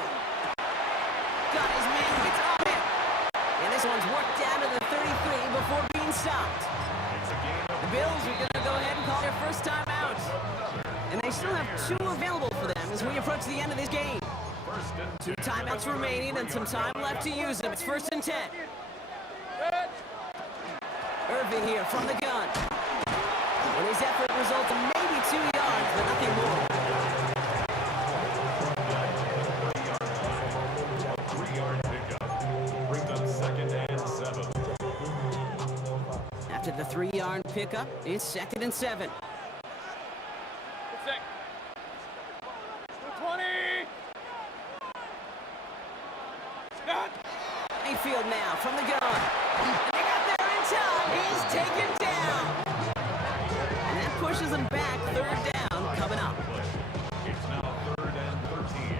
Got his man, gets on him. And this one's worked down to the 33 before being stopped. The Bills are going to go ahead and call their first time out. And they still have 2 available for them as we approach the end of this game. 2 timeouts remaining and some time left to use them. It's 1st and 10. Irving here from the gun. And his effort results in maybe 2 yards, but nothing more. A 3-yard pickup. Brings up 2nd and 7. After the 3-yard pickup, it's 2nd and 7. 20. Mayfield now from the gun. And they got there in time. He's taken down. And that pushes him back. 3rd down coming up. It's now 3rd and 13.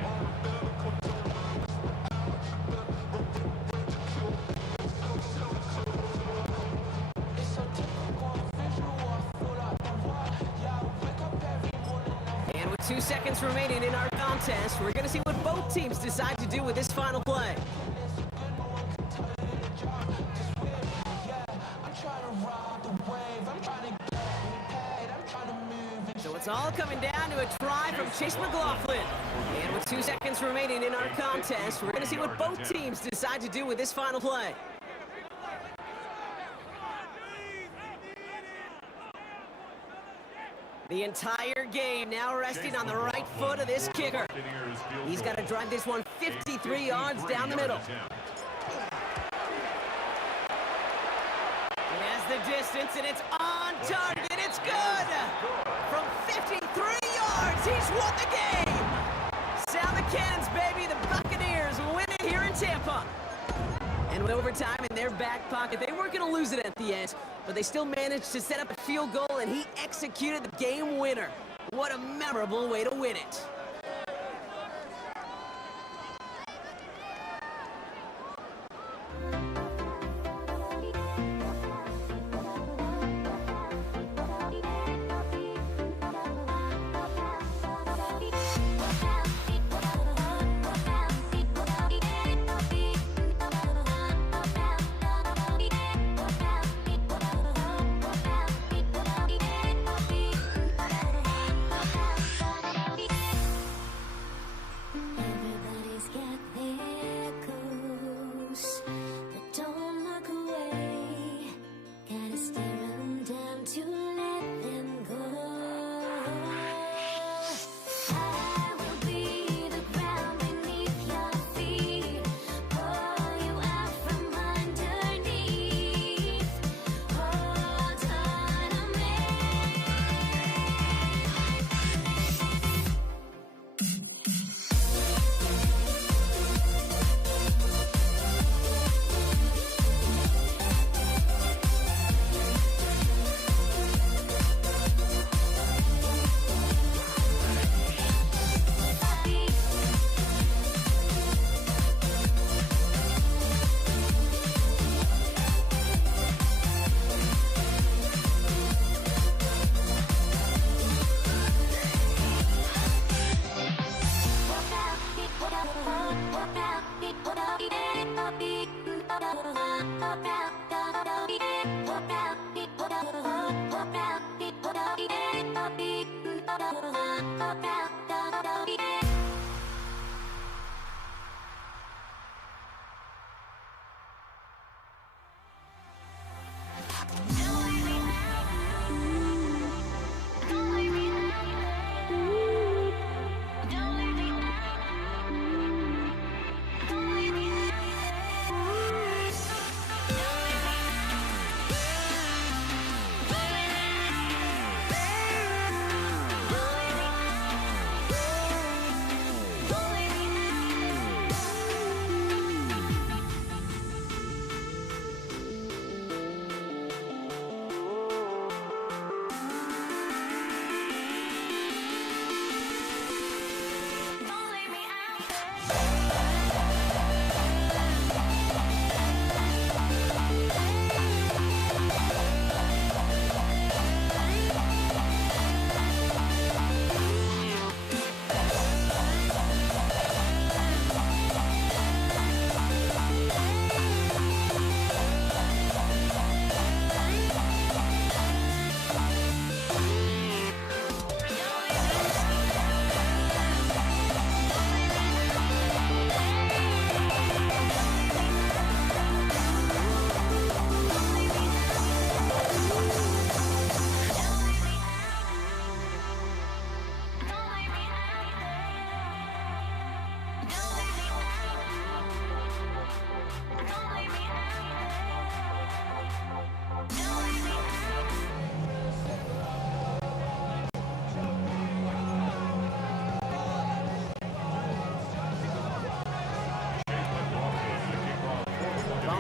And with 2 seconds remaining in our contest, we're going to see what both teams decide to do with this final play. So it's all coming down to a try from Chase McLaughlin. And with 2 seconds remaining in our contest, we're going to see what both teams decide to do with this final play. The entire game now resting on the right foot of this kicker. He's got to drive this one 53 yards down the middle. He has the distance, and it's on target. It's good. From 53 yards, he's won the game. Sound the cannons, baby. The Buccaneers win it here in Tampa. And with overtime in their back pocket, they weren't going to lose it at the end, but they still managed to set up a field goal, and he executed the game winner. What a memorable way to win it.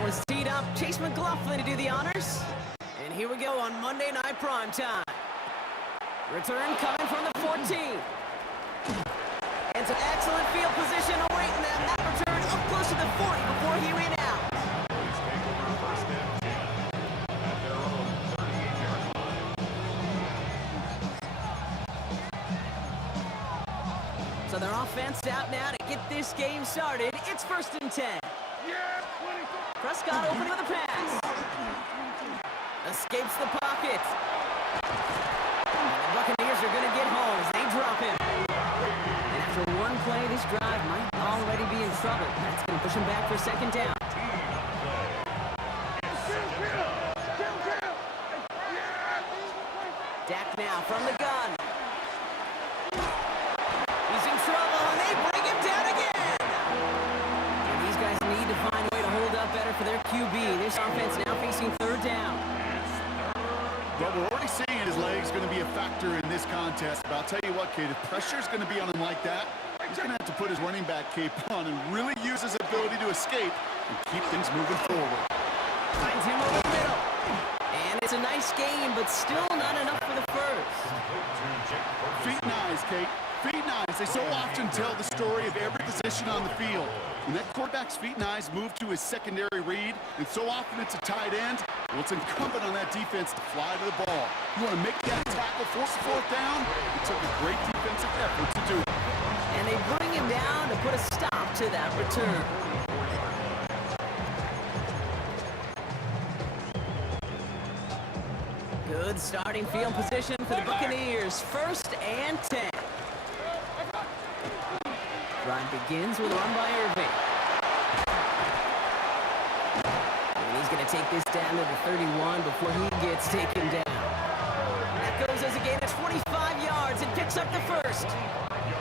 is teed up. Chase McLaughlin to do the honors. And here we go on Monday Night Primetime. Return coming from the 14. And some excellent field position awaiting them. That return up close to the 40 before he ran out. Police take over first and 10 at their own 38-yard line. So their offense out now to get this game started. It's first and 10. Prescott open with a pass. Escapes the pocket. And the Buccaneers are going to get home as they drop him. And after one play, this drive might already be in trouble. That's going to push him back for second down. Dak now from the gun. He's in trouble, and they bring him down again. And these guys need to find a way to hold up better for their QB. This offense now facing third down. But we're already seeing his legs going to be a factor in this contest. But I'll tell you what, kid, if pressure's going to be on him like that, he's going to have to put his running back cape on and really use his ability to escape and keep things moving forward. Finds him over the middle. And it's a nice game, but still not enough for the first. Feet and eyes, Kate. Feet and eyes. They so often tell the story of every position on the field. When that quarterback's feet and eyes move to his secondary read, and so often it's a tight end, well, it's incumbent on that defense to fly to the ball. You want to make that tackle, force the fourth down? It took a great defensive effort to do it. And they bring him down to put a stop to that return. Good starting field position for the Buccaneers. First and 10. Drive begins with a run by Irving. And he's going to take this down to the 31 before he gets taken down. That goes as a gain of 25 yards and picks up the first.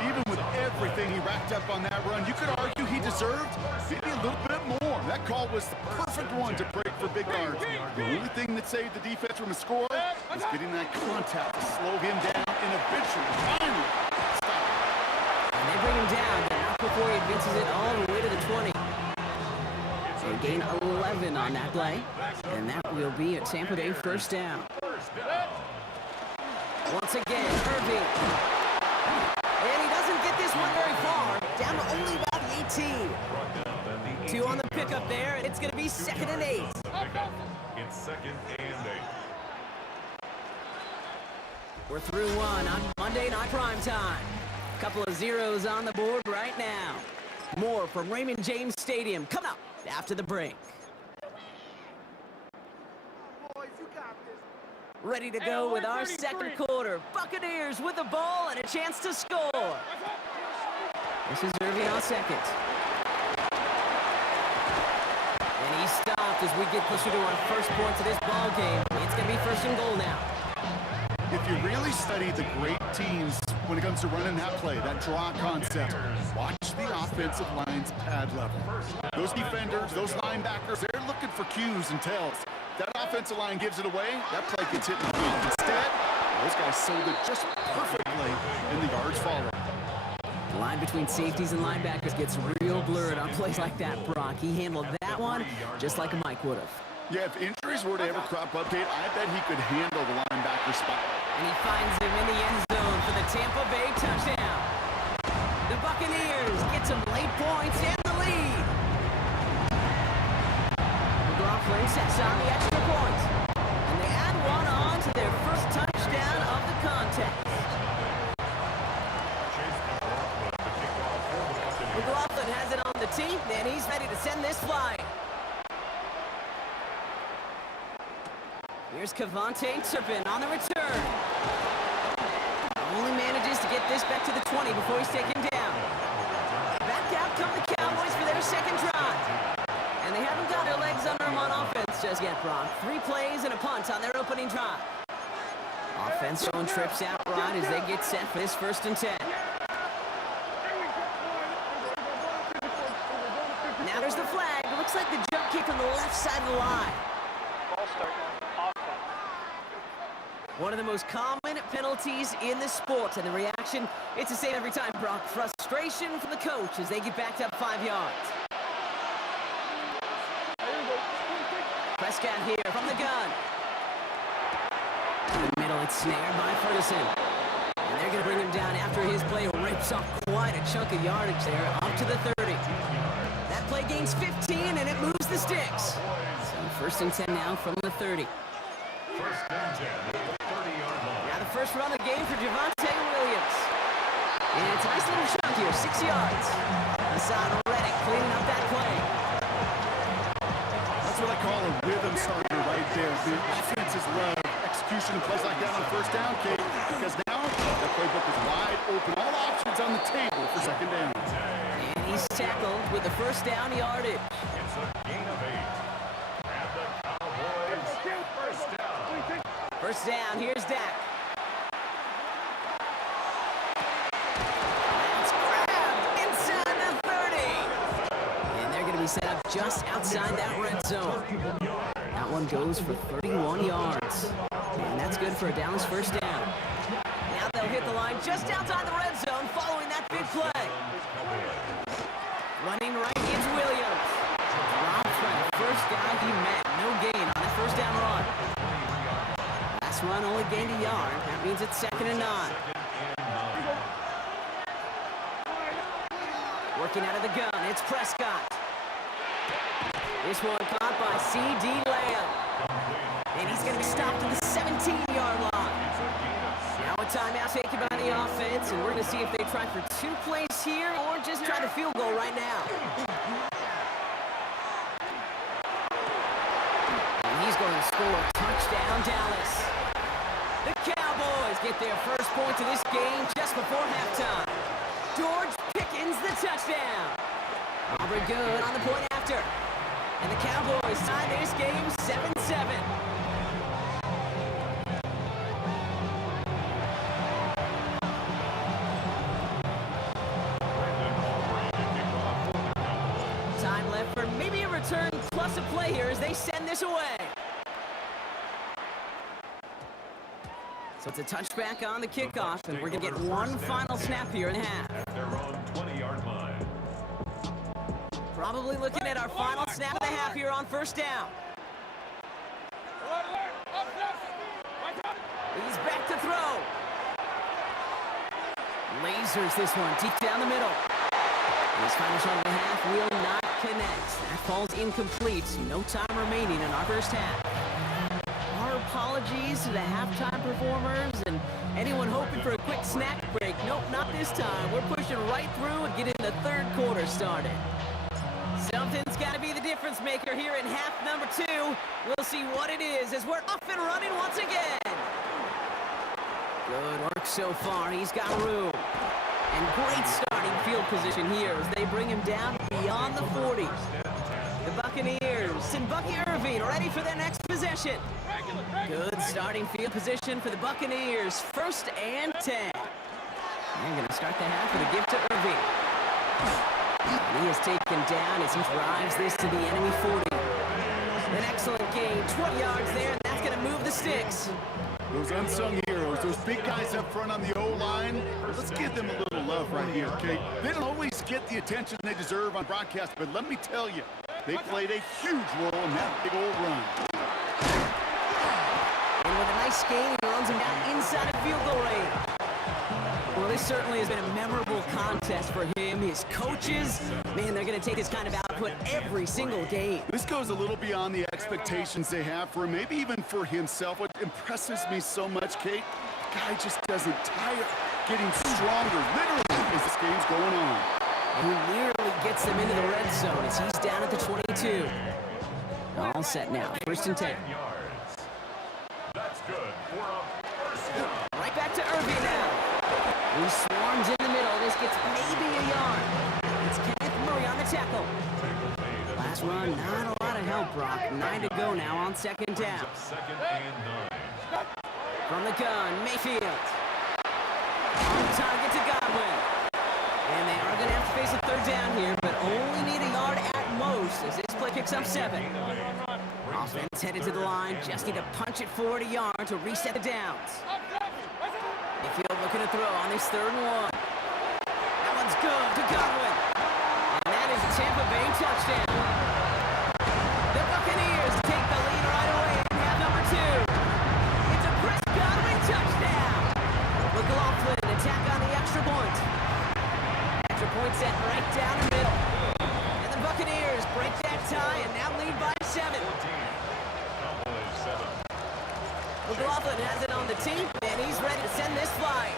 Even with everything he racked up on that run, you could argue he deserved maybe a little bit more. That call was the perfect one to break for big yards. The only thing that saved the defense from a score was getting that contact to slow him down and eventually, finally, stop it. And they bring him down, but not before he advances it all the way to the 20. So gain 11 on that play, and that will be a Tampa Bay first down. Once again, Irving. And he doesn't get this one very far, down to only about the 18. 2 on the pickup there, and it's going to be second and 8. It's second and 8. We're through one on Monday Night Primetime. Couple of zeros on the board right now. More from Raymond James Stadium coming up after the break. Ready to go with our second quarter. Buccaneers with the ball and a chance to score. This is Irving on second. And he's stopped as we get closer to our first points of this ball game. It's going to be first and goal now. If you really study the great teams when it comes to running that play, that draw concept, watch the offensive line's pad level. Those defenders, those linebackers, they're looking for cues and tells. That offensive line gives it away, that play gets hit in the feet. Instead, those guys sold it just perfectly, and the yards follow. The line between safeties and linebackers gets real blurred on plays like that, Brock. He handled that one just like Mike would have. Yeah, if injuries were to ever crop up, Kate, I bet he could handle the linebacker spot. And he finds him in the end zone for the Tampa Bay touchdown. The Buccaneers get some late points and the lead. McLaughlin sets on the extra point. And they add one on to their first touchdown of the contest. McLaughlin has it on the tee, and he's ready to send this flying. Here's Cavante Turpin on the return. Only manages to get this back to the 20 before he's taken down. Back out come the Cowboys for their second drive. And they haven't got their legs under them on offense just yet, Brock. 3 plays and a punt on their opening drive. Offense showing trips out right as they get set for this first and 10. Now there's the flag. It looks like the jump kick on the left side of the line. One of the most common penalties in the sport, and the reaction, it's the same every time, Brock. Frustration from the coach as they get backed up 5 yards. Prescott here from the gun. In the middle, it's snared by Ferguson. And they're going to bring him down after his play rips off quite a chunk of yardage there, up to the 30. That play gains 15, and it moves the sticks. So first and 10 now from the 30. First and 10 at the 30-yard line. Now the first run of the game for Javonte Williams. And it's a nice little chunk here, 6 yards. Hassan Reddick cleaning up that play. That's what I call a rhythm starter right there. The offenses love execution and plays like that on first down, Kate, because now the playbook is wide open. All options on the table for second down. And he's tackled with the first down yardage. It's a gain of 8. And the Cowboys first down. First down, here's Dak. That's grabbed inside the 30. And they're going to be set up just outside that red zone. That one goes for 31 yards. And that's good for a Dallas first down. Now they'll hit the line just outside the red zone following that big play. Running right is Williams. Dropped by the first guy he met. No gain on that first down run. Last run only gained a yard. That means it's 2nd and 9. Working out of the gun, it's Prescott. This one caught by C.D. Lamb. And he's going to be stopped at the 17-yard line. Now a timeout taken by the offense, and we're going to see if they try for 2 plays here or just try the field goal right now. And he's going to score a touchdown, Dallas. The Cowboys get their first points of this game just before halftime. George Pickens the touchdown. Aubrey good on the point after. And the Cowboys tie this game 7-7. Time left for maybe a return plus a play here as they send this away. So it's a touchback on the kickoff, and we're going to get one final snap here in the half. At their own 20-yard line. Probably looking at our final snap of the half here on first down. He's back to throw. Lasers this one deep down the middle. His final shot of the half will not connect. That falls incomplete. No time remaining in our first half. Our apologies to the halftime performers and anyone hoping for a quick snack break. Nope, not this time. We're pushing right through and getting the third quarter started. Something's got to be the difference maker here in half number 2. We'll see what it is as we're off and running once again. Good work so far. He's got room. And great starting field position here as they bring him down beyond the 40. The Buccaneers and Bucky Irving ready for their next possession. Good starting field position for the Buccaneers. 1st and 10. They're going to start the half with a gift to Irving. And he is taken down as he drives this to the enemy 40. An excellent gain, 20 yards there, and that's going to move the sticks. Those unsung heroes, those big guys up front on the O-line, let's give them a little love right here, okay? They don't always get the attention they deserve on broadcast, but let me tell you, they played a huge role in that big old run. And with a nice gain, he runs him down inside of field goal range. Well, this certainly has been a memorable contest for him. His coaches, man, they're going to take this kind of output every single game. This goes a little beyond the expectations they have for him, maybe even for himself. What impresses me so much, Kate, the guy just doesn't tire, getting stronger, literally, as this game's going on. Who nearly gets them into the red zone as he's down at the 22. All set now, 1st and 10. That's good for a first down. Right back to Irving now. He swarms in the middle. This gets maybe a yard. It's Kenneth Murray on the tackle. Last run, not a lot of help, Brock. 9 to go now on 2nd down. 2nd and 9. From the gun, Mayfield. On target to Godwin. And they are going to have to face a 3rd down here, but only need a yard at most as this play picks up 7. Offense headed to the line. Just need to punch it forward a yard to reset the downs. Mayfield looking to throw on this 3rd and 1. That one's good to Godwin. And that is a Tampa Bay touchdown. The Buccaneers take the lead McLaughlin has it on the tee, and he's ready to send this flight.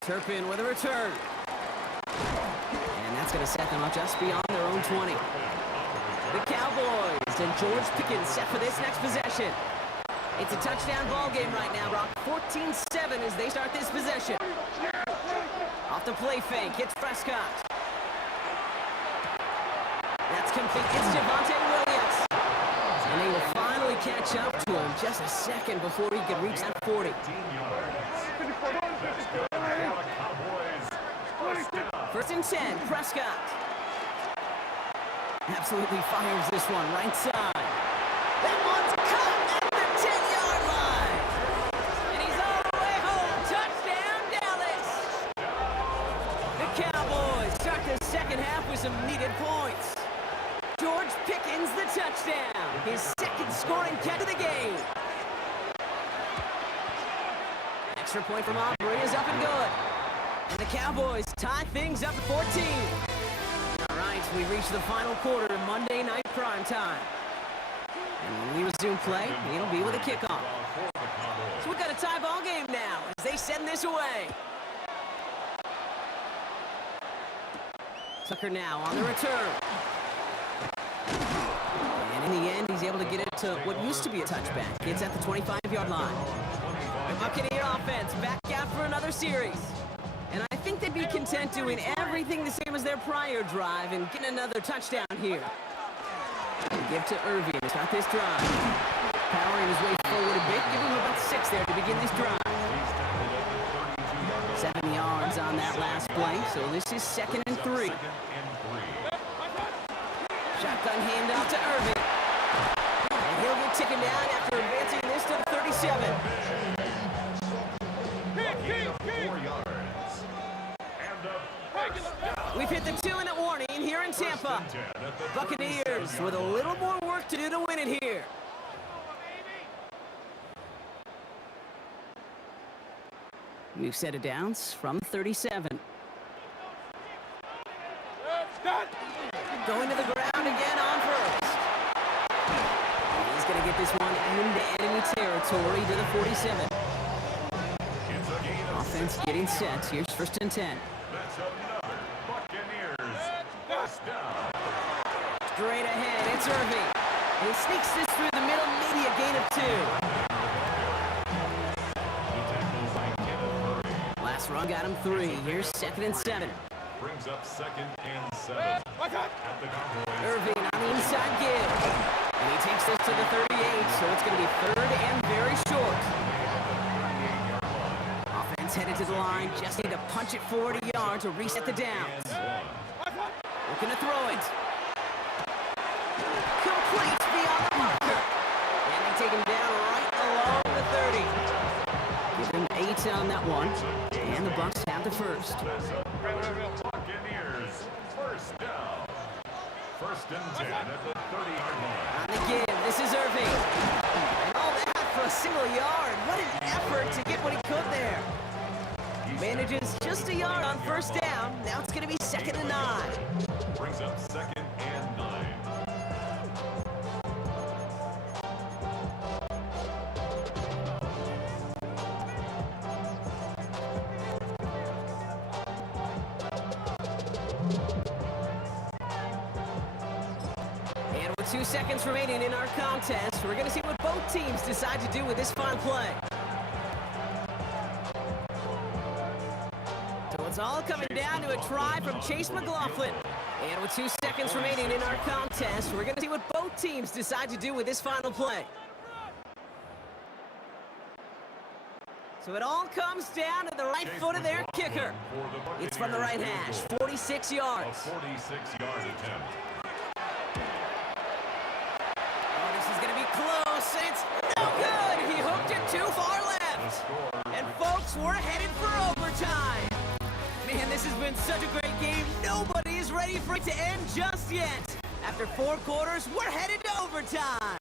Turpin with a return. And that's going to set them up just beyond their own 20. The Cowboys and George Pickens set for this next possession. It's a touchdown ball game right now, Brock. 14-7 as they start this possession. Off the play fake, it's Prescott. That's complete. It's Javonte Williams. And they will finally catch up to him just a second before he can reach that 40. First and 10, Prescott. Absolutely fires this one right side. That one's caught at the 10-yard line. And he's all the way home. Touchdown, Dallas. The Cowboys start the second half with some needed points. George Pickens the touchdown. His second scoring catch of the game. Extra point from Aubrey is up and good. And the Cowboys tie things up at 14. All right, we reach the final quarter of Monday Night Prime Time. And when we resume play, it'll be with a kickoff. So we've got a tie ball game now as they send this away. Tucker now on the return. And in the end, he's able to get it to what used to be a touchback. It's at the 25-yard line. The Buccaneer offense back out for another series. And I think they'd be content doing everything the same as their prior drive and getting another touchdown here. Give to Irving to start this drive. Powering his way forward a bit, giving him about 6 there to begin this drive. 7 yards on that last play, so this is 2nd and 3. Shotgun handoff to Irving. And he'll get taken down after advancing this to the 37. 4 yards. We've hit the 2-minute warning here in Tampa. Buccaneers with a little more work to do to win it here. We've set it downs from 37. Going to the ground again on first. He's going to get this one into enemy territory to the 47. Offense getting set. Here's 1st and 10. That's another Buccaneers first down. Straight ahead, it's Irving. And he sneaks this through the middle, maybe a gain of 2. Last run got him 3. Here's 2nd and 7. Brings up 2nd and 7. At the Cowboys. Irving on the inside give. And he takes this to the 38, so it's going to be 3rd and very short. Offense headed to the line, just need to punch it 40 yards to reset the downs. Looking to throw it. Complete beyond the marker. And they take him down right along the 30. Give him 8 on that one. And the Bucs have the first. Buccaneers first down. 1st and 10 at the 30-yard line. On the give, this is Irving. And all that for a single yard. What an effort to get what he could there. Manages just a yard on 1st down. Now it's going to be 2nd and 9. Brings up 2nd and 9. And with 2 seconds remaining in our contest, we're going to see what both teams decide to do with this final play. So it's all coming down to a try from Chase McLaughlin. And with 2 seconds remaining in our contest, we're going to see what both teams decide to do with this final play. So it all comes down to the right foot of their kicker. It's from the right hash, 46 yards. A 46-yard attempt. Oh, this is going to be close, and it's no good. He hooked it too far left. And folks, we're headed for overtime. Man, this has been such a great game. Nobody is ready for it to end just yet. After 4 quarters, we're headed to overtime.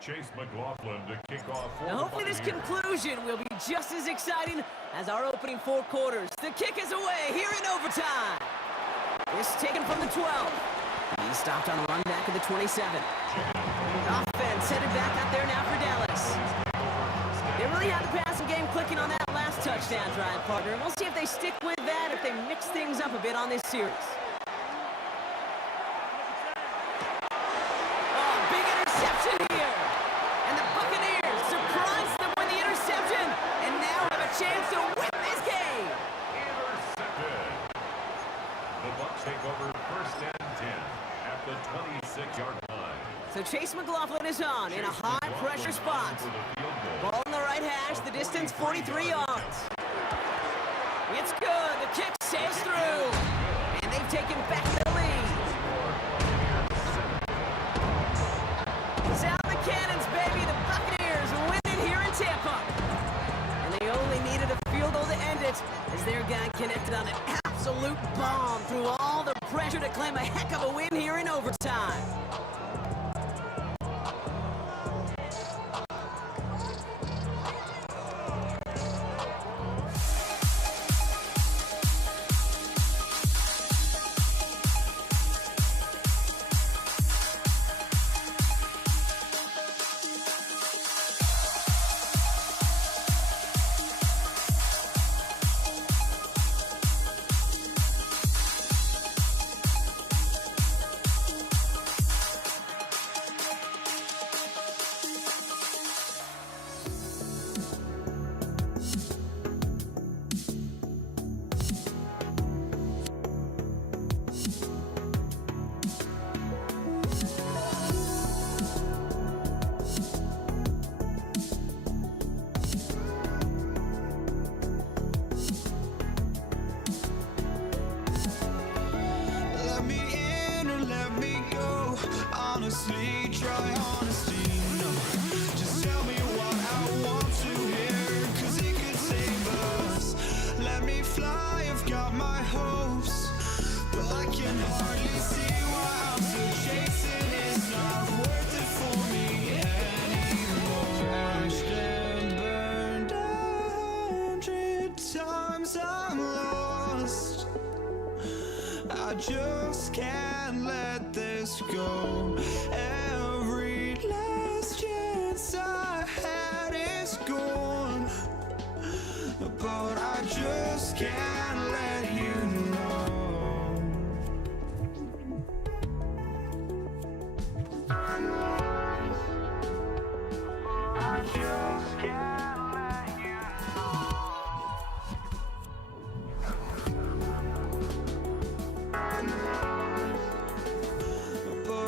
Chase McLaughlin to kick off for Now the hopefully this Buccaneers. conclusion will be just as exciting as our opening 4 quarters. The kick is away here in overtime. This taken from the 12. He stopped on the run back of the 27. Offense headed back out there now for Dallas. They really had the passing game clicking on that last touchdown drive, partner. We'll see if they stick with that, if they mix things up a bit on this series. Oh, big interception here. And the Buccaneers surprise them with the interception and now have a chance to win this game. Intercepted. The Bucs take over 1st and 10 at the 26-yard line. So Chase McLaughlin is on in a high-pressure spot. For the field goal. Ball in the right hash, the distance 43 yards. It's good, the kick sails through. And they've taken back the lead. Sound the cannons, baby, the Buccaneers winning here in Tampa. And they only needed a field goal to end it as their guy connected on an absolute bomb through all the pressure to claim a heck of a win here in overtime. Let me in or let me go. Honestly, try honesty. No, just tell me what I want to hear, 'cause it could save us. Let me fly, I've got my hopes, but I can hardly see why I'm still chasing. It's not worth it for me anymore. Crashed and burned 100 times, I'm lost. I just can't let this go. Every last chance I had is gone, but I just can't let you know. I just can't let you know. But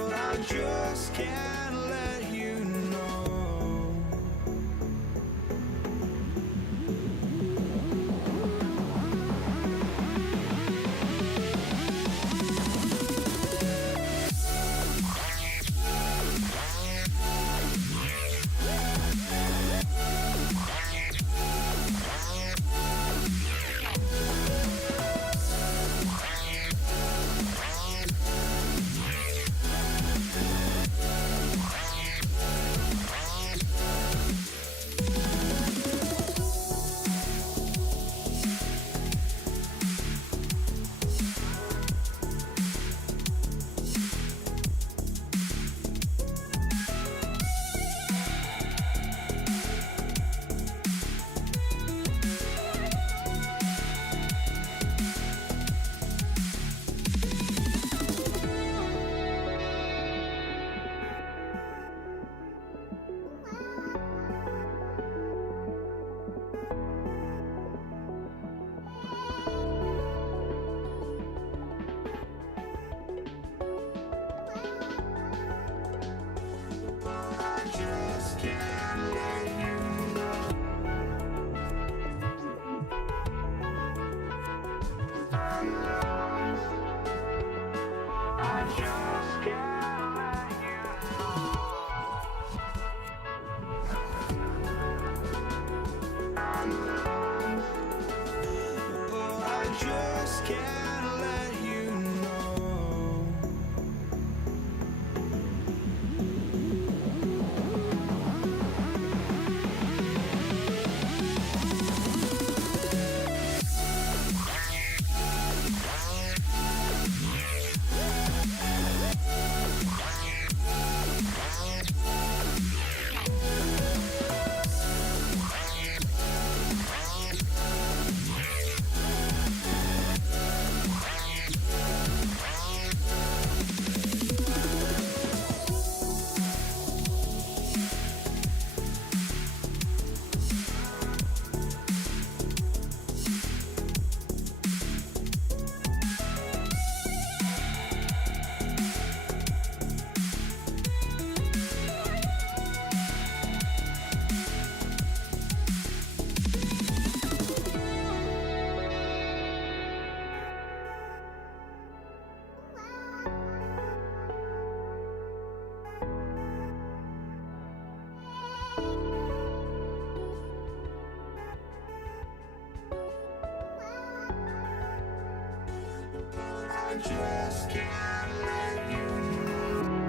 I just can't let you know. I just can't let you know.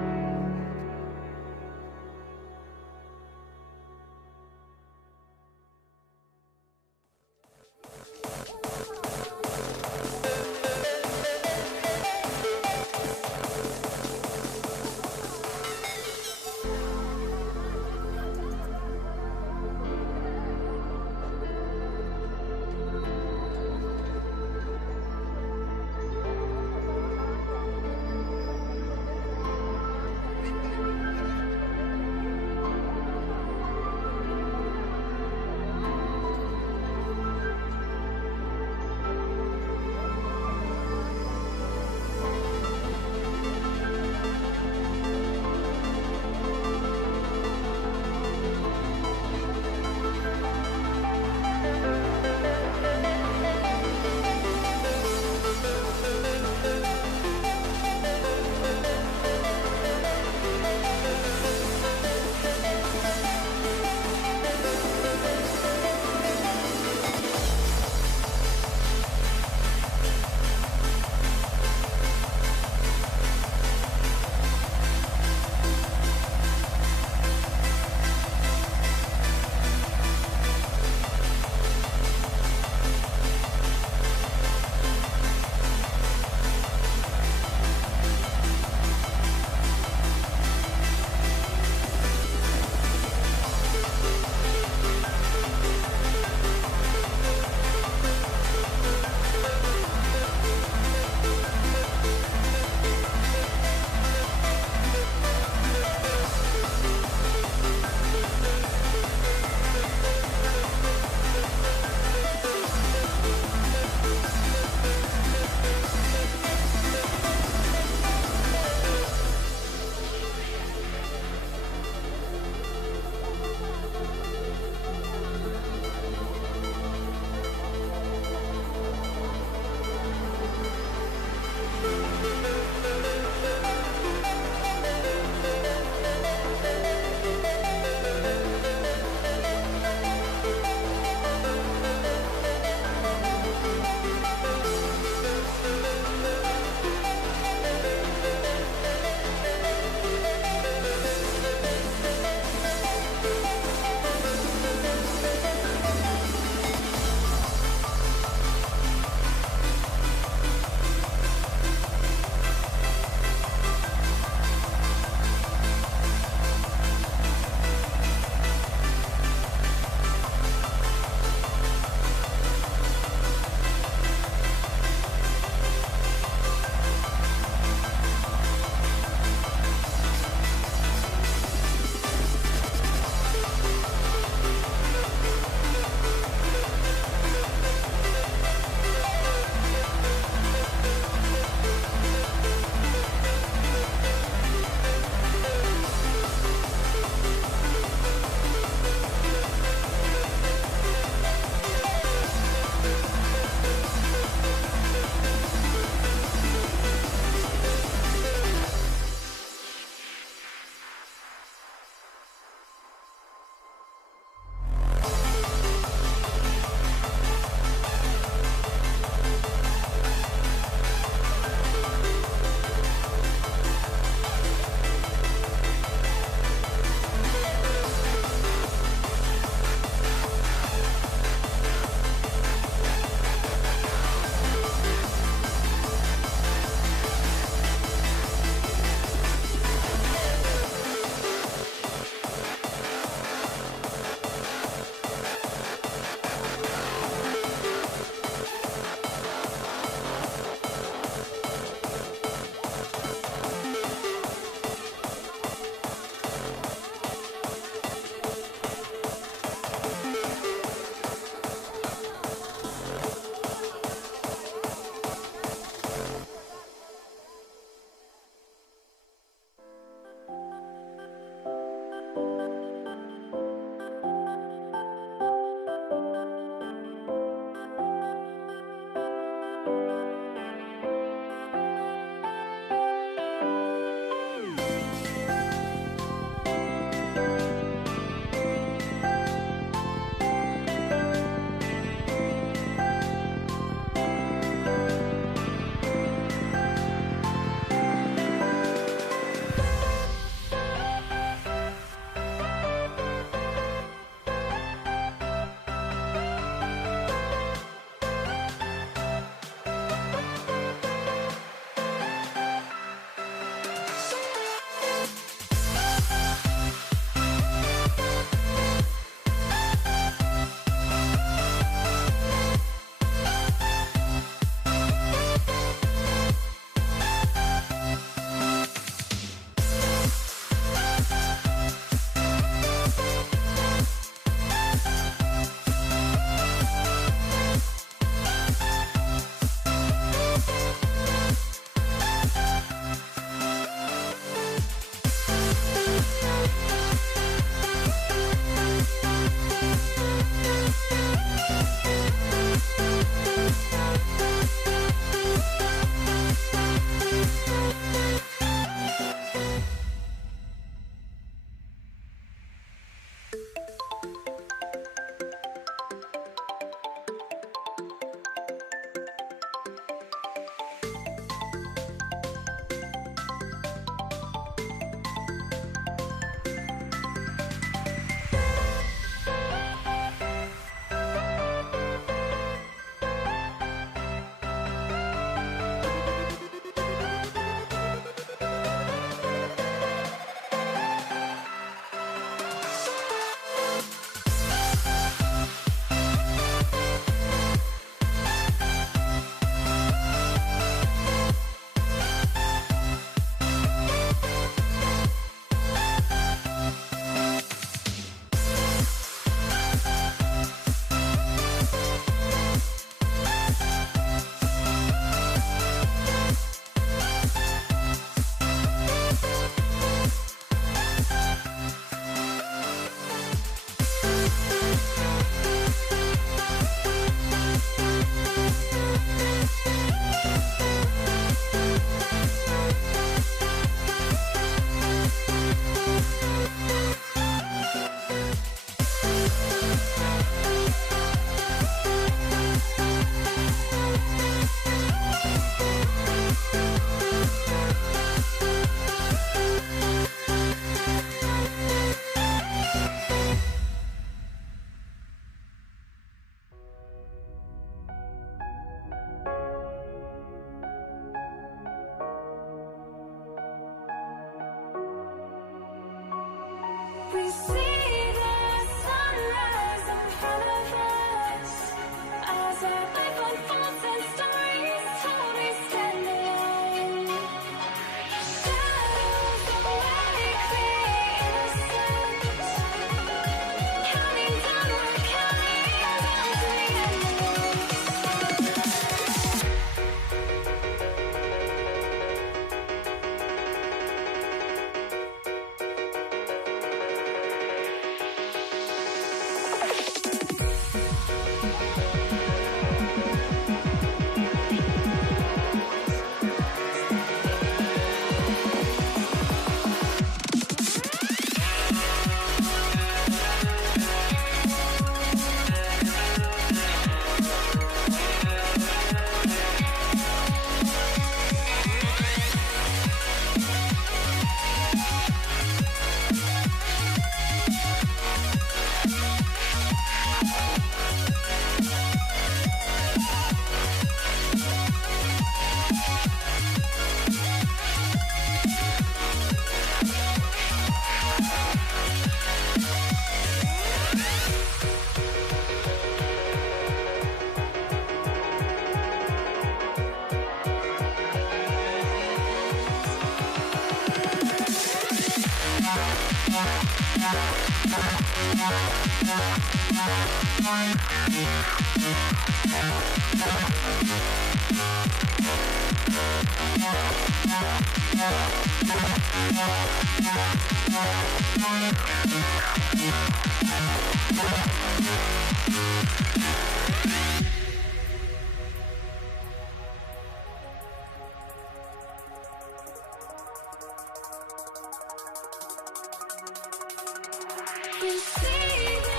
You see the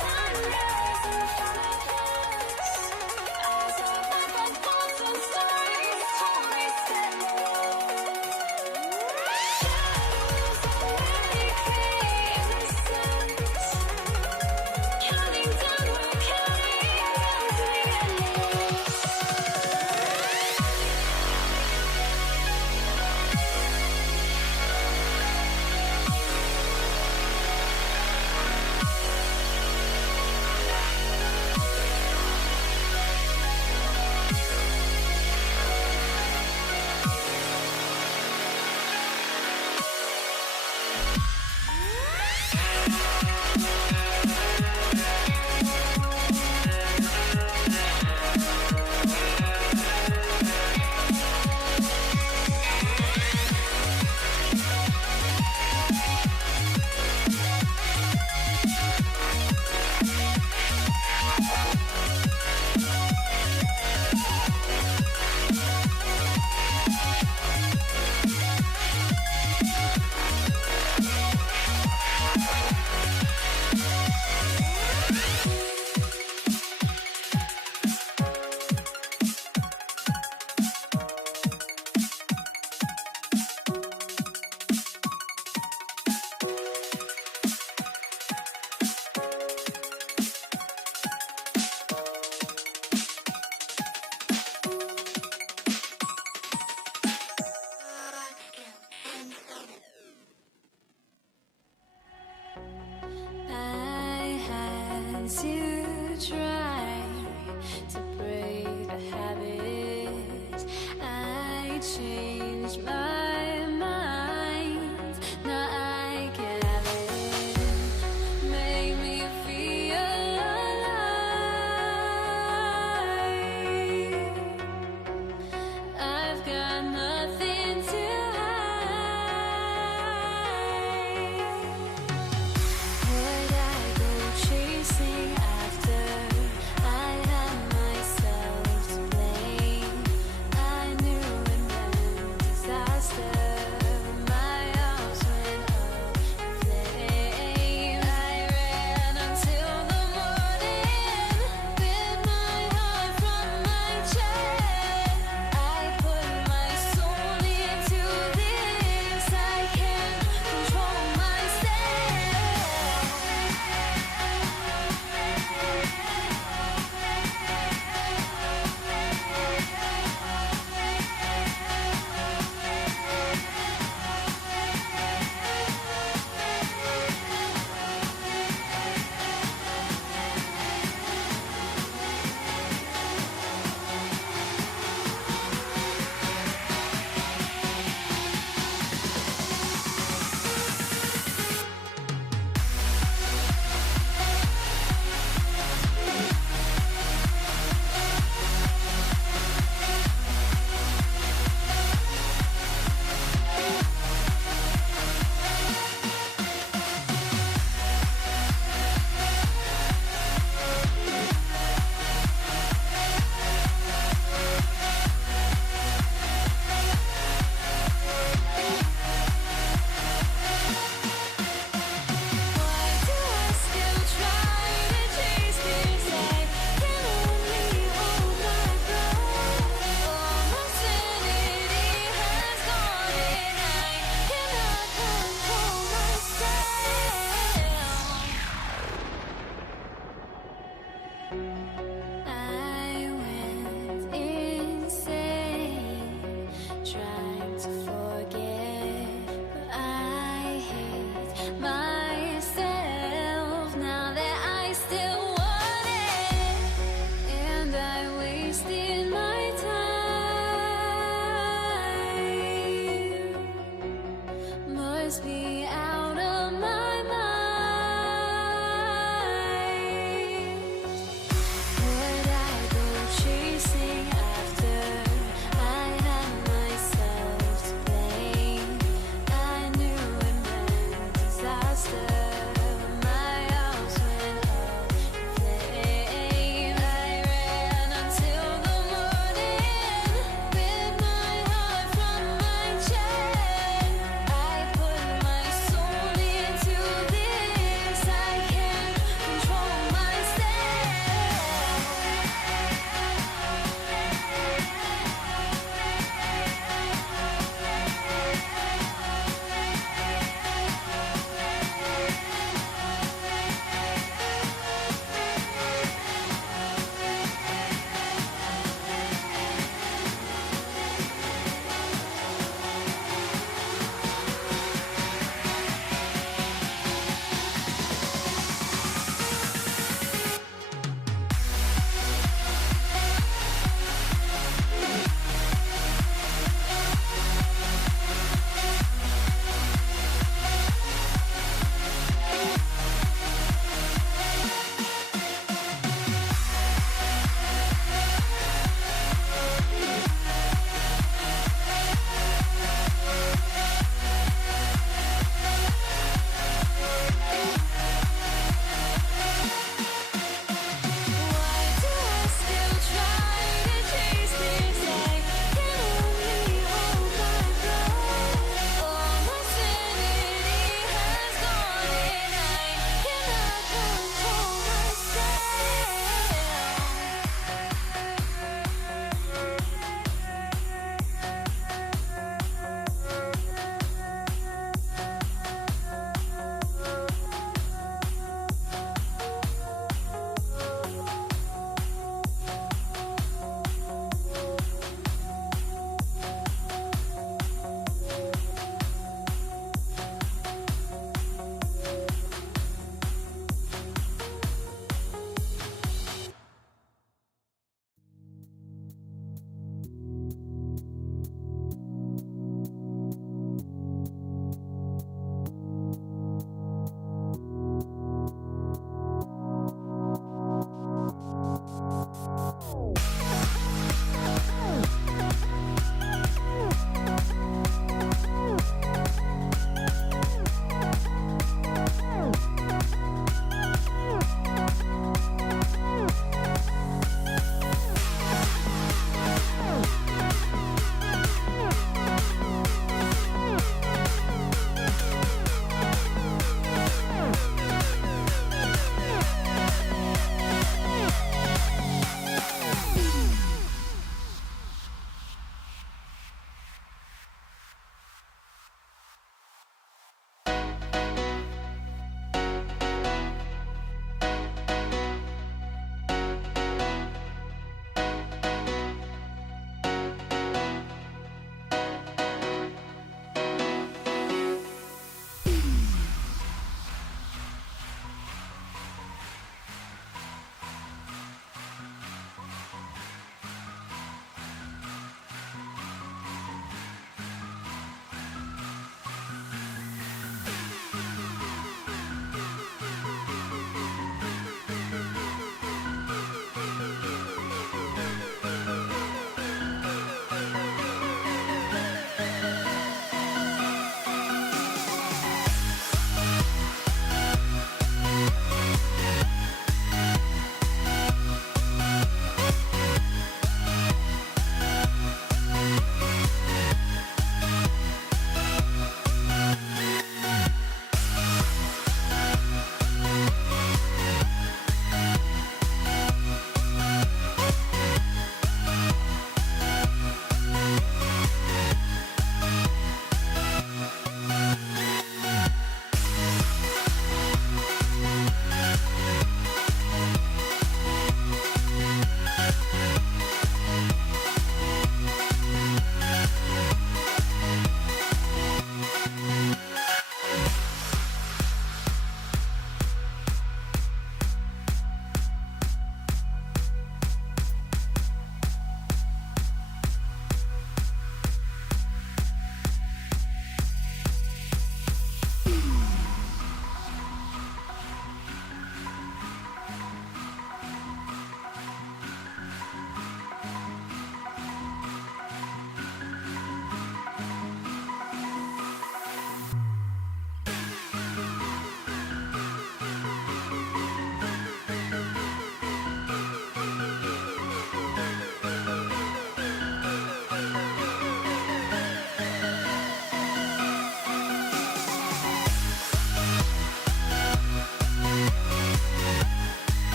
sunrise in front of us. Eyes are like phantom stars, tormenting the road. Shadows already fade the sense. Counting down, we're counting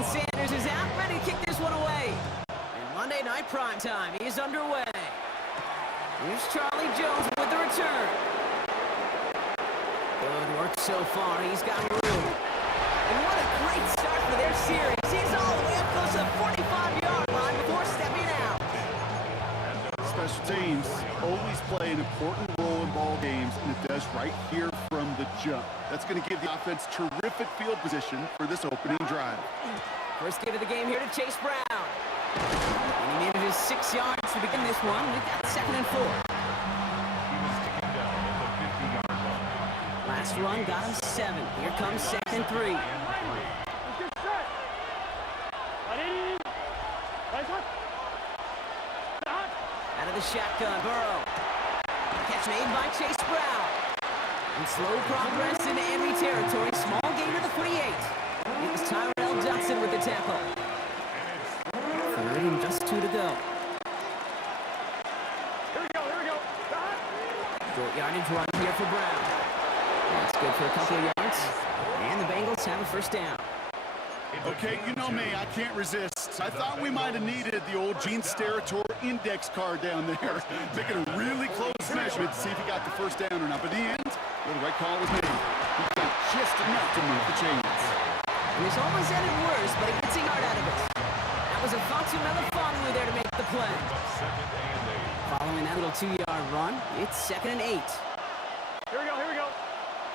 Jason Sanders is out, ready to kick this one away. And Monday Night Primetime is underway. Here's Charlie Jones with the return. Good work so far. He's got room. And what a great start for their series. He's all the way up close to the 45-yard line before stepping out. Special teams always play an important role in ball games, and it does right here from the jump. That's going to give the offense terrific field position for this opening drive. First give of the game here to Chase Brown. And he manages 6 yards to begin this one. We've got 2nd and 4. He was taken down at the 50-yard line. Last run got him 7. Here comes 2nd and 3. Let's get set. Ready? Right hook. Stop. Out of the shotgun, Burrow. Catch made by Chase Brown. And slow progress into enemy territory. Small gain to the 48. It was Tyrell Dodson with the tackle. 3rd and just 2 to go. Here we go. Stop. Short yardage run here for Brown. That's good for a couple of yards. And the Bengals have a first down. Okay, you know me, I can't resist. I thought we might have needed the old Gene Steratore index card down there, making a really close measurement to see if he got the first down or not. But in the end, the right call was made. He got just enough to move the chains. And this almost ended worse, but he gets a yard out of it. That was a Fox Melifonwu there to make the play. Following that little 2-yard run, it's 2nd and 8. Here we go.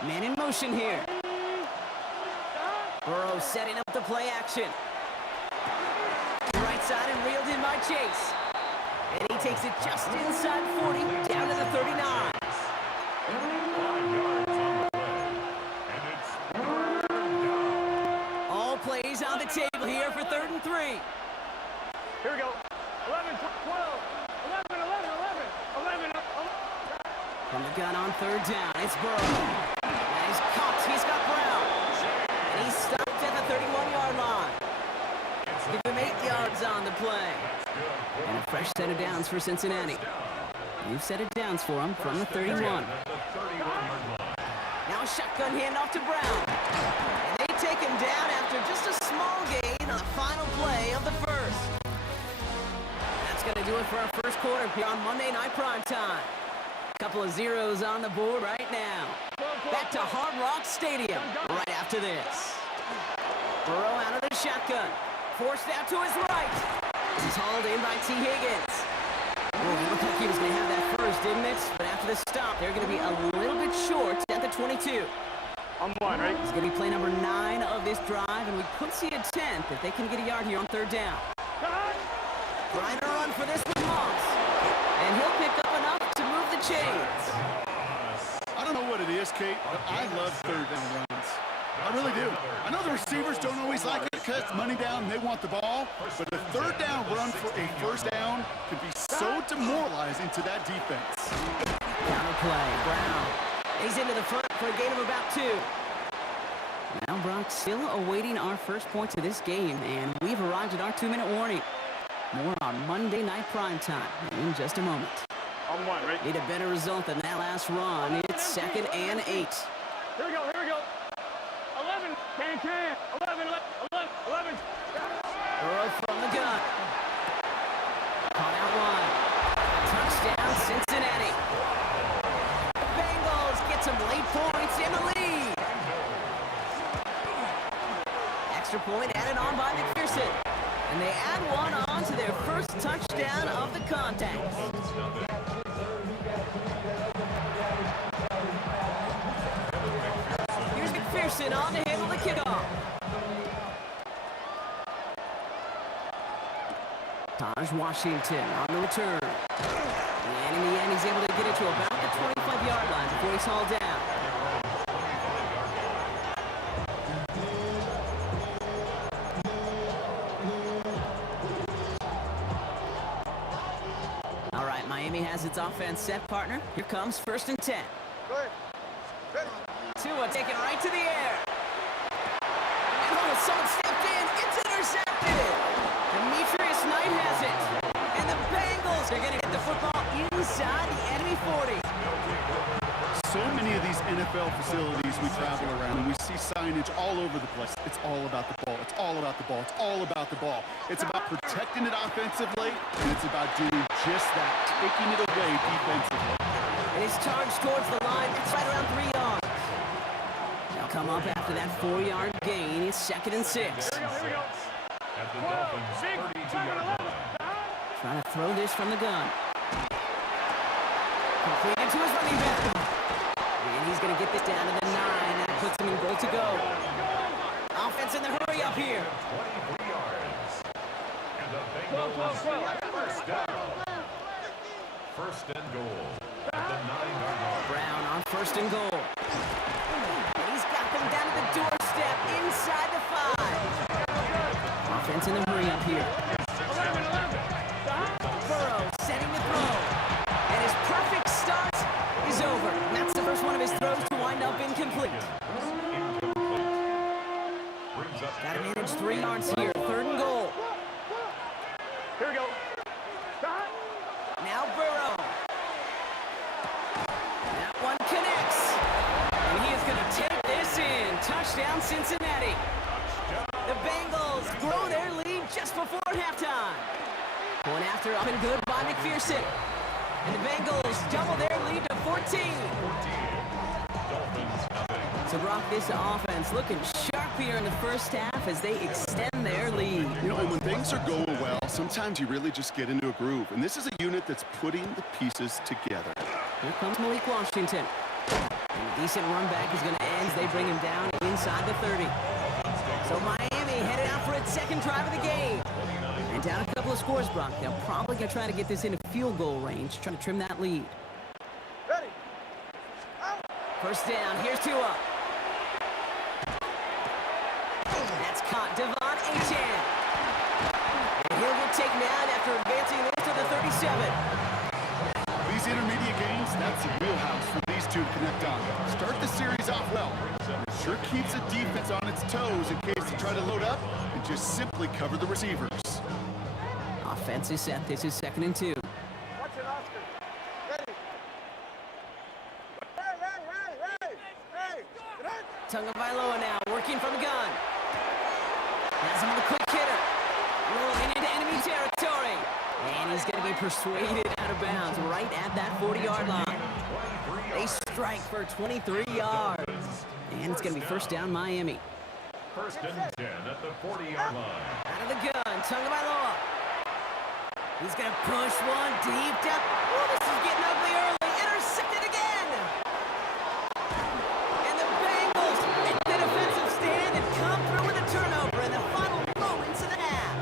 Man in motion here. Stop. Burrow setting up the play action. Right side and reeled in by Chase. And he takes it just inside 40, down to the 39. 5 yards on the play. And it's 3rd down. All plays on the table here for 3rd and 3. Here we go. 11, 12, 11. From the gun on 3rd down, it's Burrow. And he's caught. He's got Brown. And he's stopped at the 31-yard line. Give him 8 yards on the play. And a fresh set of downs for Cincinnati. New set of downs for him from the 31. At the 31-yard line. Now a shotgun handoff to Brown. And they take him down after just a small gain on the final play of the first. That's going to do it for our first quarter here on Monday Night Primetime. Couple of zeros on the board right now. Back to Hard Rock Stadium right after this. Burrow out of the shotgun. Forced out to his right. He's hauled in by T. Higgins. Well, it looked like he was going to have that first, didn't it? But after the stop, they're going to be a little bit short at the 22. I'm one, right? It's going to be play number 9 of this drive, and we could see a 10th if they can get a yard here on 3rd down. Trying to run for this with Moss. And he'll pick up enough to move the chains. I don't know what it is, Kate, but I love 3rd down runs. I really do. I know the receivers don't always like it because money down, they want the ball, but a 3rd down run for a first down can be so demoralizing to that defense. Counter play, Brown. He's into the front for a gain of about 2. Now Brock still awaiting our first points of this game, and we've arrived at our 2-minute warning. More on Monday Night Primetime in just a moment. I'm one, right? Need a better result than that last run. It's 2nd and 8. Here we go. 11. Can. 11. Burrow from the gun. Caught out one. Touchdown, Cincinnati. Bengals get some late points in the lead. Extra point added on by McPherson. And they add one on to their first touchdown of the contest. Here's McPherson on to handle the kickoff. Taj Washington on the return. And in the end, he's able to get it to about the 25-yard line before he's hauled down. All right, Miami has its offense set, partner. Here comes 1st and 10. Tua taken right to the air. And oh, someone stepped in. It's intercepted. Demetrius Knight has it. And the Bengals are going to get the football inside the enemy 40. So many of these NFL facilities we travel around and we see signage all over the place. It's all about the ball. It's all about the ball. It's all about the ball. It's about protecting it offensively, and it's about doing just that, taking it away defensively. And his charge towards the line, it's right around 3 yards. They'll come up after that 4-yard gain. It's 2nd and 6. At the Dolphins' 32-yard line. Trying to throw this from the gun. Completed to his running back. And he's going to get this down to the 9. That puts him in goal to go. Offense in the hurry up here. 23 yards. And the Bengals first down. First and goal. At the 9-yard line. Brown on 1st and goal. And he's got them down to the doorstep inside the 5. Offense in the hurry up here. Burrow setting the throw. And his perfect start is over. That's the first one of his throws to wind up incomplete. Got to manage 3 yards here. 3rd and goal. Here we go. Stop. Now Burrow. That one connects. And he is going to take this in. Touchdown, Cincinnati. The Bengals grow their lead just before halftime. Going after up and good by McPherson. And the Bengals double their lead to 14. So Brock, this offense looking sharp here in the first half as they extend their lead. You know, and when things are going well, sometimes you really just get into a groove. And this is a unit that's putting the pieces together. Here comes Malik Washington. And a decent run back is going to end as they bring him down inside the 30. So Miami headed out for its 2nd drive of the game. And down a couple of scores, Brock. They're probably going to try to get this into field goal range, trying to trim that lead. Ready. First down, here's Tua. That's caught, Devon Achane. And he'll get taken out after advancing this to the 37. These intermediate games, that's a wheelhouse for these two to connect on. Start the series off well. It sure keeps the defense on its toes in case they try to load up and just simply cover the receivers. Offense is set. This is 2nd and 2. Watch it, Oscar. Ready. Hey. Tagovailoa now working from the gun. Has him with a quick hitter. Rolling into enemy territory. And he's going to be persuaded out of bounds right at that 40-yard line. They strike for 23 yards. And it's going to be first down Miami. First and 10 at the 40-yard line. Out of the gun, Tagovailoa. He's going to push one deep down. Oh, this is getting ugly early. Intercepted again. And the Bengals make the defensive stand and come through with a turnover in the final moments of the half.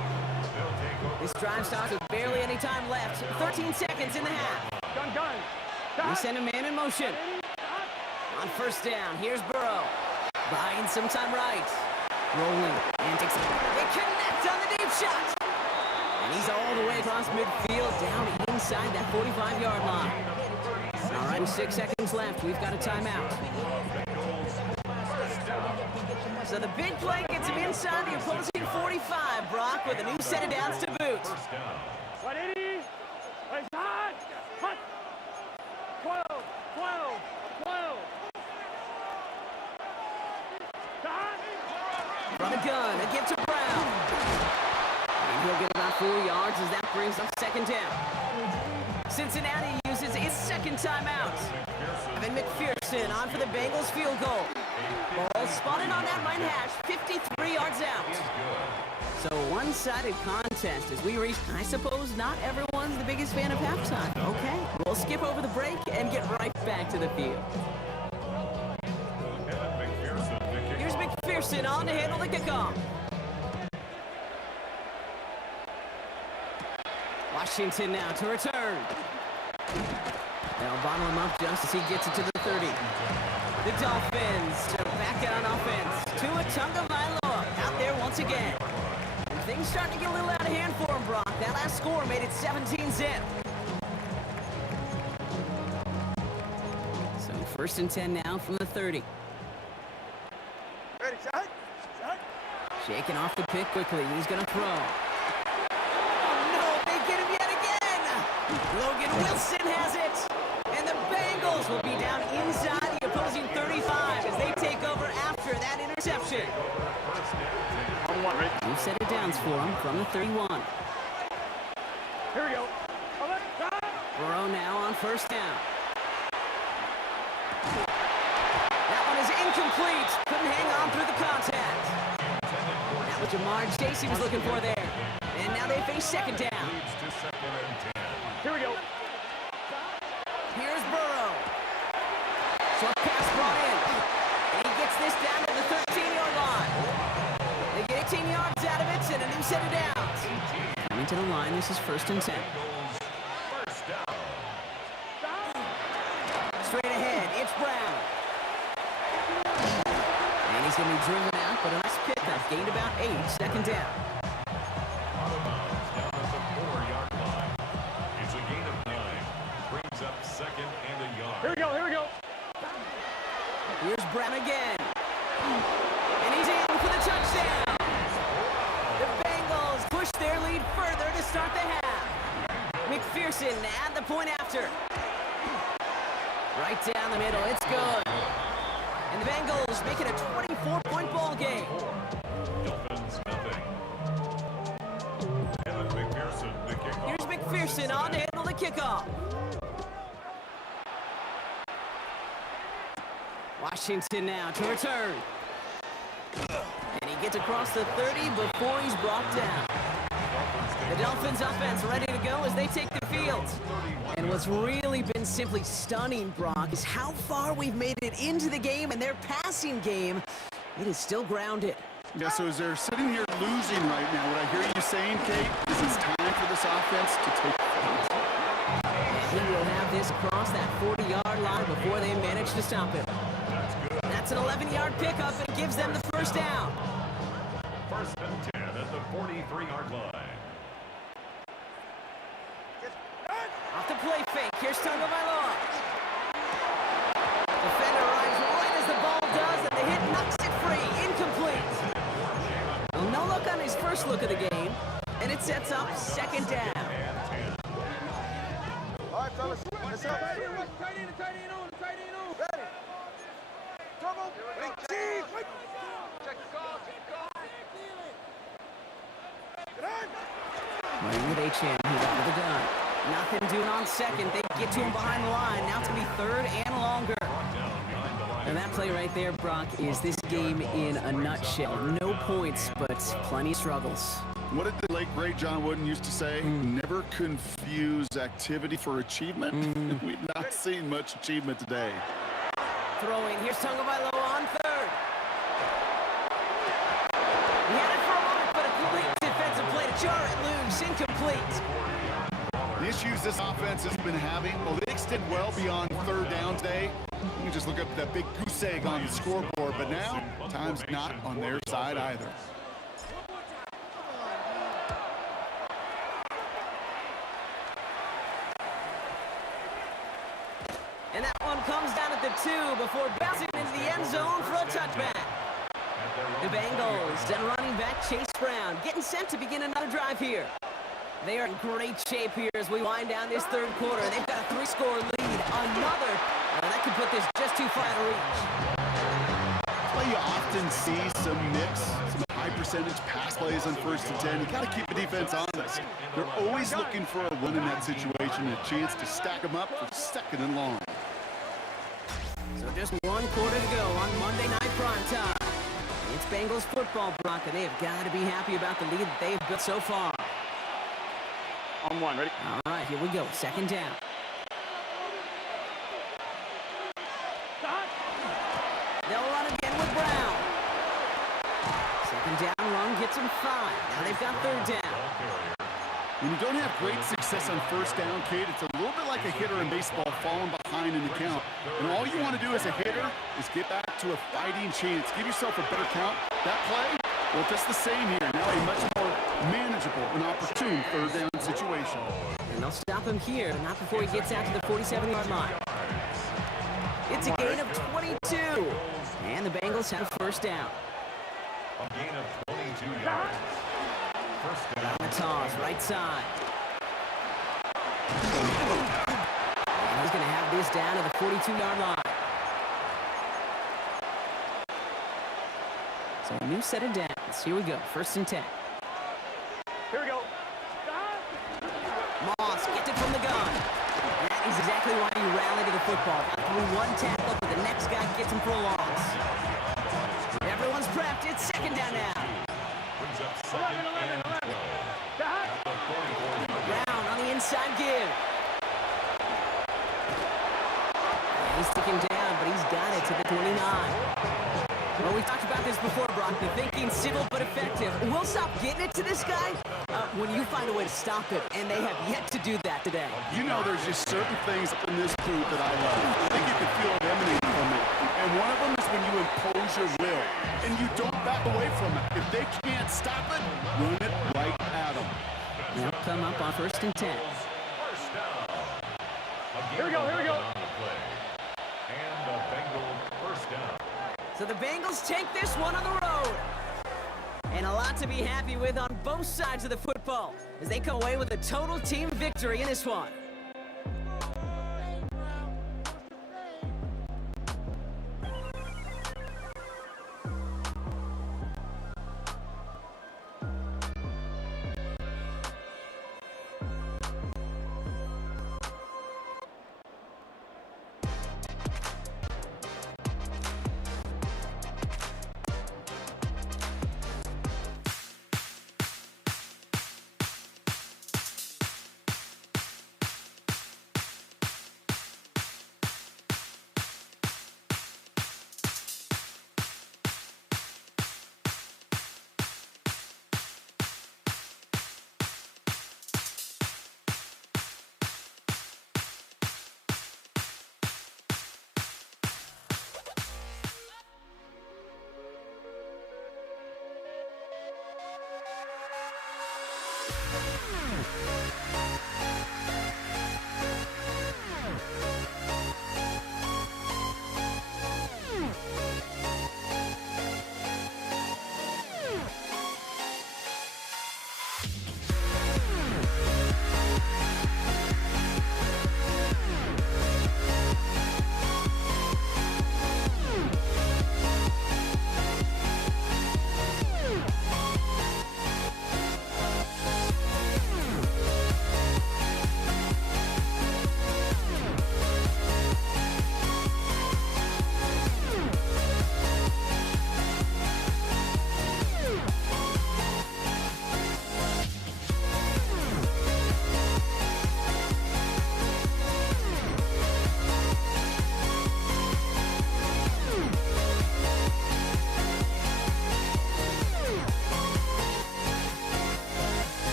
This drive starts with barely any time left. 13 seconds in the half. Gun. We send a man in motion. On first down, here's Burrow. Buying some time right. Rolling. Antics. They connect on the deep shot. And he's all the way across midfield, down inside that 45-yard line. All right, 6 seconds left. We've got a timeout. So the big play gets him inside the opposing 45, Brock, with a new set of downs to boot. 180. It's hot. Hot. 12. From the gun, a give to Brown. And he'll get about 4 yards as that brings up 2nd down. Cincinnati uses its 2nd timeout. Evan McPherson on for the Bengals field goal. Ball spotted on that right hash, 53 yards out. So one-sided contest as we reach, I suppose not everyone's the biggest fan of halftime. Okay, we'll skip over the break and get right back to the field. Here's McPherson on to handle the kickoff. Washington now to return. They'll bottle him up just as he gets it to the 30. The Dolphins are back out on offense. Tua Tagovailoa out there once again. And things starting to get a little out of hand for him, Brock. That last score made it 17-zip. So 1st and 10 now from the 30. Ready, shot. Shaking off the pick quickly. He's going to throw. Oh, no, they get him yet again. Logan Wilson has it. And the Bengals will be down inside 45 as they take over after that interception. New set of downs for him from the 31. Here we go. Burrow now on first down. That one is incomplete. Couldn't hang on through the contact. That was Jamar Chase he was looking for there. And now they face second down. Here we go. Here's Burrow. Short pass brought in. And he gets this down to the 13-yard line. They get 18 yards out of it and a new set of downs. Coming to the line, this is 1st and 10. Straight ahead, it's Brown. And he's going to be driven out, but a nice pickup. Gained about 8, second down. Down at the 4-yard line. It's a gain of 9. Brings up 2nd and a yard. Here we go. Here we go. Here's Brown again. And he's in for the touchdown. The Bengals push their lead further to start the half. McPherson at the point after. Right down the middle, it's good. And the Bengals make it a 24-point ball game. Dolphins nothing. Evan McPherson, the kickoff. Here's McPherson on to handle the kickoff. Washington now to return. And he gets across the 30 before he's brought down. The Dolphins offense ready to go as they take the field. And what's really been simply stunning, Brock, is how far we've made it into the game, and their passing game, it is still grounded. Yeah, so as they're sitting here losing right now, what I hear you saying, Kate, is it's time for this offense to take the field. And he will have this cross that 40-yard line before they manage to stop him. That's an 11-yard pickup and gives them the first down. 1st and 10 at the 43-yard line. Off the play fake. Here's Tagovailoa. Defender arrives right as the ball does, and the hit knocks it free. Incomplete. Well, no look on his first look of the game, and it sets up second down. All right, fellas. Let's go. Tight end on. Tight end on. Ready. Turbo. Cheese. Check the call. Get on. Playing with Achane, who's out of the gun. Nothing doing on second. They get to him behind the line. Now it's going to be 3rd and longer. And that play right there, Brock, is this game in a nutshell. No points, but plenty of struggles. What did the late, great John Wooden used to say? Never confuse activity for achievement. We've not seen much achievement today. Throwing. Here's Tagovailoa on 3rd. He had it for a moment, but a complete defensive play to jar it loose. Incomplete. The issues this offense has been having, well, they extend well beyond 3rd down today. You can just look up that big goose egg on the scoreboard, but now time's not on their side either. And that one comes down at the 2 before bouncing into the end zone for a touchback. The Bengals and running back Chase Brown getting set to begin another drive here. They are in great shape here as we wind down this 3rd quarter. They've got a 3-score lead. Another. That could put this just too far to reach. That's why you often see some mix, some high-percentage pass plays on 1st and 10. You got to keep the defense honest. They're always looking for a run in that situation, a chance to stack them up for 2nd and long. So just 1 quarter to go on Monday Night Primetime. It's Bengals football, Brock, and they have got to be happy about the lead that they've built so far. On 1, ready? All right, here we go. 2nd down. They'll run again with Brown. 2nd down run gets them 5. Now they've got 3rd down. When you don't have great success on 1st down, Kate, it's a little bit like a hitter in baseball falling behind in the count. And all you want to do as a hitter is get back to a fighting chance. Give yourself a better count. That play, well, just the same here. Now a much more manageable and opportune 3rd down situation. And they'll stop him here, but not before he gets out to the 47-yard line. It's a gain of 22. And the Bengals have 1st down. A gain of 22 yards. 1st down. On the toss, right side. And he's going to have this down to the 42-yard line. So a new set of downs. Here we go, 1st and 10. Here we go. Moss gets it from the gun. And that is exactly why you rally to the football. Got through one tackle, but the next guy gets him for a loss. Everyone's prepped. It's 2nd down now. Brings up 2nd and 12. At the 44. Brown on the inside give. And he's taken down, but he's got it to the 29. Well, we talked about this before, Brock. The thinking civil but effective. We'll stop getting it to this guy when you find a way to stop it, and they have yet to do that today. You know, there's just certain things in this booth that I love. I think you can feel it emanating from it. And one of them is when you impose your will, and you don't back away from it. If they can't stop it, run it right at them. They'll come up on 1st and 10. First down. Here we go, here we go. On the play. And the Bengals first down. So the Bengals take this one on the road. And a lot to be happy with on both sides of the football as they come away with a total team victory in this one.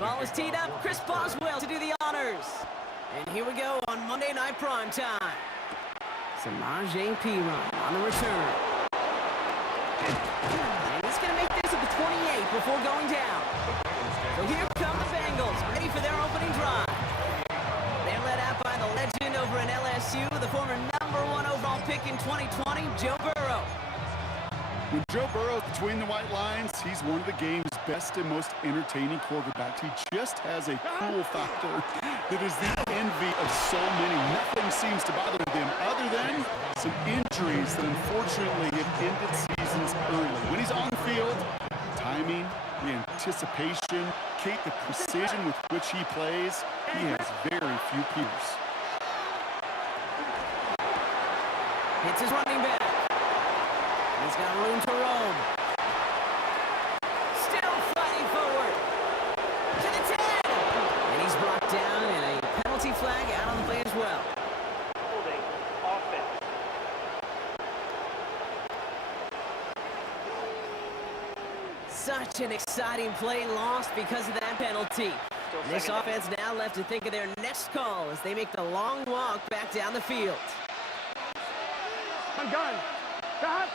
Ball is teed up. Chris Boswell to do the honors. And here we go on Monday Night Primetime. Samaje Perine on the return. And he's going to make this at the 28 before going down. So here come the Bengals, ready for their opening drive. They're led out by the legend over in LSU, the former #1 overall pick in 2020, Joe Burrow. When Joe Burrow's between the white lines, he's one of the game's best and most entertaining quarterbacks. He just has a cool factor that is the envy of so many. Nothing seems to bother them other than some injuries that unfortunately have ended seasons early. When he's on the field, timing, the anticipation, Kate, the precision with which he plays, he has very few peers. It's his running back. He's got room to roam. Still fighting forward. To the 10. And he's brought down and a penalty flag out on the play as well. Holding offense. Such an exciting play lost because of that penalty. This offense now left to think of their next call as they make the long walk back down the field. I'm done. Stop.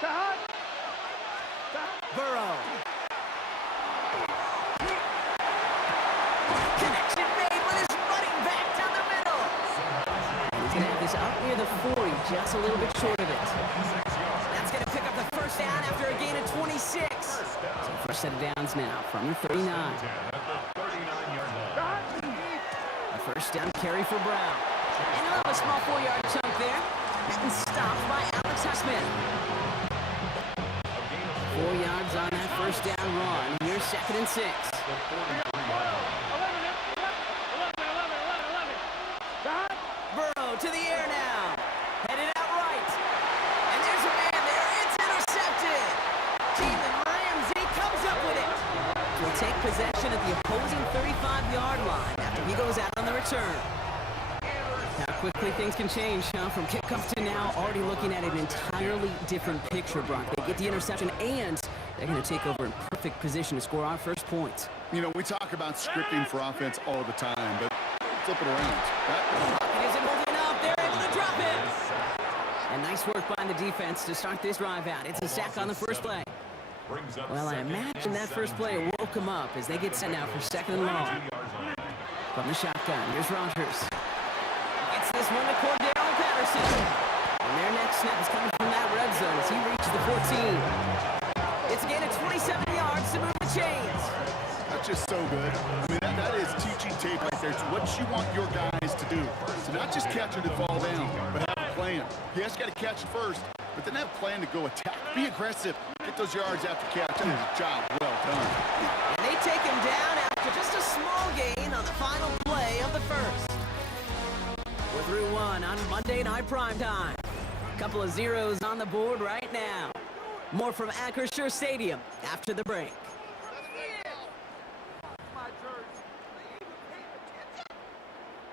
Stop. Burrow. Connection made with his running back down the middle. He's going to have this up near the 40, just a little bit short of it. That's going to pick up the first down after a gain of 26. So first set of downs now from the 39. A first down carry for Brown. And he'll have a small 4-yard chunk there. Getting stopped by Alex Highsmith. 4 yards on that first down run. Here's 2nd and 6. Burrow to the air now. Headed out right. And there's a man there. It's intercepted. Jalen Ramsey comes up with it. He'll take possession at the opposing 35-yard line after he goes out on the return. How quickly things can change, huh? From kickoff to now, already looking at an entirely different picture, Brock. They get the interception, and they're going to take over in perfect position to score our first points. You know, we talk about scripting for offense all the time, but flip it around. It isn't holding up. They're able to drop it. And nice work by the defense to start this drive out. It's a sack on the first play. Well, I imagine that first play woke them up as they get set now for 2nd and long. From the shotgun, here's Rodgers. Gets this one to Cordero Patterson. And their next snap is coming from that red zone as he reaches the 14. It's a gain of 27 yards to move the chains. That's just so good. I mean, that is teaching tape right there. It's what you want your guys to do. To not just catch it and fall down, but have a plan. Yes, you got to catch it first, but then have a plan to go attack. Be aggressive. Get those yards after catch. That is a job well done. And they take him down after just a small gain on the final play of the first. We're through one on Monday Night Primetime. A couple of zeros on the board right now. More from Acrisure Stadium after the break.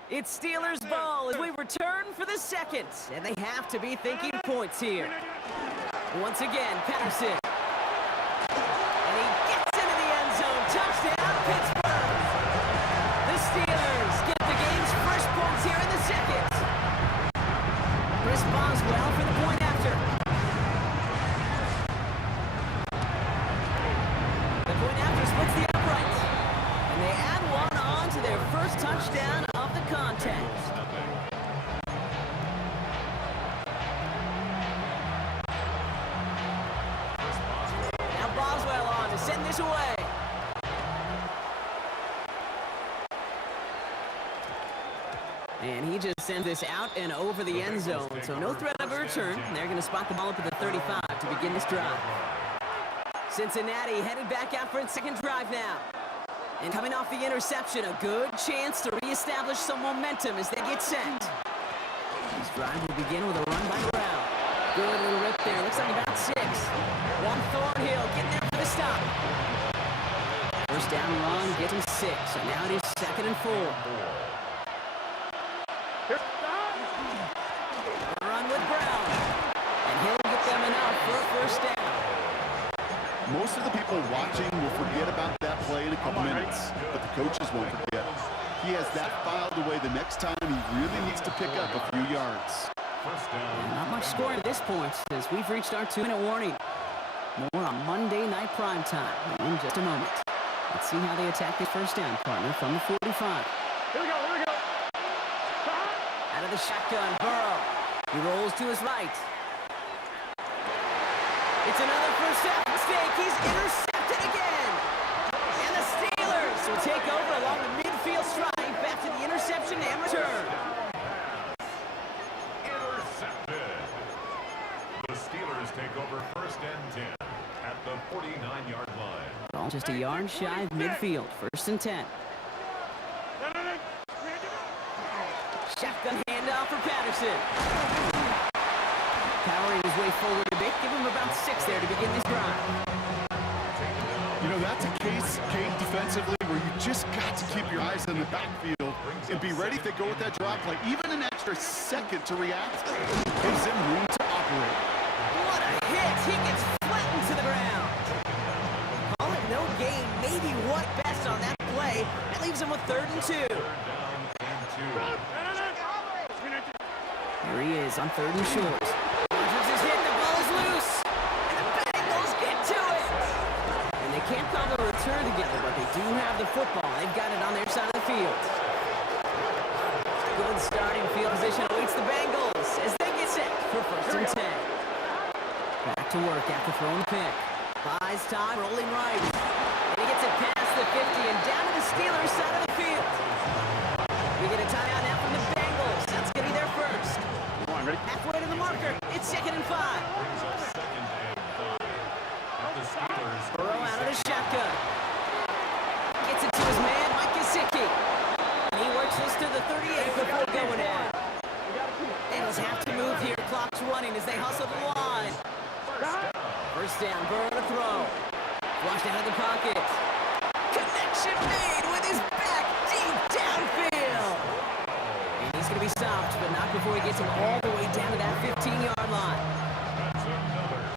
It's Steelers ball as we return for the second, and they have to be thinking points here. Once again, Patterson. And he gets into the end zone. Touchdown, Pittsburgh. The Steelers get the game's first points here in the second. Chris Boswell for the point after. The point after splits the upright. And they add one on to their first touchdown of the contest. Now Boswell on to send this away. And he just sends this out and over the end zone. So no threat of a return. They're going to spot the ball up at the 35 to begin this drive. Cincinnati headed back out for its second drive now. And coming off the interception, a good chance to reestablish some momentum as they get set. This drive will begin with a run by Brown. Good little rip there. Looks like about 6. One Thornhill getting there for the stop. First down run, gets him 6. So now it is 2nd and 4. Run with Brown. And he'll get them enough for a first down. Most of the people watching will forget about that play in a couple minutes, but the coaches won't forget. He has that filed away the next time he really needs to pick up a few yards. First down. Not much scoring at this point as we've reached our 2-minute warning. More on Monday Night Primetime in just a moment. Let's see how they attack this first down, partner, from the 45. Here we go, here we go. Out of the shotgun, Burrow. He rolls to his right. It's another first down mistake. He's intercepted again. And the Steelers will take over along the midfield stride back to the interception and return. Intercepted. The Steelers take over first and 10 at the 49-yard line. Ball just a yard shy of midfield. First and 10. Shotgun handoff for Patterson. Powering his way forward a bit. Give him about 6 there to begin this drive. You know, that's a case, Kate, defensively, where you just got to keep your eyes on the backfield and be ready if they go with that drop play. Even an extra second to react gives them room to operate. What a hit! He gets flattened to the ground. Call it no gain. Maybe what best on that play. That leaves him with 3rd and 2. Third down and 2. Here he is on 3rd and short. Rodgers is hit. The ball is loose. And the Bengals get to it. And they can't call the return together, but they do have the football. They've got it on their side of the field. Good starting field position awaits the Bengals as they get set for first and 10. Back to work after throwing the pick. Buys time, rolling right. And he gets it past the 50 and down to the Steelers side of the field. We get a timeout now from the Bengals. That's going to be their first. Halfway to the marker. It's 2nd and 5. Brings us second and 5. At the Steelers. Burrow out of the shotgun. Gets it to his man, Mike Gesicki. And he works this to the 38 before going out. Bengals have to move here. Clock's running as they hustle the line. First down, Burrow to throw. Flushed out of the pocket. Connection made with his back deep downfield. And he's going to be stopped, but not before he gets him all the way down to that 15-yard line.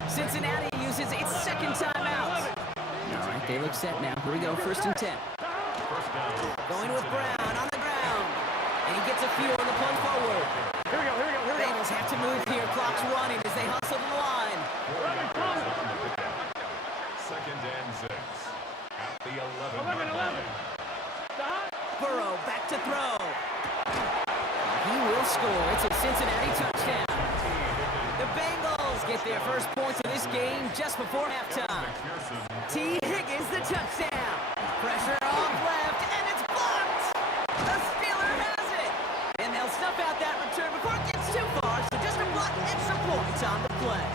Cincinnati uses its second timeout. All right, they look set now. Here we go, first and 10. Going with Brown on the ground. And he gets a few on the plunge forward. Here we go, here we go, here we go. Bengals have to move here. Clock's running as they hustle the line. Second and 6. At the 11-yard line. Burrow back to throw. He will score. It's a Cincinnati touchdown. The Bengals get their first points of this game just before halftime. T. Higgins the touchdown. Pressure off left, and it's blocked. The Steeler has it. And they'll snuff out that return before it gets too far, so just a block extra points on the play.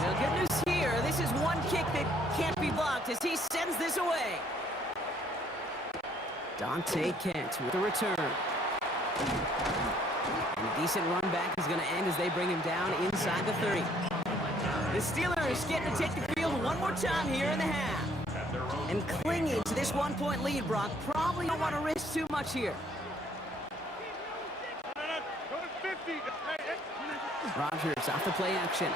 The good news here, this is one kick that can't be blocked as he sends this away. Dante Kent with a return. And a decent run back is going to end as they bring him down inside the 30. The Steelers getting to take the field one more time here in the half. And clinging to this 1-point lead, Brock. Probably don't want to risk too much here. Rodgers off the play action.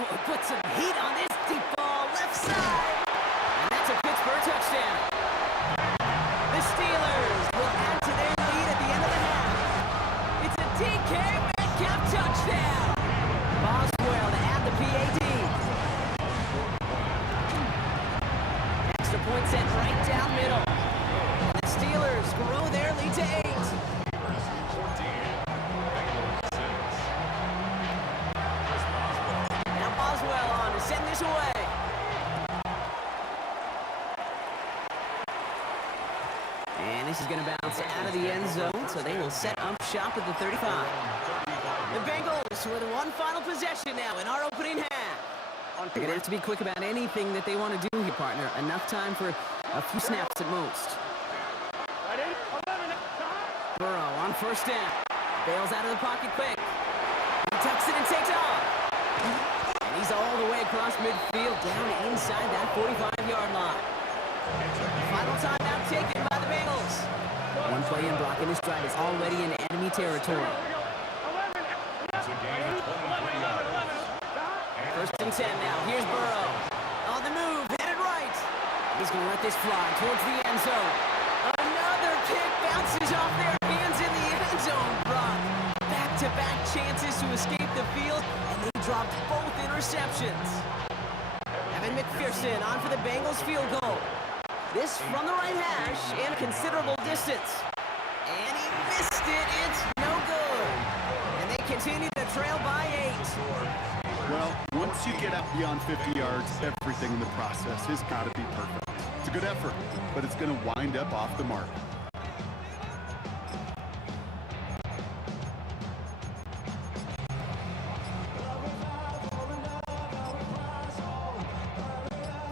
Oh, put some heat on this deep ball left side. And that's a Pittsburgh touchdown. The Steelers will add to their lead at the end of the half. It's a DK Metcalf touchdown. Boswell to add the PAD. Extra point sent right down middle. And the Steelers grow their lead to 8. Now Boswell on to send this away. And this is going to bounce out of the end zone, so they will set up shop at the 35. The Bengals with one final possession now in our opening half. They're going to have to be quick about anything that they want to do here, partner. Enough time for a few snaps at most. Burrow on first down. Bails out of the pocket quick. He tucks it and takes off. And he's all the way across midfield down inside that 45-yard line. Final timeout taken by the Bengals. One play in blocking his stride is already in enemy territory. It's a gain of 23 yards. And and 10 now. Here's Burrow. On the move, headed right. He's going to let this fly towards the end zone. Another kick bounces off their hands in the end zone, Brock. Back-to-back chances to escape the field, and they dropped both interceptions. Evan McPherson on for the Bengals field goal. This from the right hash and a considerable distance. And he missed it. It's no good. And they continue to trail by 8. Well, once you get out beyond 50 yards, everything in the process has got to be perfect. It's a good effort, but it's going to wind up off the mark.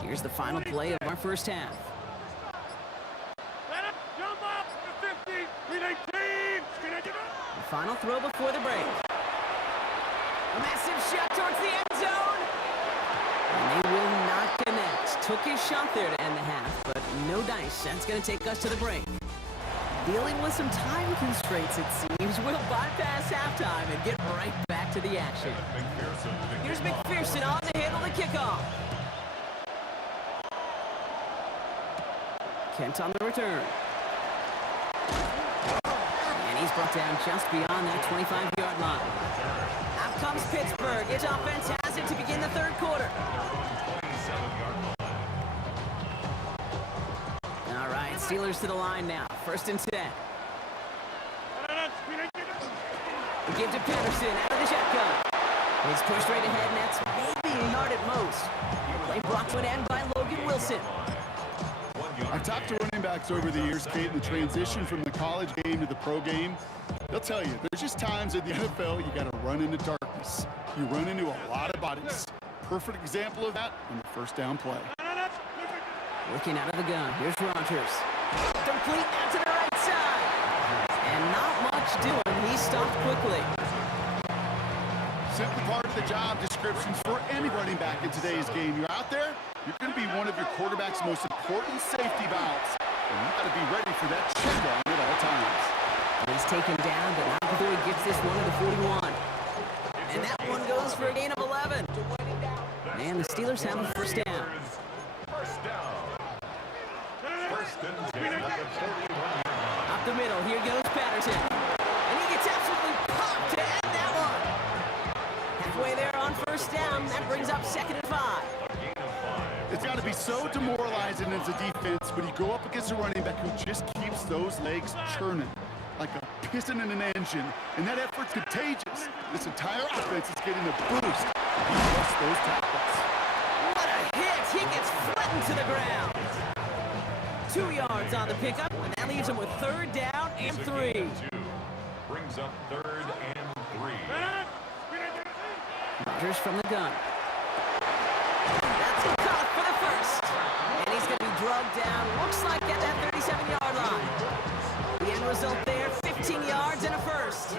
Here's the final play of our first half. Let him jump up to 50. We need 18. The final throw before the break. A massive shot towards the end zone. And they will not connect. Took his shot there to end the half, but no dice. That's going to take us to the break. Dealing with some time constraints, it seems. We'll bypass halftime and get right back to the action. Here's McPherson on the handle to kickoff. Kent on the return. And he's brought down just beyond that 25-yard line. Out comes Pittsburgh. Its offense has it to begin the third quarter. All right, Steelers to the line now. First and 10. Give to Patterson out of the shotgun. He's pushed right ahead, and that's maybe a yard at most. Play brought to an end by Logan Wilson. I've talked to running backs over the years, Kate, and the transition from the college game to the pro game. They'll tell you, there's just times in the NFL you got to run into darkness. You run into a lot of bodies. Perfect example of that on the first down play. Working out of the gun. Here's Rodgers. Complete out to the right side. And not much doing. He stopped quickly. Simply part of the job descriptions for any running back in today's game. You're out there, you're going to be one of your quarterback's most important safety valves. And you've got to be ready for that check down at all times. He's taken down, but not before he gets this one to the 41. And that one goes for a gain of 11. And the Steelers have a first down. First down. First and 10 at the 41. Up the middle, here goes Patterson. And he gets absolutely popped to end that one. Halfway there on first down, that brings up second and 5. It's got to be so demoralizing as a defense when you go up against a running back who just keeps those legs churning like a piston in an engine, and that effort's contagious. This entire offense is getting a boost. He lost those tackles. What a hit! He gets flattened to the ground. 2 yards on the pickup, and that leaves him with third down and 3. Brings up third and 3. Rodgers from the gun. That's a caught for the first. And he's going to be drugged down, looks like at that 37-yard line. The end result there, 15 yards and a first.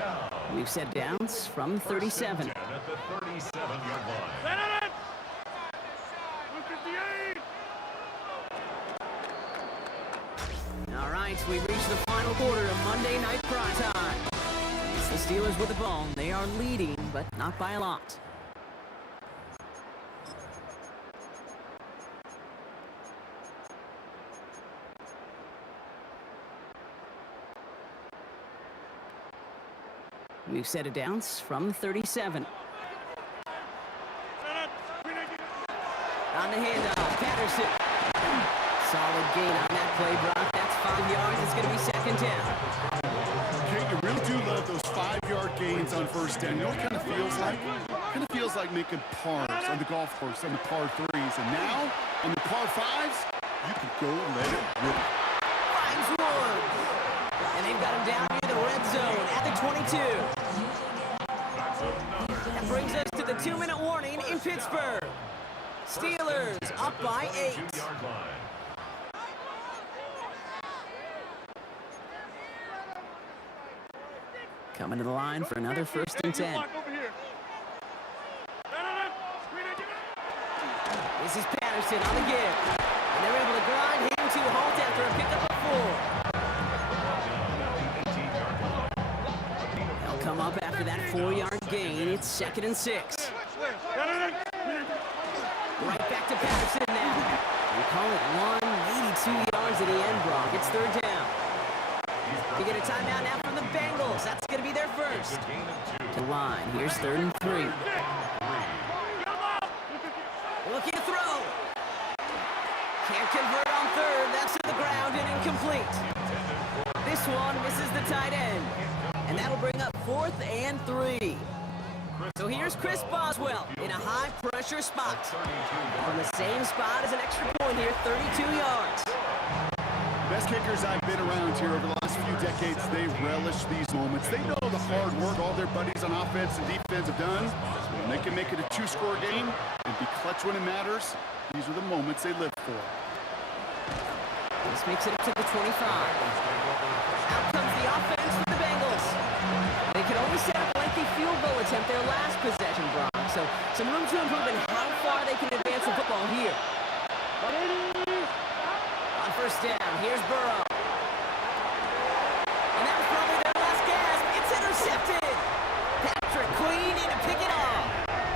We've set downs from 37. At the 37-yard line. All right, we've reached the final quarter of Monday Night Primetime. It's the Steelers with the ball. They are leading, but not by a lot. We've set it downs from 37. On the handoff, Patterson. Solid gain on that play, Brock. That's 5 yards. It's going to be second down. Kate, you really do love those 5-yard gains on first down. You know what it kind of feels like? Kind of feels like making pars on the golf course on the par 3s. And now, on the par 5s, you can go let it rip. Finds Woods. And they've got him down near the red zone at the 22. That brings us to the 2-minute warning in Pittsburgh. Steelers up by 8. 2-yard line. Coming to the line for another first and 10. This is Patterson on the give. And they're able to grind him to a halt after a pickup of 4. They'll come up after that 4-yard gain. It's second and 6. 1, maybe 2 yards at the end, Brock. It's third down. We get a timeout now from the Bengals. That's going to be their first. To line. Here's 3rd and 3. Looking to throw. Can't convert on 3rd. That's to the ground and incomplete. This one misses the tight end. And that'll bring up 4th and 3. So here's Chris Boswell in a high-pressure spot. From the same spot as an extra point here, 32 yards. Best kickers I've been around here over the last few decades, they relish these moments. They know the hard work all their buddies on offense and defense have done. When they can make it a 2-score game and be clutch when it matters, these are the moments they live for. This makes it up to the 25. Out comes the offense for the Bengals. They could only set up a lengthy field goal attempt their last possession, Brock. So some room to improve in how far they can advance the football here. On first down, here's Burrow. And that was probably their last gasp. It's intercepted. Patrick Queen in to pick it off.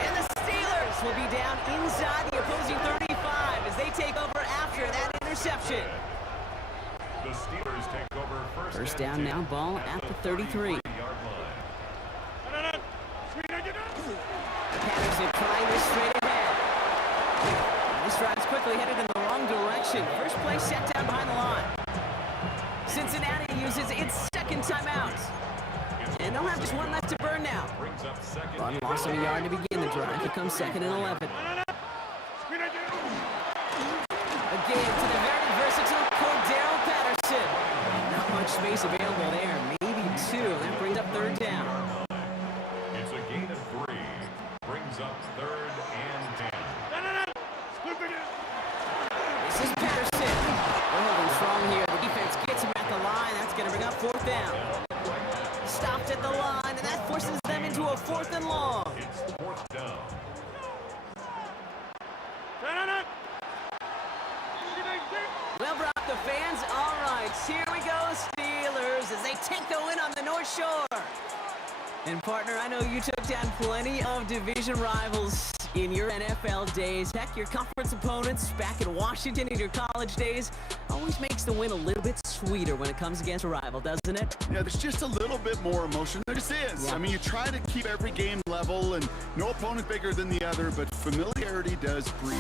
And the Steelers will be down inside the opposing 35 as they take over after that interception. The Steelers take over First down now, ball at the 33. Patterson trying this straight ahead. This drive's quickly headed in the wrong direction. First play set down behind the line. Cincinnati uses its second timeout. And they'll have just one left to burn now. Run loss of a yard to begin the drive. Here comes 2nd and 11. Again to the very versatile Cordero Patterson. Not much space available there. Maybe 2. That brings up 3rd down. It's a gain of 3. Brings up 3rd and 10. This is Patterson. We're holding strong here. The defense gets him at the line. That's going to bring up 4th down. Stopped at the line, and that forces them into a 4th and long. It's 4th down. Well, Brock, the fans, all right, here we go, Steelers, as they take the win on the North Shore. And, partner, I know you took down plenty of division rivals in your NFL days. Heck, your conference opponents back in Washington in your college days always makes the win a little bit sweeter when it comes against a rival, doesn't it? Yeah, there's just a little bit more emotion. There just is. Yeah. I mean, you try to keep every game level and no opponent bigger than the other, but familiarity does breed.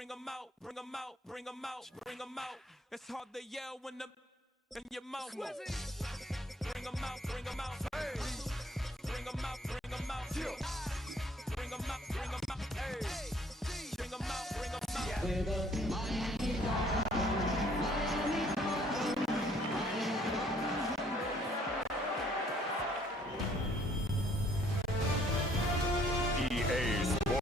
bring 'em out, bring 'em out, bring 'em out, bring 'em out. It's hard to yell when the in your mouth. Bring 'em out, bring 'em out. Hey. Bring 'em out, bring 'em out. Bring 'em out, bring 'em out. Hey. Bring 'em out, bring 'em out. EA Sports.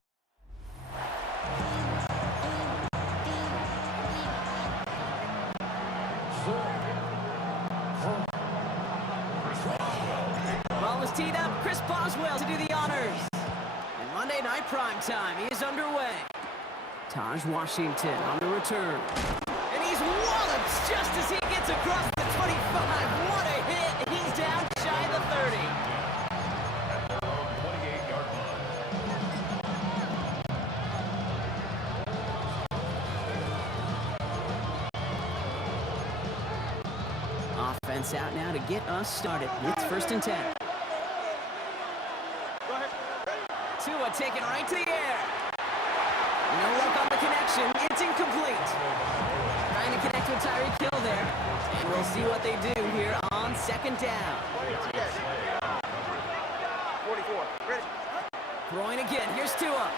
Ball was teed up. Chris Boswell to do the honors. And Monday Night Primetime is underway. Taj Washington on the return. And he's walloped just as he gets across the 25. What a hit. He's down shy of the 30. At their own 28-yard line. Offense out now to get us started. It's 1st and 10. Tua taken right to the air. No luck on the connection. It's incomplete. Trying to connect with Tyreek Hill there. And we'll see what they do here on 2nd down. 44. Ready? Throwing again. Here's Tua.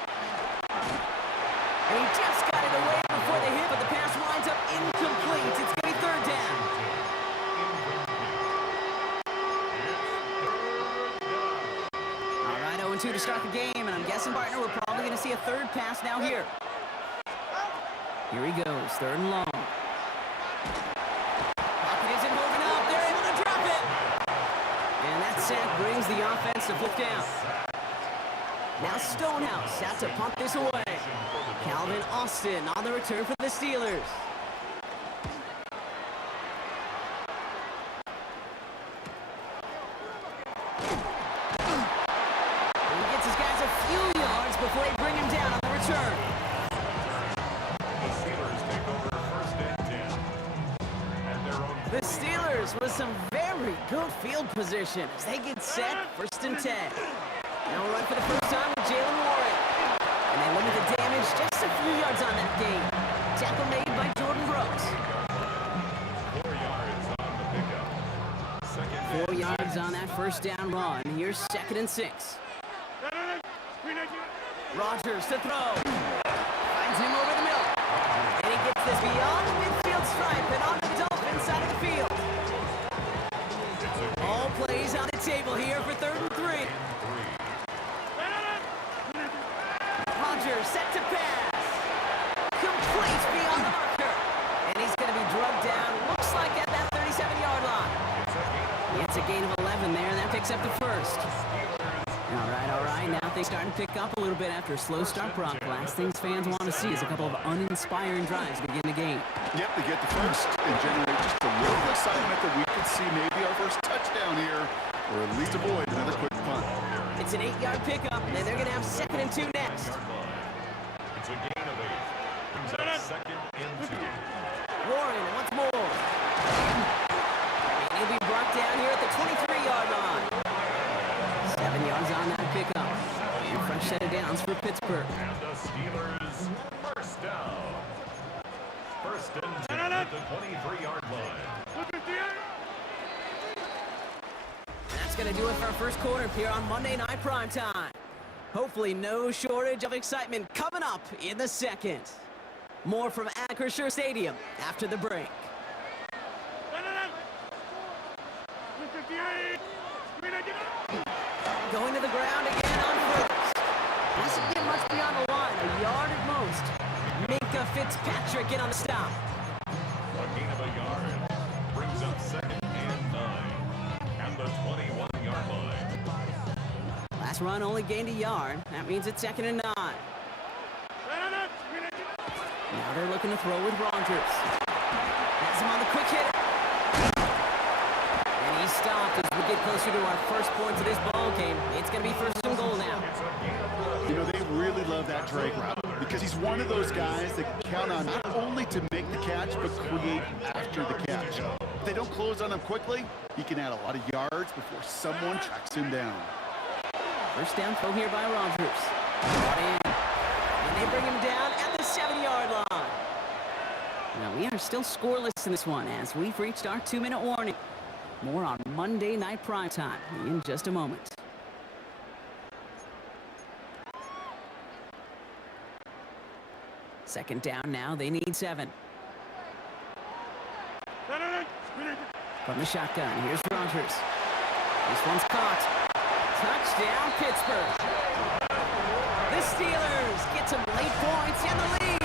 And he just got it away before the hit, but the pass winds up incomplete. It's going to be 3rd down. All right, 0-2 to start the game, and I'm guessing, Bartner, we're probably going to see a 3rd pass now here. Here he goes, 3rd and long. Pocket isn't holding up. They're able to drop it. And that sack brings the offense to 5th down. Now Stonehouse out to punt this away. Calvin Austin on the return for the Steelers. He gets his guys a few yards before they bring him down on the return. The Steelers take over 1st and 10. At their own The Steelers with some very good field position as they get set, 1st and 10. Now we'll run for the first time with Jalen Warren. And they limit the damage just a few yards on that game. Tackle made by Jordan Brooks. 4 yards on the pickup. 4 yards on that 1st down run. Here's 2nd and 6. Rodgers to throw. Finds him over the middle. And he gets this beyond the midfield stripe and on the Dolphins side of the field. All plays on the table here for 3rd and 3. Rodgers set to pass. Complete beyond the marker. And he's going to be drugged down. Looks like at that 37-yard line. It's a gain of 11 there, and that picks up the 1st. All right. Now things starting to pick up a little bit after a slow start, Brock. Last things fans want to see is a couple of uninspiring drives to begin the game. Yep, they get the first and generate just a little excitement that we could see maybe our first touchdown here, or at least avoid another quick punt. It's an 8-yard pickup, and they're going to have 2nd and 2 next. It's a gain of 8. Brings up 2nd and 2. Warren once more. And he'll be brought down here at the 23-yard line. 7 yards on that pickup. And fresh set of downs for Pittsburgh. And the Steelers, 1st down. 1st and 10 at the 23-yard line. That's going to do it for our first quarter here on Monday Night Primetime. Hopefully no shortage of excitement coming up in the 2nd. More from Acrisure Stadium after the break. Going to the ground again on 1st. Doesn't get much beyond the line, a yard at most. Minka Fitzpatrick in on the stop. A gain of a yard. Brings up 2nd and 9. At the 21-yard line. Last run only gained a yard. That means it's 2nd and 9. Now they're looking to throw with Rodgers. Has him on the quick hitter. And he's stopped as we get closer to our first points of this ball game. It's going to be 1st and goal now. You know, they really love that drag route because he's one of those guys that count on not only to make the catch, but create after the catch. If they don't close on him quickly, he can add a lot of yards before someone tracks him down. 1st down throw here by Rodgers. Brought in. And they bring him down at the 7-yard line. Well, we are still scoreless in this one as we've reached our 2-minute warning. More on Monday Night Primetime in just a moment. Second down now, they need 7. From the shotgun, here's Rodgers. This one's caught. Touchdown, Pittsburgh. The Steelers get some late points and the lead.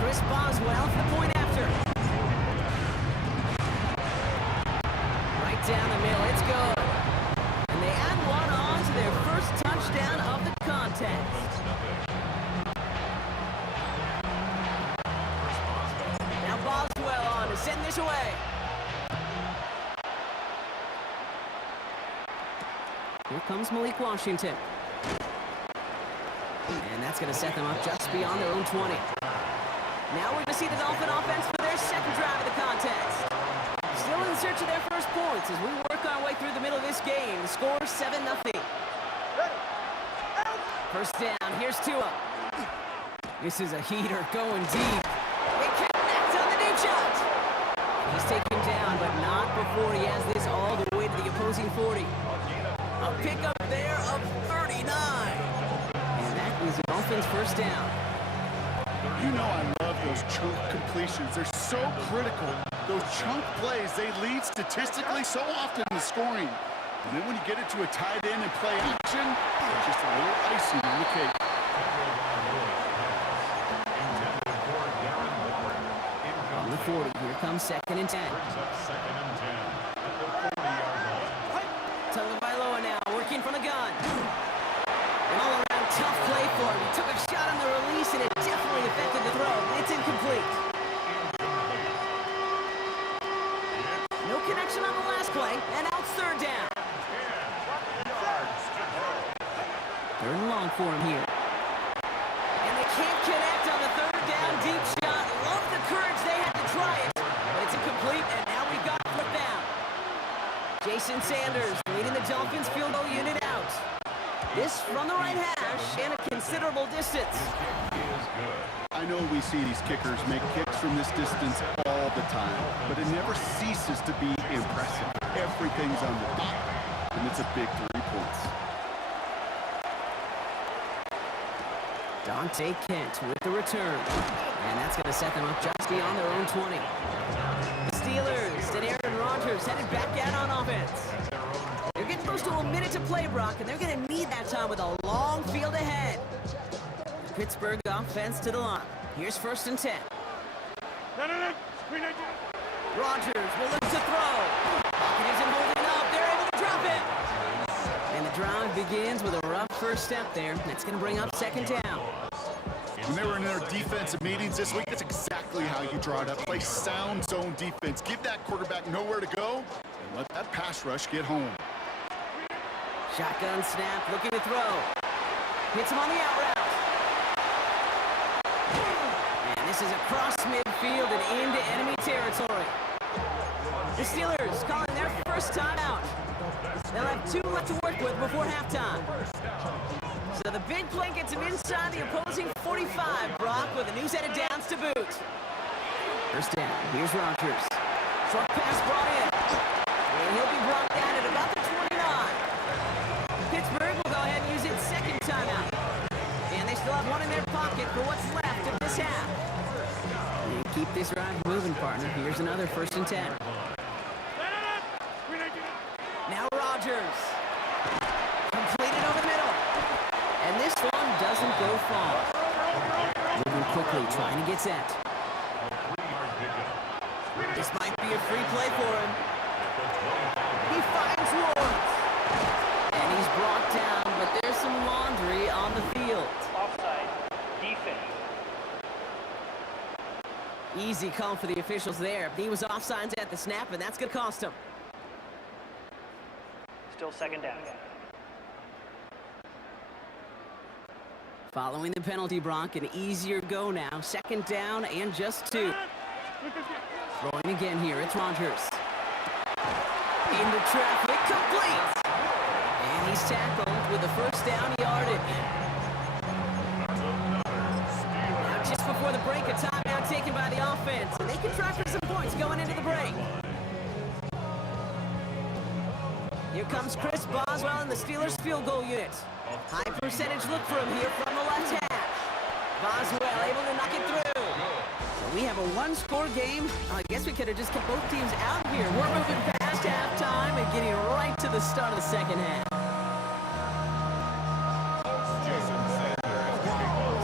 Chris Boswell for the point after. Right down the middle, it's good. And they add one on to their first touchdown of the contest. Now Boswell on to send this away. Here comes Malik Washington. And that's going to set them up just beyond their own 20. Now we're going to see the Dolphin offense for their second drive of the contest. Still in search of their first points as we work our way through the middle of this game. The score is 7-0. First down, here's Tua. This is a heater going deep. It connects on the deep shot. He's taken down, but not before he has this all the way to the opposing 40. A pickup there of 39. And that is the Dolphins' first down. You know I love those chunk completions. They're so critical. Those chunk plays, they lead statistically so often in the scoring. And then when you get it to a tight end and play action, it's just a little icing on the cake. On the 40, here comes 2nd and 10. Tagovailoa now, working from the gun. An all-around tough play for him. He took a shot on the release, and it definitely affected the throw. It's incomplete. No connection on the last play, and now it's 3rd down. 3rd and long for him here. And they can't connect on the 3rd down deep shot. Love the courage they had to try it, but it's incomplete, and now we've got a flip down. Jason Sanders leading the Dolphins field goal unit out. This from the right hash and a considerable distance. I know we see these kickers make kicks from this distance all the time, but it never ceases to be impressive. Everything's on the dot, and it's a big 3 points. Dante Kent with the return. And that's going to set them up just beyond their own 20. The Steelers and Aaron Rodgers headed back out on offense. They're getting close to a minute to play, Brock, and they're going to need that time with a long field ahead. The Pittsburgh offense to the line. Here's 1st and 10. Rodgers will look to throw. Pocket isn't holding up. They're able to drop it. And the drive begins with a rough first step there. That's going to bring up 2nd down. When they were in their defensive meetings this week, that's exactly how you draw it up. Play sound zone defense. Give that quarterback nowhere to go, and let that pass rush get home. Shotgun snap, looking to throw. Hits him on the out route. And this is across midfield and into enemy territory. The Steelers calling their first timeout. They'll have 2 left to work with before halftime. So the big play gets him inside the opposing 45, Brock, with a new set of downs to boot. First down, here's Rodgers. Short pass brought in. And he'll be brought down at about the 29. Pittsburgh will go ahead and use its 2nd timeout. And they still have one in their pocket for what's left of this half. And keep this drive moving, partner. Here's another 1st and 10. Now Rodgers. Completed over the middle. And this one doesn't go far. Moving quickly, trying to get set. This might be a free play for him. He finds Woods. And he's brought down, but there's some laundry on the field. Offside. Defense. Easy call for the officials there. He was offsides at the snap, and that's going to cost him. Still 2nd down. Following the penalty, Brock, an easier go now. 2nd down and just 2. Throwing again here, it's Rodgers. Into traffic, complete! And he's tackled with the first down yardage. Now just before before the break, a timeout taken by the offense, and they can try for some points going into the break. Here comes Chris Boswell in the Steelers field goal unit. High percentage look for him here from the left hash. Boswell able to knock it through. So we have a one-score game. I guess we could have just kept both teams out here. We're moving past halftime and getting right to the start of the second half.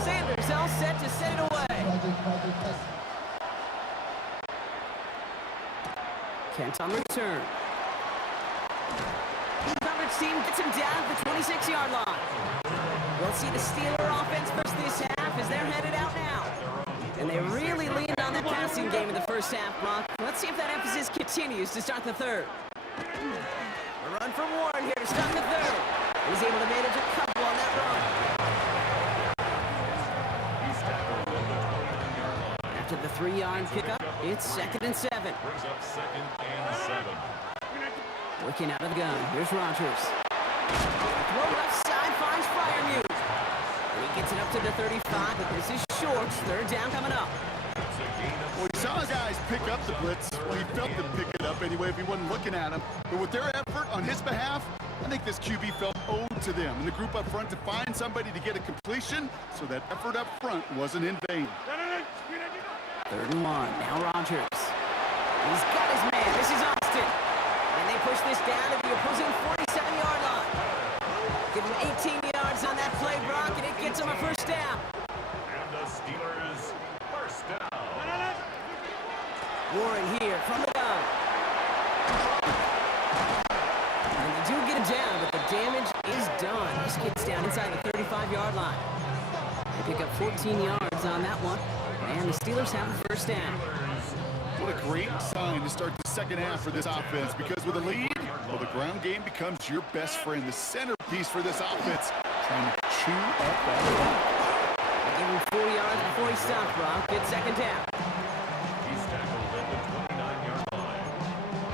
Sanders all set to set it away. Kent on return. Coverage team gets him down at the 26-yard line. We'll see the Steeler offense first this half as they're headed out now. And they really leaned on that passing game in the first half, Brock. Let's see if that emphasis continues to start the third. A run from Warren here to start the third. He's able to manage a couple on that run. After the 3-yard pickup, it's 2nd and 7. Brings up 2nd and 7. Working out of the gun. Here's Rodgers. Throw left side finds Freiermuth. And he gets it up to the 35, but this is short. 3rd down coming up. Well, he saw guys pick up the blitz. Well, he felt them pick it up anyway if he wasn't looking at him. But with their effort on his behalf, I think this QB felt owed to them and the group up front to find somebody to get a completion, so that effort up front wasn't in vain. 3rd and 1. Now Rodgers. He's got his man. This is Austin. And they push this down to the opposing 47-yard line. Give him 18 yards on that play, Brock, and it gets him a 1st down. And the Steelers' 1st down. Warren here from the gun. And they do get him down, but the damage is done. This gets down inside the 35-yard line. They pick up 14 yards on that one. And the Steelers have the 1st down. What a great sign to start the second half for this offense, because with a lead, well, the ground game becomes your best friend, the centerpiece for this offense, trying to chew up that clock. They give him 4 yards before he stops, Brock. Good 2nd down. He's tackled at the 29-yard line.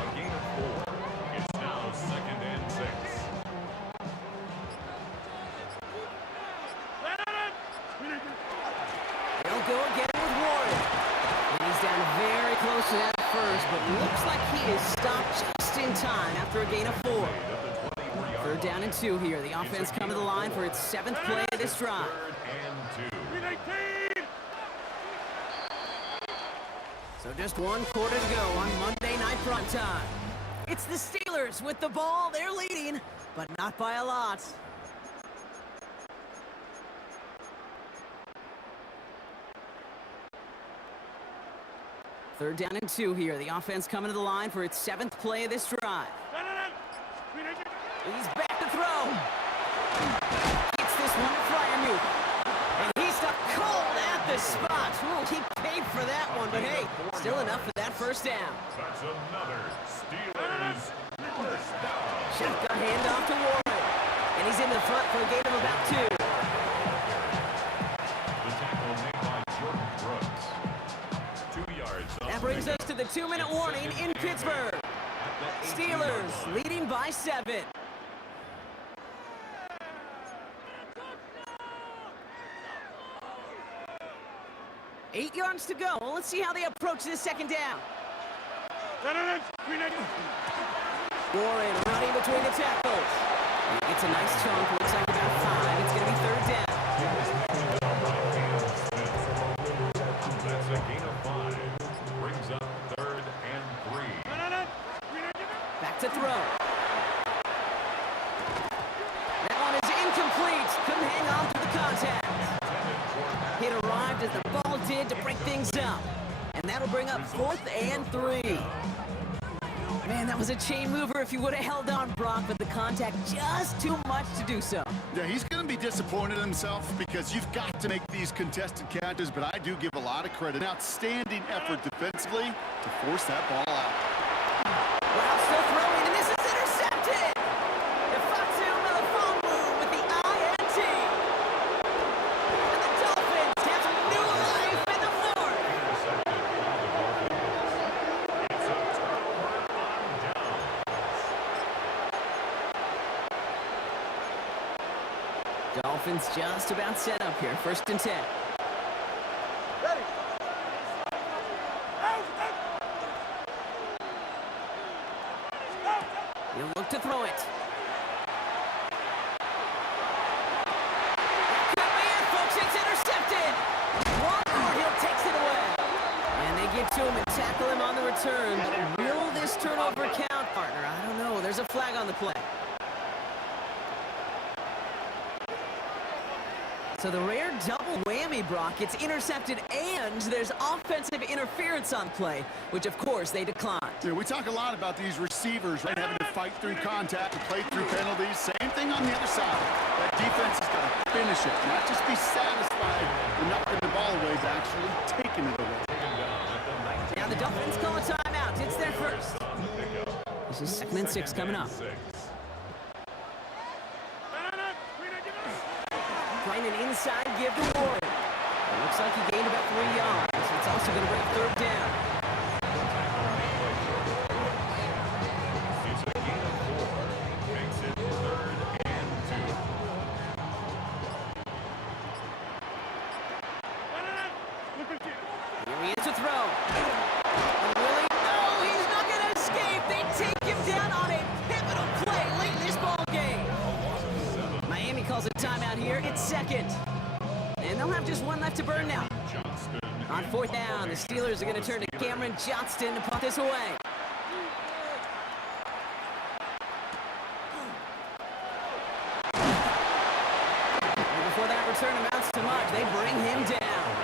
A gain of 4. It's now 2nd and 6. They'll go again with Warren. And he's down very close to that first, but looks like he is stopped just in time after a gain of 4. 3rd down and 2 here. The offense coming to the line for its 7th play of this drive. 3rd and 2. So just 1 quarter to go on Monday Night Prime Time. It's the Steelers with the ball. They're leading, but not by a lot. Third down and 2 here. The offense coming to the line for its 7th play of this drive. He's back to throw. Gets this one to Freiermuth. And he's stuck cold at the spot. Ooh, he paid for that one, but hey, still enough for that 1st down. That's another Steelers 1st down. Shotgun handoff to Warren. And he's in the front for a gain of about 2. The tackle made by Jordan Brooks. 2 yards. That brings us to the 2-minute warning in Pittsburgh. Steelers leading by 7. 8 yards to go. Well, let's see how they approach this 2nd down. Warren running between the tackles. He gets a nice chunk. Looks like about 5. It's going to be 3rd down. That's a gain of 5. Brings up 3rd and 3. Back to throw. That one is incomplete. Couldn't hang on to the contact. It arrived as the ball did to break things up. And that'll bring up 4th and 3. Man, that was a chain mover if you would have held on, Brock, but the contact just too much to do so. Yeah, he's going to be disappointed in himself because you've got to make these contested catches, but I do give a lot of credit. An outstanding effort defensively to force that ball out. Well, still throwing, and this is intercepted! Defatu Melifonwu with the INT. And the Dolphins have some new life in the fourth. It's a turnover on downs. Dolphins just about set up here. 1st and 10. Ready. He'll look to throw it. That could be it, folks. It's intercepted. Walker, Hill takes it away. And they get to him and tackle him on the return. But will this turnover count, partner? I don't know. There's a flag on the play. So the rare double whammy, Brock. It's intercepted and there's offensive interference on play, which of course they declined. Yeah, we talk a lot about these receivers, right, having to fight through contact and play through penalties. Same thing on the other side. That defense has got to finish it, not just be satisfied with knocking the ball away, but actually taking it away. Now the Dolphins call a timeout. It's their first. This is 2nd and 6 coming up. Playing an inside give to Ward. It looks like he gained about 3 yards. It's also going to bring 3rd down. It's a gain of 4. Makes it 3rd and 2. Here he is to throw. And Willie, no, he's not going to escape. They take him down on a pivotal play late in this ball game. Miami calls a timeout here. It's 2nd. And they'll have just 1 left to burn now. On 4th down, the Steelers are going to turn to Cameron Johnston to punt this away. And before that return amounts to much, they bring him down.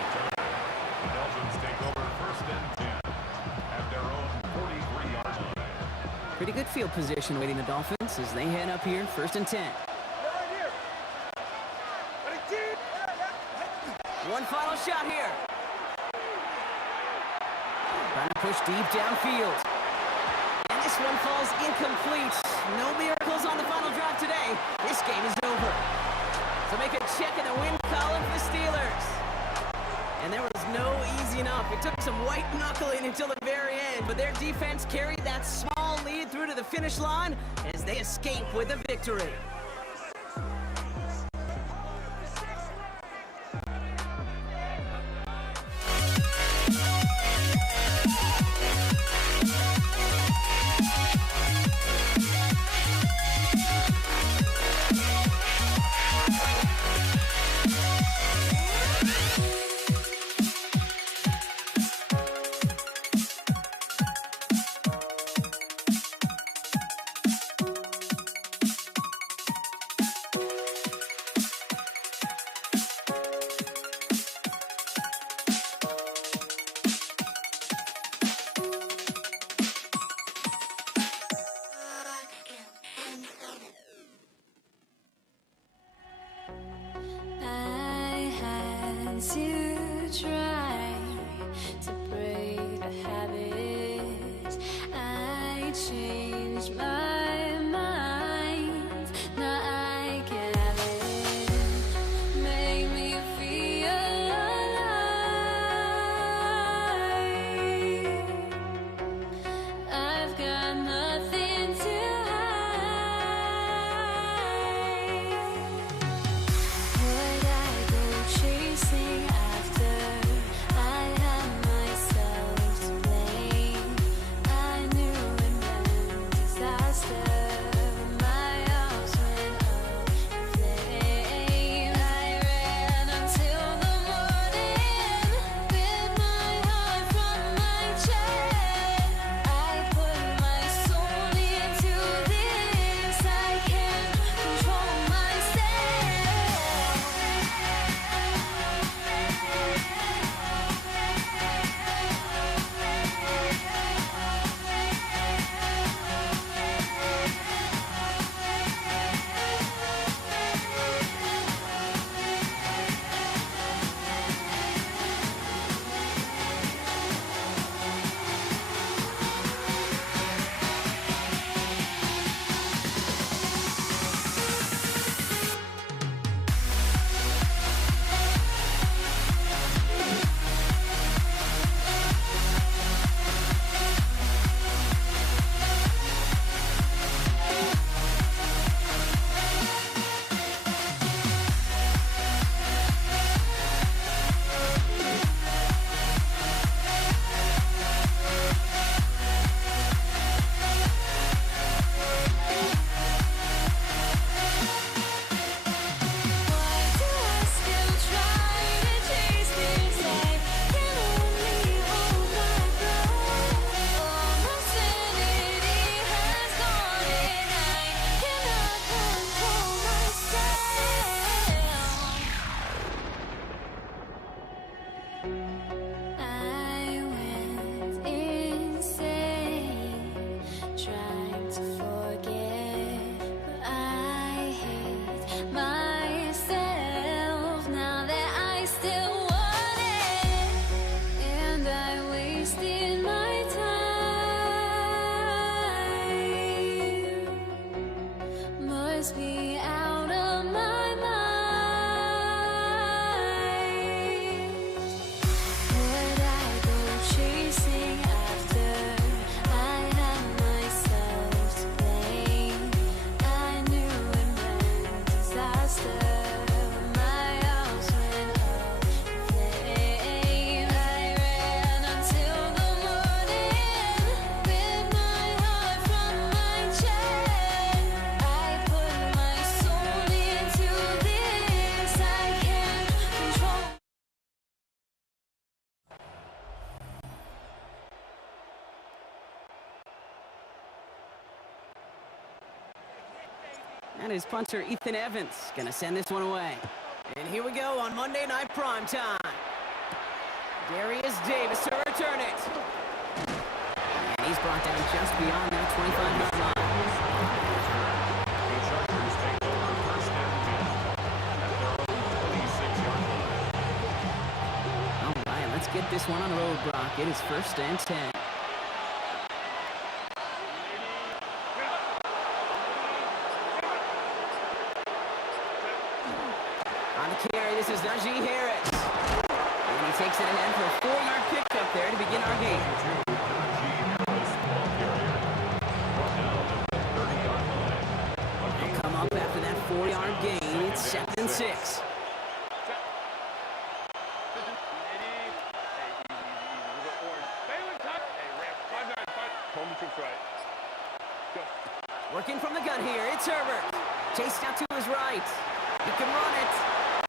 The Dolphins take over 1st and 10 at their own 43-yard line. Pretty good field position waiting the Dolphins as they head up here, 1st and 10. One final shot here. Trying to push deep downfield. And this one falls incomplete. No miracles on the final drive today. This game is over. So make a check in the win column for the Steelers. And there was no easing up. It took some white knuckling until the very end, but their defense carried that small lead through to the finish line as they escape with a victory. me out of my mind. Would I go chasing after? I had myself to blame. I knew it meant disaster. My house went up in flames. I ran until the morning with my heart from my chest. I put my soul into this. I can't control. And his punter, Ethan Evans, gonna send this one away. And here we go on Monday Night Primetime. Darius Davis to return it. And he's brought down just beyond that 25-yard line. The Chargers take over first and 10 at their own 26-yard line. All right, let's get this one on the road, Brock. It is first and 10. On the carry, this is Najee Harris. And he takes it ahead for a 4-yard pickup there to begin our game. They'll come up after that 4-yard gain. It's 2nd and 6. Working from the gun here, it's Herbert. Chased out to his right. He can run it.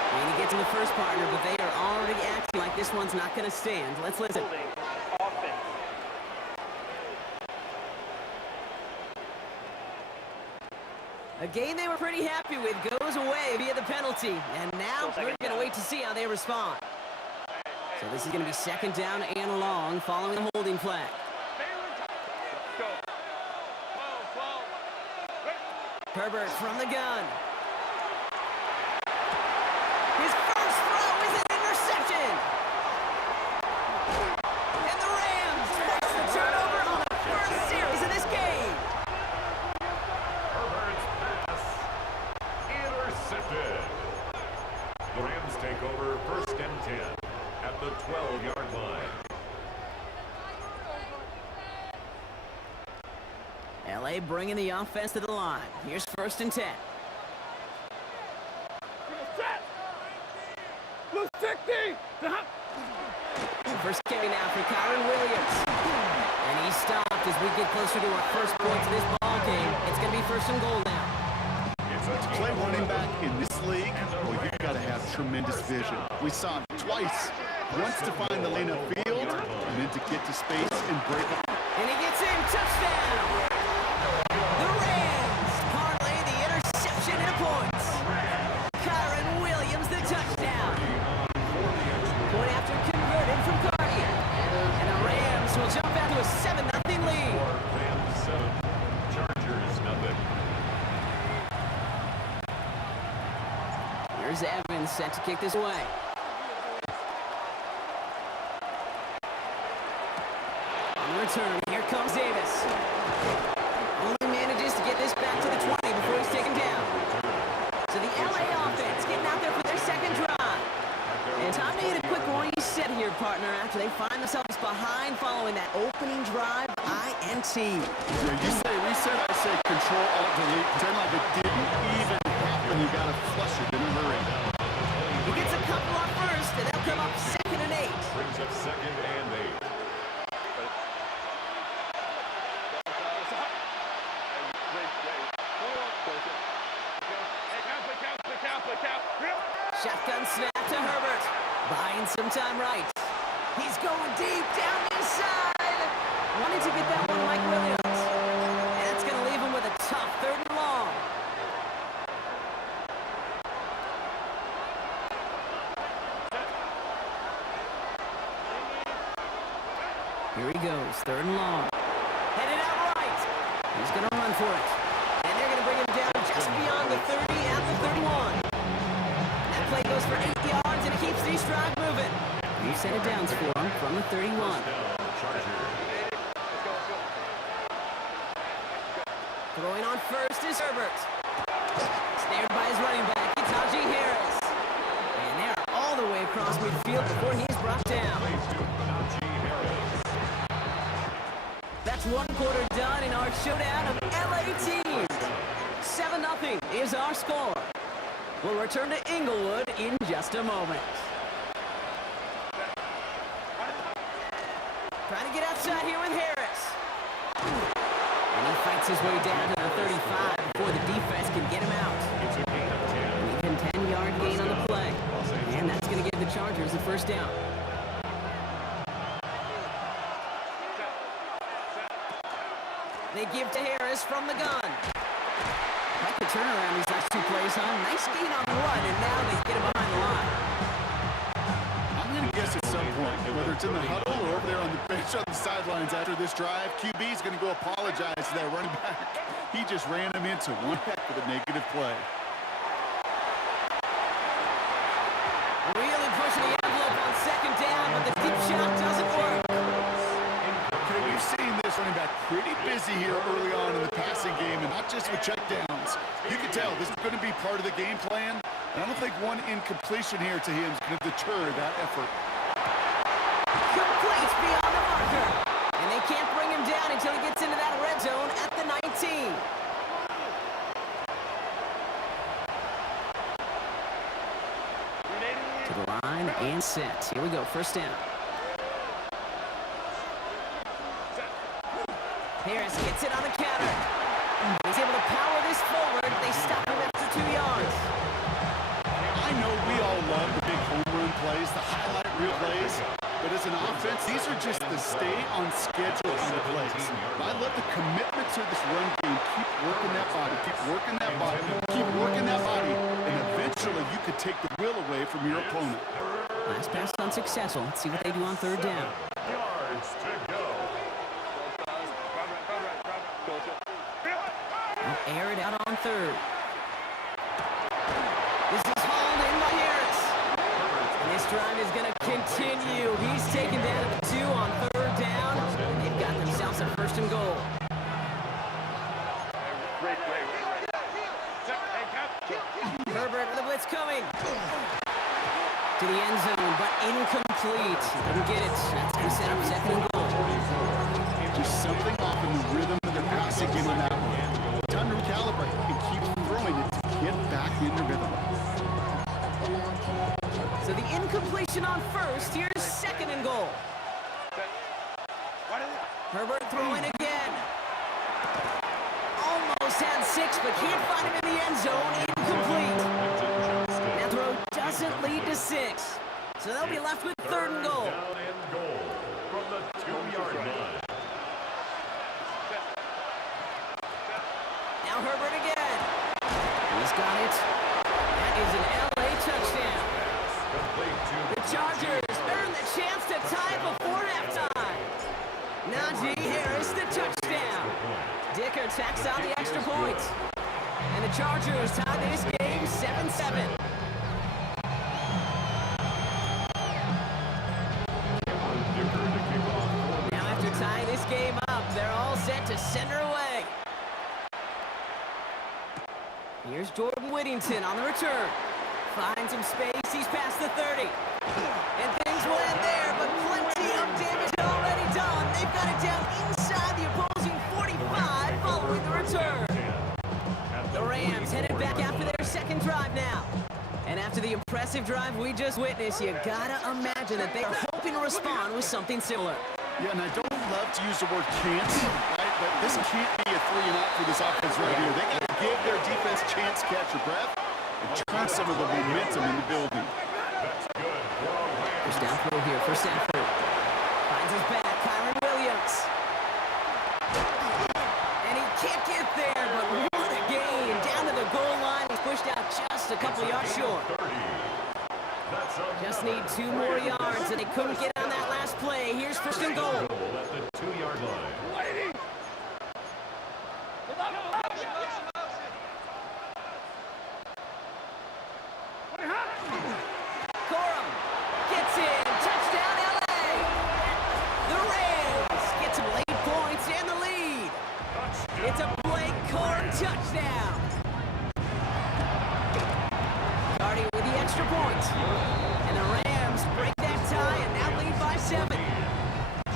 And he gets in the first partner, but they are already acting like this one's not going to stand. Let's listen. Holding offense. A game they were pretty happy with goes away via the penalty. And now we're going to wait to see how they respond. So this is going to be 2nd down and long following the holding flag. Herbert from the gun. His first throw is an interception. And the Rams force the turnover on the first series of this game. Herbert's pass intercepted. The Rams take over first and 10 at the 12-yard line. LA bringing the offense to the line. Here's 1st and 10. First carry now for Kyron Williams. And he stopped as we get closer to our first points of this ball game. It's going to be 1st and goal now. To play running back in this league, well, you've got to have tremendous vision. We saw him twice. Once to find the lane upfield, and then to get to space and break up. And he gets in. Touchdown! The Rams parlay the interception into points. Kyron Williams, the touchdown. Point after converted from Cartier. And the Rams will jump out to a 7-0 lead. Rams 7, Chargers nothing. Here's Evans set to kick this away. On the return, here comes Davis. Only manages to get this back to the 20 before he's taken down. So the LA offense getting out there for their second drive. And time to hit a quick reset here, partner, after they find themselves behind following that opening drive INT. Yeah, you say reset, I say control, alt, delete. Pretend like it didn't even happen. You got to flush it in a hurry. He gets a couple off first, and they'll come up 2nd and 8. Brings up 2nd and 8. Shotgun snap to Herbert. Buying some time right. He's going deep down the inside. Wanted to get that one like Williams. And that's going to leave him with a tough 3rd and long. Here he goes, 3rd and long. Headed out right. He's going to run for it. And they're going to bring him down just beyond the 30 at the 31. That play goes for 8 yards, and it keeps these drive moving. New set of downs for him from the 31. Throwing on first is Herbert. Snared by his running back, it's Najee Harris. And they're all the way across midfield before he's brought down. That's one quarter done in our showdown of LA teams. 7-0 is our score. We'll return to Inglewood in just a moment. Trying to get outside here with Harris. And he fights his way down to the 35 before the defense can get him out. Even 10-yard gain on the play. And that's going to give the Chargers the first down. They give to Harris from the gun. Like the turnaround these last two plays, huh? Nice gain on the run, and now they get him behind the line. I'm going to guess at some point, whether it's in the huddle or over there on the bench on the sidelines after this drive, QB is going to go apologize to that running back. He just ran him into one heck of a negative play. Really pushing the envelope on second down, but the deep shot doesn't work. Okay, we've seen this running back pretty busy here early on in the passing game, and not just with checkdowns. You can tell this is going to be part of the game plan, and I don't think one incompletion here to him is going to deter that effort. Complete beyond the marker. And they can't bring him down until he gets into that red zone at the 19. To the line and set. Here we go, first down. Harris gets it on the counter. He's able to power this forward. They stop him after 2 yards. I know we all love the big home run plays, the highlight reel plays, but as an offense, these are just the stay on schedule kind of plays. I love the commitment to this run game. Keep working that body, keep working that body, keep working that body, and eventually you could take the will away from your opponent. Last pass unsuccessful. Let's see what they do on third down. Yards to go. They'll air it out on third. This is hauled in by Harris. And this drive is going to continue. He's taken down at the 2 on third down. And they've got themselves a first and goal. Herbert with the blitz coming. To the end zone, but incomplete. Didn't get it. That's going to set up second and goal. Just something off in the rhythm of their passing game on that one. Time to recalibrate and keep throwing it to get back into rhythm. So the incompletion on first. Here's second and goal. Herbert throwing again. Almost had 6, but can't find him in the end zone. Incomplete. That throw doesn't lead to 6. So they'll be left with third and goal. Down and goal from the 2-yard line. Now Herbert again. He's got it. That is an LA touchdown. The Chargers earn the chance to tie before halftime. Najee Harris, the touchdown. Dicker tacks on the extra point. And the Chargers tie this game 7-7. Now after tying this game up, they're all set to send her away. Here's Jordan Whittington on the return. Finds some space, he's past the 30. And things will end there, but plenty of damage already done. They've got it down inside the opposing 45 following the return. The Rams headed back after their second drive now. And after the impressive drive we just witnessed, you gotta imagine that they are hoping to respond with something similar. Yeah, and I don't love to use the word can't, right? But this can't be a 3-and-out for this offense right here. They got to give their defense a chance to catch their breath and turn some of the momentum in the building. First down throw here, first down throw. Finds his back, Kyron Williams. And he can't get there, but what a gain. Down to the goal line, he's pushed out just a couple yards short. Just need 2 more yards, and they couldn't get on that last play. Here's first and goal. At the 2-yard line. Corum gets in. Touchdown, LA. The Rams get some late points and the lead. It's a Blake Corum touchdown. extra point. And the Rams break that tie and now lead by 7.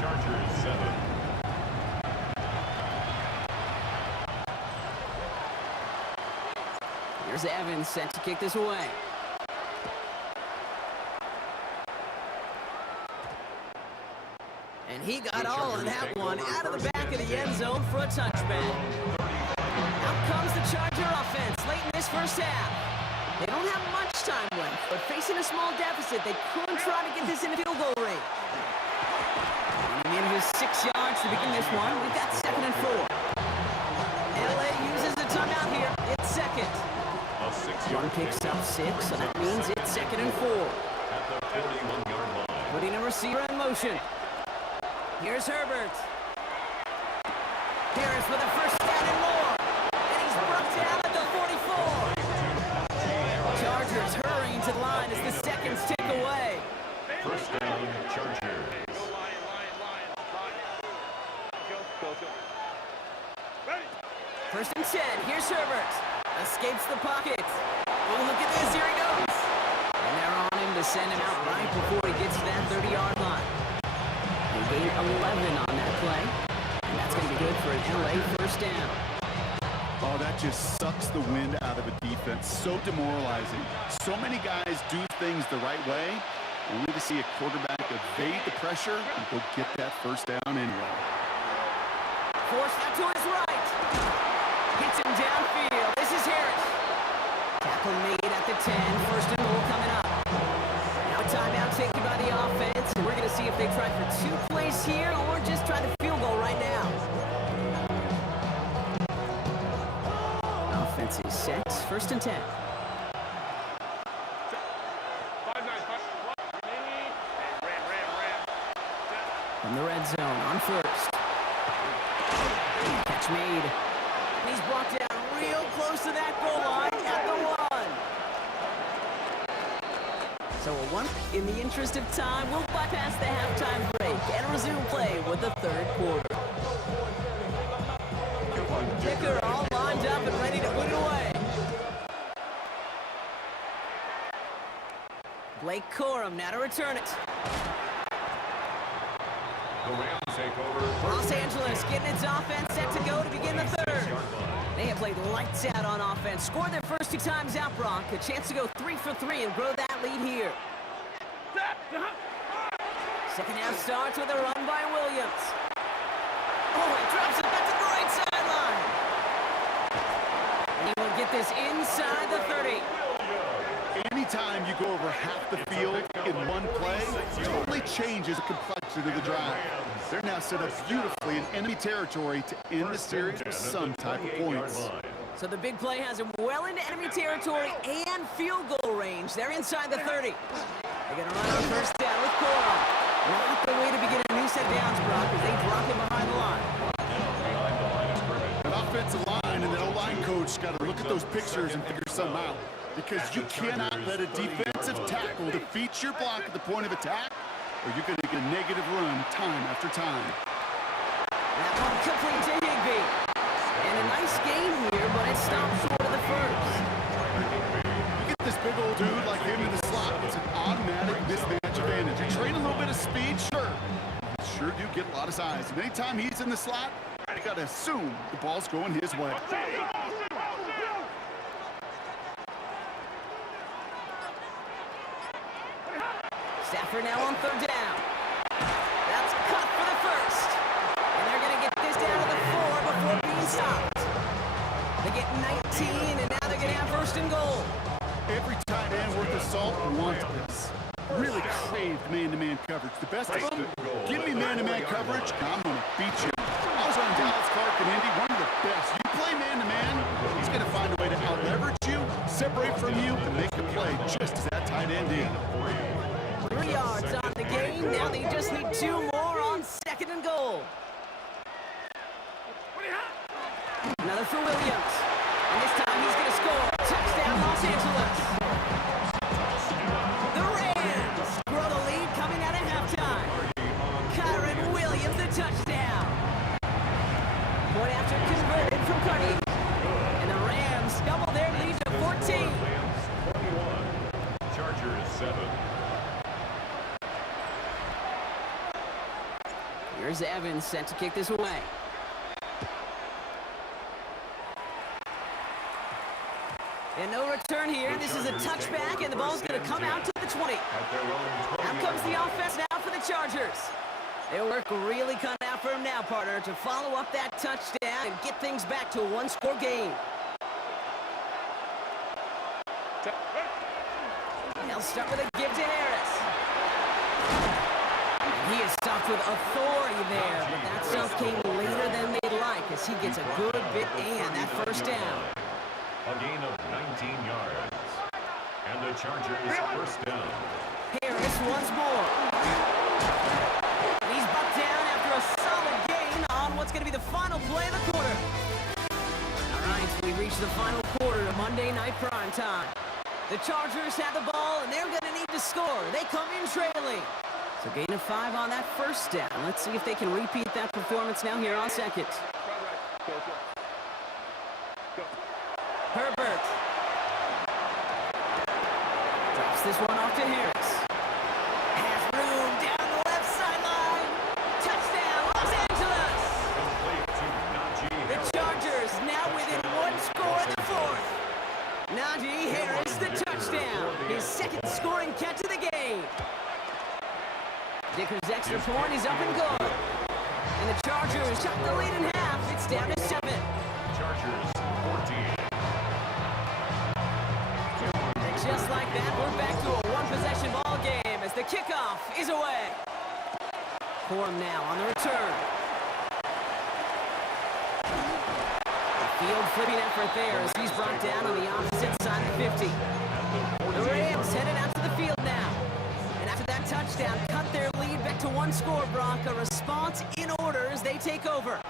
Chargers 7. Here's Evans set to kick this away. And he got all of that one out of the back of the end zone for a touchback. Out comes the Charger offense late in this first half. They don't have much time left, but facing a small deficit, they could try to get this in field goal range. Running in just 6 yards to begin this one. We've got 2nd and 4. LA uses the timeout here. It's second. A 6-yard One picks up 6, so that means it's 2nd and 4. at the 41-yard line. Putting a receiver in motion. Here's Herbert. Harris with a first down and more. And he's brought down at the 44. Chargers hurrying to the line as the seconds tick away. First down, Chargers. First and 10. Here's Herbert. Escapes the pocket. Oh, look at this. Here he goes. And they're on him to send him out right before he gets to that 30-yard line. They gain 11 on that play. And that's going to be good for an LA first down. Oh, that just sucks the wind out of a defense. So demoralizing. So many guys do things the right way, only to see a quarterback evade the pressure and go get that first down anyway. Forced out to his right. Hits him downfield. This is Harris. Tackle made at the 10. First and goal coming up. Now a timeout taken by the offense. And we're going to see if they try for 2 plays here or just try the field goal right now. Offense is set. First and 10. From the red zone on first. Catch made. And he's brought down real close to that goal line at the 1. So a 1. In the interest of time, we'll bypass the halftime break and resume play with the 3rd quarter. Kicker all lined up and ready to put it away. Blake Corum now to return it. The Rams take over. Los Angeles getting its offense set to go to begin the 3rd. They have played lights out on offense. Scored their first 2 times out, Brock. A chance to go 3 for 3 and grow that lead here. Second half starts with a run by Williams. Oh, he drops it back to the right sideline. And he will get this inside the 30. Anytime you go over half the field in one play, it totally changes the complexity of the drive. They're now set up beautifully in enemy territory to end the series with some type of points. So the big play has him well into enemy territory and field goal range. They're inside the 30. They're going to run on first down with Corum. Not the way to begin a new set of downs, Brock, as they drop him behind the line. An offensive line and the O-line coach got to look at those pictures and figure something out. Because you cannot let a defensive tackle defeat your block at the point of attack, or you're going to get a negative run time after time. That one complete to Higbee. And a nice gain here, but it stops short of the first. You get this big old dude like him in the slot, it's an automatic mismatch advantage. You train a little bit of speed, sure. Sure do get a lot of size. And anytime he's in the slot, you got to assume the ball's going his way. Stafford now on 3rd down. That's cut for the first. And they're going to get this down to the 4 before being stopped. They get 19, and now they're going to have 1st and goal. Every tight end worth of salt wants this. Really craved man-to-man coverage. The best of them, give me man-to-man coverage, and I'm going to beat you. I was on Dallas Clark and Indy, one of the best. You play man-to-man, he's going to find a way to out-leverage you, separate from you, and make a play just as that tight end did. 3 yards on the game. Now they just need 2 more on 2nd and goal. Another for Williams. And this time he's going to score. Touchdown, Los Angeles. The Rams grow the lead coming out of halftime. Kyron Williams, a touchdown. Point after converted from Carney. And the Rams double their lead to 14. 7. Here's Evans set to kick this away. And no return here. This is a touchback, and the ball's going to come out to the 20. Out comes the offense now for the Chargers. Their work really cut out for him now, partner, to follow up that touchdown and get things back to a one-score game. They'll start with a give to Harris. He is stopped with authority there, but that stuff came later than they'd like as he gets a good bit and that first down. A gain of 19 yards. And the Chargers first down. Harris once more. He's bucked down after a solid gain on what's going to be the final play of the quarter. All right, we reach the final quarter of Monday Night Primetime. The Chargers have the ball, and they're going to need to score. They come in trailing. So gain of 5 on that first down. Let's see if they can repeat that performance now here on second. Herbert. Drops this one off to Harris. Has room down the left sideline. Touchdown, Los Angeles. The Chargers now within one score in the fourth. Najee Harris, the touchdown. His second scoring catch of the game. Dicker's extra point is up and good. And the Chargers shot the lead in half. It's down to 7. Chargers 14. And just like that, we're back to a one-possession ball game as the kickoff is away. Corum now on the return. The field flipping effort there as he's brought down on the opposite side of the 50. The Rams headed out to the field now. And after that touchdown, cut their lead back to one score, Brock. A response in order as they take over.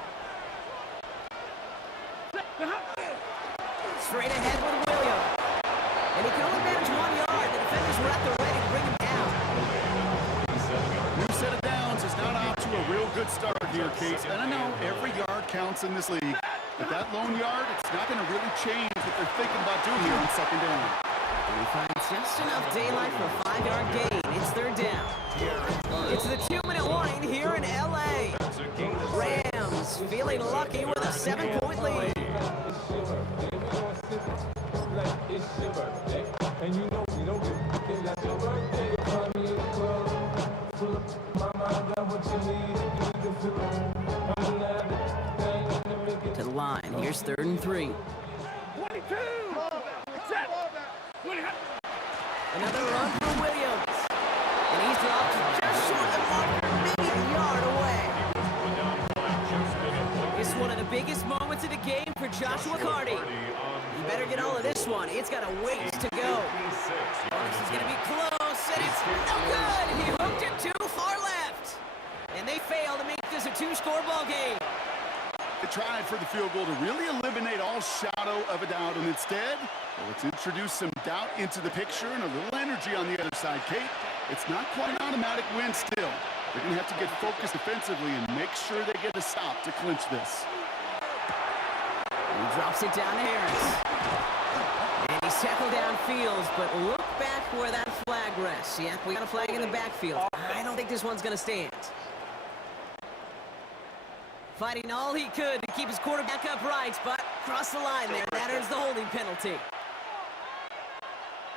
Straight ahead with Williams. And he can only manage 1 yard. The defenders were at the ready to bring him down. New set of downs is not off to a real good start here, Kate. And I know every yard counts in this league. But that lone yard, it's not going to really change what they're thinking about doing here on second down. And he finds just enough daylight for a 5-yard gain. It's third down. It's the 2-minute warning here in L.A. Rams feeling lucky with a 7-point lead. To the line. Here's 3rd and 3. 22! Another run for Williams. And he's dropped just short of the marker, maybe a yard away. It's one of the biggest moments of the game for Joshua Carty. You better get all of this one. It's got a ways to go. This is going to be close, and it's no good. He hooked it too far left. And they fail to make this a 2-score ball game. They tried for the field goal to really eliminate all shadow of a doubt, and instead, well, let's introduce some doubt into the picture and a little energy on the other side, Kate. It's not quite an automatic win still. They're going to have to get focused defensively and make sure they get a stop to clinch this. He drops it down to Harris. And he's tackled downfield, but look back where that flag rests. Yeah, we got a flag in the backfield. I don't think this one's going to stand. Fighting all he could to keep his quarterback upright, but crossed the line there. That earns the holding penalty.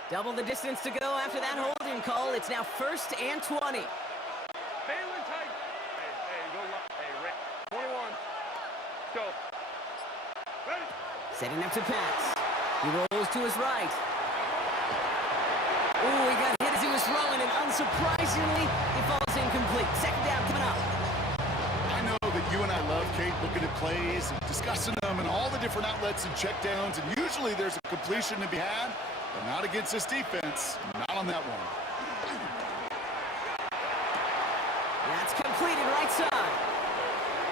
Double the distance to go after that holding call. It's now 1st and 20. Baylor tight. Hey, go. Hey, Rick. 21. Go. Ready? Setting up to pass. He rolls to his right. Ooh, he got hit as he was throwing, and unsurprisingly, he falls incomplete. Second down coming up. I know that you and I love, Kate, looking at plays and discussing them and all the different outlets and checkdowns, and usually there's a completion to be had, but not against this defense. Not on that one. That's completed right side.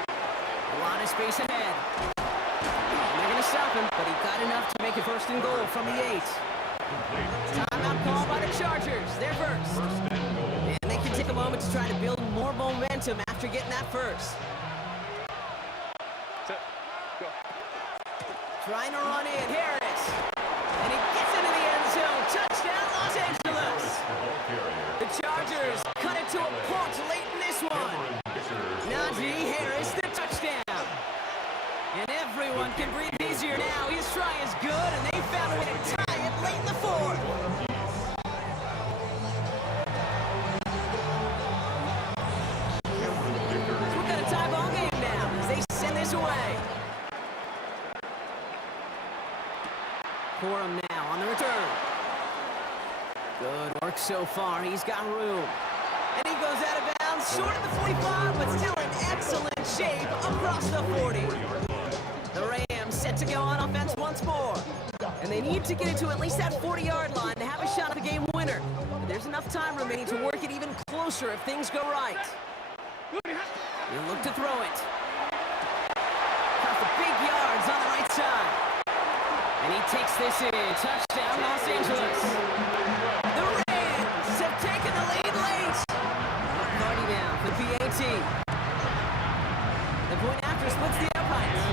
A lot of space ahead. And they're going to stop him, but he got enough to make it 1st and goal from the 8. Timeout call by the Chargers. They're first. And they can take a moment to try to build more momentum after getting that first. Trying to run in, Harris. And he gets into the end zone. Touchdown, Los Angeles. to a point late in this one. Najee Harris, the touchdown. And everyone can breathe easier now. His try is good, and they found a way to tie it late in the fourth. We've got a tie ball game now as they send this away. Corum now on the return. Good work so far. He's got room. And he goes out of bounds, short of the 45, but still in excellent shape across the 40. The Rams set to go on offense once more. And they need to get it to at least that 40-yard line to have a shot at the game winner. But there's enough time remaining to work it even closer if things go right. He'll look to throw it. Got the big yards on the right side. And he takes this in. Touchdown, Los Angeles. The Rams have taken the lead late. Party down for PAT. The point after splits the uprights.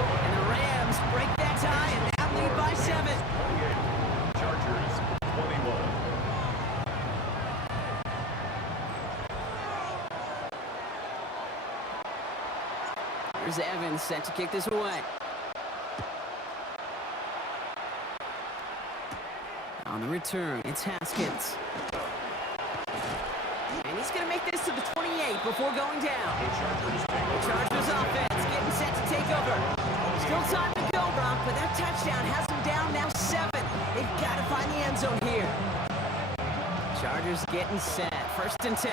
And the Rams break that tie and now lead by 7. Chargers 21. Here's Evans set to kick this away. On the return, it's Haskins. And he's going to make this to the 28 before going down. The Chargers offense getting set to take over. Still time to go, Brock, but that touchdown has them down now 7. They've got to find the end zone here. Chargers getting set. 1st and 10.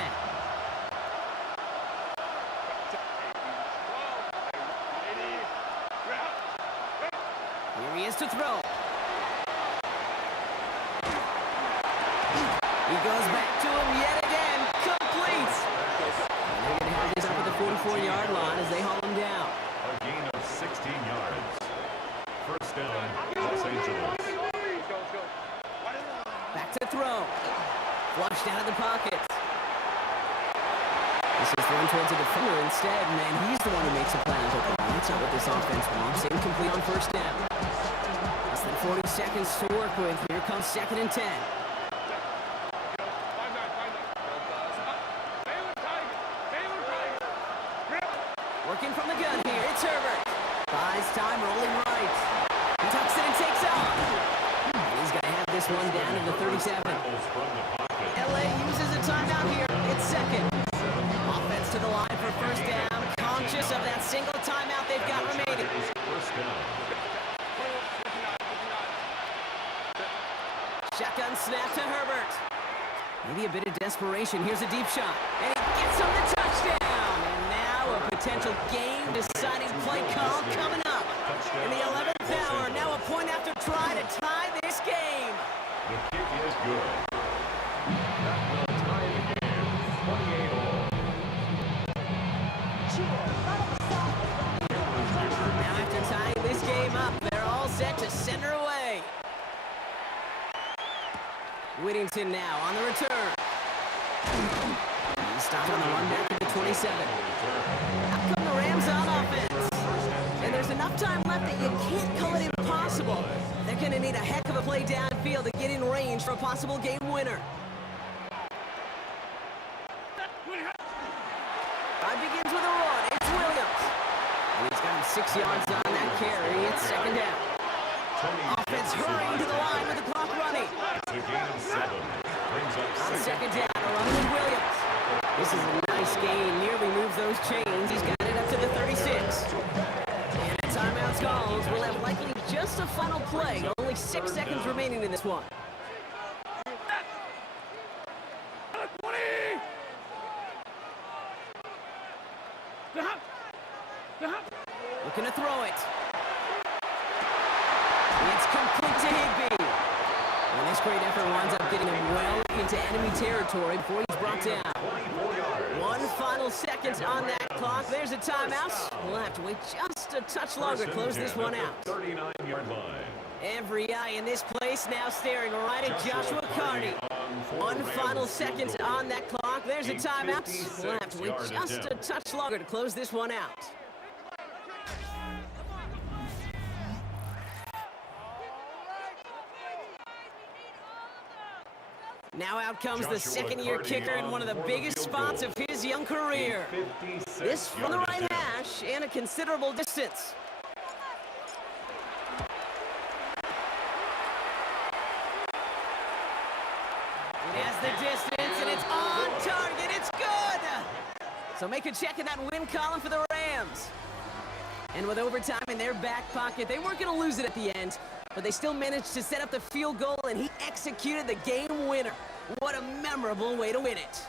Here he is to throw. He goes back to him yet again. Complete. And they're going to have this up at the 44-yard line as they haul him down. A gain of 16 yards. 1st down, Los Angeles. Back to throw. Flushed out of the pocket. This is thrown towards a defender instead, and he's the one who makes the play. That's not what this offense wants. Incomplete on 1st down. Less than 40 seconds to work with. Here comes 2nd and 10. Working from the gun here, it's Herbert. Buys time, rolling right. He tucks it and takes off. And he's going to have this one down to the 37. LA uses a timeout here. It's 2nd. Offense to the line for 1st down. Conscious of that single timeout they've got remaining. Shotgun snap to Herbert. Maybe a bit of desperation. Here's a deep shot. And he gets him the touchdown. And now a potential game-deciding play call coming up. In the 11th hour, now a point after try to tie this game. The kick is good. That will tie the game. 28 all. Now after tying this game up, they're all set to send her away. Whittington now on the return. He stopped on the run back to the 27. Out come the Rams on offense. And there's enough time left that you can't call it impossible. They're going to need a heck of a play downfield to get in range for a possible game winner. Drive begins with a run. It's Williams. And he's got him 6 yards on that carry. It's 2nd down. Offense hurrying to the line with the clock running. It's a gain of 7. Brings up On 2nd down, a run with Williams. This is a nice gain. Nearly moves those chains. He's got it up to the 36. And a timeout's called. We'll have likely just a final play. Only 6 seconds remaining in this one. Looking to throw it. It's complete to Higbee. And this great effort winds up getting him well into enemy territory before he's brought down. 1 final second on that clock. There's a timeout. We'll have to wait just a touch longer to close this one out. 39-yard line. Every eye in this place now staring right at Joshua Carney. 1 final second on that clock. There's a timeout. We'll have to wait just a touch longer to close this one out. Now out comes the Joshua second-year Carty kicker in one of the for the biggest field spots goal. of his young career. 56 This from the yard right attempt. hash and a considerable distance. It has the distance, and it's on target. It's good! So make a check in that win column for the Rams. And with overtime in their back pocket, they weren't going to lose it at the end, but they still managed to set up the field goal, and he executed the game winner. What a memorable way to win it.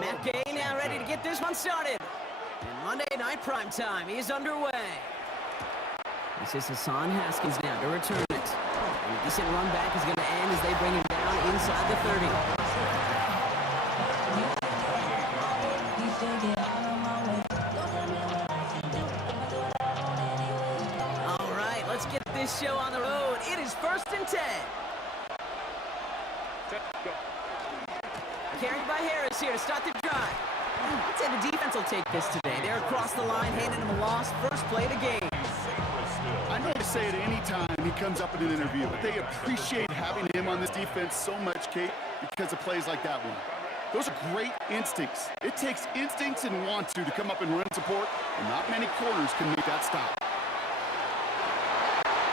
Matt Gay now ready to get this one started. And Monday Night Primetime is underway. This is Hassan Haskins now to return it. And a decent run back is going to end as they bring him down inside the 30. All right, let's get this show on the road. It is is 1st and 10. Carried by Harris here to start the drive. I'd say the defense will take this today. They're across the line, handing him a loss. First play of the game. I know they say it any time he comes up in an interview, but they appreciate having him on this defense so much, Kate, because of plays like that one. Those are great instincts. It takes instincts and want to come up and run support, and not many corners can make that stop.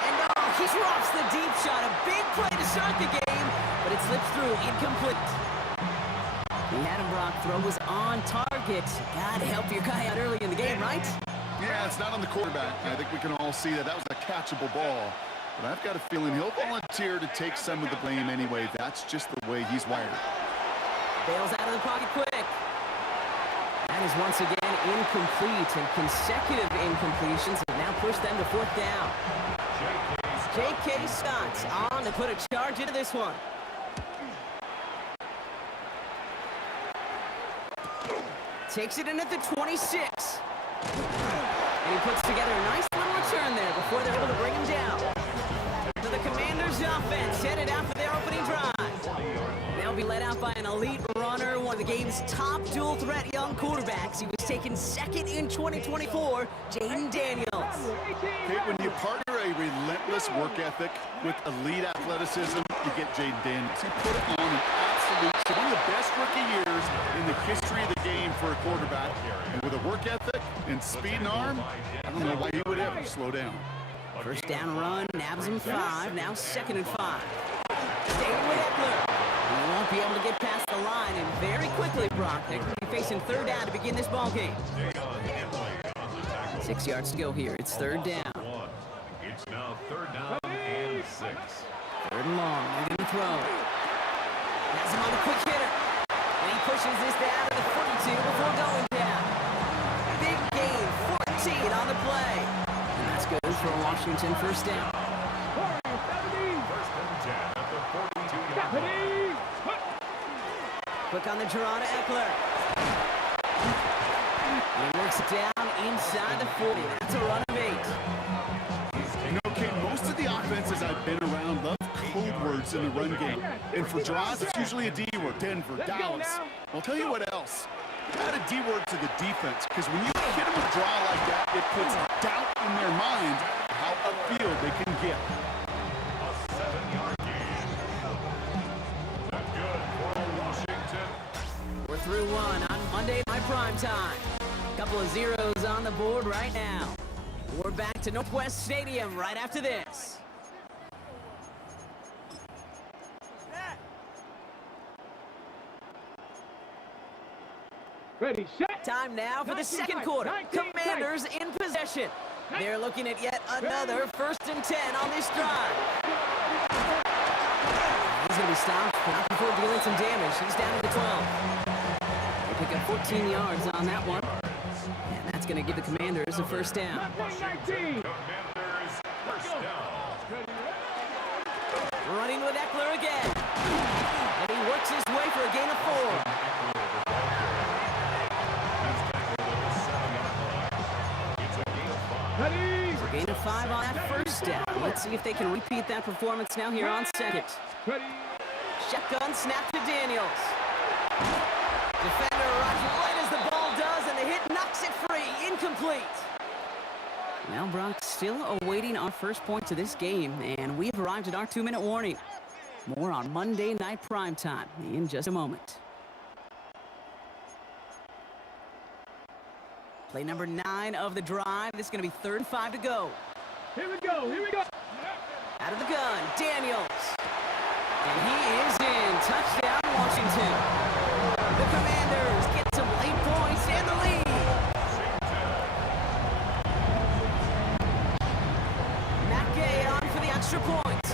And he drops the deep shot. A big play to start the game, but it slips through, incomplete. The Adam Brock throw was on target. Gotta help your guy out early in the game, right? Yeah, it's not on the quarterback. I think we can all see that was a catchable ball. But I've got a feeling he'll volunteer to take some of the blame anyway. That's just the way he's wired. Bails out of the pocket quick. That is once again incomplete, and consecutive incompletions have now pushed them to 4th down. J.K. Scott on to put a charge into this one. Takes it in at the 26. And he puts together a nice little return there before they're able to bring him down. So the Commanders' offense headed out for their opening drive. They'll be led out by an elite runner, one of the game's top dual-threat young quarterbacks. He was taken 2nd in 2024, Jaden Daniels. Hey, when you partner a relentless work ethic with elite athleticism, you get Jaden Daniels. He put it on an absolute, one of the best rookie years in the history of the game for a quarterback. And with a work ethic and speed and arm, I don't know why he would ever slow down. First down run, nabs him 5, now 2nd and 5. Staying with Eckler. He won't be able to get past the line, and very quickly, Brock, they're going to be facing 3rd down to begin this ball game. 6 yards to go here. It's 3rd down. It's now 3rd down and 6. 3rd and long. They're going to throw. Has him on a quick hitter. And he pushes this down to the 42 before going down. Big gain, 14 on the play. And that's good for a Washington 1st down. Quick on the draw to Eckler. He works it down inside the 40. That's a run of 8. You know, Kate, most of the offenses I've been around love code words in the run game. And for draws, it's usually a D word. Denver, Dallas. I'll tell you what else. Add a D word to the defense, because when you hit them with a draw like that, it puts doubt in their mind how upfield they can get. A 7-yard gain. That's good for Washington. We're through one on Monday Night Primetime. Couple of zeros on the board right now. We're back to Northwest Stadium right after this. Ready, set. Time now for the second quarter. Commanders in possession. They're looking at yet another 1st and 10 on this drive. He's going to be stopped, but not before dealing some damage. He's down to the 12. They pick up 14 yards on that one. And that's going to give the Commanders a 1st down. Commanders, 1st down. Running with Eckler again. And he works his way for a gain of 4. So gain of 5 on that 1st down. Let's see if they can repeat that performance now here on 2nd. Shotgun snap to Daniels. Defender runs right as the ball does, and the hit knocks it free. Incomplete. Now Brock still awaiting our first points of this game, and we've arrived at our 2-minute warning. More on Monday Night Primetime in just a moment. Play number 9 of the drive. This is going to be 3rd and 5 to go. Here we go, here we go. Out of the gun, Daniels. And he is in. Touchdown, Washington. The Commanders get some late points and the lead. Matt Gay on for the extra point.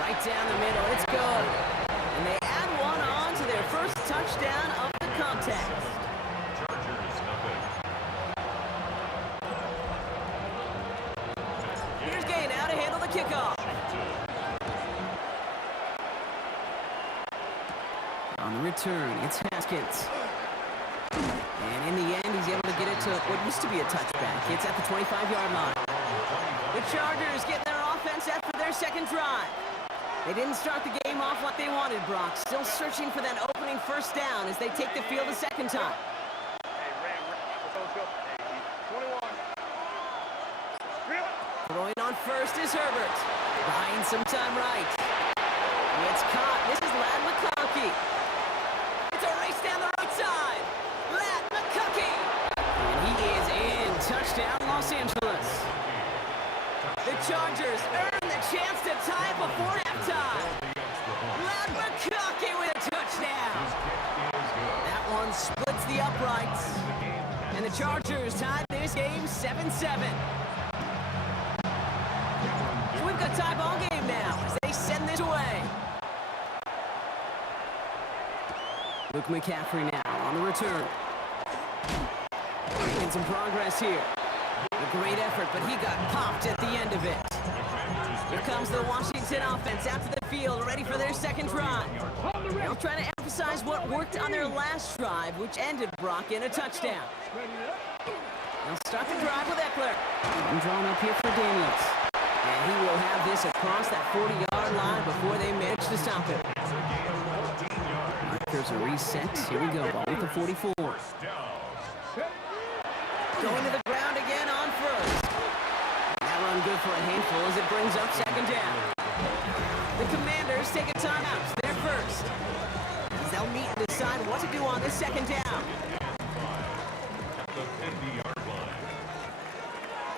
Right down the middle, it's good. And they add one on to their first touchdown of the contest. Chargers, nothing. Here's Gay now to handle the kickoff. On the return, it's Haskins. And in the end, he's able to get it to what used to be a touchback. It's at the 25-yard line. The Chargers getting their offense set for their second drive. They didn't start the game off like they wanted, Brock. Still searching for that opening first down as they take the field a second time. Throwing on first is Herbert. Buying some time right. It's caught. This is Ladd McConkey. It's a race down the right side. Ladd McConkey. And he is in. Touchdown, Los Angeles. The Chargers earn the chance to tie before halftime. Ladd McConkey with a touchdown. That one splits the uprights. And the Chargers tied this game 7-7. We've got tie ball game now as they send this away. Luke McCaffrey now on the return. Making some progress here. A great effort, but he got popped at the end of it. Here comes the Washington offense out to the field, ready for their second drive. They'll try to emphasize what worked on their last drive, which ended, Brock, in a touchdown. They'll start the drive with Eckler. And drawn up here for Daniels. And he will have this across that 40-yard line before they manage to stop it. There's a reset. Here we go. Ball with the 44. Going to the ground again on first. That run good for a handful as it brings up second down. The Commanders take a timeout. They're first. As they'll meet and decide what to do on this second down.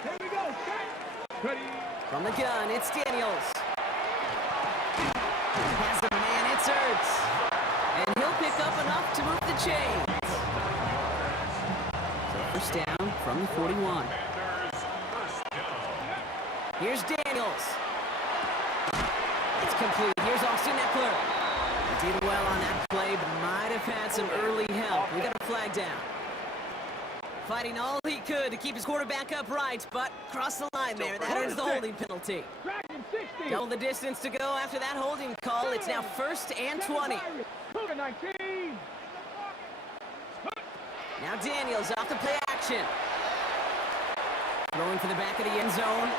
Here we go. Ready. From the gun, it's Daniels. Has the man, it's Ertz. And he'll pick up enough to move the chains. So first down from the 41. Here's Daniels. It's complete. Here's Austin Eckler. He did well on that play, but might have had some early help. We got a flag down. Fighting all he could to keep his quarterback upright, but crossed the line there. That earns the holding penalty. Double the distance to go after that holding call. It's now 1st and 20. Now Daniels off the play action. Throwing for the back of the end zone.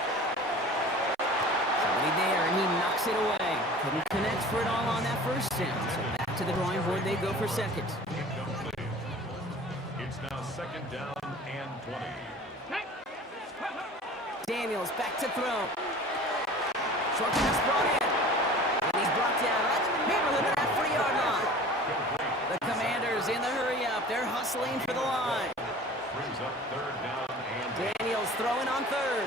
Somebody there, and he knocks it away. Couldn't connect for it all on that first down. So back to the drawing board they go for second. It's now second down and 20. Daniels back to throw. Short pass brought in. And he's brought down right in the neighborhood of that 40-yard line. The Commanders in the hurry-up. They're hustling for the line. Brings up third down and Daniels throwing on third.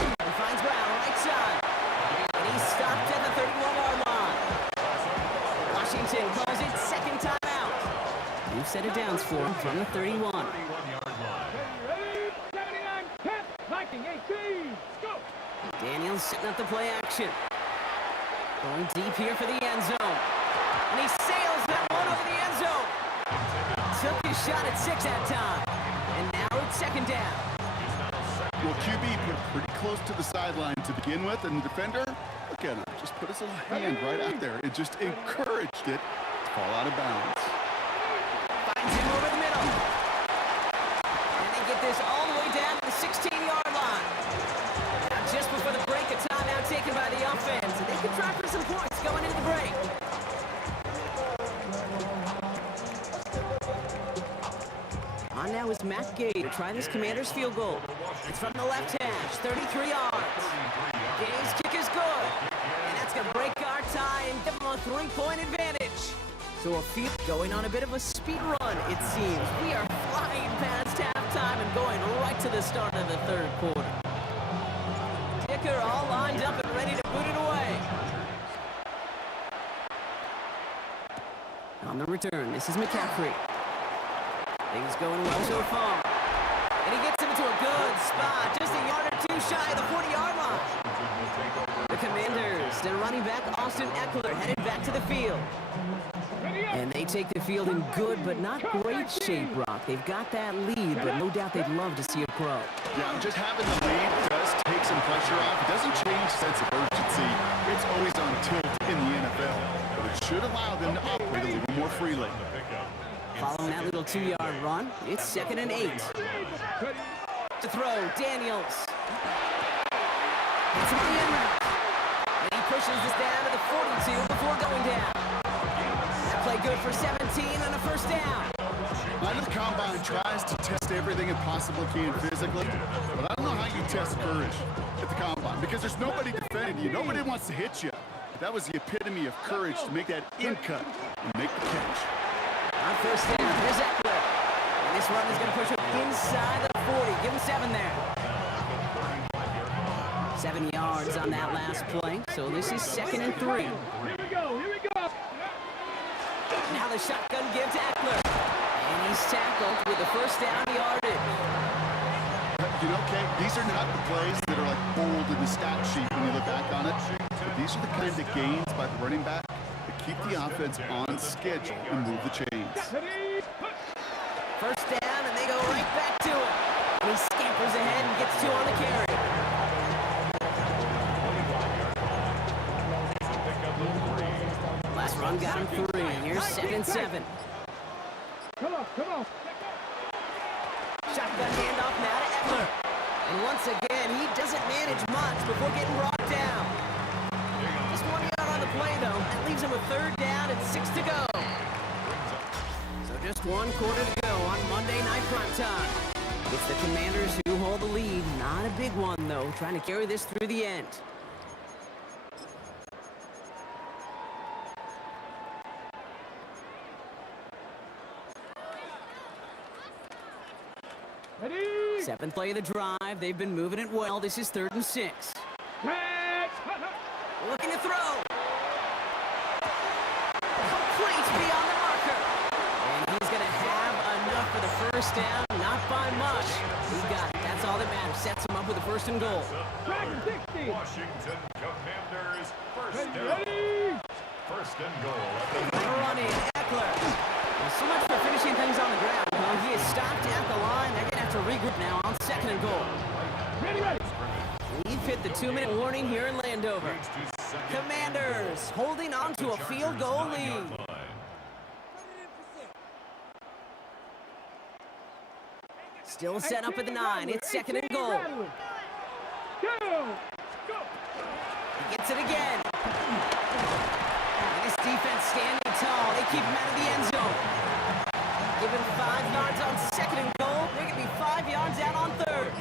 He finds Brown right side. And he's stopped at the 31-yard line. Washington calls it second timeout. New set of downs for him from the 31. 31-yard line. Daniels setting up the play action. Going deep here for the end zone. And he sails that one over the end zone. Took his shot at 6 that time. And now it's second down. Well, QB put pretty close to the sideline to begin with, and the defender, look at him, just put his little hand right out there. It just encouraged it to fall out of bounds. Finds him over the middle. And they get this all the way down to the 16-yard line. Now just before the break, a timeout taken by the offense. And they can try for some points going into the break. On now is Matt Gay to try this Commander's field goal. It's from the left hash, 33 yards. Gay's kick is good. And that's going to break our tie and give them a 3-point advantage. So a field going on a bit of a speed run, it seems. We are flying past halftime and going right to the start of the third quarter. Dicker all lined up and ready to boot it away. On the return, this is McCaffrey. Things going well so far. And he gets him into a good spot, just a yard or two shy of the 40-yard line. The Commanders, their running back, Austin Eckler, headed back to the field. And they take the field in good but not great shape, Brock. They've got that lead, but no doubt they'd love to see it grow. Yeah, just having the lead does take some pressure off. It doesn't change sense of urgency. It's always on tilt in the NFL. But it should allow them to operate a little more freely. Following that little 2-yard run, it's 2nd and 8. To throw, Daniels. It's on the end route. And he pushes this down to the 42 before going down. That play good for 17 and a first down. I know the Combine tries to test everything it possibly can physically, but I don't know how you test courage at the Combine because there's nobody defending you. Nobody wants to hit you. That was the epitome of courage to make that in cut and make the catch. On first down, here's Eckler. And this run is going to push him inside the 40. Give him 7 there. 7 yards on that last play, so this is 2nd and 3. Here we go. Now the shotgun give to Eckler. And he's tackled with the first down yardage. You know, Kate, these are not the plays that are like bold in the stat sheet when you look back on it. But these are the kinds of gains by the running back that keep the offense on schedule and move the chains. First down, and they go right back to him. And he scampers ahead and gets 2 on the carry. Last run got him 3. Here's 2nd and 7. Come on. Shotgun handoff now to Eckler. And once again, he doesn't manage much before getting brought down. Just 1 yard on the play, though. That leaves him with 3rd down and 6 to go. So just 1 quarter to go on Monday Night Primetime. It's the Commanders who hold the lead. Not a big one, though, trying to carry this through the end. Ready? 7th play of the drive. They've been moving it well. This is 3rd and 6. Looking to throw. Complete beyond the marker. And he's going to have enough for the first down. Not by much. He got it. That's all that matters. Sets him up with a 1st and goal. Washington Commanders first down. First and goal. Running Eckler. Well, so much for finishing things on the ground. Well, he is stopped at the line. They're going to have to regroup now on 2nd and goal. Ready. We've hit the 2-minute warning here in Landover. Commanders holding on to a field goal lead. Still set up at the 9. It's 2nd and goal. He gets it again. And this defense standing tall. They keep him out of the end zone. Given 5 yards on 2nd and goal. They're going to be 5 yards out on 3rd.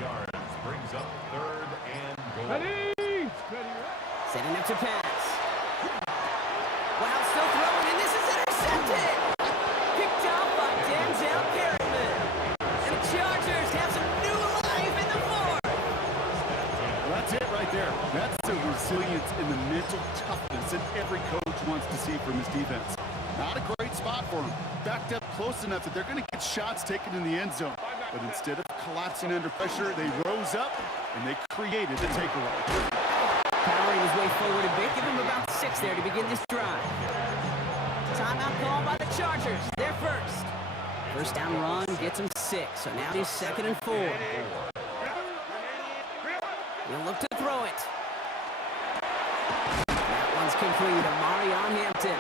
Brings up 3rd and goal. Ready. Setting up to pass. Wow, still throwing, and this is intercepted. Picked up by Denzel Perryman. And the Chargers have some new life in the 4th. Well, that's it right there. That's the resilience and the mental toughness that every coach wants to see from his defense. Not a great spot for him. Backed up close enough that they're going to get shots taken in the end zone. But instead of collapsing under pressure, they rose up and they created the takeaway. Powering his way forward a bit. Give him about 6 there to begin this drive. Timeout called by the Chargers. They're first. First down run gets him 6. So now he's 2nd and 4. He'll look to throw it. That one's complete. Amarion Hampton.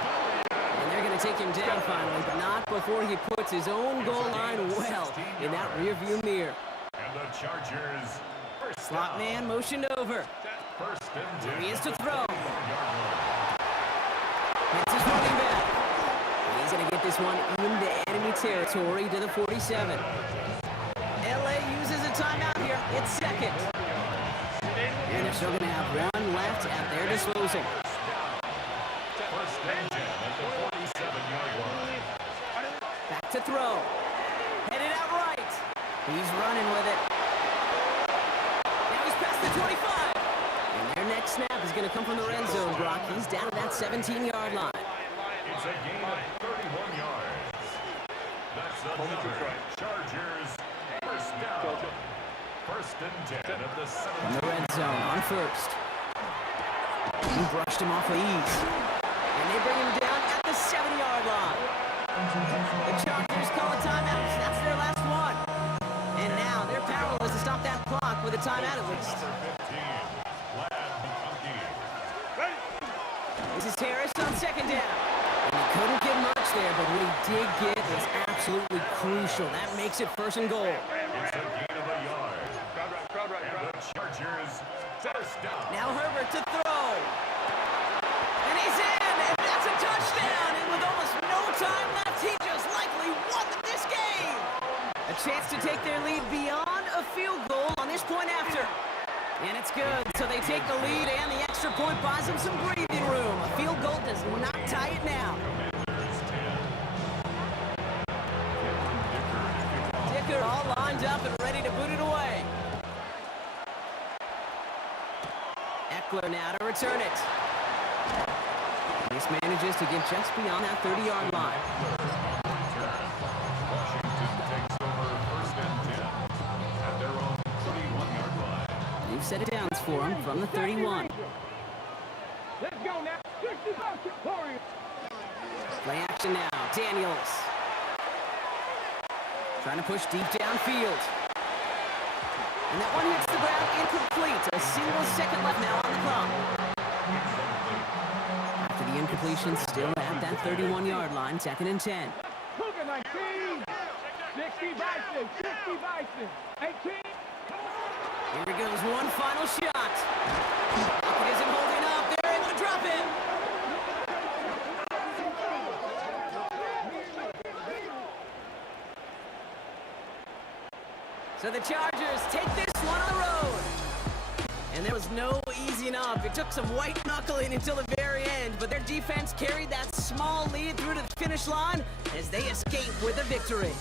And they're going to take him down finally, but not before he puts his own goal line well in that rearview mirror. And the Chargers first Slot man motioned over. First and Here 10. he is to throw. 4-yard line. It's his running back. And he's going to get this one into enemy territory to the 47. LA uses a timeout here. It's 2nd. And they're still going to have 1 left at their disposal. First and 10 at the 47-yard line. Back to throw. Headed out right. He's running with it. Now he's past the 25. And their next snap is going to come from the red zone, Brock. He's down to that 17-yard line. It's a gain of 31 yards. That's another Chargers first down. First and 10 at the 7. In the red zone on first. He brushed him off with ease. And they bring him down at the 7-yard line. The Chargers call a timeout. That's their last one. And now they're powerless to stop that clock with a timeout at least. This is Harris on 2nd down. And he couldn't get much there, but what he did get was absolutely crucial. That makes it 1st and goal. It's a gain of a yard. And the Chargers A chance to take their lead beyond a field goal on this point after. And it's good, so they take the lead, and the extra point buys them some breathing room. A field goal does not tie it now. Dicker all lined up and ready to boot it away. Eckler now to return it. This manages to get just beyond that 30-yard line. They've set it down for him from the 31. Let's go now. 65 Warriors. Play action now. Daniels. Trying to push deep downfield. And that one hits the ground incomplete. A single second left now on the clock. After the incompletion, still at that 31-yard line, 2nd and 10. Cougar 19. 60 Bison. 60 Bison. 18. Here he goes, one final shot. It isn't holding up. They're able to drop him. So the Chargers take this one on the road. And there was no easing up. It took some white knuckling until the very end, but their defense carried that small lead through to the finish line as they escape with a victory.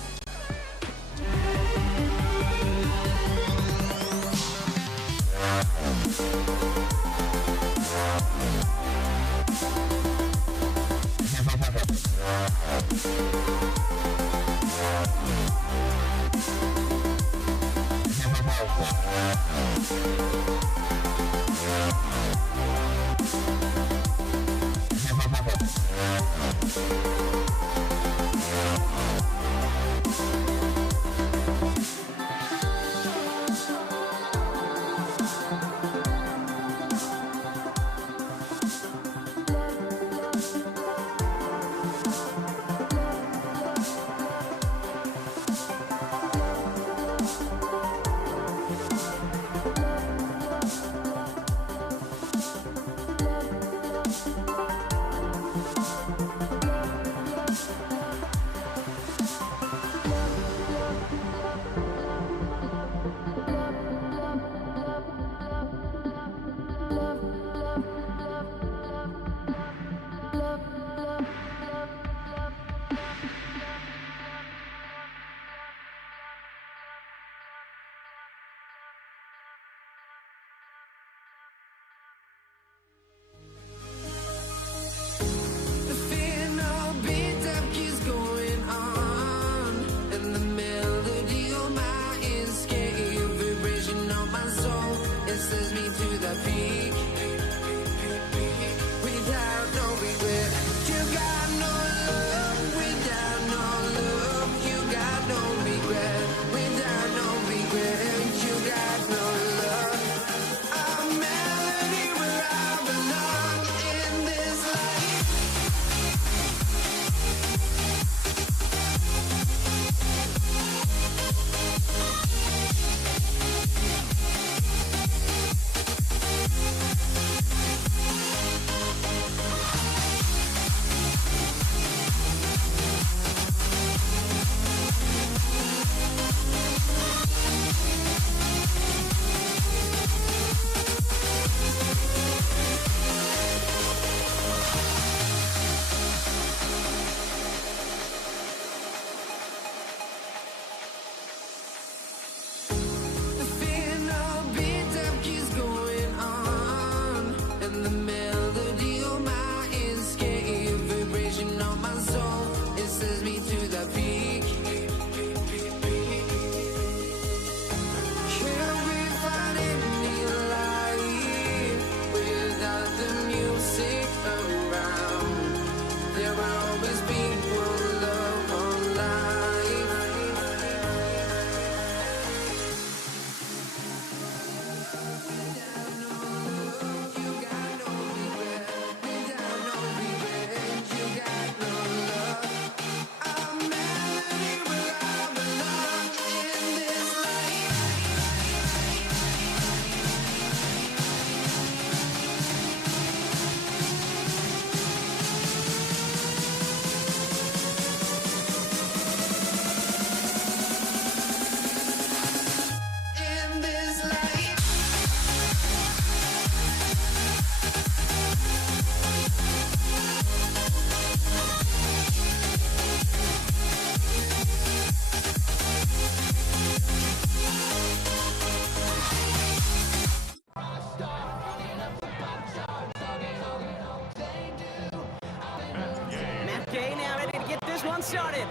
countdown started.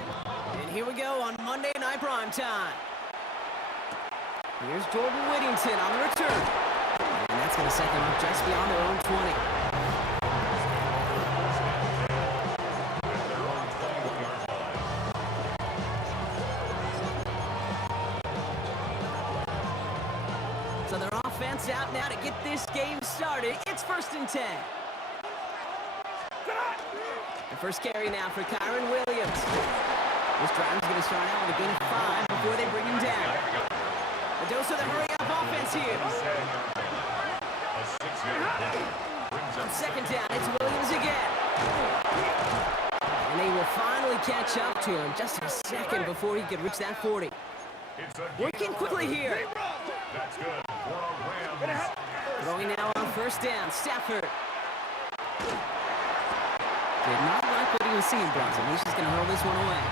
And here we go on Monday Night Primetime. Here's Jordan Whittington on the return. And that's going to set them up just beyond their own 20. So their offense out now to get this game started. It's 1st and 10. The first carry now for Kyron Williams. This drive's going to start out with a gain of 5 before they bring him down. A dose of the hurry-up offense here. On 2nd down, it's Williams again. And they will finally catch up to him just a second before he could reach that 40. Working quickly here. That's good for a Rams. Throwing now on 1st down, Stafford. Did not like what he was seeing, Bronson. He's just going to hurl this one away.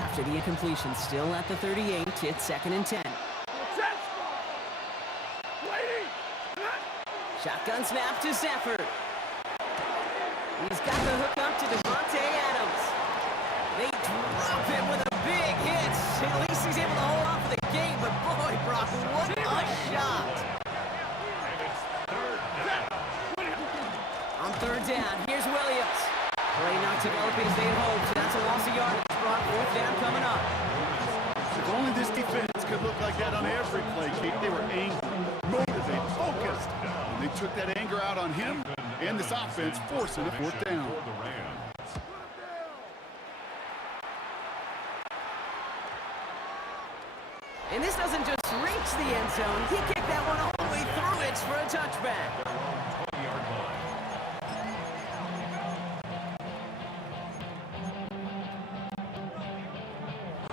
After the incompletion, still at the 38, it's 2nd and 10. Shotgun snap to Stafford. He's got the hook up to Devontae Adams. They drop him with a big hit. At least he's able to hold on for the game, but boy, Brock, what a shot. On 3rd down, here's Williams. Play not developing as they had hoped, so that's a loss of yardage. Brock, 4th down coming up. If only this defense could look like that on every play, Kate. They were angry, motivated, focused. And they took that anger out on him and this offense, forcing a 4th down. For the Rams. And this doesn't just reach the end zone. He kicked that one all the way through it for a touchback. Their own 20-yard line.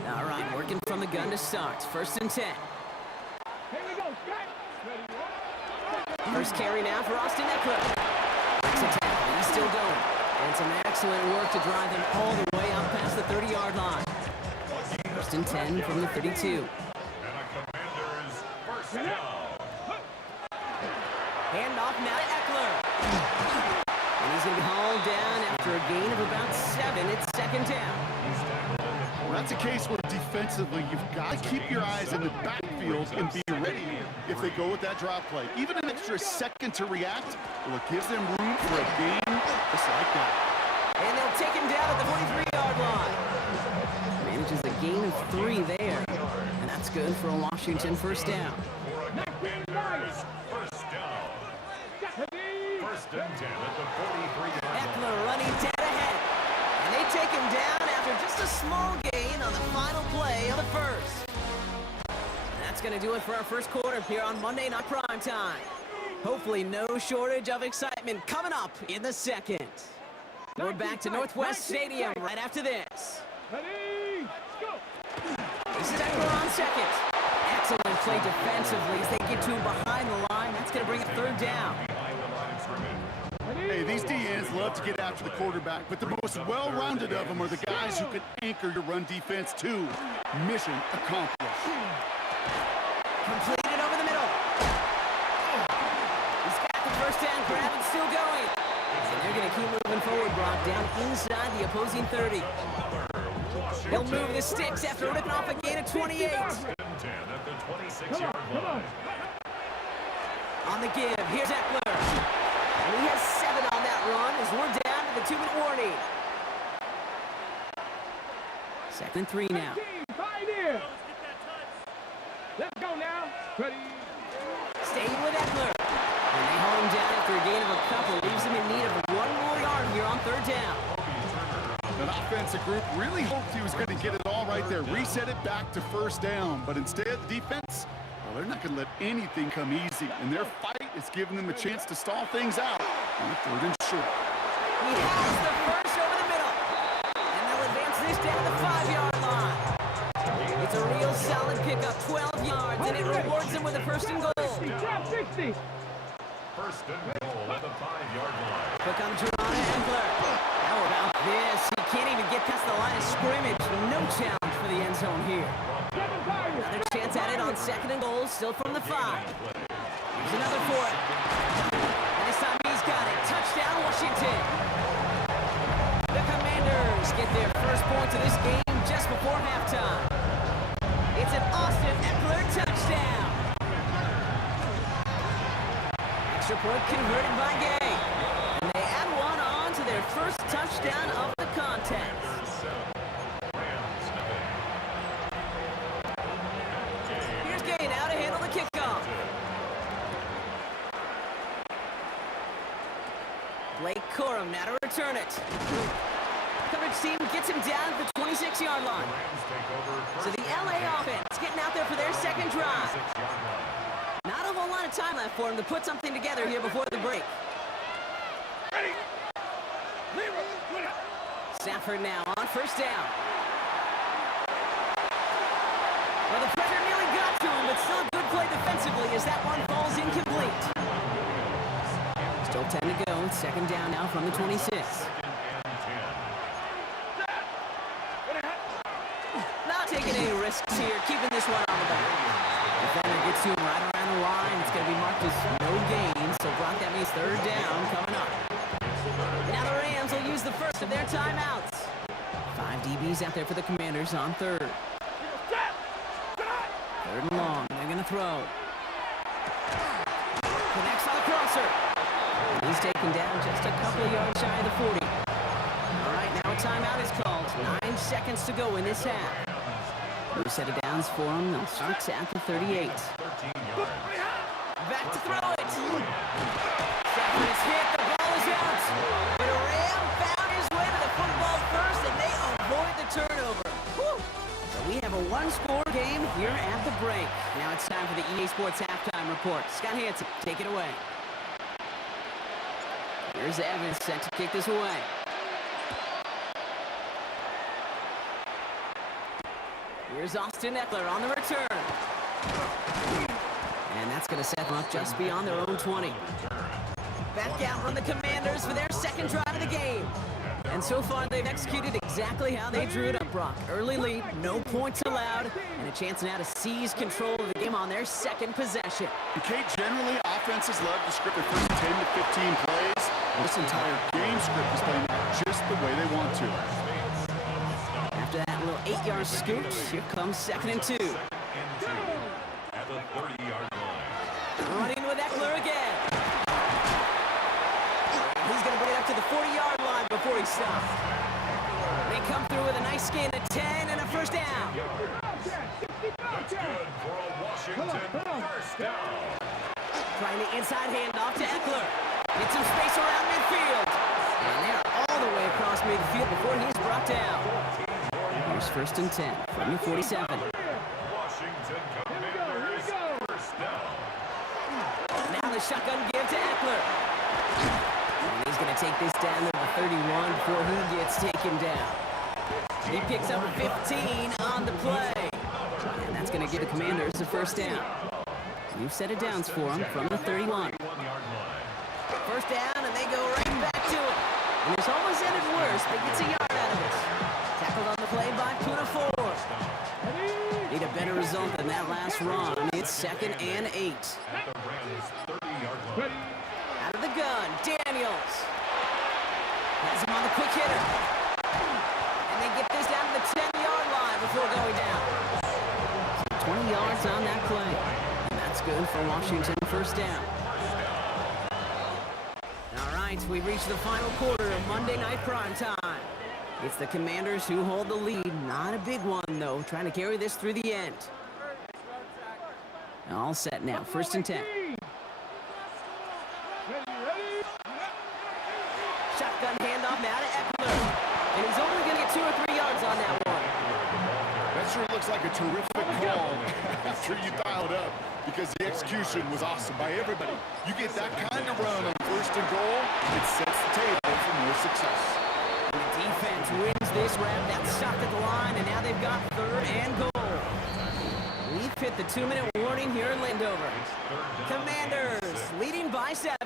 All right, working from the gun to start. 1st and 10. Here we go, Scott. First carry now for Austin Eckler. Breaks a tackle. He's still going. And some excellent work to drive him all the way up past the 30-yard line. 1st and 10 from the 32. And a Commander's 1st down. Hand off now to Eckler. And he's going to be hauled down after a gain of about 7. It's 2nd down. Well, that's a case where defensively you've got to keep your eyes in the backfield and be ready if they go with that drop play. Even an extra second to react, well, it gives them room for a gain just like that. And they'll take him down at the 43-yard line. Manages a gain of 3 there. And that's good for a Washington 1st down. For a Commander's 1st down. 1st and 10 at the 43-yard line. Eckler running dead ahead. And they take him down after just a small gain on the final play of the 1st. That's going to do it for our 1st quarter here on Monday Night Primetime. Hopefully no shortage of excitement coming up in the 2nd. We're back to Northwest Stadium right after this. Ready, go. This is Eckler on 2nd. Excellent play defensively as they get to him behind the line. That's going to bring a 3rd down. Behind the line of scrimmage. Hey, these DNs love to get after the quarterback, but the most well-rounded of them are the guys who can anchor your run defense too. Mission accomplished. Completed over the middle. He's got the 1st down grab and still going. And they're going to keep moving forward, Brock, down inside the opposing 30. He'll move the sticks after ripping off a gain of 28. 1st and 10 at the 26-yard line. On the give, here's Eckler. And he has 7 on that run as we're down to the 2-minute warning. 2nd and 3 now. Right here. Let's go now. Ready. Staying with Eckler. And they haul him down after a gain of a couple. Leaves him in need of 1 more yard here on 3rd down. That offensive group really hoped he was going to get it all right there, reset it back to 1st down. But instead, the defense, well, they're not going to let anything come easy. And their fight is giving them a chance to stall things out on 3rd and short. He has the 1st over the middle. And they'll advance this down to the 5-yard line. It's a real solid pickup, 12 yards, and it rewards them with a 1st and goal. 60. 1st and goal at the 5-yard line. Quick on Geronimo Eckler. How about this? He can't even get past the line of scrimmage. No challenge for the end zone here. Another chance at it on 2nd and goal, still from the 5. Here's another for it. And this time he's got it. Touchdown. touchdown, Washington. The Commanders get their first points of this game just before halftime. It's an Austin Eckler touchdown. Extra point converted by Gay. And they add one on to their first touchdown of the contest. Here's Gay now to handle the kickoff. Blake Corum now to return it. Coverage team gets him down at the 26-yard line. So the LA offense getting out there for their second drive. Not a whole lot of time left for him to put something together here before the break. Stafford now on first down. Well, the pressure nearly got to him, but still a good play defensively as that one falls incomplete. Still 10 to go. Second down now from the 26. Not taking any risks here, keeping this one on the back. Defender gets to him right around the line. It's going to be marked as no gain, so Brock, that means third down coming up. Now the Rams will use the first of their timeouts. 5 DBs out there for the Commanders on third. Third and long, they're going to throw. Connects on the crosser. He's taken down just a couple of yards shy of the 40. All right, now a timeout is called. 9 seconds to go in this half. New set of downs for him. They'll start at the 38. Back to throw it. Stafford is hit. The ball is out. But Ram found his way to the football first, and they avoid the turnover. Whew. So we have a one-score game here at the break. Now it's time for the EA Sports Halftime Report. Scott Hansen, take it away. Here's Evans set to kick this away. Here's Austin Eckler on the return. And that's going to set them up just beyond their own 20. Back out from the Commanders for their second drive of the game. And so far, they've executed exactly how they drew it up, Brock. Early lead, no points allowed, and a chance now to seize control of the game on their second possession. Okay, generally, offenses love to script their first 10 to 15 plays. This entire game script is playing out just the way they want to. After that little 8-yard scoop, here comes 2nd and 2. At the 30-yard line. Running with Eckler again. He's going to bring it up to the 40-yard line before he stops. They come through with a nice gain of 10 and a first down. That's good for a Washington first down. Trying the inside handoff to Eckler. Gets some space around midfield. And they're all the way across midfield before he's brought down. Here's 1st and 10 from the 47. Washington Commanders first down. Now the shotgun give to Eckler. And he's going to take this down to the 31 before he gets taken down. He picks up 15 on the play. And that's going to give the Commanders a first down. New set of downs for him from the 31. First down, and they go right back to it. And it's almost ended worse, but gets a yard out of it. Tackled on the play by Puna Ford. Need a better result than that last run. It's 2nd and 8. At the Rams' 30-yard line. Out of the gun, Daniels. Has him on the quick hitter. And they get this down to the 10-yard line before going down. So 20 yards on that play. And that's good for Washington, first down. All right, we've reached the final quarter of Monday Night Prime Time. It's the Commanders who hold the lead. Not a big one, though, trying to carry this through the end. All set now, 1st and 10. Shotgun handoff now to Eckler. And he's only going to get 2 or 3 yards on that one. That sure looks like a terrific call after you dialed up, because the execution was awesome by everybody. You get that kind of run on 1st and goal, it sets the table for more success. And the defense wins this round. That's stopped at the line, and now they've got 3rd and goal. We've hit the 2-minute warning here in Landover. Commanders leading by 7.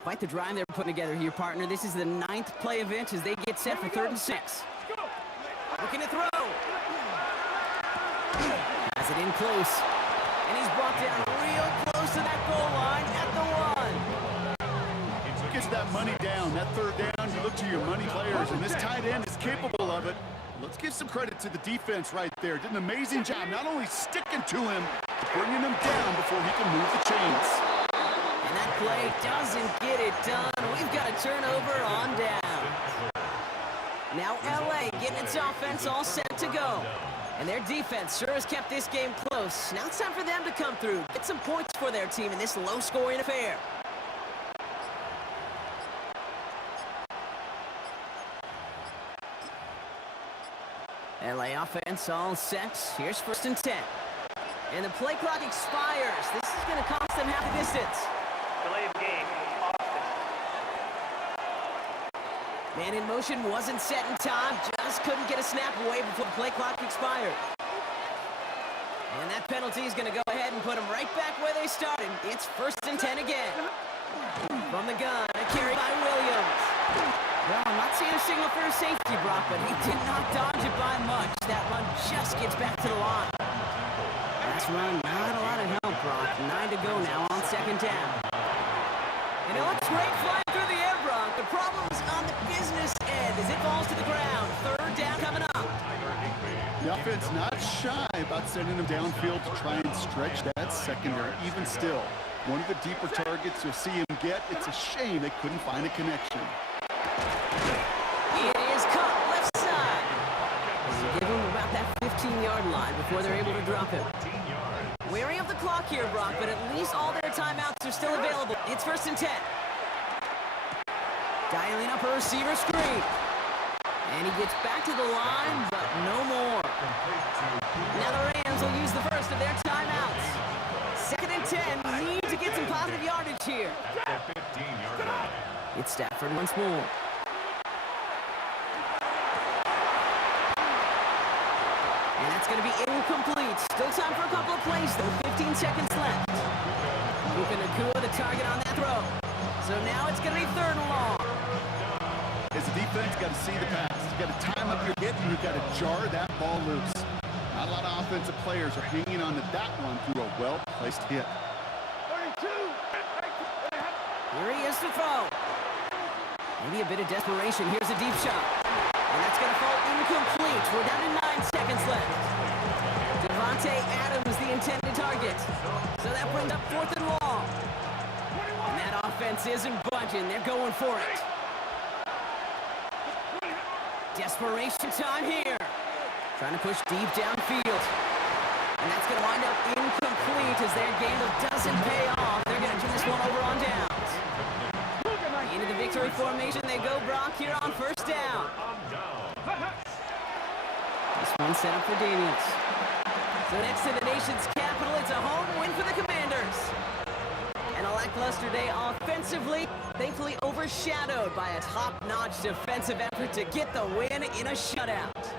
Quite the drive they're putting together here, partner. This is the 9th play of inch as they get set for 3rd and 6. Looking to throw. Has it in close. And he's brought down real close to to that goal line at the 1. Gets that money down. That third down, you look to your money players, and this tight end is capable of it. Let's give some credit to the defense right there. Did an amazing job not only sticking to him, but bringing him down before he can move the chains. And that play doesn't get it done. We've got a turnover on down. Now LA getting its offense all set to go. And their defense sure has kept this game close. Now it's time for them to come through, get some points for their team in this low-scoring affair. LA offense all set. Here's 1st and 10. And the play clock expires. This is going to cost them half the distance. Delay of game, Austin. Man in motion wasn't set in time. Just couldn't get a snap away before the play clock expired. And that penalty is going to go ahead and put them right back where they started. It's 1st and 10 again. From the gun, a carry by Williams. Well, I'm not seeing a signal for a safety, Brock, but he did not dodge it by much. That run just gets back to the line. Last run, not a lot of help, Brock. 9 to go now on 2nd down. And it looks great flying through the air, Brock. The problem's on the business end as it falls to the ground. 3rd down coming up. The offense not shy about sending them downfield to try and stretch that secondary. Even still, one of the deeper targets you'll see him get. It's a shame they couldn't find a connection. It is caught left side. They give him about that 15-yard line before they're able to drop him. Wary of the clock here, Brock, but at least all their timeouts are still available. It's 1st and 10. Dialing up a receiver screen. And he gets back to the line, but no more. Now the Rams will use the first of their timeouts. 2nd and 10, need to get some positive yardage here. It's Stafford once more. And that's going to be incomplete. Still time for a couple of plays, though. 15 seconds left. Puka Nacua the target on that throw. So now it's going to be 3rd and long. As a defense, got to see the pass. You got to time up your hit, and you got to jar that ball loose. Not a lot of offensive players are hanging on to that one through a well-placed hit. 32. Here he is to throw. Maybe a bit of desperation. Here's a deep shot. And that's going to fall incomplete. We're down to 9 seconds left. Devontae Adams, the intended target. So that brings up 4th and long. And that offense isn't budging. They're going for it. Desperation time here. Trying to push deep downfield. And that's going to wind up incomplete as their game doesn't pay off. They're going to turn this one over on downs. Into the victory formation they go, Brock, here on 1st down. This one set up for Daniels. So next to the nation's capital, it's a home win for the Commanders. And a lackluster day offensively, thankfully overshadowed by a top-notch defensive effort to get the win in a shutout.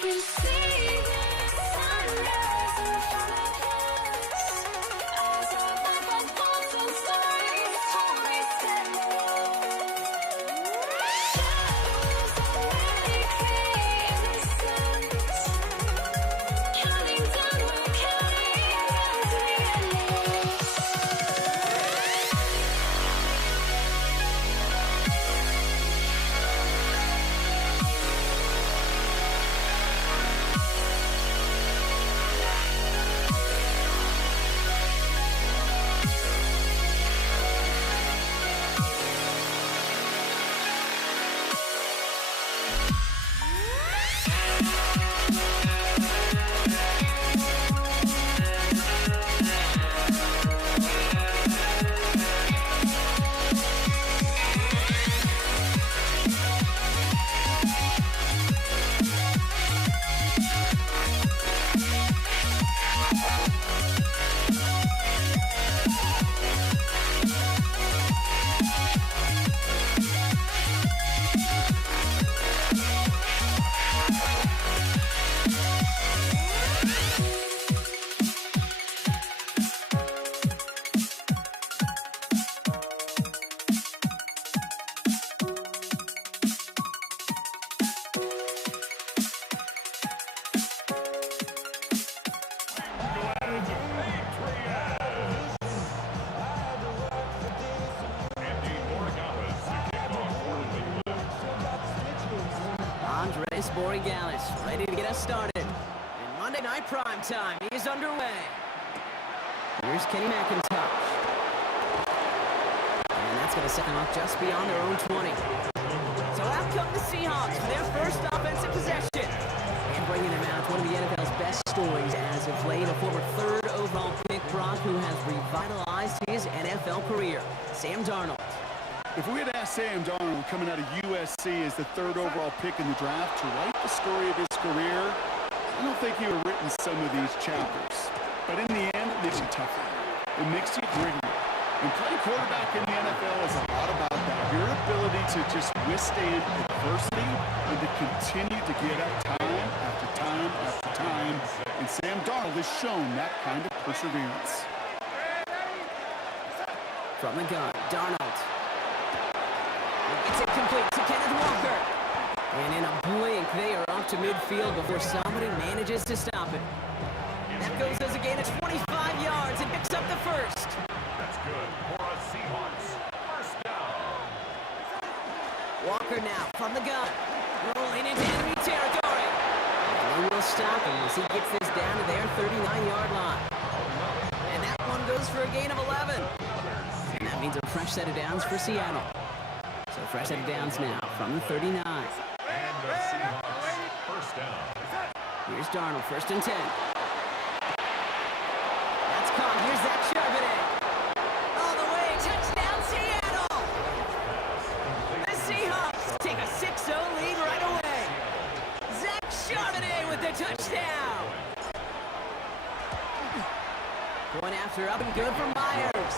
You see the sunrise in front of us as our life unfolds and stories told in the road. Shadows already create innocence. Counting down, we're counting down to the endless. Andres Borregales ready to get us started. And Monday Night Prime Time is underway. Here's Kenny McIntosh. And that's going to set them up just beyond their own 20. So out come the Seahawks for their first offensive possession. And bringing them out, one of the NFL's best stories as of late, a former third overall pick Brock who has revitalized his NFL career, Sam Darnold. If we had asked Sam Darnold coming out of USC as the third overall pick in the draft to write the story of his career, I don't think he would have written some of these chapters. But in the end, it makes you tougher. It makes you grittier. And playing quarterback in the NFL is a lot about that. Your ability to just withstand adversity and to continue to get up time after time after time. And Sam Darnold has shown that kind of perseverance. From the gun, Darnold. It's incomplete to Kenneth Walker. And in a blink, they are off to midfield before somebody manages to stop it. That goes as a gain of 25 yards and picks up the first. That's good for a Seahawks. First down. Walker now from the gun. Rolling into enemy territory. And they will stop him as he gets this down to their 39-yard line. And that one goes for a gain of 11. And that means a fresh set of downs for Seattle. So fresh set of downs now from the 39. And the Seahawks. First down. Here's Darnold, first and 10. That's caught. Here's Zach Charbonnet. All the way, touchdown Seattle! The Seahawks take a 6-0 lead right away. Zach Charbonnet with the touchdown. Going after, up and good for Myers.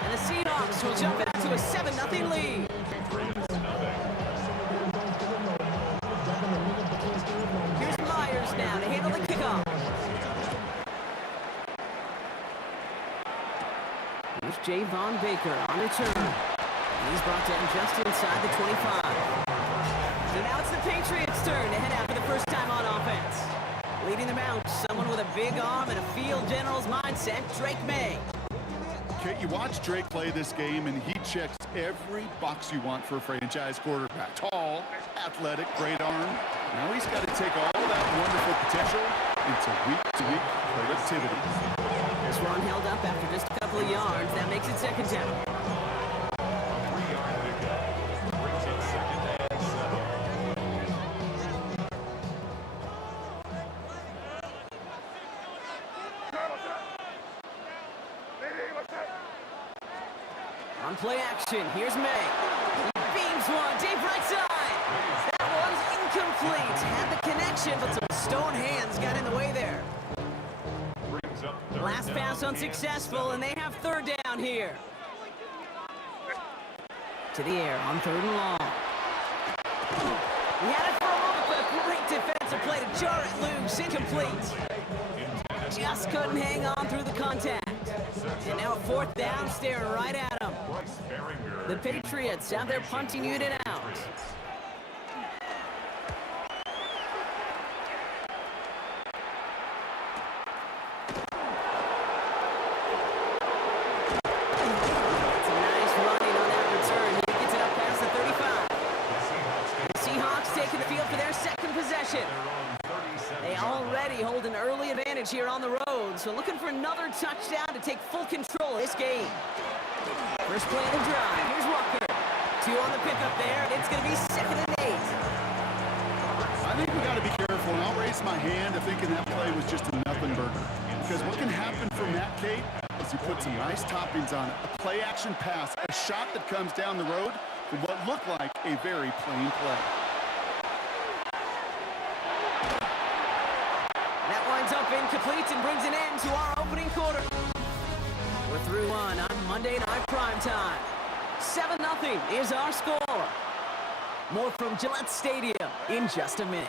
And the Seahawks will jump out to a 7-0 lead. Here's Myers now to handle the kickoff. Here's Javon Baker on return. He's brought down just inside the 25. So now it's the Patriots' turn to head out for the first time on offense. Leading them out, someone with a big arm and a field general's mindset, Drake May. Okay, you watch Drake play this game, and he checks every box you want for a franchise quarterback. Tall, athletic, great arm. Now he's got to take all that wonderful potential into week-to-week productivity. This run held up after just a couple of yards. That makes it second down. 3 yards to go. Brings it second and 7. play action. Here's May. He beams one deep right side. That one's incomplete. Had the connection, but some stone hands got in the way there. Brings up third Last down pass and unsuccessful, and they have third down here. To the air on 3rd and long. He had it for a moment, but a great defensive play to jar it loose. Incomplete. Just couldn't hang on through the contact. And now a 4th down, staring right at him. Bryce Beringer. The Patriots have their punting unit out. It's a nice running on that return. He gets it up past the 35. The Seahawks taking the field for their second possession. They already hold an early advantage here on the road, so looking for another touchdown to take full control of this game. First play of the drive. Here's Walker. 2 on the pickup there, and it's going to be 2nd and 8. I think we got to be careful, and I'll raise my hand to thinking that play was just a nothing burger. Because what can happen from Matt Kate is he puts some nice toppings on it. A play-action pass, a shot that comes down the road from what looked like a very plain play. That winds up incomplete and brings an end to our opening quarter. We're through one on Monday Night Primetime. 7-0 is our score. More from Gillette Stadium in just a minute.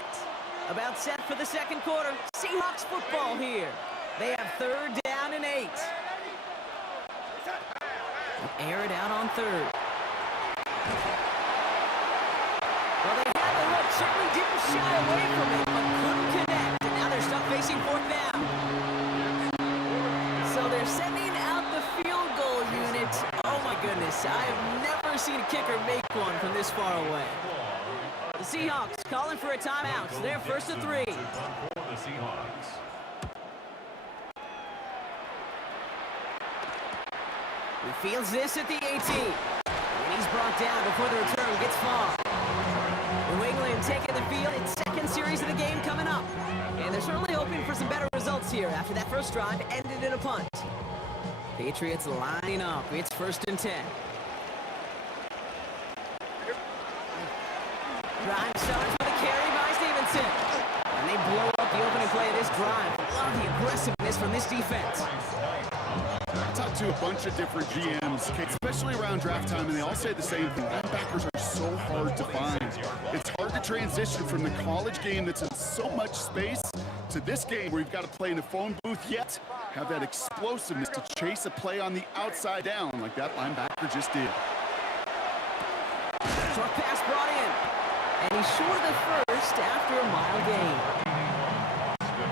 About set for the second quarter. Seahawks football here. They have 3rd down and 8. Air it out on 3rd. Well, they had the look. Certainly didn't shy away from it, but couldn't connect. And now they're stuck facing 4th down. So they're sending out the field goal unit. Oh my goodness, I have never seen a kicker make one from this far away. The Seahawks calling for a timeout. So they're 1st and 3. For the Seahawks. He fields this at the 18. And he's brought down before the return gets far. New England taking the field in 2nd series of the game coming up. And they're certainly hoping for some better results here after that first drive ended in a punt. Patriots lining up. It's 1st and 10. Drive starts with a carry by Stevenson. And they blow up the opening play of this drive. Love the aggressiveness from this defense. I talked to a bunch of different GMs, especially around draft time, and they all say the same thing. Linebackers are so hard to find. It's hard to transition from the college game that's in so much space to this game where you've got to play in a phone booth, yet have that explosiveness to chase a play on the outside down like that linebacker just did. Short pass brought in. And he's short of the first after a mile gain.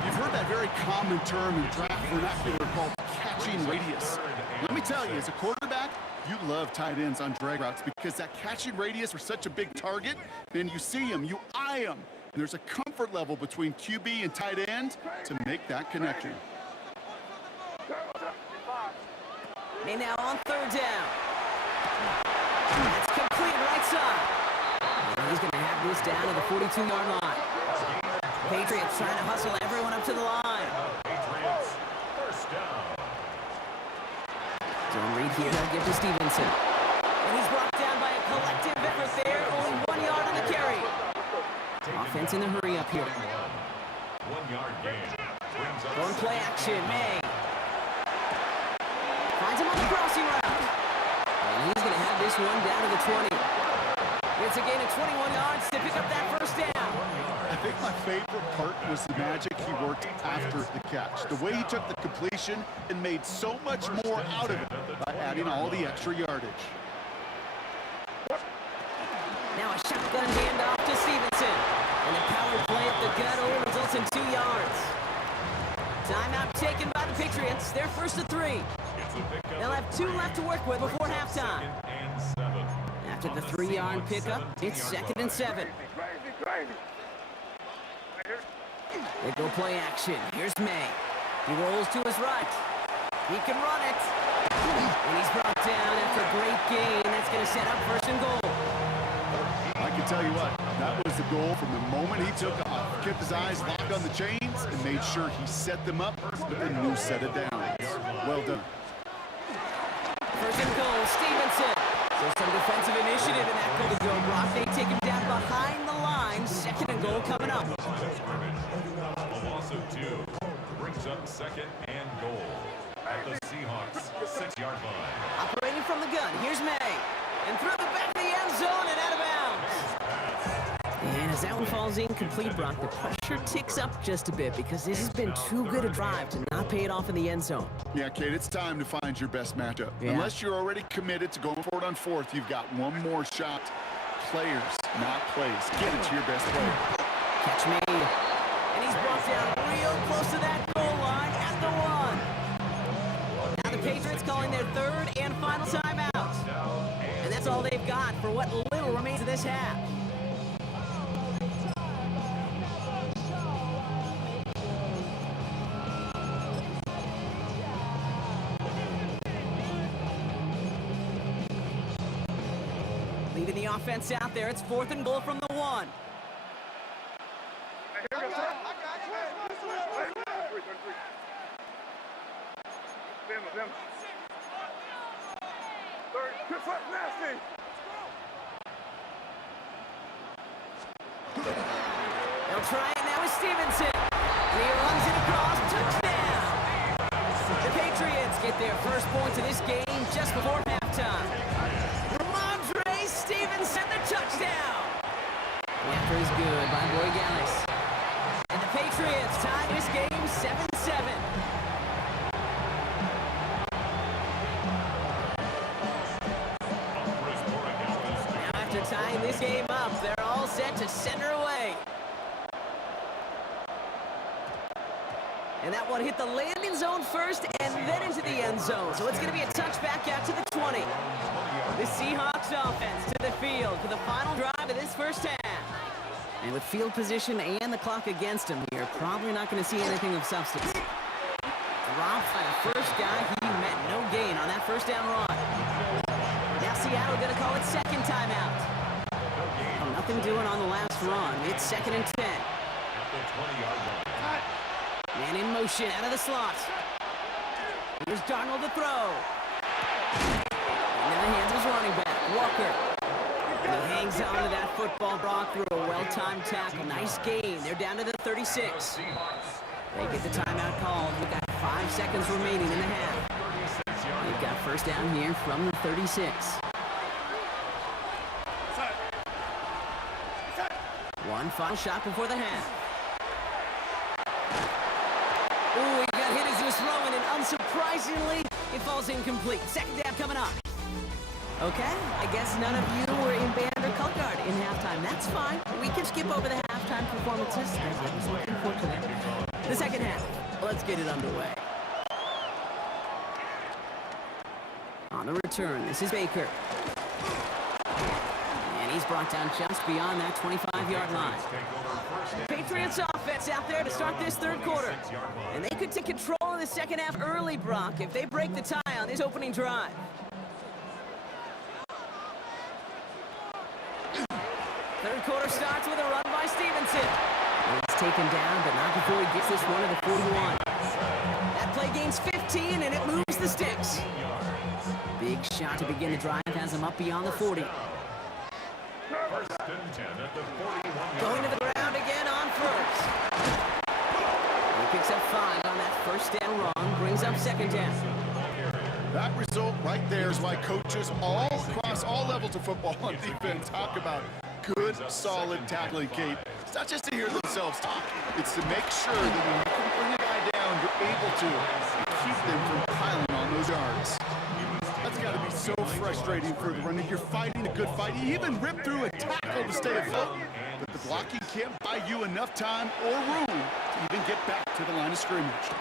You've heard that very common term in draft vernacular called catching radius. Let me tell you, as a quarterback, you love tight ends on drag routes because that catching radius for such a big target, then you see him, you eye him, and there's a comfort level between QB and tight end to make that connection. And now on 3rd down. That's complete right side. And he's going to have this down to the 42-yard line. Patriots trying to hustle everyone up to the line. Patriots, 1st down. Don't read here. They'll give to Stevenson. And he's brought down by a collective effort there. Only 1 yard on the carry. Offense in the hurry up here. 1 yard gain. Brings up Going play action. May. Finds him on the crossing route. And he's going to have this one down to the 20. It's a gain of 21 yards to pick up that 1st down. I think my favorite part was the magic he worked after the catch. The way he took the completion and made so much more out of it by adding all the extra yardage. Now a shotgun handoff to Stevenson. And a power play up the gut only results in 2 yards. Timeout taken by the Patriots. They're 1st and 3. They'll have 2 left to work with before halftime. After the 3-yard pickup, it's 2nd and 7. They go play action. Here's May. He rolls to his right. He can run it. And he's brought down after a great gain. That's going to set up 1st and goal. I can tell you what, that was the goal from the moment he took off. Kept his eyes locked on the chains and made sure he set them up with a new set of downs. Well done. 1st and goal, Stevenson. So some defensive initiative in that goal to go, Brock. They take him down behind the line. Second and goal coming up. A loss of 2 brings up second and goal at the Seahawks 6-yard line. Operating from the gun, here's May. And through the back of the end zone and out of bounds. And as that one falls incomplete, Brock, the pressure ticks up just a bit because this has been too good a drive to not pay it off in the end zone. Yeah, Kate, it's time to find your best matchup. Yeah. Unless you're already committed to going for it on fourth, you've got one more shot. Players, not plays. Get it to your best player. Catch made. And he's brought down real close to that goal line at the 1. Now the Patriots calling their third and final timeout. And that's all they've got for what little remains of this half. Leaving the offense out there, it's 4th and goal from the 1. They'll try it now with Stevenson. And he runs it across. Touchdown! The Patriots get their first points of this game just before halftime. Ramondre Stevenson, the touchdown! The after is good by Boy Gallis. And the Patriots tie this game 7-7. Now after tying this game up, they're all set to center away. And that one hit the landing zone first and then into the end zone. So it's going to be a touchback out to the 20. The Seahawks offense to the field for the final drive of this first half. And with field position and the clock against him here, probably not going to see anything of substance. Dropped by the first guy. He met no gain on that first down run. Now Seattle going to call it second timeout. Nothing doing on the last run. It's 2nd and 10. Man in motion out of the slot. Here's Darnold to throw. And in the hands of his running back, Walker. And he hangs on to that football, Brock, through a well-timed tackle. Nice gain. They're down to the 36. They get the timeout called. We've got 5 seconds remaining in the half. They've got first down here from the 36. One final shot before the half. Ooh, he got hit as he was throwing, and unsurprisingly, it falls incomplete. Second down coming up. Okay, I guess none of you were in band or color guard in halftime. That's fine. We can skip over the halftime performances. I was looking forward to that. The second half. Let's get it underway. On the return, this is Baker. And he's brought down just beyond that 25-yard line. Patriots offense out there to start this third quarter. And they could take control of the second half early, Brock, if they break the tie on this opening drive. Third quarter starts with a run by Stevenson. He's taken down, but not before he gets this one to the 41. That play gains 15, and it moves the sticks. Big shot to begin the drive has him up beyond the 40. First and 10 at the 41. Going to the ground again on first. He picks up 5 on that first down run, brings up second down. That result right there is why coaches all across all levels of football on defense talk about good, solid tackling, Kate. It's not just to hear themselves talk. It's to make sure that when you can bring a guy down, you're able to keep them from piling on those yards. That's got to be so frustrating for the runner. You're fighting a good fight. You even rip through a tackle to stay afloat, but the blocking can't buy you enough time or room to even get back to the line of scrimmage.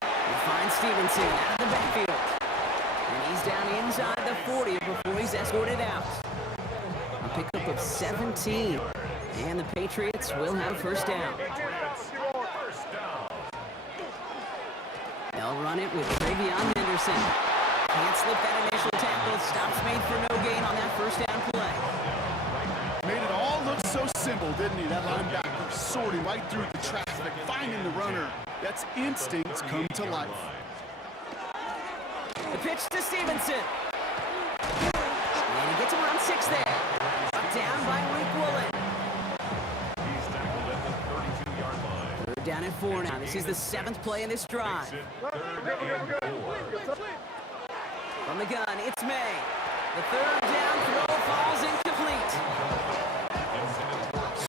We find Stevenson out of the backfield. And he's down inside the 40 before he's escorted out. A pickup of 17. And the Patriots will have first down. They'll run it with Travion Henderson. Can't slip that initial tackle. Stops made for no gain on that first down play. Made it all look so simple, didn't he? That linebacker sorting right through the traffic, finding the runner. That's instincts come to life. The pitch to Stevenson. puts him around 6 there. Brought down by Rick Woolen. He's tackled at the 32-yard line. Third down and 4 now. This is the 7th play in this drive. Makes it third and 4. From the gun, it's May. The third down throw falls incomplete.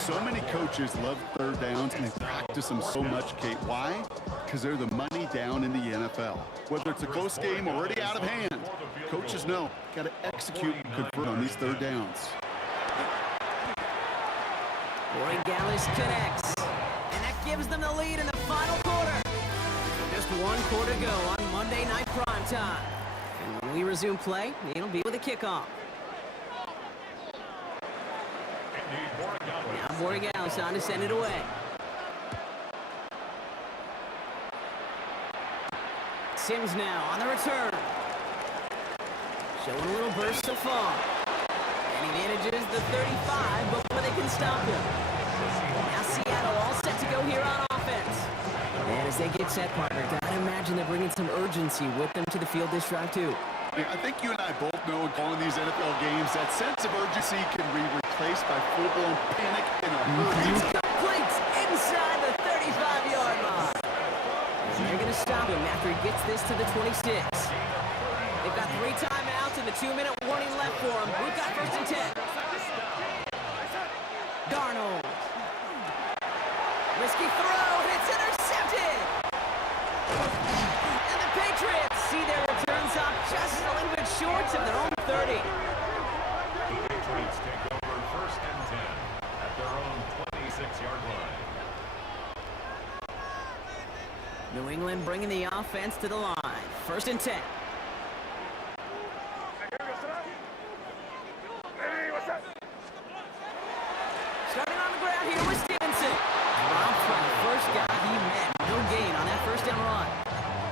So many coaches love third downs, and they practice them so much, Kate. Why? Because they're the money down in the NFL. Whether it's a close game or already out of hand, coaches know, got to execute and convert on these third downs. Corey Gallis connects, and that gives them the lead in the final quarter. Just 1 quarter to go on Monday Night Primetime. And when we resume play, it'll be with a kickoff. Now Borregales on to send it away. Sims now on the return. Showing a little burst of fall. And he manages the 35 before they can stop him. Now Seattle all set to go here on offense. And as they get set, partner, gotta imagine they're bringing some urgency with them to the field this drive too. Yeah, I think you and I both know in calling these NFL games that sense of urgency can be replaced by full-blown panic in a hurry. It's complete inside the 35-yard line. They're going to stop him after he gets this to the 26. They've got 3 timeouts and the 2-minute warning left for him. We've got 1st and 10. Darnold. Risky throw, and it's intercepted. And the Patriots see their returns off just a little bit short of their own 30. The Patriots take over 1st and 10 at their own 26-yard line. New England bringing the offense to the line. 1st and 10. Starting on the ground here with Stevenson. Dropped by the first guy he met. No gain on that 1st down run.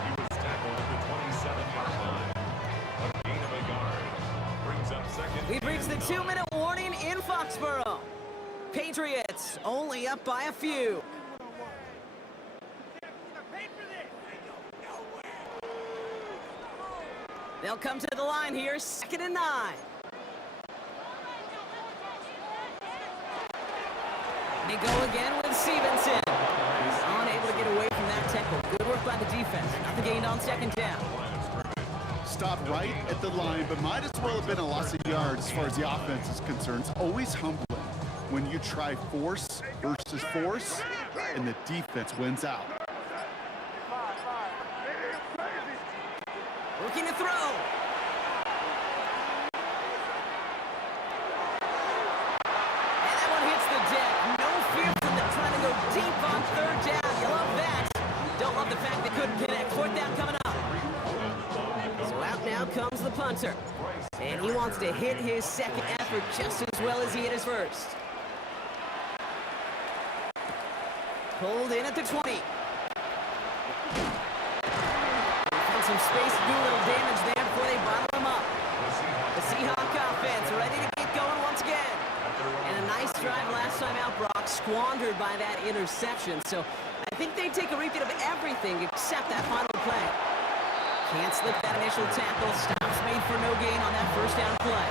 He was tackled at the 27-yard line. A gain of a yard. Brings up 2nd. We've reached the 2-minute warning in Foxborough. Patriots only up by a few. They'll come to the line here, 2nd and 9. They go again with Stevenson. He's unable to get away from that tackle. Good work by the defense. Nothing gained on 2nd down. Stopped right at the line, but might as well have been a loss of yards as far as the offense is concerned. It's always humbling when you try force versus force, and the defense wins out. Looking to throw. And that one hits the deck. No fear from them trying to go deep on 3rd down. You love that. Don't love the fact they couldn't connect. 4th down coming up. So out now comes the punter. And he wants to hit his 2nd effort just as well as he hit his 1st. Pulled in at the 20. Some space to do a little damage there before they bottle him up. The Seahawk offense ready to get going once again. And a nice drive last time out, Brock, squandered by that interception. So I think they take a repeat of everything except that final play. Can't slip that initial tackle. Stops made for no gain on that 1st down play.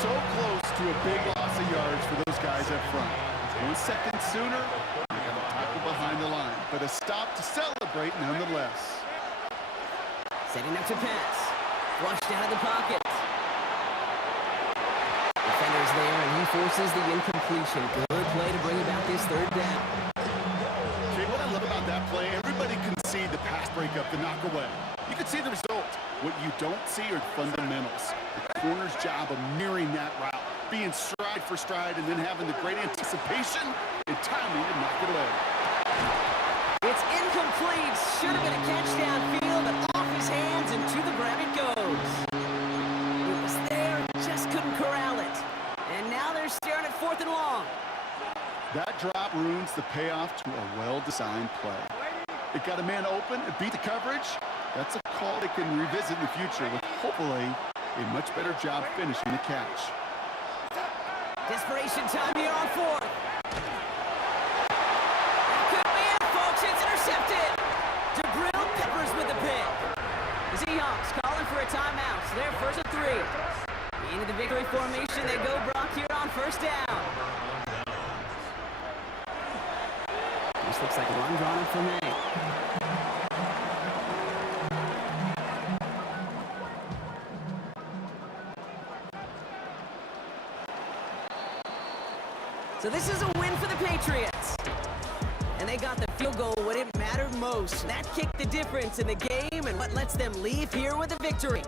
So close to a big loss of yards for those guys up front. 1 second sooner, they got a tackle behind the line. But a stop to celebrate nonetheless. Setting up to pass. Flushed out of the pocket. Defenders there, and he forces the incompletion. Good play to bring about this 3rd down. Okay, what I love about that play, everybody can see the pass breakup, the knock away. You can see the result. What you don't see are fundamentals. The corner's job of mirroring that route, being stride for stride, and then having the great anticipation and timing to knock it away. It's incomplete. Should have been a catch downfield, but off his hands and to the ground it goes. It was there, just couldn't corral it. And now they're staring at 4th and long. That drop ruins the payoff to a well-designed play. It got a man open and beat the coverage. That's a call they can revisit in the future with hopefully a much better job finishing the catch. Desperation time here on 4th. It's intercepted. Jabril Peppers with the pick. The Seahawks calling for a timeout. So they're 1st and 3. Into the looks like a run drawn up for May. So this is a win for the Patriots. And they got the field goal when it mattered most. That kicked the difference in the game and what lets them leave here with a victory.